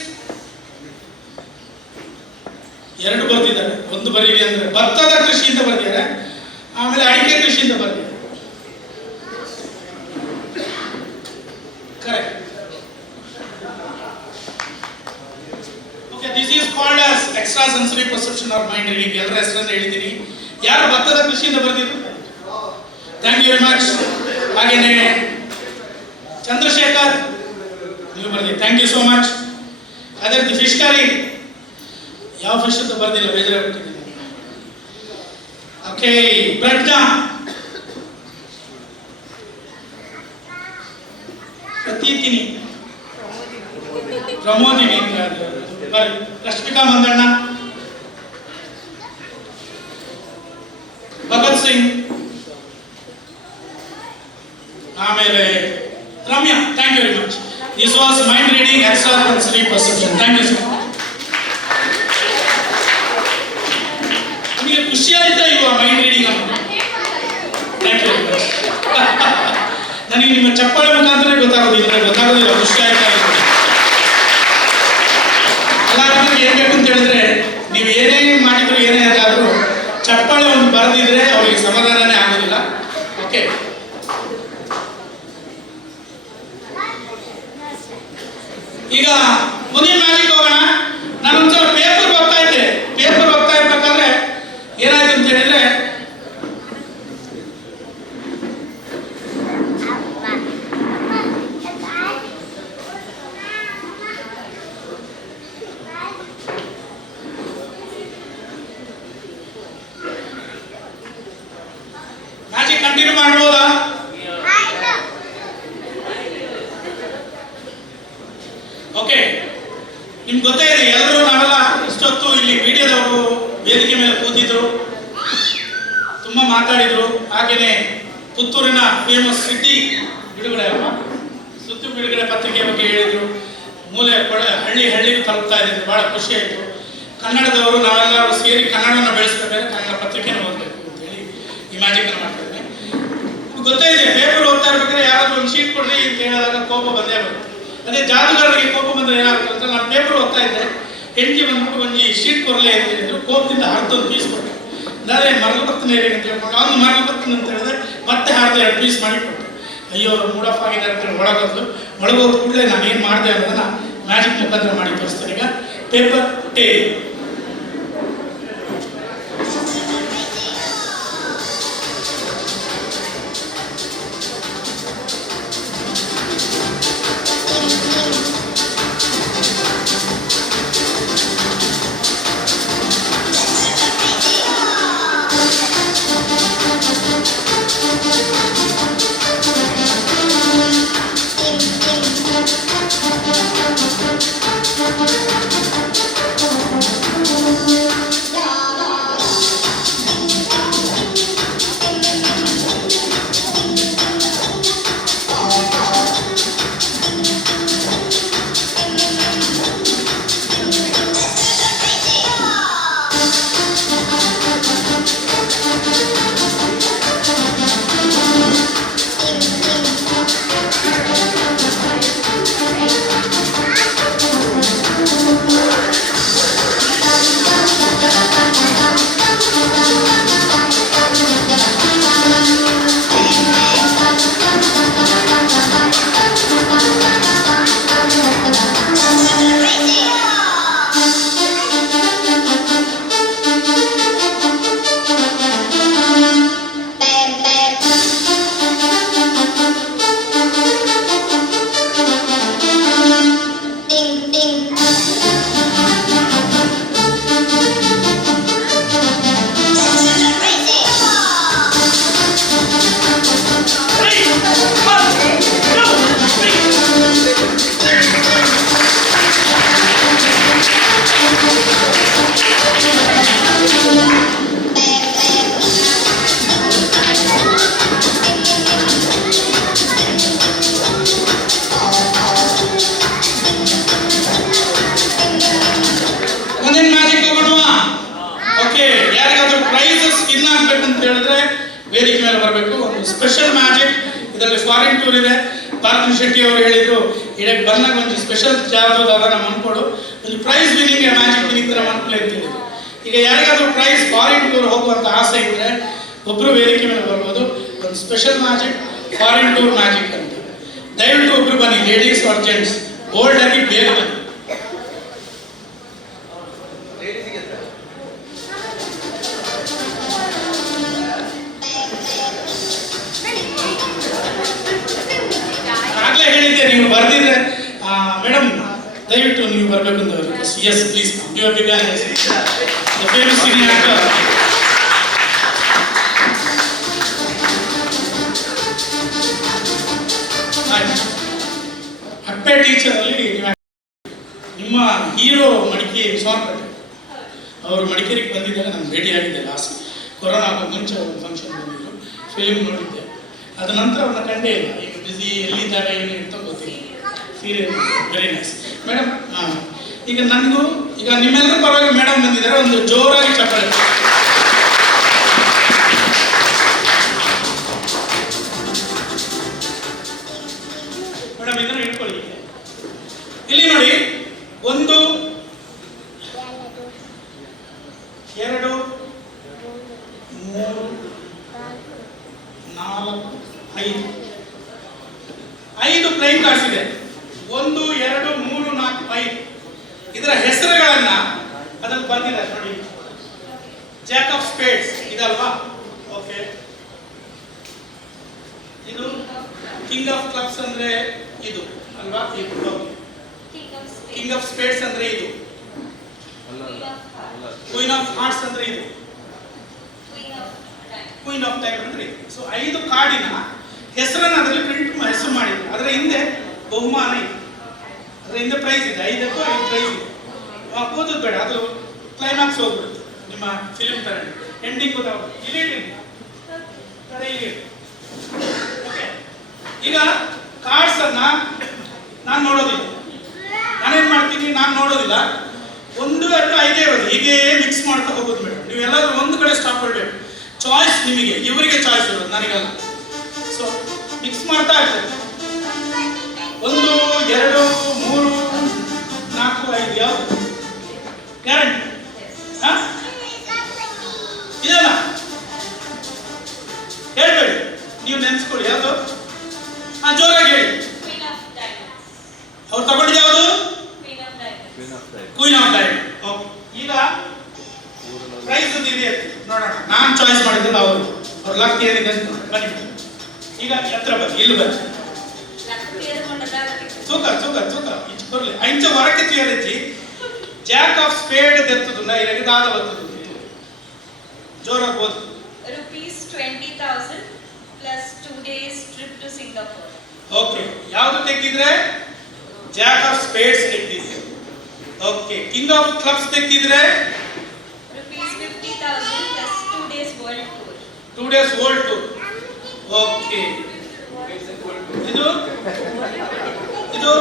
2 ಬರ್ತಿದ್ದಾರೆ. ಒಂದು ಬರೀರಿ ಅಂದ್ರೆ ಭತ್ತದ ಕೃಷಿ ಅಂತ ಬರ್ತಿದ್ದಾರೆ, ಆಮೇಲೆ ಅಡಿಕೆ ಕೃಷಿ ಅಂತ ಬರ್ತಿದ್ದಾರೆ. Correct. Okay, this is called as extra sensory perception of mind reading. ಎಲ್ಲರ ಹೆಸರನ್ನು ಹೇಳಿದ್ದೀನಿ. ಯಾರು ಭತ್ತದ ಕೃಷಿಯಿಂದ ಬರ್ತಿದ್ರು? Thank you very much. ಹಾಗೇನೆ ಚಂದ್ರಶೇಖರ್ ನೀವು ಬರ್ತೀವಿ. Thank you so much. ಅದೇ ರೀತಿ ಫಿಶ್ ಕರಿ, ಯಾವ ಫಿಶ್ ಅಂತ ಬರ್ದಿಲ್ಲ, ಬೇಜಾರಾಗ್ಬಿಟ್ಟಿದ್ದೀನಿ. ಓಕೆ, ಪ್ರಜ್ಞಾ, ಪ್ರತೀತಿನಿ, ಪ್ರಮೋದಿನಿ, ರಶ್ಮಿಕಾ ಮಂದಣ್ಣ, ಭಗತ್ ಸಿಂಗ್, ಆಮೇಲೆ Ramya, thank you very much. This was mind reading extra sensory perception. Thank you sir. ನಿಮಗೆ ಖುಷಿ ಆಯ್ತಾ ಇಲ್ವಾ ಮೈಂಡ್ ರೀಡಿಂಗ್ ಅಂತ? Thank you very much. ನನಗೆ ನಿಮ್ಮ ಚಪ್ಪಾಳೆ ಮುಖಾಂತರ ಗೊತ್ತಾಗೋದಿಲ್ಲ ಖುಷಿ ಆಯ್ತಾ ಇಲ್ಲ. ಅಲ್ಲ, ಏನ್ ಬೇಕು ಅಂತ ಹೇಳಿದ್ರೆ ನೀವು ಏನೇ ಮಾಡಿದ್ರು ಏನೇ ಆದ್ರೂ ಚಪ್ಪಾಳೆ ಒಂದು ಬರೆದಿದ್ರೆ ಅವರಿಗೆ ಸಮಾಧಾನನೇ ಆಗೋದಿಲ್ಲ. ಓಕೆ, ಈಗ ಮುಂದಿನ ಮ್ಯಾಜಿಕ್ ಹೋಗೋಣ. ನಾನೊಂದ್ಸಲ ಪೇಪರ್ ಓದ್ತಾ ಇದ್ದೆ. ಪೇಪರ್ ಓದ್ತಾ ಇರ್ಬೇಕಾದ್ರೆ ಏನಾಯ್ತು ಅಂತ ಹೇಳಿದ್ರೆ, ಮ್ಯಾಜಿಕ್ ಕಂಟಿನ್ಯೂ ಮಾಡ್ಬೋದಾ? ಓಕೆ, ನಿಮ್ಗೆ ಗೊತ್ತೇ ಇದೆ, ಎಲ್ಲರೂ ನಾವೆಲ್ಲ ಇಷ್ಟೊತ್ತು ಇಲ್ಲಿ ವಿಡಿಯೋದವರು ವೇದಿಕೆ ಮೇಲೆ ಕೂತಿದ್ರು, ತುಂಬಾ ಮಾತಾಡಿದ್ರು. ಹಾಗೇನೆ ಪುತ್ತೂರಿನ ಫೇಮಸ್ ಸುದ್ದಿ ಬಿಡುಗಡೆ ಸುದ್ದಿ ಬಿಡುಗಡೆ ಪತ್ರಿಕೆ ಬಗ್ಗೆ ಹೇಳಿದ್ರು. ಮೂಲೆ ಹಳ್ಳಿಗೂ ತಲುಪ್ತಾ ಇದ್ರು. ಬಹಳ ಖುಷಿ ಆಯಿತು. ಕನ್ನಡದವರು ನಾವೆಲ್ಲರೂ ಸೇರಿ ಕನ್ನಡವನ್ನು ಬೆಳೆಸ್ಬೇಕಾದ್ರೆ ಕನ್ನಡ ಪತ್ರಿಕೆನ ಓದಬೇಕು ಅಂತೇಳಿ ಈ ಮ್ಯಾಜಿಕ್ ಮಾಡ್ತಿದ್ದೆ. ಗೊತ್ತೇ ಇದೆ, ಪೇಪರ್ ಓದ್ತಾ ಇರ್ಬೇಕಾದ್ರೆ ಯಾರಾದ್ರೂ ಒಂದು ಶೀಟ್ ಕೊಡ್ರಿ ಅಂತ ಹೇಳಿದಾಗ ಕೋಪ ಬಂದೇ ಬರುತ್ತೆ. ಅದೇ ಜಾದೂಗಾರರಿಗೆ ಕೋಪ ಬಂದ್ರೆ ಏನಾಗುತ್ತೆ ಅಂತ, ನಾನು ಪೇಪರ್ ಓದ್ತಾ ಇದ್ದೆ, ಹೆಂಡತಿ ಬಂದ್ಬಿಟ್ಟು ಒಂದು ಶೀಟ್ ಕೊರಲೆ ಅಂತ ಹೇಳಿದ್ರು. ಕೋಪದಿಂದ ಅರ್ಧೊಂದು ಪೀಸ್ ಕೊಟ್ಟೆ. ಅದೇ ಮರಳು ಬರ್ತೀನಿ ಅಂತ ಹೇಳ್ಕೊಂಡು ಅವ್ನು ಮರಳು ಬರ್ತೀನಿ ಅಂತ ಹೇಳಿದ್ರೆ ಮತ್ತೆ ಅರ್ಧ 2 ಪೀಸ್ ಮಾಡಿ ಕೊಟ್ಟೆ. ಅಯ್ಯೋ, ಅವ್ರು ಮೂಡಫ್ ಆಗಿದೆ ಅಂತ ಒಳಗೋದು. ಒಳಗೋದ ಕೂಡಲೇ ನಾನು ಏನು ಮಾಡಿದೆ ಅನ್ನೋದನ್ನ ಮ್ಯಾಜಿಕ್ ಮುಖಾಂತರ ಮಾಡಿ ತೋರಿಸ್ತೇನೆ. ಈಗ ಪೇಪರ್ ಟೇಲ್. ವೇದಿಕೆ ಮೇಲೆ ಬರಬೇಕು. ಒಂದು ಸ್ಪೆಷಲ್ ಮ್ಯಾಜಿಕ್ ಇದರಲ್ಲಿ ಫಾರಿನ್ ಟೂರ್ ಇದೆ. ಪಾರ್ಥಿವ್ ಶೆಟ್ಟಿ ಅವರು ಹೇಳಿದ್ರು ಇದಕ್ಕೆ ಬಂದಾಗ ಒಂದು ಸ್ಪೆಷಲ್ ಯಾವ್ದಾದ ನಮ್ಮ ಅನ್ಕೊಡು ಒಂದು ಪ್ರೈಸ್ ವಿನಿಂಗ್ ಮ್ಯಾಜಿಕ್ ವಿನಿಂಗ್ ತರ ಅನ್ಕೊಳ್ಳಿ ಅಂತ ಹೇಳಿದ್ರು. ಈಗ ಯಾರಿಗಾದ್ರೂ ಪ್ರೈಸ್ ಫಾರಿನ್ ಟೂರ್ ಹೋಗುವಂತ ಆಸೆ ಇದ್ರೆ ಒಬ್ರು ವೇದಿಕೆ ಮೇಲೆ ಬರ್ಬೋದು. ಒಂದು special magic foreign tour magic ಅಂತ. ದಯವಿಟ್ಟು ಒಬ್ರು ಬನ್ನಿ, ಲೇಡೀಸ್ ಆರ್ ಜೆಂಟ್ಸ್, ಬೋಲ್ಡ್ ಆಗಿ ಬೇಗ ಬನ್ನಿ. ಆಗ್ಲೇ ಹೇಳಿದ್ದೆ ನೀವು ಬರ್ದಿದ್ರೆ ಮೇಡಮ್ ದಯವಿಟ್ಟು ನೀವು ಬರಬೇಕು ಅಂತ. Yes please give a big hand. The famous senior actor ಹಪ್ಪೆ ಟೀಚರ್ ಅಲ್ಲಿ ನಿಮ್ಮ ಹೀರೋ ಮಡಿಕೇರಿ ವಿಶ್ವಪೇಟೆ ಅವರು ಮಡಿಕೇರಿಗೆ ಬಂದಿದ್ದಾಗ ನಾನು ಭೇಟಿಯಾಗಿದ್ದೆ. ಲಾಸ್ಟ್ ಕೊರೋನಾ ಮುಂಚೆ ಒಂದು ಫಂಕ್ಷನ್ ಬಂದಿದ್ರು, ಫಿಲಿಮ್ ನೋಡಿದ್ದೆ. ಅದ ನಂತರ ಅವ್ರನ್ನ ಕಂಡೇ ಇಲ್ಲ. ಈಗ ಬ್ಯುಸಿ ಎಲ್ಲಿದ್ದಾರೆ ಏನು ಅಂತ ಗೊತ್ತಿಲ್ಲ. Serial very nice madam. ಈಗ ನನಗೂ ಈಗ ನಿಮ್ಮೆಲ್ಲರ ಪರವಾಗಿ ಮೇಡಮ್ ಬಂದಿದ್ದಾರೆ, ಒಂದು ಜೋರಾಗಿ ಚಪ್ಪಾಳೆ. ಮೇಡಮ್ ಇದನ್ನು ಇಟ್ಕೊಳ್ಳಿ. ಇಲ್ಲಿ ನೋಡಿ, 1 2 3 4 5 ಪ್ಲೇಯಿಂಗ್ ಕಾರ್ಡ್ಸ್ ಇದೆ. 1 2 3 4 5. ಇದರ ಹೆಸರುಗಳನ್ನ ಅದ್ರಲ್ಲಿ ಬಂದಿದೆ ನೋಡಿ. ಜಾಕ್ ಆಫ್ ಸ್ಪೇಡ್ಸ್ ಇದಲ್ವಾ? ಓಕೆ. ಇದು ಕಿಂಗ್ ಆಫ್ ಕ್ಲಬ್ಸ್ ಅಂದ್ರೆ ಇದು ಅಲ್ವಾ? ಇದು ಕಿಂಗ್ ಆಫ್ ಸ್ಪೇಡ್ಸ್ ಅಂದ್ರೆ ಇದು. ಕ್ವೀನ್ ಆಫ್ ಹಾರ್ಟ್ಸ್ ಅಂದ್ರೆ ಇದು. ಕ್ವೀನ್ ಆಫ್ ಡೈಮಂಡ್ ಅಂದ್ರೆ ಇದು. ಸೊ 5 ಕಾರ್ಡಿನ ಹೆಸರನ್ನ ಅದರಲ್ಲಿ ಪ್ರಿಂಟ್ ಹೆಸರು ಮಾಡಿದ್ರು. ಅದರ ಹಿಂದೆ ಬಹುಮಾನ ಇದೆ, ಅದರ ಹಿಂದೆ ಪ್ರೈಸ್ ಇದೆ. 5ಕ್ಕೂ 5 ಪ್ರೈಸ್ ಇದೆ. ಓದೋದು ಬೇಡ, ಅದು ಕ್ಲೈಮ್ಯಾಕ್ಸ್ ಹೋಗ್ಬಿಡುತ್ತೆ ನಿಮ್ಮ ಫಿಲ್ಮ್ ತರ. ಎಂಡಿಂಗ್ ಗೊತ್ತಾಗುತ್ತೆ. ಓಕೆ. ಈಗ ಕಾರ್ಡ್ಸ್ ಅನ್ನ ನಾನು ನೋಡೋದಿಲ್ಲ. ನಾನೇನ್ ಮಾಡ್ತೀನಿ, ನಾನು ನೋಡೋದಿಲ್ಲ. 1 2 5 ಇರೋದು ಹೀಗೆ ಮಿಕ್ಸ್ ಮಾಡ್ತಾ ಹೋಗೋದು ಮೇಡಮ್. ನೀವು ಎಲ್ಲಾದ್ರೂ ಒಂದು ಕಡೆ ಸ್ಟಾಪ್ ಮಾಡಬೇಕು. ಚಾಯ್ಸ್ ನಿಮಗೆ, ಇವರಿಗೆ ಚಾಯ್ಸ್ ಇರೋದು, ನನಗಲ್ಲ. ಸೊ ಮಿಕ್ಸ್ ಮಾಡ್ತಾ ಇರ್ತದೆ. 1 2 3 4 5 ಯಾವುದು ಗ್ಯಾರಂಟಿ? ಇದಲ್ಲ, ಹೇಳ್ಬೇಡಿ, ನೀವು ನೆನ್ಸ್ಕೊಳ್ಳಿ. ಯಾವುದು? ಜೋರಾಗಿ ಹೇಳಿ. ಅವ್ರು ತಗೊಂಡಿದ್ದು ಯಾವುದು? Queen of diamond. ಓಕೆ. ಈಗ ಪ್ರೈಸ್ ಇದೆ ನೋಡೋಣ. ನಾನು ಚಾಯ್ಸ್ ಮಾಡಿದ್ದಲ್ಲ, ಅವ್ರ ಲಕ್ ಏನಿದೆ ಅಂತ ಬನ್ನಿ. ಈಗ ಹತ್ರ ಬನ್ನಿ, ಇಲ್ಲಿ ಬನ್ನಿ. ತೂಕ ತೂಕ ತೂಕ ಇಂಚು ಬರಲಿ. ಇಂಚ ಹೊರಕ್ಕೆ ತೂರಿಸಿ ಜಾಕ್ ಆಫ್ ಸ್ಪೇಡ್ ದೆತ್ತುದುಂದ ಇರಗೆ ದಾದ ಬರ್ತದೆ. ಜೋರಾಗಿ ಓದು. ₹20,000 plus 2 days trip to Singapore. Okay. ಯಾವುದು ತೆಗೆದಿದ್ರೆ? ಜಾಕ್ ಆಫ್ ಸ್ಪೇಡ್ಸ್ ತೆಗೆದಿದ್ರೆ. ಓಕೆ. ಕಿಂಗ್ ಆಫ್ ಕ್ಲಬ್ಸ್ ತೆಗೆದಿದ್ರೆ ₹50,000 plus 2 days world tour. 2 days world tour. Okay. ಇದು ಇದು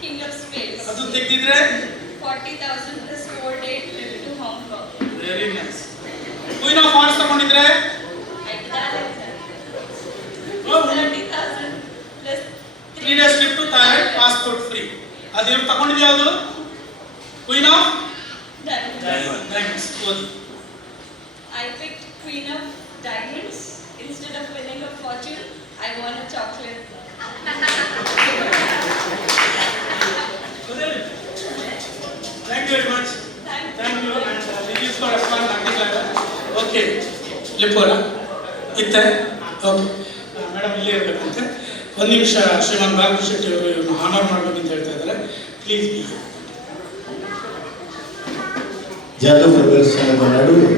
King of Spades. ಅದು ತೆಗೆದಿದ್ರೆ $40,000 plus 4 day trip to Hong Kong. Very nice. Queen of hearts ತಗೊಂಡಿದ್ರೆ $30,000 plus 3 days trip to Thailand, passport free. ಅದು ಇವ್ರು ತಗೊಂಡಿದ್ದು ಯಾವುದು? Queen of diamonds. ಓದಿ. I picked Queen of Diamonds. Instead of winning a fortune, I won a chocolate. Thank you very much. Thank you. And this is for a fun activity. Okay. ಲಿಪ್ಪೋಲ ಇತ್ತೆ. ಓಕೆ. ಮೇಡಮ್ ಇಲ್ಲೇ ಇರಬೇಕಂತೆ. ಒಂದು ನಿಮಿಷ ಶ್ರೀಮಾನ್ ಬಾಲಕೃಷ್ಣ ಶೆಟ್ಟಿ ಅವರು ಇವ್ರನ್ನ ಆನರ್ ಮಾಡಬೇಕಂತ ಹೇಳ್ತಾ ಇದ್ದಾರೆ. Please be. ಜಾದು ಪ್ರದರ್ಶನದ ನಡುವೆ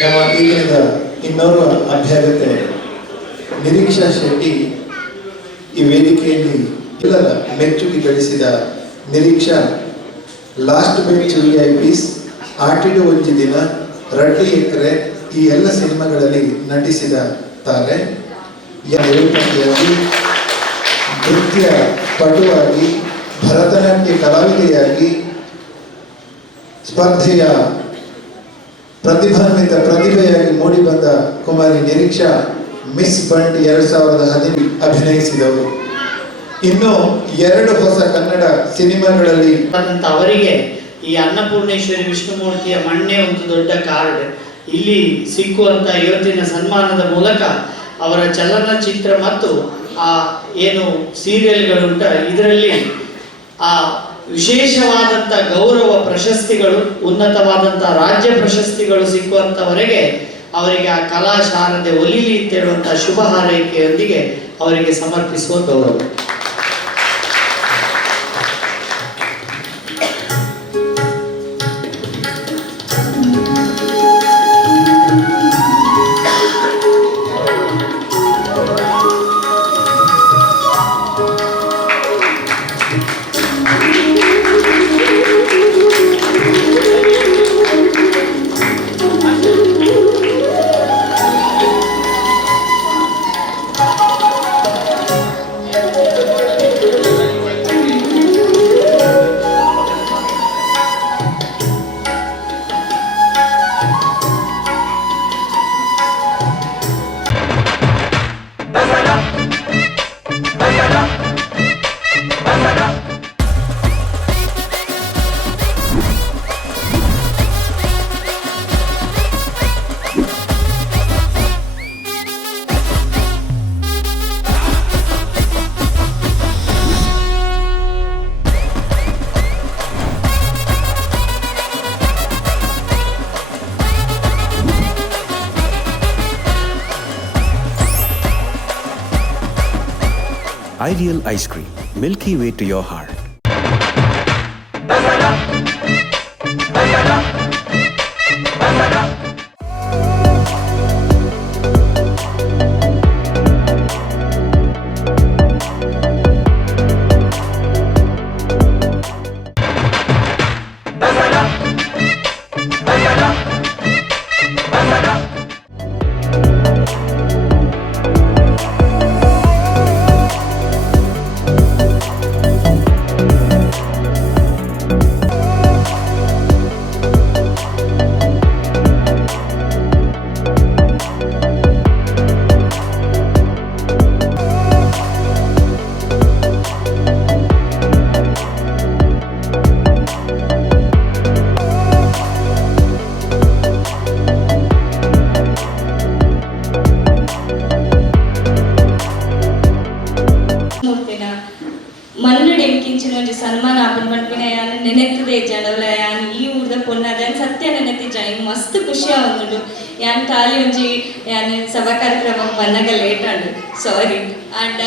ನಮ್ಮ ಈಗಿನ ಇನ್ನೋರ್ವ ಅಭ್ಯರ್ಥಿ ನಿರೀಕ್ಷಾ ಶೆಟ್ಟಿ ಈ ವೇದಿಕೆಯಲ್ಲಿ ಎಲ್ಲರ ಮೆಚ್ಚುಗೆ ಗಳಿಸಿದ ನಿರೀಕ್ಷಾ ಲಾಸ್ಟ್ ಬೆಂಚ್ VIPs, ಆಟಿಡು ಒಂಜಿ ದಿನ, ರಡ್ಡಿ ಎಕರೆ ಈ ಎಲ್ಲ ಸಿನಿಮಾಗಳಲ್ಲಿ ನಟಿಸಿದ ತಾರೆ. ನೃತ್ಯ ಪಟುವಾಗಿ, ಭರತನಾಟ್ಯ ಕಲಾವಿದೆಯಾಗಿ, ಸ್ಪರ್ಧೆಯ ಪ್ರತಿಭಾನ್ವಿತ ಪ್ರತಿಭೆಯಾಗಿ ಮೂಡಿಬಂದ ಕುಮಾರಿ ನಿರೀಕ್ಷಾ ಮಿಸ್ ಬಂಡ್ 2015 ಅಭಿನಯಿಸಿದವರು. ಇನ್ನು 2 ಹೊಸ ಕನ್ನಡ ಸಿನಿಮಾಗಳಲ್ಲಿ ಅವರಿಗೆ ಈ ಅನ್ನಪೂರ್ಣೇಶ್ವರಿ ವಿಷ್ಣುಮೂರ್ತಿಯ ಮಣ್ಣೆ ಒಂದು ದೊಡ್ಡ ಕಾರ್ಡ್. ಇಲ್ಲಿ ಸಿಕ್ಕುವಂತ ಇವತ್ತಿನ ಸನ್ಮಾನದ ಮೂಲಕ ಅವರ ಚಲನಚಿತ್ರ ಮತ್ತು ಆ ಏನು ಸೀರಿಯಲ್ಗಳುಂಟ ಇದರಲ್ಲಿ ಆ ವಿಶೇಷವಾದಂಥ ಗೌರವ ಪ್ರಶಸ್ತಿಗಳು, ಉನ್ನತವಾದಂಥ ರಾಜ್ಯ ಪ್ರಶಸ್ತಿಗಳು ಸಿಕ್ಕುವಂಥವರೆಗೆ ಅವರಿಗೆ ಆ ಕಲಾ ಶಾರದೆ ಒಲಿಲಿ ಅಂತ ಹೇಳುವಂಥ ಶುಭ ಹಾರೈಕೆಯೊಂದಿಗೆ ಅವರಿಗೆ ಸಮರ್ಪಿಸುವ ಗೌರವ. Ideal Ice Cream, Milky Way to your heart. सन्मान आपण पणपिನ ಯಾನ ನೆನೆತ್ತದೆ ಜನವಲ ಯಾನ ಈ ಊರ್ದ ಪೊನ್ನದ ಸತ್ಯ ನೆನೆತ್ತಿ ಜನ ಮಸ್ತ್ ಖುಷಿ ಆಗುಂಡು ಯಾನ ಖಾಲಿ ಒಂಜಿ ಯಾನ ಸಭಾ ಕಾರ್ಯಕ್ರಮ ಬನ್ನಗ ಲೇಟ್ ಅಂಡು ಸಾರಿ ಅಂಡ್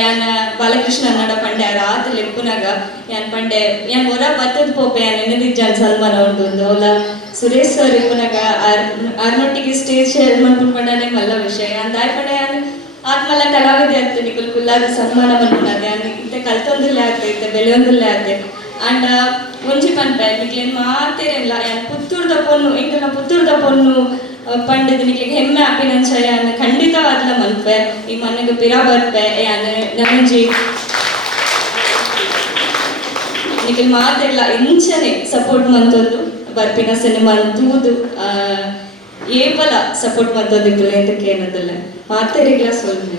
ಯಾನ ಬಾಲಕೃಷ್ಣ ಅನ್ನಡ ಪಂಡೆ ರಾತ್ ಲೆಪ್ಪುನಾಗ ಯಾನ ಪಂಡೆ ಯಾನ ಹೊರ ಬತ್ತದ ಪೋಪೆ ಯಾನ ನೆನೆದಿ ಜನ ಸನ್ಮಾನ ಉಂಡು ಅವಲ ಸುರೇಶ್ ಸರ್ ಇಪ್ಪುನಾಗ ಅರ್ನೊಟ್ಟಿಗೆ ಸ್ಟೇಜ್ ಶೇರ್ ಮಾಡ್ಕೊಂಡು ಪಂಡನೆ ಮಲ್ಲ ವಿಷಯ ಅಂದಾಯ್ ಪಂಡೆ ಯಾನ ಆತ್ಮಲ್ಲ ಕಲಾವಿದೆ ಆಗ್ತದೆ ನಿಕಲ್ ಕುಲ್ಲಾದ ಸನ್ಮಾನ ಮಾಡ್ಕೊಂಡಾದೆ ಇಂತೆ ಕಲ್ತೊಂದಿಲ್ಲೇ ಆಗ್ತದೆ ಇಂತೆ ಬೆಳೆಯೊಂದಿಲ್ಲೇ ಆಗ್ತದೆ ಅಂಡ್ ಒಂಜಿ ಪನ್ಪೆ ನಿಕ್ಲೇನು ಮಾತೇರಿಲ್ಲ ಯಾನ್ ಪುತ್ತೂರ್ದ ಪೊನ್ನು ಇಂಕನ ಪುತ್ತೂರ್ದ ಪೊನ್ನು ಪಂಡದ ನಿಕ್ಲಿಗೆ ಹೆಮ್ಮೆ ಆಪಿನಂಚ ಯಾನ್ ಖಂಡಿತವಾದ್ಲ ಮನ್ಪೆ ಈ ಮನೆಗೆ ಪಿರಾ ಬರ್ಪೆ ಯಾನ್ ನಮಂಜಿ ನಿಖಿಲ್ ಮಾತಿಲ್ಲ ಇಂಚನೆ ಸಪೋರ್ಟ್ ಮಂತೊಂದು ಬರ್ಪಿನ ಸಿನಿಮಾ ತೂದು ಏಪಲ ಸಪೋರ್ಟ್ ಮಂತೊಂದಿಲ್ಲ ಇದಕ್ಕೆ ಏನದಲ್ಲ ಮಾತೇರಿಲ್ಲ ಸ್ವಲ್ಪ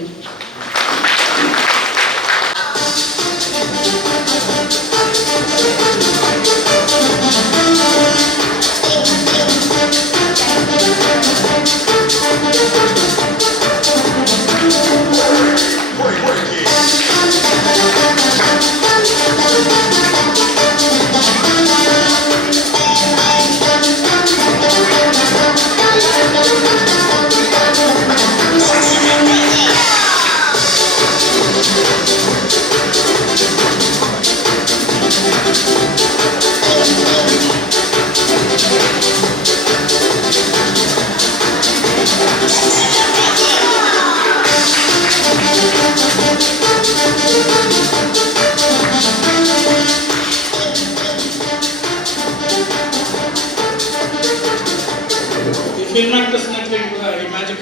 film actors magic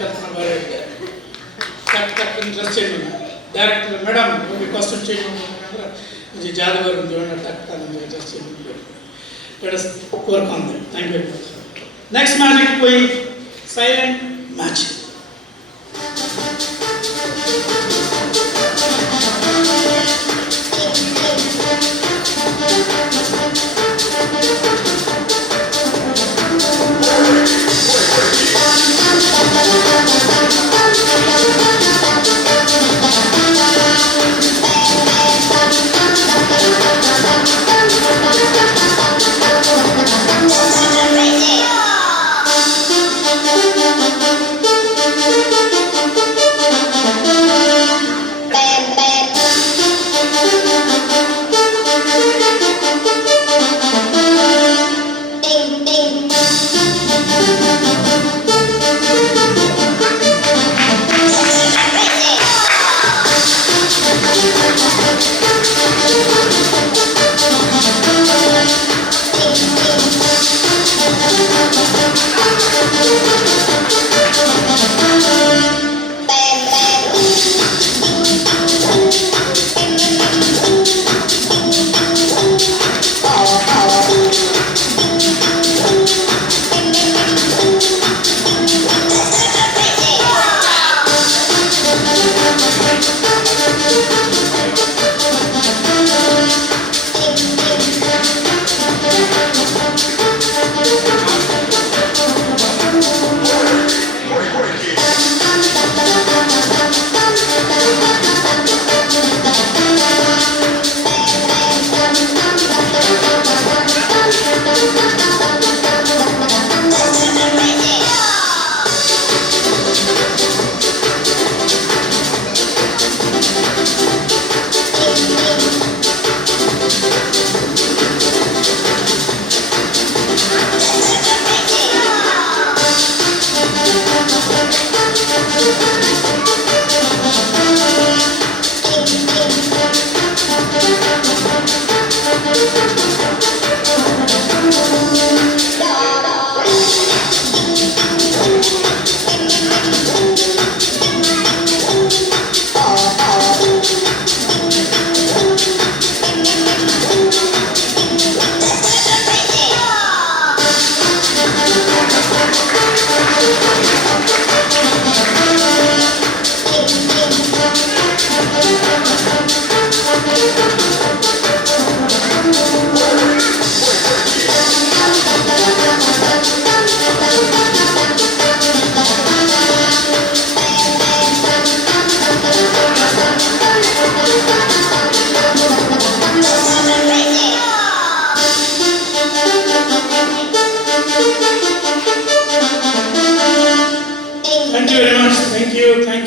dress change director madam costume change जादूगर dress change work on that thank you next magic कोई साइलेंट मैजिक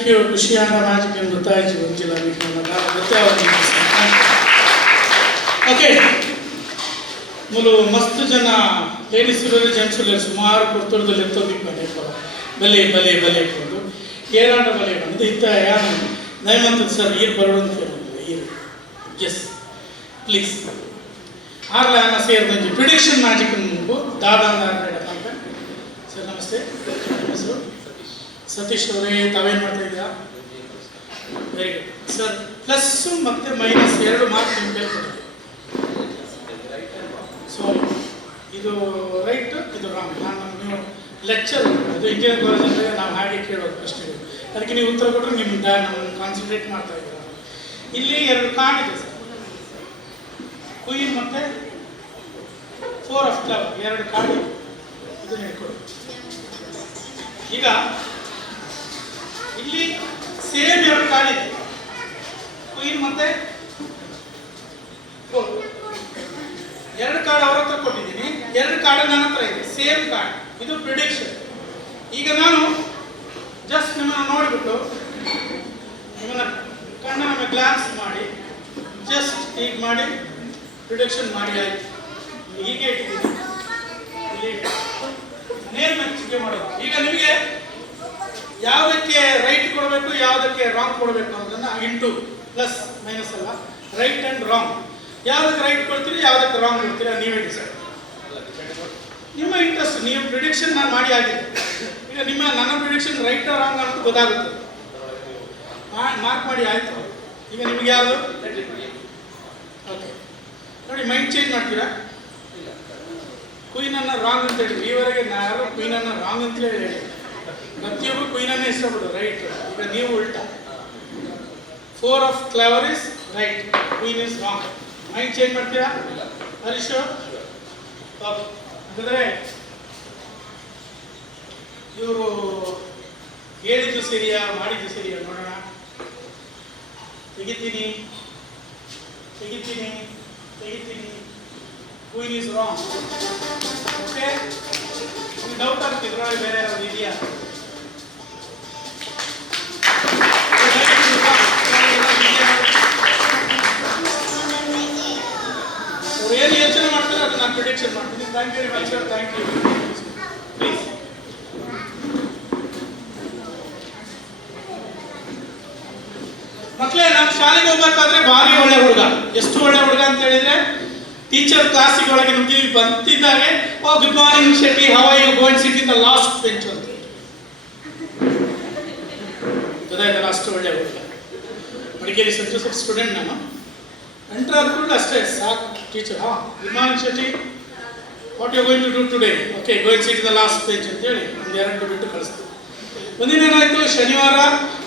ಮ್ಯಾಜಿಕ್ ಖುಷಿಯಾದ ಮ್ಯಾಜಿಕ್ ಎಂದು ಗೊತ್ತಾಯಿತು ಗೊತ್ತಿಲ್ಲ ಓಕೆ ಮುಲು ಮಸ್ತ್ ಜನ ಲೇಡೀಸ್ ಇರೋದು ಜೆಂಟ್ಸ್ ಇರೋದು ಸುಮಾರು ಪುತ್ತೂರದಲ್ಲಿ ಎತ್ತೋದಿಕ್ಕೆ ಬಲೆ ಬಲೆ ಬಲೆ ಇಟ್ಕೊಂಡು ಏರಾಟ ಬಲೆ ಬಂದು ಇತ್ತ ಯಾರು ನಯಮಂತ ಸರ್ ಈರು ಬರೋದು ಅಂತ ಹೇಳಿದ್ರು ಈರು ಎಸ್ ಪ್ಲೀಸ್ ಆರ್ಲಾನ ಸೇರಿದಂತೆ ಪ್ರಿಡಿಕ್ಷನ್ ಮ್ಯಾಜಿಕ್ ಮುಂಬು ದಾದಾಂಗ ಸರ್ ನಮಸ್ತೆ ಹೆಸರು ಸತೀಶ್ ಅವರೇ ತಾವೇನು ಮಾಡ್ತಾ ಇದ್ದೀರಾ ವೆರಿ ಗುಡ್ ಸರ್ ಪ್ಲಸ್ ಮತ್ತು ಮೈನಸ್ 2 ಮಾರ್ಕ್ ನಿಮ್ಗೆ ಹೇಳ್ಕೊಡ್ತೀವಿ ಸಾರಿ ಇದು ರೈಟ್ ಇದು ರಾಂಗ್ ನಾನು ನೀವು ಲೆಕ್ಚರ್ ಅದು ಇಂಜಿನಿಯರಿಂಗ್ ಕಾಲೇಜಲ್ಲಿ ನಾವು ಹಾಗೆ ಕೇಳೋದು ಅಷ್ಟೇ ಅದಕ್ಕೆ ನೀವು ಉತ್ತರ ಕೊಟ್ಟರೆ ನಿಮ್ಮ ನಮ್ಮನ್ನು ಕಾನ್ಸಂಟ್ರೇಟ್ ಮಾಡ್ತಾ ಇದ್ದೀರಾ ಇಲ್ಲಿ 2 ಕಾರ್ಡ್ ಇದೆ ಸರ್ ಕ್ವೀನ್ ಮತ್ತು 4 ಆಫ್ ಕ್ಲಬ್ 2 ಕಾರ್ಡ್ ಇದೆ ಇದನ್ನು ಹೇಳ್ಕೊಡಿ ಈಗ ಇಲ್ಲಿ ಸೇಮ್ 2 ಕಾರ್ಡ್ ಇದೆ ಕ್ವೀನ್ ಮತ್ತೆ 4 2 ಕಾರ್ಡ್ ಅವ್ರ ಹತ್ರ ಕೊಟ್ಟಿದ್ದೀನಿ 2 ಕಾರ್ಡ್ ನನ್ನ ಹತ್ರ ಇದೆ ಸೇಮ್ ಕಾರ್ಡ್ ಇದು ಪ್ರಿಡಿಕ್ಷನ್ ಈಗ ನಾನು ಜಸ್ಟ್ ನಿಮ್ಮನ್ನು ನೋಡಿಬಿಟ್ಟು ನಿಮ್ಮನ್ನ ಕಣ್ಣನ್ನ ಗ್ಲಾನ್ಸ್ ಮಾಡಿ ಜಸ್ಟ್ ಹೀಗೆ ಮಾಡಿ ಪ್ರಿಡಿಕ್ಷನ್ ಮಾಡಿ ಆಯ್ತು ಹೀಗೆ ಇಟ್ಟಿದ್ದೀನಿ ನೇರ್ ಮೆಚ್ಚುಗೆ ಮಾಡೋದು ಈಗ ನಿಮಗೆ ಯಾವುದಕ್ಕೆ ರೈಟ್ ಕೊಡಬೇಕು ಯಾವುದಕ್ಕೆ ರಾಂಗ್ ಕೊಡಬೇಕು ಅನ್ನೋದನ್ನ ಇಂಟು ಪ್ಲಸ್ ಮೈನಸ್ ಅಲ್ಲ ರೈಟ್ ಆ್ಯಂಡ್ ರಾಂಗ್ ಯಾವುದಕ್ಕೆ ರೈಟ್ ಕೊಡ್ತೀರಿ ಯಾವುದಕ್ಕೆ ರಾಂಗ್ ಕೊಡ್ತೀರಾ ನೀವೇ ಡಿಸೈಡ್ ನಿಮ್ಮ ಇಂಟ್ರೆಸ್ಟ್ ನೀವು ಪ್ರಿಡಿಕ್ಷನ್ ನಾನು ಮಾಡಿ ಆಗಿದೆ ಈಗ ನನ್ನ ಪ್ರಿಡಿಕ್ಷನ್ ರೈಟ್ ರಾಂಗ್ ಅನ್ನೋದು ಗೊತ್ತಾಗುತ್ತೆ ಮಾರ್ಕ್ ಮಾಡಿ ಆಯಿತು ಈಗ ನಿಮಗೆ ಯಾವುದು ಓಕೆ ನೋಡಿ ಮೈಂಡ್ ಚೇಂಜ್ ಮಾಡ್ತೀರಾ ಕ್ವೀನನ್ನು ರಾಂಗ್ ಅಂತ ಹೇಳಿ ಈವರೆಗೆ ಯಾರು ಕ್ವೀನನ್ನು ರಾಂಗ್ ಅಂತಲೇ ಹೇಳಿ ಪ್ರತಿಯೊಬ್ಬರು ಕ್ವೀನನ್ನೇ ಇಷ್ಟಪಡೋದು ರೈಟ್ ಈಗ ನೀವು ಉಲ್ಟಾ 4 of clever is right queen is wrong mind change ಮಾಡ್ತೀರಾ ಹರೀಶ್ ಓಕೆ ಅಂದರೆ ಇವರು ಹೇಳಿದ್ದು ಸರಿಯಾ ಮಾಡಿದ್ದು ಸರಿಯಾ ನೋಡೋಣ ತೆಗಿತೀನಿ ತೆಗಿತೀನಿ ತೆಗಿತೀನಿ queen is wrong okay doubt ಆಗ್ತಿದ್ರೊಳಗೆ ಬೇರೆ ಯಾರು ಇದೆಯಾ ಅವ್ರು ಏನು ಯೋಚನೆ ಮಾಡ್ತಾರೆ ಅದು ನಾನು ಪ್ರಿಡಿಕ್ಷನ್ ಮಾಡ್ತೀನಿ thank you very much sir thank you please ಮಕ್ಕಳೇ ನಮ್ಮ ಶಾಲೆಗೆ ಹೋಗ್ಬೇಕಾದ್ರೆ ಭಾರಿ ಒಳ್ಳೆ ಹುಡುಗ ಎಷ್ಟು ಒಳ್ಳೆ ಹುಡುಗ ಅಂತ ಹೇಳಿದ್ರೆ ಟೀಚರ್ ಕ್ಲಾಸಿಗೆ ಒಳಗೆ ನುಗ್ಗಿ ಬಂತಿದ್ದಾಗೆ oh good morning Shetty how are you go and sit in the last bench ಅಂತ ಗೊತ್ತಾಯ್ತಲ್ಲ ಅಷ್ಟು ಒಳ್ಳೆ ಹುಡುಗ ಮಡಿಕೇರಿ ಸೆಂಟ್ ಜೋಸೆಫ್ ಸ್ಟೂಡೆಂಟ್ ನಾನು ಎಂಟರ್ ಆದ್ಕೊಂಡು ಅಷ್ಟೇ ಸಾಕು teacher good morning Shetty what you going to do today okay go and sit in the last bench ಅಂತೇಳಿ ಒಂದು 2 ಬಿಟ್ಟು ಕಳಿಸ್ತೀವಿ ಒಂದಿನ ಏನಾಯಿತು ಶನಿವಾರ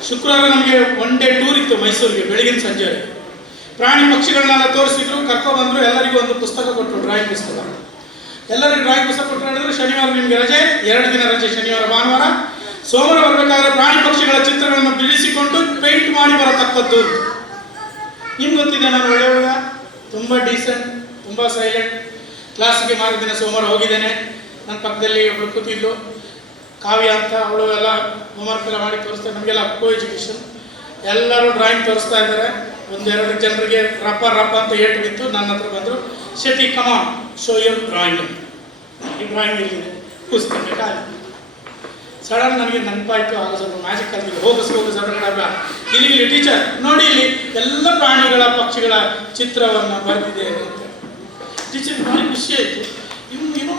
ಶುಕ್ರವಾರ ನಮಗೆ 1 ಡೇ ಟೂರ್ ಇತ್ತು ಮೈಸೂರಿಗೆ ಬೆಳಗಿನ ಸಂಜೆ ಪ್ರಾಣಿ ಪಕ್ಷಿಗಳನ್ನೆಲ್ಲ ತೋರಿಸಿದ್ರು ಕರ್ಕೊಂಡ್ಬಂದ್ರು ಎಲ್ಲರಿಗೂ ಒಂದು ಪುಸ್ತಕ ಕೊಟ್ಟರು ಡ್ರಾಯಿಂಗ್ ಪುಸ್ತಕ ಎಲ್ಲರಿಗೂ ಡ್ರಾಯಿಂಗ್ ಪುಸ್ತಕ ಕೊಟ್ಟು ಹೇಳಿದ್ರು ಶನಿವಾರ ನಿಮಗೆ ರಜೆ 2 ದಿನ ರಜೆ ಶನಿವಾರ ಭಾನುವಾರ ಸೋಮವಾರ ಬರಬೇಕಾದ್ರೆ ಪ್ರಾಣಿ ಪಕ್ಷಿಗಳ ಚಿತ್ರಗಳನ್ನು ಬಿಡಿಸಿಕೊಂಡು ಪೇಂಟ್ ಮಾಡಿ ಬರತಕ್ಕದ್ದು ನಿಮ್ಗೆ ಗೊತ್ತಿದೆ ನಾನು ಒಳ್ಳೆ ಹುಡುಗ ತುಂಬ ಡೀಸೆಂಟ್ ತುಂಬ ಸೈಲೆಂಟ್ ಕ್ಲಾಸಿಗೆ ಮಾರಿದಿನ ಸೋಮವಾರ ಹೋಗಿದ್ದೇನೆ ನನ್ನ ಪಕ್ಕದಲ್ಲಿ ಒಬ್ಬಳು ಕೂತಿದ್ಲು ಕಾವ್ಯ ಅಂತ ಅವಳು ಎಲ್ಲ ಹೋಮ್ವರ್ಕ್ ಎಲ್ಲ ಮಾಡಿ ತೋರಿಸ್ತಾರೆ ನಮಗೆಲ್ಲ ಕೋ ಎಜುಕೇಷನ್ ಎಲ್ಲರೂ ಡ್ರಾಯಿಂಗ್ ತೋರಿಸ್ತಾ ಇದ್ದಾರೆ 1-2 ಜನರಿಗೆ ರಪ್ಪ ಅಂತ ಏಟು ಬಿತ್ತು ನನ್ನ ಹತ್ರ ಬಂದರು ಶೆಟ್ಟಿ ಕಮಾನ್ ಶೋ ಯುವರ್ ಡ್ರಾಯಿಂಗ್ ಈ ಡ್ರಾಯಿಂಗ್ ಇಲ್ಲಿದೆ ಪುಸ್ತಕ ಕಾಲಿ ಸಡನ್ ನನಗೆ ನೆನಪಾಯಿತು ಆಗ ಸ್ವಲ್ಪ ಮ್ಯಾಜಿಕ್ ಕಲ್ತಿದ್ದೆ ಹೋಗಿಸ್ ಇಲ್ಲಿ ಟೀಚರ್ ನೋಡಿ ಇಲ್ಲಿ ಎಲ್ಲ ಪ್ರಾಣಿಗಳ ಪಕ್ಷಿಗಳ ಚಿತ್ರವನ್ನು ಬರೆದಿದೆ ಅಂತ ಟೀಚರ್ ಭಾರಿ ಖುಷಿ ಆಯಿತು ಇವನು ಏನೋ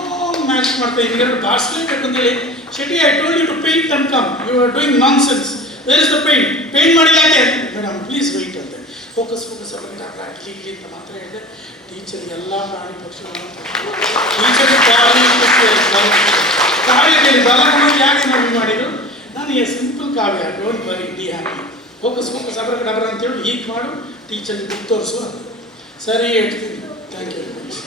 ಮ್ಯಾಜಿಕ್ ಮಾಡ್ತಾ ಹಿಂಗೆರಡು ಬಾರಿಸಲೇಬೇಕು ಅಂತೇಳಿ Shetty I told you to paint and come you are doing nonsense where is the paint ಮಾಡಿಲ್ಲ ಯಾಕೆ ಮೇಡಮ್ ಪ್ಲೀಸ್ ವೆಯ್ಟ್ ಅಂತ ಫೋಕಸ್ ಇಲ್ಲಿ ಅಂತ ಮಾತ್ರ ಹೇಳಿದೆ ಟೀಚರ್ ಎಲ್ಲ ಪ್ರಾಣಿ ಪಕ್ಷಿಗಳು ಟೀಚರ್ಗೆ ಭಾರಿ ಖುಷಿ ಕಾವ್ಯದಲ್ಲಿ ಬಲವನ್ನು ಯಾಕೆ ನಾವು ಮಾಡಿದ್ರು ನಾನು simple Kavya don't worry be happy focus ಡಬರ್ ಅಂತೇಳಿ ಹೀಗೆ ಮಾಡು ಟೀಚರ್ಗೆ ಬುಕ್ ತೋರಿಸು ಅಂತ ಸರಿ ಹೇಳ್ತೀನಿ ಥ್ಯಾಂಕ್ ಯು ವೆರಿ ಮಚ್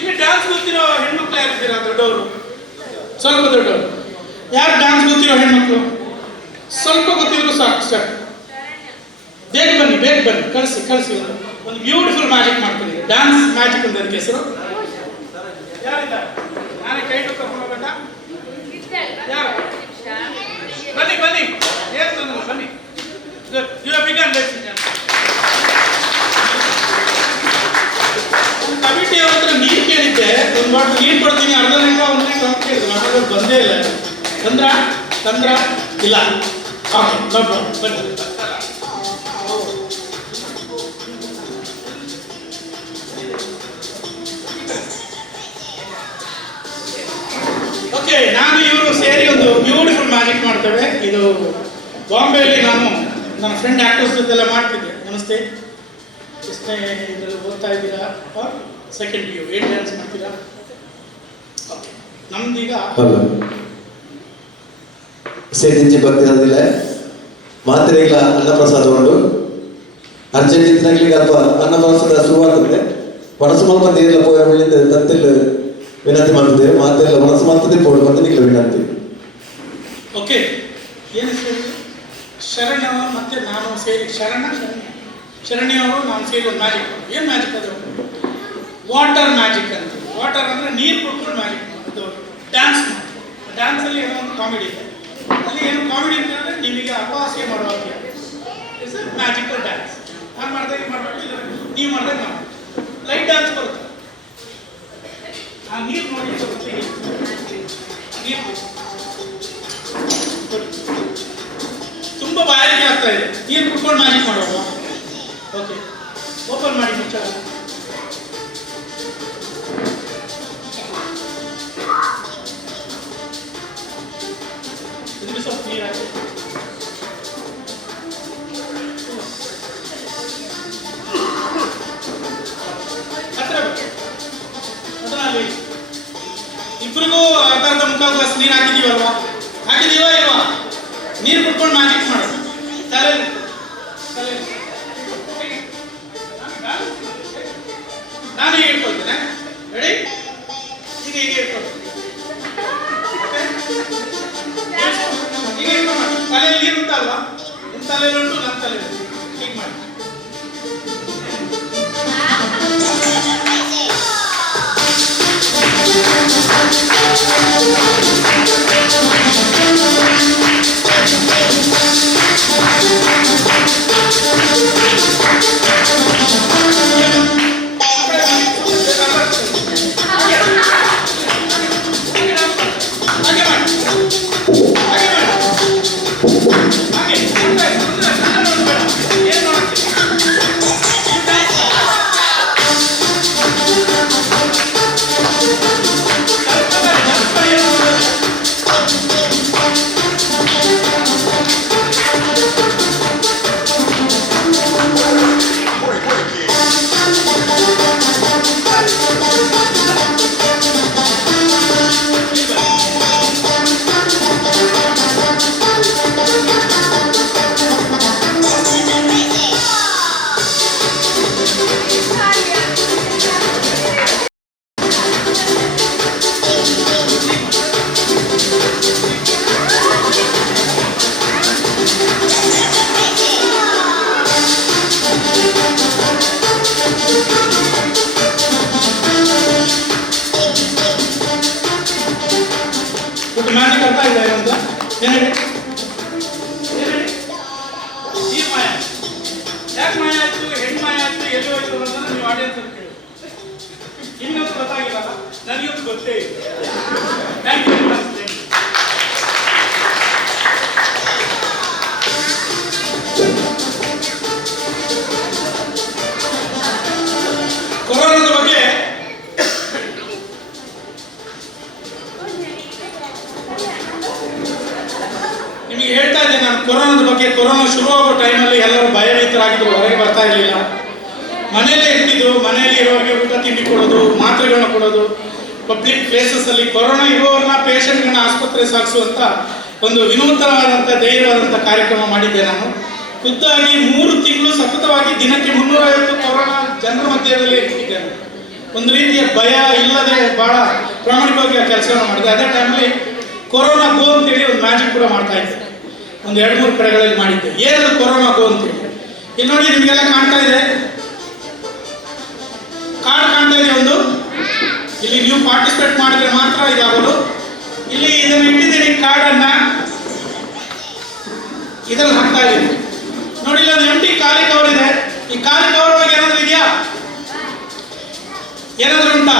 ಇಲ್ಲಿ ಡ್ಯಾನ್ಸ್ ಗೊತ್ತಿರೋ ಹೆಣ್ಮಕ್ಳು ಯಾರಿದ್ದೀರಾ ದೊಡ್ಡವರು ಸ್ವಲ್ಪ ದೊಡ್ಡವರು ಯಾರು ಡ್ಯಾನ್ಸ್ ಗೊತ್ತಿರೋ ಹೆಣ್ಮಕ್ಳು ಸ್ವಲ್ಪ ಗೊತ್ತಿದ್ರು ಸಾಕು ಸರ್ ಬೇಗ ಬನ್ನಿ ಕಳಿಸಿ ಒಂದು ಬ್ಯೂಟಿಫುಲ್ ಮ್ಯಾಜಿಕ್ ಮಾಡ್ತೀನಿ ಡ್ಯಾನ್ಸ್ ಮ್ಯಾಜಿಕ್ ಅಂತ ಅದಕ್ಕೆ ಹೆಸರು ಯಾರಿದ್ದಾರೆ ನಾನೇ ಕೈ ಕರ್ಕೊಂಡು ಹೋಗ್ಬೇಕಾ ಯಾರು ಬನ್ನಿ, ಏನು ತೊಂದರೆ ಬನ್ನಿ. ಕಮಿಟಿ ಅವ್ರ ಹತ್ರ ನೀರು ಕೇಳಿದ್ದೆ, ಒಂದು ಬಾಟಲ್ ನೀರು ಕೊಡ್ತೀನಿ, ಅರ್ಧ ಲಂಗ ಒಂದು ಲಂಗ ಅಂತ ಕೇಳಿದ್ರು, ಮಾತಾಡೋದು ಬಂದೇ ಇಲ್ಲ. ತಂದ್ರ ಇಲ್ಲ. ಓಕೆ, ಬನ್ನಿ. ಓಕೆ, ನಾನು ಇವರು ಸೇರಿ ಒಂದು ಬ್ಯೂಟಿಫುಲ್ ಮ್ಯಾಜಿಕ್ ಮಾಡ್ತೇವೆ. ಇದು ಬಾಂಬೆಯಲ್ಲಿ ನಾನು ನನ್ನ ಫ್ರೆಂಡ್ ಆಕ್ಟರ್ಸ್ ಜೊತೆಲ್ಲ ಮಾಡ್ತಿದ್ದೆ. ನಮಸ್ತೆ, ಎಷ್ಟನೇ ಇದರಲ್ಲಿ ಓದ್ತಾ ಇದ್ದೀರಾ? ಸೆಕೆಂಡ್ PU, ಏನು ಡ್ಯಾನ್ಸ್ ಮಾಡ್ತೀರಾ? ಓಕೆ, ನಮ್ದೀಗ ಸೇದಿಂಚಿ ಬರ್ತಿರೋದಿಲ್ಲ ಮಾತ್ರ ಇಲ್ಲ. ಅನ್ನಪ್ರಸಾದ ಉಂಟು ಅರ್ಜೆಂಟೀನಾಗ್ಲಿಕ್ಕೆ ಅಥವಾ ಅನ್ನಪ್ರಸಾದ ಶುರುವಾಗ್ತದೆ. ಮನಸ್ಸು ಮಲ್ಪಂತ ಇಲ್ಲ ಪೋಯ ತತ್ತಿಲ್ಲ ವಿನಂತಿ ಮಾಡ್ತಿದ್ದೇವೆ. ಮಾತೆಲ್ಲ ಮನಸ್ಸು ಮಾಡ್ತದೆ ಪೋಡ್ ಬಂದು ನಿಖಿಲ ವಿನಂತಿ. ಓಕೆ, ಏನು ಸೇರಿ ಶರಣ ಮತ್ತೆ ನಾನು ಸೇರಿ ಶರಣ್ಯ ಅವರು ನಾನು ಸೇರಿ ಒಂದು ಮ್ಯಾಜಿಕ್. ಏನು ಮ್ಯಾಜಿಕ್ ಅದು? ವಾಟರ್ ಮ್ಯಾಜಿಕ್ ಅಂತ. ವಾಟರ್ ಅಂದರೆ ನೀರು ಕೊಟ್ಕೊಂಡು ಮ್ಯಾಜಿಕ್ ಮಾಡೋದು. ಡ್ಯಾನ್ಸ್ ಮಾಡಿ, ಡ್ಯಾನ್ಸಲ್ಲಿ ಏನೋ ಒಂದು ಕಾಮಿಡಿ ಇದೆ. ಅಲ್ಲಿ ಏನು ಕಾಮಿಡಿ ಅಂತಂದರೆ ನಿಮಗೆ ಅಪಹಾಸ್ಯ ಮಾಡುವಾಗ ಇಟ್ಸ್ ಅ ಮ್ಯಾಜಿಕಲ್ ಡ್ಯಾನ್ಸ್. ನಾನು ಮಾಡಿದಾಗ ಮಾಡಬೇಕು, ನೀವು ಮಾಡಿದಾಗ ನಾವು ಲೈಟ್ ಡ್ಯಾನ್ಸ್ ಬರುತ್ತೆ. ಆ ನೀರು ನೋಡಿ ನೀರು ತುಂಬ ಬಾಯಾರಿಕೆ ಆಗ್ತಾ ಇದೆ. ನೀರು ಕುಟ್ಕೊಂಡು ಮ್ಯಾಜಿಕ್ ಮಾಡುವ. ಓಕೆ, ಓಪನ್ ಮಾಡಿ ಮುಚ್ಚ. ಸ್ವಲ್ಪ ನೀರು ಹಾಕಿ. ಇಬ್ಬರಿಗೂ ಅರ್ಧ ಮುಕ್ಕಾಲು ಗ್ಲಾಸ್ ನೀರು ಹಾಕಿದೀವಲ್ವಾ? ಹಾಕಿದೀವಾ ಇಲ್ವಾ? ನೀರು ಕುಟ್ಕೊಂಡು ಮ್ಯಾಜಿಕ್ ಮಾಡೋದು. ನಾನು ಹೀಗೆ ಇಟ್ಕೊಳ್ತೇನೆ. ರೆಡಿ? ಈಗ ಹೀಗೆ ಇಟ್ಕೊಳ್ತೀನಿ. ಹೀಗೆ ಇಟ್ಕೊಂಡು ತಲೆಯಲ್ಲಿ ನೀರು ಉಂಟಲ್ವಾ? ನಿಮ್ಮ ತಲೆಯಲ್ಲಿ ಉಂಟು, ನನ್ನ ತಲೆಯಲ್ಲಿ ಹೀಗೆ ಮಾಡಿ. ಕೊರೋನಾದ ಬಗ್ಗೆ ನಿಮಗೆ ಹೇಳ್ತಾ ಇದ್ದೀನಿ ನಾನು. ಕೊರೋನಾದ ಬಗ್ಗೆ, ಕೊರೋನಾ ಶುರುವಾಗೋ ಟೈಮಲ್ಲಿ ಎಲ್ಲರೂ ಭಯಭೀತರಾಗಿದ್ರು, ಹೊರಗೆ ಬರ್ತಾ ಇರಲಿಲ್ಲ, ಮನೆಯಲ್ಲೇ ಇರ್ತಿದ್ರು. ಮನೆಯಲ್ಲಿ ಇರೋರಿಗೆ ಊಟ ತಿಂಡಿ ಕೊಡೋದು, ಮಾತ್ರೆಗಳನ್ನ ಕೊಡೋದು, ಪಬ್ಲಿಕ್ ಪ್ಲೇಸಸ್ ಅಲ್ಲಿ ಕೊರೋನಾ ಇರುವವರನ್ನ ಪೇಷಂಟ್ಗಳನ್ನ ಆಸ್ಪತ್ರೆ ಸಾಗಿಸುವಂತ ಒಂದು ವಿನೂತನವಾದಂಥ ಧೈರ್ಯವಾದಂಥ ಕಾರ್ಯಕ್ರಮ ಮಾಡಿದ್ದೆ ನಾನು. ಖುದ್ದಾಗಿ 3 ತಿಂಗಳು ಸತತವಾಗಿ ದಿನಕ್ಕೆ 350 ಕೊರೋನಾ ಜನರ ಮಧ್ಯದಲ್ಲಿ ಇಟ್ಟಿದ್ದೇನೆ. ಒಂದು ರೀತಿಯ ಭಯ ಇಲ್ಲದೆ ಬಹಳ ಪ್ರಾಮಾಣಿಕವಾಗಿ ಆ ಕೆಲಸವನ್ನು ಮಾಡಿದೆ. ಅದೇ ಟೈಮಲ್ಲಿ ಕೊರೋನಾ ಗೋ ಅಂತೇಳಿ ಒಂದು ಮ್ಯಾಜಿಕ್ ಕೂಡ ಮಾಡ್ತಾ ಇದ್ದೆ. ಒಂದು 2-3 ಕಡೆಗಳಲ್ಲಿ ಮಾಡಿದ್ದೆ. ಏನದು ಕೊರೋನಾ ಗೋ ಅಂತೇಳಿ? ಇಲ್ಲಿ ನೋಡಿ, ನಿಮಗೆಲ್ಲ ಕಾಣ್ತಾ ಇದೆ, ಕಾರ್ಡ್ ಕಾಣ್ತಾ ಇದೆ ಒಂದು. ಇಲ್ಲಿ ನೀವು ಪಾರ್ಟಿಸಿಪೇಟ್ ಮಾಡಿದ್ರೆ ಮಾತ್ರ ಇದಾಗೋದು. ಇಲ್ಲಿ ಇದನ್ನು ಇಟ್ಟಿದ್ದೀನಿ ಕಾರ್ಡನ್ನ. ಇದರಲ್ಲಿ ಹಾಕ್ತಾ ಇದ್ದೀನಿ ನೋಡಿ. ಇಲ್ಲ ಎಂಟಿ ಖಾಲಿ ಕವರ್ ಇದೆ. ಈ ಖಾಲಿ ಕವರ್ ಒಳಗೆ ಏನಾದ್ರು ಇದೆಯಾ? ಏನಾದ್ರು ಉಂಟಾ?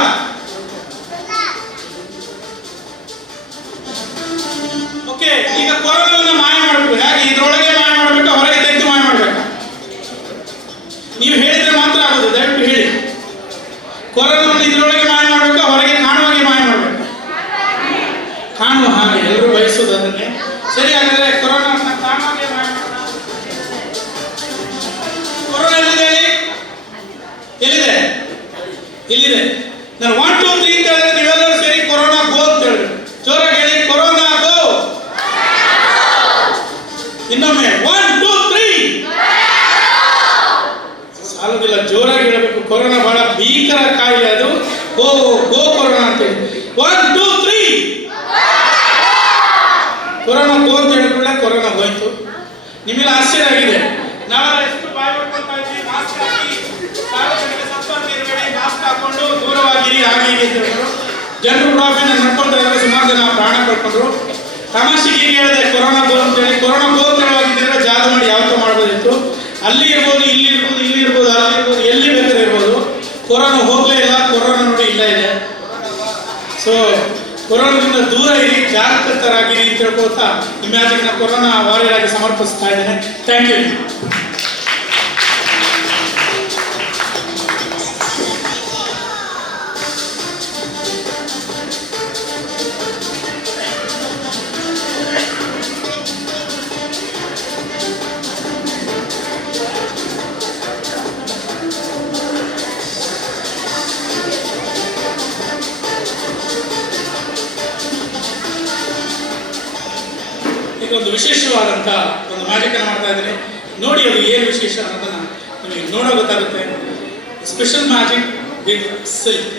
ಓಕೆ, ಈಗ ಕೊರೋನಾವನ್ನ ಮಾಯ ಮಾಡಬೇಕು. ಹೇಗೆ? ಇದ್ರೊಳಗೆ ಮಾಯ ಮಾಡಬೇಕು, ಹೊರಗೆ ತೆಗೆದು ಮಾಯ ಮಾಡಬೇಕು. ನೀವು ಹೇಳಿದ್ರೆ ಮಾತ್ರ ಆಗೋದು. ದಯವಿಟ್ಟು ಹೇಳಿ. ಕೊರೋನಾವನ್ನು ಇದ್ರೊಳಗೆ ಮಾಯ ಮಾಡಬೇಕು, ಹೊರಗೆ ಕಾಣುವ ಹಾಗೆ ಮಾಯ ಮಾಡಬೇಕು. ಕಾಣುವ ಹಾಗೆ ಎಲ್ಲರೂ ಬಯಸುವುದು ಅದನ್ನೇ. ಸರಿ, ಹಾಗಾದ್ರೆ ಕೊರೋನಾವನ್ನು ಕಾಣುವ ಹಾಗೆ ಮಾಯ ಮಾಡೋಣ. ಕೊರೋನಾ ಎಲ್ಲಿದೆ? ಎಲ್ಲಿದೆ? ಇಲ್ಲಿದೆ. ನಾನು 1 2 3 ಅಂತ ಹೇಳಿದ್ರೆ ನೀವೆಲ್ಲರೂ ಸೇರಿ ಕೊರೋನಾ ಗೋ ಅಂತ ಹೇಳಿ ಜೋರಾಗಿ ಹೇಳಿ. ಕೊರೋನಾ ಗೋ. ಇನ್ನೊಮ್ಮೆ 1 2 3. ಸಾಲುದಿಲ್ಲ, ಜೋರಾಗಿ ಹೇಳಬೇಕು. ಕೊರೋನಾ ಬಹಳ ಭೀಕರ ಕಾಯಿಲೆ, ಅದು ಗೋ ಗೋ ಕೊರೋನಾ ಅಂತ ಹೇಳಿ. 1 2 3. ಕೊರೋನಾ ಗೋ ಅಂತ ಹೇಳಿದ್ರೆ ಕೊರೋನಾ ಹೋಯ್ತು. ನಿಮ್ಮೆಲ್ಲ ಆಶ್ಚರ್ಯ ಆಗಿದೆ. ನಾವೆಲ್ಲ ಎಷ್ಟು ಬಾಯಿ ಮಾಡ್ಕೊಳ್ತಾ ಇದ್ವಿ, ಮಾಸ್ಕ್ ಹಾಕಿ, ಸಾರ್ವಜನಿಕ ಸಂಪರ್ಕ ಇರಬೇಡಿ, ಮಾಸ್ಕ್ ಹಾಕೊಂಡು ದೂರವಾಗಿರಿ, ಹಾಗೆ ಹೀಗೆ ಅಂತ ಹೇಳಿದ್ರು. ಜನರು ಕೂಡ ನಡ್ಕೊಳ್ತಾ ಇದ್ದಾರೆ. ಸುಮಾರು ಜನ ಪ್ರಾಣ ಕಳ್ಕೊಂಡ್ರು. ತಮಾಷೆಗೆ ಹೇಳಿದೆ ಕೊರೋನಾ ಗೋ ಅಂತ ಹೇಳಿ. ಕೊರೋನಾ ಗೋ ಅಂತ ಹೇಳುವಾಗಿದ್ದರೆ ಜಾದು ಮಾಡಿ ಯಾವತ್ತೂ ಮಾಡ್ಬೋದಿತ್ತು. ಅಲ್ಲಿ ಇರ್ಬೋದು, ಇಲ್ಲಿ ಇರ್ಬೋದು, ಇಲ್ಲಿ ಇರ್ಬೋದು, ಅಲ್ಲಿ ಇರ್ಬೋದು, ಎಲ್ಲಿ ಬೇಕಾದ್ರೆ ಇರ್ಬೋದು. ಕೊರೋನಾ ಹೋಗ್ಲೇ ಇಲ್ಲ. ಕೊರೋನಾ ನೋಡಿ ಇಲ್ಲ ಇದೆ. ಸೊ ಕೊರೋನಾದಿಂದ ದೂರ ಇರಿ, ಜಾಗೃತರಾಗಿರಿ ಅಂತ ಹೇಳ್ಕೊಳ್ತಾ ಈ ಮ್ಯಾಜಿಕ್ನ ಕೊರೋನಾ ವಾರಿಯರ್ ಆಗಿ ಸಮರ್ಪಿಸ್ತಾ ಇದ್ದೇನೆ. Thank you. ಒಂದು ವಿಶೇಷವಾದಂಥ ಒಂದು ಮ್ಯಾಜಿಕ್ ಅನ್ನು ಮಾಡ್ತಾ ಇದ್ದೀನಿ ನೋಡಿ. ಅದು ಏನು ವಿಶೇಷ ಅನ್ನೋದನ್ನ ನಿಮಗೆ ನೋಡೋ ಗೊತ್ತಾಗುತ್ತೆ. Special magic with silk.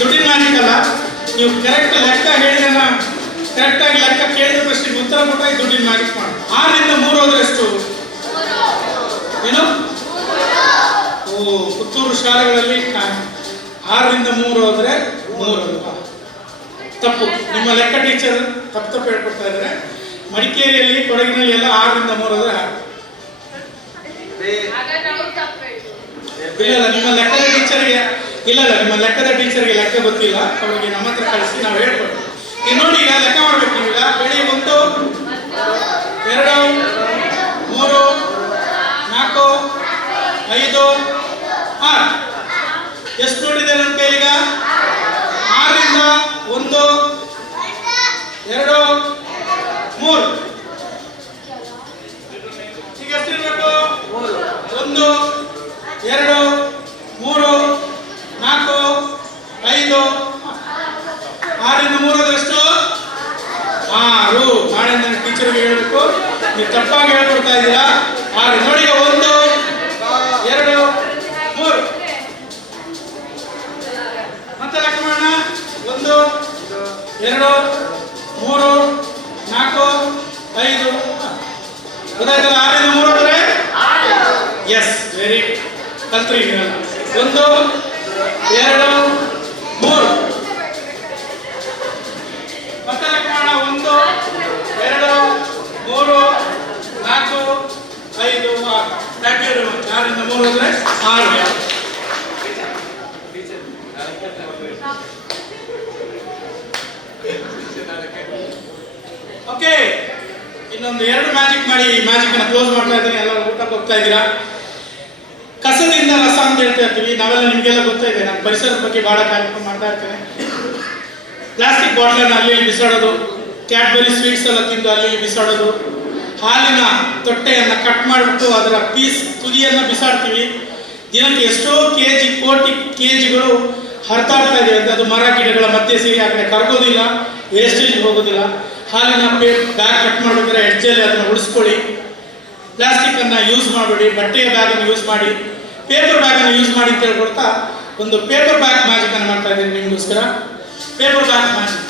ದುಡ್ಡಿನ ಮ್ಯಾಜಿಕ್ ಅಲ್ಲ. ನೀವು ಕರೆಕ್ಟ್ ಲೆಕ್ಕ ಹೇಳಿದ ಕರೆಕ್ಟಾಗಿ ಲೆಕ್ಕ ಕೇಳಿದ ಪ್ರಶ್ನೆಗೆ ಉತ್ತರ ಕೊಟ್ಟಾಗ ದುಡ್ಡಿನ ಮ್ಯಾಜಿಕ್ ಮಾಡಿ. 6 ರಿಂದ 3 ಹೋದ್ರೆ ಎಷ್ಟು? ಏನು? ಪುತ್ತೂರು ಶಾಲೆಗಳಲ್ಲಿ 6 ರಿಂದ 3 ಹೋದ್ರೆ 3 ಅಲ್ವಾ? ತಪ್ಪು. ನಿಮ್ಮ ಲೆಕ್ಕ ಟೀಚರ್ ತಪ್ಪು ಹೇಳ್ಕೊಡ್ತಾ ಇದ್ದಾರೆ. ಮಡಿಕೇರಿಯಲ್ಲಿ, ಕೊಡಗಿನಲ್ಲಿ ಎಲ್ಲ 6 ರಿಂದ 3 ಹೋದ್ರೆ 6. ಇಲ್ಲ, ನಿಮ್ಮ ಲೆಕ್ಕದ ಟೀಚರ್ಗೆ ನಿಮ್ಮ ಲೆಕ್ಕದ ಟೀಚರ್ಗೆ ಲೆಕ್ಕ ಗೊತ್ತಿಲ್ಲ. ಅವರಿಗೆ ನಮ್ಮ ಹತ್ರ ಕಳಿಸಿ ನಾವು ಹೇಳ್ಕೊಡ್ತೀವಿ. ಈಗ ನೋಡಿ, ಈಗ ಲೆಕ್ಕ ಮಾಡ್ಬೇಕು. ನೀವೀಗ ಹೇಳಿ 1 2 3 4 5 6. ಎಷ್ಟು ನೋಡಿದೆ ನನ್ನ ಕೈಲಿಗ? 6 ರಿಂದ 1 5 6ರಿಂದ 3 ಹೋದ್ರೆ ಎಷ್ಟು 6. ನಾಳೆ ನನ್ನ ಟೀಚರ್ಗೆ ಹೇಳ್ಬೇಕು, ನೀವು ತಪ್ಪಾಗಿ ಹೇಳ್ಕೊಡ್ತಾ ಇದ್ದೀರಾ. 6 ನೋಡಿ. 1 2 3 ಮತ್ತೆ ಲೆಕ್ಕ ಮಾಡೋಣ. 1 2 3 4 5. ಗೊತ್ತಾಯ್ತಲ್ಲ? 6ರಿಂದ 3 ಹೋದ್ರೆ ಎಸ್, ವೆರಿ ಕಲ್ತ್ರಿ. 1 2 3 ಮತ್ತೆ ಲೆಕ್ಕ ಮಾಡೋಣ. 1 2 3 4 5 6. Thank you very much. 6ರಿಂದ 3 ಹೋದ್ರೆ 6. ಓಕೆ, ಇನ್ನೊಂದು 2 ಮ್ಯಾಜಿಕ್ ಮಾಡಿ ಈ ಮ್ಯಾಜಿಕ್ ಅನ್ನ ಕ್ಲೋಸ್ ಮಾಡ್ತಾ ಇದ್ದೀನಿ. ಎಲ್ಲರೂ ಊಟಕ್ಕೆ ಹೋಗ್ತಾ ಇದ್ದೀರಾ. ಕಸದಿಂದ ರಸ ಅಂತ ಹೇಳ್ತಾ ಇರ್ತೀವಿ ನಾವೆಲ್ಲ, ನಿಮಗೆಲ್ಲ ಗೊತ್ತಿದೆ. ನಾನು ಪರಿಸರದ ಬಗ್ಗೆ ಬಹಳ ಕಾರ್ಯಕ್ರಮ ಮಾಡ್ತಾ ಇರ್ತೇನೆ. ಪ್ಲಾಸ್ಟಿಕ್ ಬಾಟ್ಲನ್ನ ಅಲ್ಲಿ ಬಿಸಾಡೋದು, ಕ್ಯಾಡ್ಬರಿ ಸ್ವೀಟ್ಸ್ ಎಲ್ಲ ತಿಂದು ಅಲ್ಲಿ ಬಿಸಾಡೋದು, ಹಾಲಿನ ತೊಟ್ಟೆಯನ್ನು ಕಟ್ ಮಾಡಿಬಿಟ್ಟು ಅದರ ಪೀಸ್ ತುದಿಯನ್ನು ಬಿಸಾಡ್ತೀವಿ. ದಿನಕ್ಕೆ ಎಷ್ಟೋ ಕೋಟಿ ಕೆಜಿಗಳು ಹರಿತಾಡ್ತಾ ಇದೆ ಅಂತ. ಅದು ಮರ ಗಿಡಗಳ ಮಧ್ಯೆ ಸೇರಿ ಆ ಕಡೆ ಕರಗೋದಿಲ್ಲ, ವೇಸ್ಟೇಜ್ ಹೋಗೋದಿಲ್ಲ. ಹಾಲಿನ ಬ್ಯಾಗ್ ಕಟ್ ಮಾಡಬೇಕಾದ್ರೆ ಎಡ್ಜಲ್ಲಿ ಅದನ್ನು ಉಳಿಸ್ಕೊಳ್ಳಿ. ಪ್ಲಾಸ್ಟಿಕ್ ಅನ್ನ ಯೂಸ್ ಮಾಡಬೇಡಿ, ಬಟ್ಟೆಯ ಬ್ಯಾಗ್ ಅನ್ನು ಯೂಸ್ ಮಾಡಿ, ಪೇಪರ್ ಬ್ಯಾಗ್ ಅನ್ನು ಯೂಸ್ ಮಾಡಿ ಅಂತ ಹೇಳ್ಕೊಡ್ತಾ ಒಂದು ಪೇಪರ್ ಬ್ಯಾಗ್ ಮ್ಯಾಜಿಕ್ ಅನ್ನು ಮಾಡ್ತಾ ಇದ್ದೀನಿ ನಿಮಗೋಸ್ಕರ. Paper bag magic.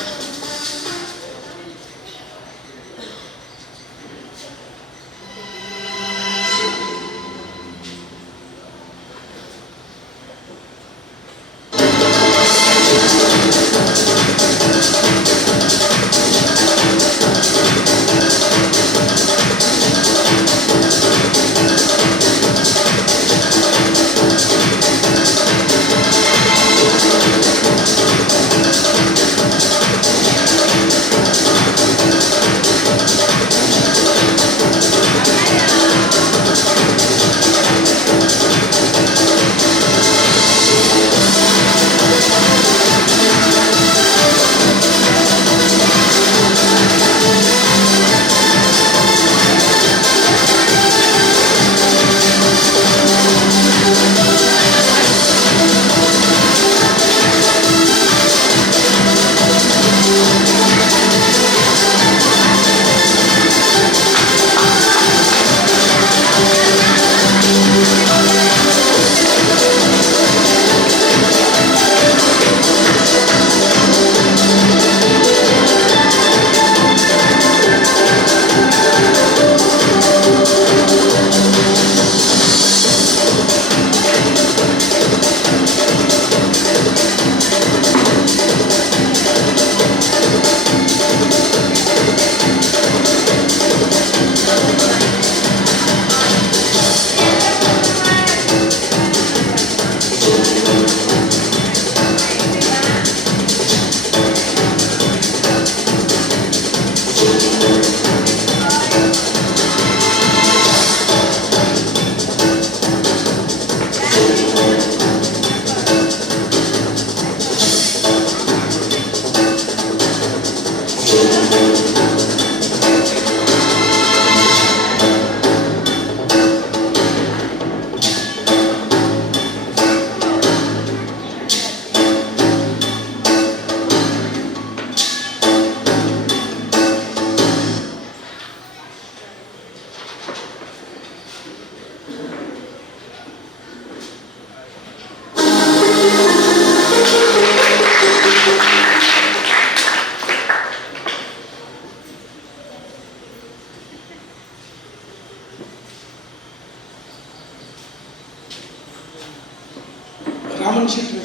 Raman Shetty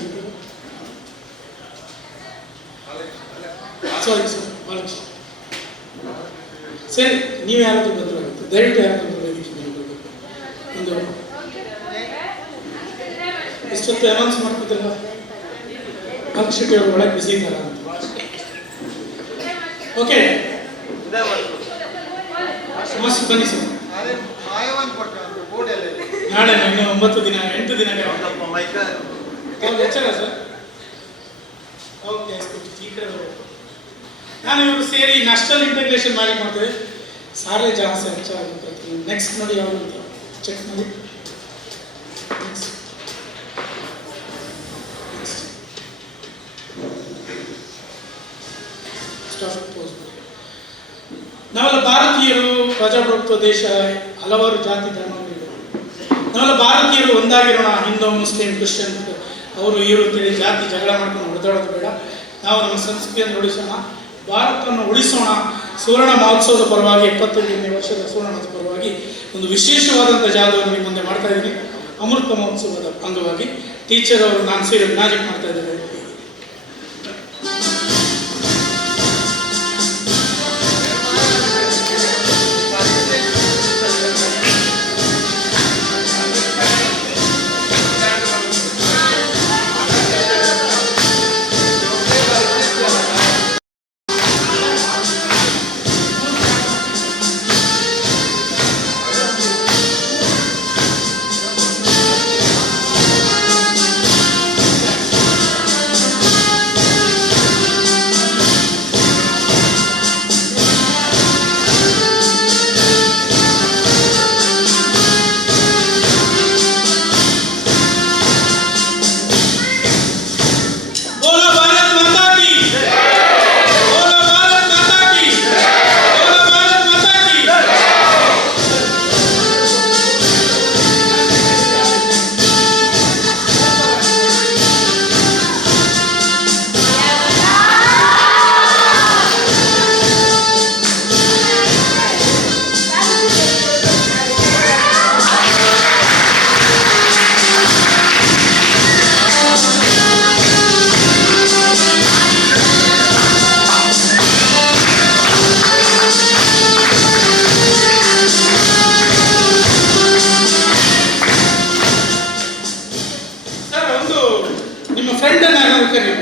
sorry sir Balakrishna ಸರಿ, ನೀವು ಯಾರಾದರೂ ಬಂದರೆ ದಯವಿಟ್ಟು ಯಾರಾದರೂ ಒಂದು ಇಷ್ಟೊತ್ತು ಅನೌನ್ಸ್ ಮಾಡ್ತಿದ್ದಲ್ಲ ಬಾಲಕೃಷ್ಣ ಶೆಟ್ಟಿ ಅವರು ಒಳಗೆ ಬಿಸಿ ಇದ್ದಾರ ಅಂತ. ಓಕೆ ಸಮಸ್ಯೆ ಬನ್ನಿ ಸರ್. ನಾಳೆ ಇನ್ನು 9 ದಿನ 8 ದಿನ ಎಚ್ಚರ ಸರ್. ಓಕೆ ಈ ಕಡೆ ನಾನು ಇವರು ಸೇರಿ ನ್ಯಾಷನಲ್ ಇಂಟಿಗ್ರೇಷನ್ ಮ್ಯಾನೇಜ್ ಮಾಡ್ತೇವೆ. ಸಾರೇ ಜಾಸ್ತಿ ಹೆಚ್ಚಾಗುತ್ತೆ. ನೆಕ್ಸ್ಟ್ ನೋಡಿ ಯಾವುದು ಚೆಕ್ ಮಾಡಿ. First of pose. ನಾವೆಲ್ಲ ಭಾರತೀಯರು, ಪ್ರಜಾಪ್ರಭುತ್ವ ದೇಶ, ಹಲವಾರು ಜಾತಿ ಧರ್ಮಗಳಿವೆ. ನಾವೆಲ್ಲ ಭಾರತೀಯರು ಒಂದಾಗಿರೋಣ. ಹಿಂದೂ, ಮುಸ್ಲಿಂ, ಕ್ರಿಶ್ಚಿಯನ್, ಅವರು ಇವರು ಅಂತೇಳಿ ಜಾತಿ ಜಗಳ ಮಾಡ್ಕೊಂಡು ಹೊಡೆದಾಡೋದು ಬೇಡ. ನಾವು ನಮ್ಮ ಸಂಸ್ಕೃತಿಯನ್ನು ಉಳಿಸೋಣ, ಭಾರತವನ್ನು ಉಳಿಸೋಣ. ಸುವರ್ಣ ಮಹೋತ್ಸವದ ಪರವಾಗಿ 75ನೇ ವರ್ಷದ ಸುವರ್ಣ ಮಹೋತ್ಸವದ ಪರವಾಗಿ ಒಂದು ವಿಶೇಷವಾದಂಥ ಜಾಗವನ್ನು ನಿಮ್ಮ ಮುಂದೆ ಮಾಡ್ತಾ ಇದ್ದೀನಿ. ಅಮೃತ ಮಹೋತ್ಸವದ ಅಂಗವಾಗಿ ಟೀಚರ್ ಅವರು ನಾನು ಸೇರಿ ಮ್ಯಾಜಿಕ್ ಮಾಡ್ತಾ ಇದ್ದಾರೆ.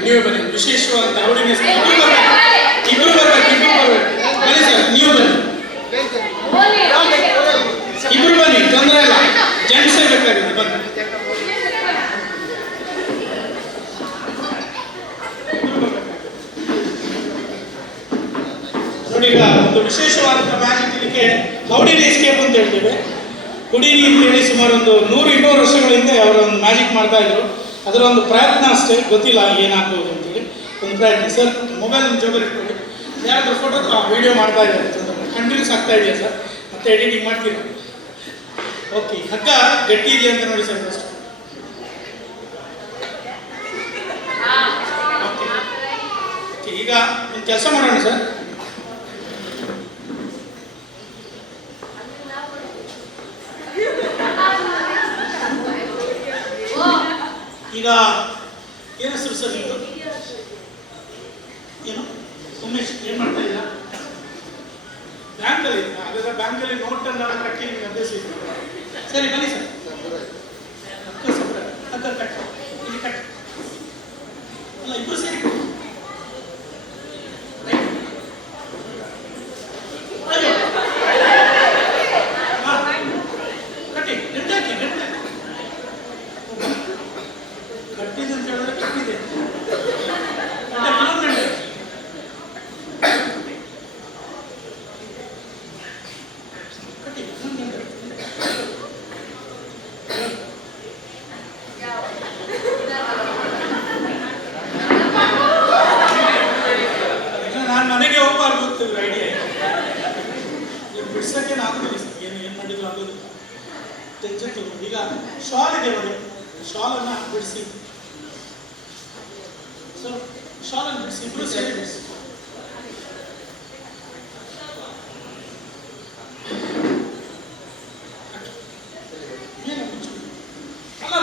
ನೀವೇ ಬನ್ನಿ. ವಿಶೇಷವಾದ ಅವರಿಗೆ ಇಬ್ಬರು ಬರ್ಬೇಕು. ಬನ್ನಿ ಸರ್, ನೀವು ಬನ್ನಿ, ಇಬ್ಬರು ಬನ್ನಿ, ತೊಂದರೆ ಇಲ್ಲ. ಜೆಂಟ್ಸೇ ಬೇಕಾಗಿದೆ, ಬನ್ನಿ. ನೋಡಿ, ಈಗ ಒಂದು ವಿಶೇಷವಾದಂಥ ಮ್ಯಾಜಿಕ್ ಇದಕ್ಕೆ ಹೌಡಿನ ಎಸ್ಕೇಪ್ ಅಂತ ಹೇಳ್ತೇವೆ. ಕುಡೀನಿ ಅಂತೇಳಿ ಸುಮಾರು ಒಂದು 100-200 ವರ್ಷಗಳ ಹಿಂದೆ ಅವರ ಒಂದು ಮ್ಯಾಜಿಕ್ ಮಾಡ್ತಾ ಇದ್ರು. ಅದರ ಒಂದು ಪ್ರಯತ್ನ ಅಷ್ಟೇ, ಗೊತ್ತಿಲ್ಲ ಏನಾಗ್ಬೋದು ಅಂತೇಳಿ ಒಂದು ಪ್ರಯತ್ನ. ಸರ್, ಮೊಬೈಲ್ ಜೋಬಲ್ಲಿ ಇಟ್ಕೊಳ್ಳಿ. ಯಾರಾದ್ರೂ ಫೋಟೋ ವಿಡಿಯೋ ಮಾಡ್ತಾ ಇದ್ದಾರೆ, ಕಂಟಿನ್ಯೂಸ್ ಆಗ್ತಾ ಇದೆಯಾ ಸರ್? ಮತ್ತೆ ಎಡಿಟಿಂಗ್ ಮಾಡ್ತೀರಾ? ಓಕೆ, ಹಗ್ಗ ಗಟ್ಟಿ ಇದೆಯಾ ಅಂತ ನೋಡಿ ಸರ್ ಫಸ್ಟ್. ಓಕೆ, ಈಗ ಒಂದು ಕೆಲಸ ಮಾಡೋಣ ಸರ್. ಈಗ ಏನು ಹೆಸರು ಸರ್ ನೀವು? ಏನು ಉಮೇಶ್, ಏನು ಮಾಡ್ತಾ ಇಲ್ಲ? ಬ್ಯಾಂಕಲ್ಲಿ ಹಾಗಾದ್ರೆ ಬ್ಯಾಂಕಲ್ಲಿ ನೋಟನ್ನು ಕಟ್ಟಿ ನಿಮ್ಗೆ ಅಭ್ಯಾಸ ಇದೆ. ಸರಿ, ಬನ್ನಿ ಸರ್. ಕಟ್ ಇಲ್ಲಿ ಕಟ್ ಅಲ್ಲ, ಇಬ್ಬರು ಸೇರಿ ಕಟ್ಟಿ ನೆಟ್ಟಾಕಿ. ಕಟ್ಟಿದೆ ಅಂತ ಹೇಳಿದ್ರೆ ಕಟ್ಟಿದೆ. ನಾನು ಮನೆಗೆ ಹೋಗ್ಬಾರ್ದು ಅಂತ ಐಡಿಯಾ ಬಿಡ್ಸಕ್ಕೇನು ಆಗೋದಿಲ್ಲ ಸರ್. ಏನು ಮಾಡಿದ್ರು ಆಗೋದಿಲ್ಲ, ಟೆನ್ಷನ್ ತಗೊಂಡು. ಈಗ ಶಾಲ್ ಇದೆ ನೋಡಿ, ಶಾಲನ್ನು ಬಿಡಿಸಿ ಸರ್, ಶಾಲನ್ನು ಬಿಡಿಸಿ, ಇಬ್ಬರು ಸೇರಿ ಬಿಡಿಸಿ. ಅಲ್ಲ,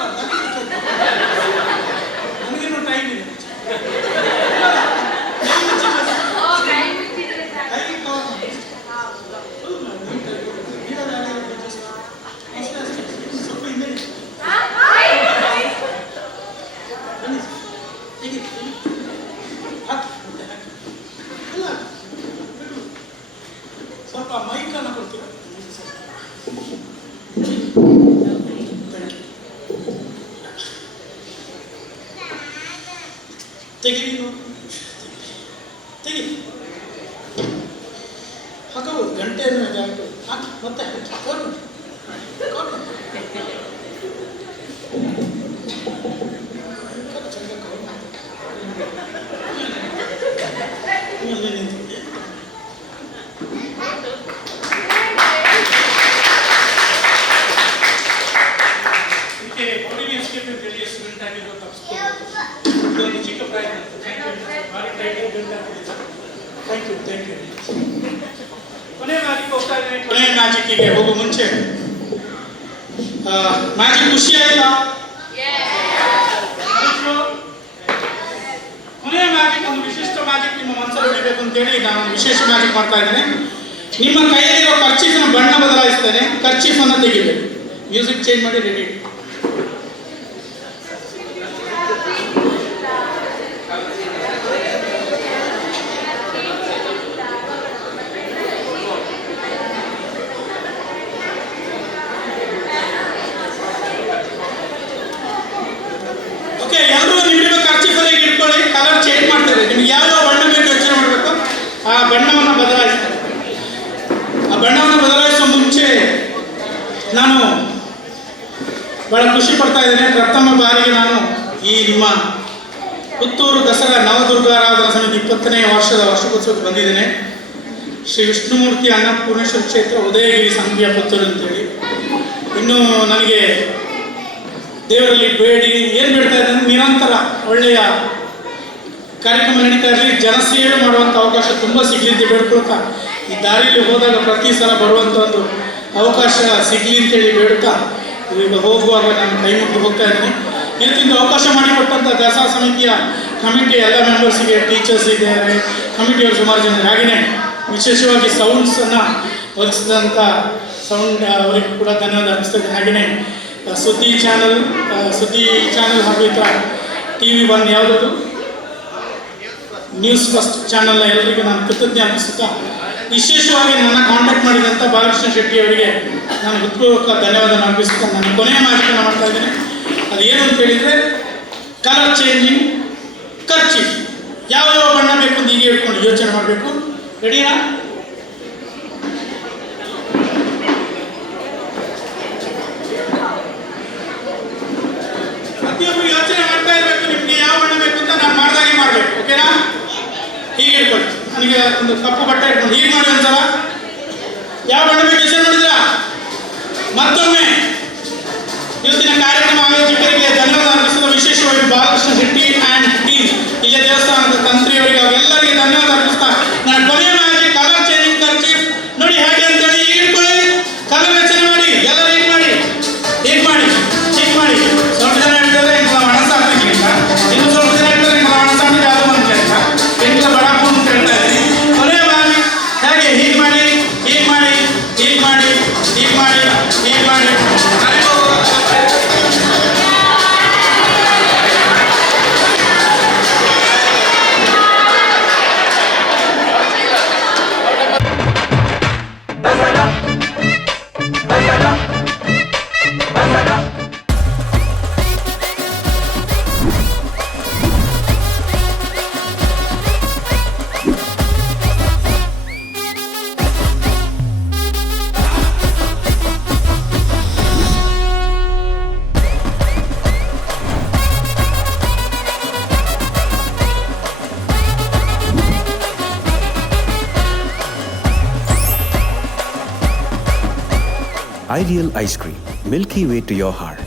ನನಗೇನು ಟೈಮ್ ಇದೆ. ಸ್ವಲ್ಪ ಮೈಕನ್ನು ಕೊಡ್ತೀರಾ? ತೆಗಿರಿ, ತೆಗಿ, ಹಾಕಬಹುದು. ಗಂಟೆಯನ್ನು ಹಾಕಿ ಮತ್ತೆ ಇದೊಂದು ಚಿಕ್ಕ ಪ್ರಯತ್ನ. Thank you. ಕೊನೆಯ ಮ್ಯಾಜಿಕ್ ಹೋಗ್ತಾ ಇದ್ದೀನಿ. ಕೊನೆಯ ಮ್ಯಾಜಿಕ್ಕಿಗೆ ಹೋಗೋ ಮುಂಚೆ ಮ್ಯಾಜಿಕ್ ಖುಷಿ ಆಯ್ತಾ? ಕೊನೆಯ ಮ್ಯಾಜಿಕ್ ಒಂದು ವಿಶಿಷ್ಟ ಮ್ಯಾಜಿಕ್ ನಿಮ್ಮ ಮನಸ್ಸಲ್ಲಿ ಹೊಡಿಬೇಕು ಅಂತೇಳಿ ನಾನು ವಿಶೇಷ ಮ್ಯಾಜಿಕ್ ಮಾಡ್ತಾ ಇದ್ದೇನೆ. ನಿಮ್ಮ ಕೈಯಲ್ಲಿರೋ ಕರ್ಚೀಫ್ನ ಬಣ್ಣ ಬದಲಾಯಿಸ್ತೇನೆ. ಕರ್ಚೀಫನ್ನು ತೆಗಿಬೇಕು. ಮ್ಯೂಸಿಕ್ ಚೇಂಜ್ ಮಾಡಿ ರೆಡಿ. ಓಕೆ, ಎಲ್ಲರೂ ನಿಮ್ಮ ಕರ್ಚೀಫಲ್ಲಿ ಇಟ್ಕೊಳ್ಳಿ. ಕಲರ್ ಚೇಂಜ್ ಮಾಡ್ತಾರೆ. ನಿಮ್ಗೆ ಯಾವ ಬಣ್ಣ ಬೇಕು ಯೋಚನೆ ಮಾಡಬೇಕು. ಆ ಬಣ್ಣವನ್ನು ಬದಲಾಯಿಸ್ತಾರೆ. ಆ ಬಣ್ಣವನ್ನು ಬದಲಾಯಿಸುವ ಮುಂಚೆ ನಾನು ಬಹಳ ಖುಷಿ ಪಡ್ತಾ ಇದ್ದೇನೆ. ಪ್ರಥಮ ಬಾರಿಗೆ ನಾನು ಈ ನಿಮ್ಮ ಪುತ್ತೂರು ದಸರಾ ನವದುರ್ಗಾರಾಧನಾ ಸಮಿತಿ 20ನೇ ವರ್ಷದ ವಾರ್ಷಿಕೋತ್ಸವಕ್ಕೆ ಬಂದಿದ್ದೇನೆ. ಶ್ರೀ ವಿಷ್ಣುಮೂರ್ತಿ ಅನ್ನಪೂರ್ಣೇಶ್ವರ ಕ್ಷೇತ್ರ ಉದಯಗಿರಿ ಸಂಘೀಯ ಪುತ್ತೂರು ಅಂತೇಳಿ. ಇನ್ನು ನನಗೆ ದೇವರಲ್ಲಿ ಬೇಡಿ ಏನು ಬೇಡ್ತಾ ಇದ್ದೇನೆ, ನಿರಂತರ ಒಳ್ಳೆಯ ಕಾರ್ಯಕ್ರಮ ನಡೀತಾ ಇರಲಿ, ಜನಸೇವೆ ಮಾಡುವಂಥ ಅವಕಾಶ ತುಂಬ ಸಿಗಲಿ ಅಂತ ಬೇಡ್ಕೊಳ್ತಾ, ಈ ದಾರಿಯಲ್ಲಿ ಹೋದಾಗ ಪ್ರತಿ ಸಲ ಬರುವಂಥ ಒಂದು ಅವಕಾಶ ಸಿಗಲಿ ಅಂತೇಳಿ ಬೇಡ್ತಾ ಈಗ ಹೋಗುವಾಗ ನಾನು ಕೈ ಮುಗಿದು ಹೋಗ್ತಾ ಇದ್ದೀನಿ. ಇವತ್ತಿಂದ ಅವಕಾಶ ಮಾಡಿಕೊಟ್ಟಂಥ ದಸರಾ ಸಮಿತಿಯ ಕಮಿಟಿ ಎಲ್ಲ ಮೆಂಬರ್ಸಿಗೆ, ಟೀಚರ್ಸ್ ಇದ್ದಾರೆ, ಕಮಿಟಿಯವರು ಸುಮಾರು ಜನ, ಹಾಗೆಯೇ ವಿಶೇಷವಾಗಿ ಸೌಂಡ್ಸನ್ನು ಒದಗಿಸಿದಂಥ ಸೌಂಡ್ ಅವರಿಗೂ ಕೂಡ ಧನ್ಯವಾದ ಅರ್ಪಿಸ್ತೇನೆ. ಹಾಗೆಯೇ ಸುದ್ದಿ ಚಾನಲ್ ಹಾಗೂ ಈ ಥರ TV1 ಯಾವುದದು ನ್ಯೂಸ್ ಫಸ್ಟ್ ಚಾನಲ್ನ ಎಲ್ಲರಿಗೂ ನಾನು ಕೃತಜ್ಞತೆ ಅರ್ಪಿಸುತ್ತಾ, ವಿಶೇಷವಾಗಿ ನನ್ನ ಕಾಂಟ್ಯಾಕ್ಟ್ ಮಾಡಿದಂಥ ಬಾಲಕೃಷ್ಣ ಶೆಟ್ಟಿ ಅವರಿಗೆ ನಾನು ಹೃತ್ಪೂರ್ವಕ ಧನ್ಯವಾದ ಅರ್ಪಿಸುತ್ತಾ ನಾನು ಕೊನೆಯ ಮಾಹಿತಿಯನ್ನು ಮಾಡ್ತಾ ಇದ್ದೇನೆ. ಅದೇನು ಅಂತ ಹೇಳಿದರೆ, ಕಲರ್ ಚೇಂಜಿಂಗ್ ಕರ್ಚೀಫ್. ಯಾವ ಬಣ್ಣ ಬೇಕು ಅಂತ ಈಗ ಹೇಳ್ಕೊಂಡು ಯೋಚನೆ ಮಾಡಬೇಕು. ರೆಡಿನಾ? ಪ್ರತಿಯೊಬ್ಬರು ಯೋಚನೆ ಮಾಡ್ತಾ ಇರಬೇಕು. ನಿಮಗೆ ಯಾವ ಬಣ್ಣ ಬೇಕು ಅಂತ ನಾನು ಮಾಡ್ದಾಗೆ ಮಾಡಬೇಕು. ಓಕೆನಾ? ಹೀಗೆ ಇಟ್ಕೊಳ್ಳಿ. ನನಗೆ ಒಂದು ಕಪ್ಪು ಬಟ್ಟೆ ಇಟ್ಕೊಂಡು ಹೀಗೆ ಮಾಡಿ ಒಂದ್ಸಲ. ಯಾವ ಬಣ್ಣ ಬೇಕು ಯೋಚನೆ ಮಾಡಿದ್ರಾ? ಮತ್ತೊಮ್ಮೆ ಇವತ್ತಿನ ಕಾರ್ಯಕ್ರಮ ಆಯೋಜಕರಿಗೆ ಧನ್ಯವಾದ ಅರ್ಪಿಸುವ, ವಿಶೇಷವಾಗಿ ಬಾಲಕೃಷ್ಣ ಶೆಟ್ಟಿ ಆ್ಯಂಡ್ ಟೀಮ್, ಇಲ್ಲೇ ದೇವಸ್ಥಾನದ ತಂತ್ರಿಯವರಿಗೆ ಅವೆಲ್ಲರಿಗೆ ಧನ್ಯವಾದ ಅರ್ಪಿಸ್ತಾ ನಾನು ಕೊನೆಯ ಮ್ಯಾಜಿಕ್ ಕಲರ್ ಚೇಂಜಿಂಗ್ ಕರ್ಚೀಫ್ ನೋಡಿ ಹೇಗೆ ಅಂತೇಳಿ ಈಗ ಇಟ್ಕೊಳ್ಳಿ. ಕಲರ್ ರಚನೆ ಮಾಡಿ. ಎಲ್ಲರೂ ಹೀಗೆ ಮಾಡಿ, ಹೀಗೆ ಮಾಡಿ, ಹೀಗೆ ಮಾಡಿ. ಸ್ವಲ್ಪ ಜನ ಹೇಳ್ತಾರೆ ಇಂಥ ಒಣಸಾಕ್ಲಿಕ್ಕೆ ಅಂತ, ಇನ್ನು ಸ್ವಲ್ಪ ಜನ ಹೇಳ್ತಾರೆ ಇಂಥ ಒಣಸಾಕ್ಲಿಕ್ಕೆ ಅದು ಅಂತ ಹೇಳ್ತಾ, ಇಂಥ ಬಡಾಪು ಅಂತ ಹೇಳ್ತಾ ಇದ್ದೀನಿ. ಕೊನೆಯ ಮ್ಯಾಜಿಕ್ ಹೇಗೆ ಹೀಗೆ ಮಾಡಿ, ಹೀಗೆ ಮಾಡಿ, ಹೀಗೆ ಮಾಡಿ, ಹೀಗೆ ಮಾಡಿ, ಹೀಗೆ ಮಾಡಿ. Ideal ice cream, milky way to your heart.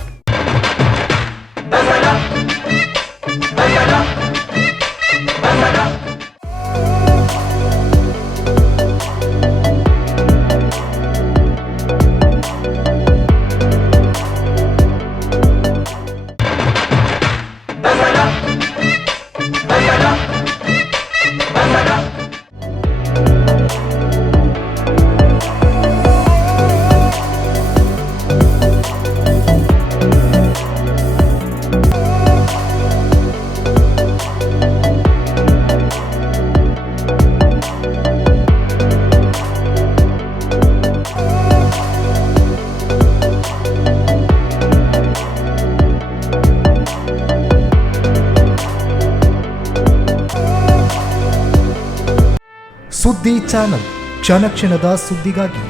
ಸುದ್ದಿ ಚಾನಲ್, ಕ್ಷಣ ಕ್ಷಣದ ಸುದ್ದಿಗಾಗಿ.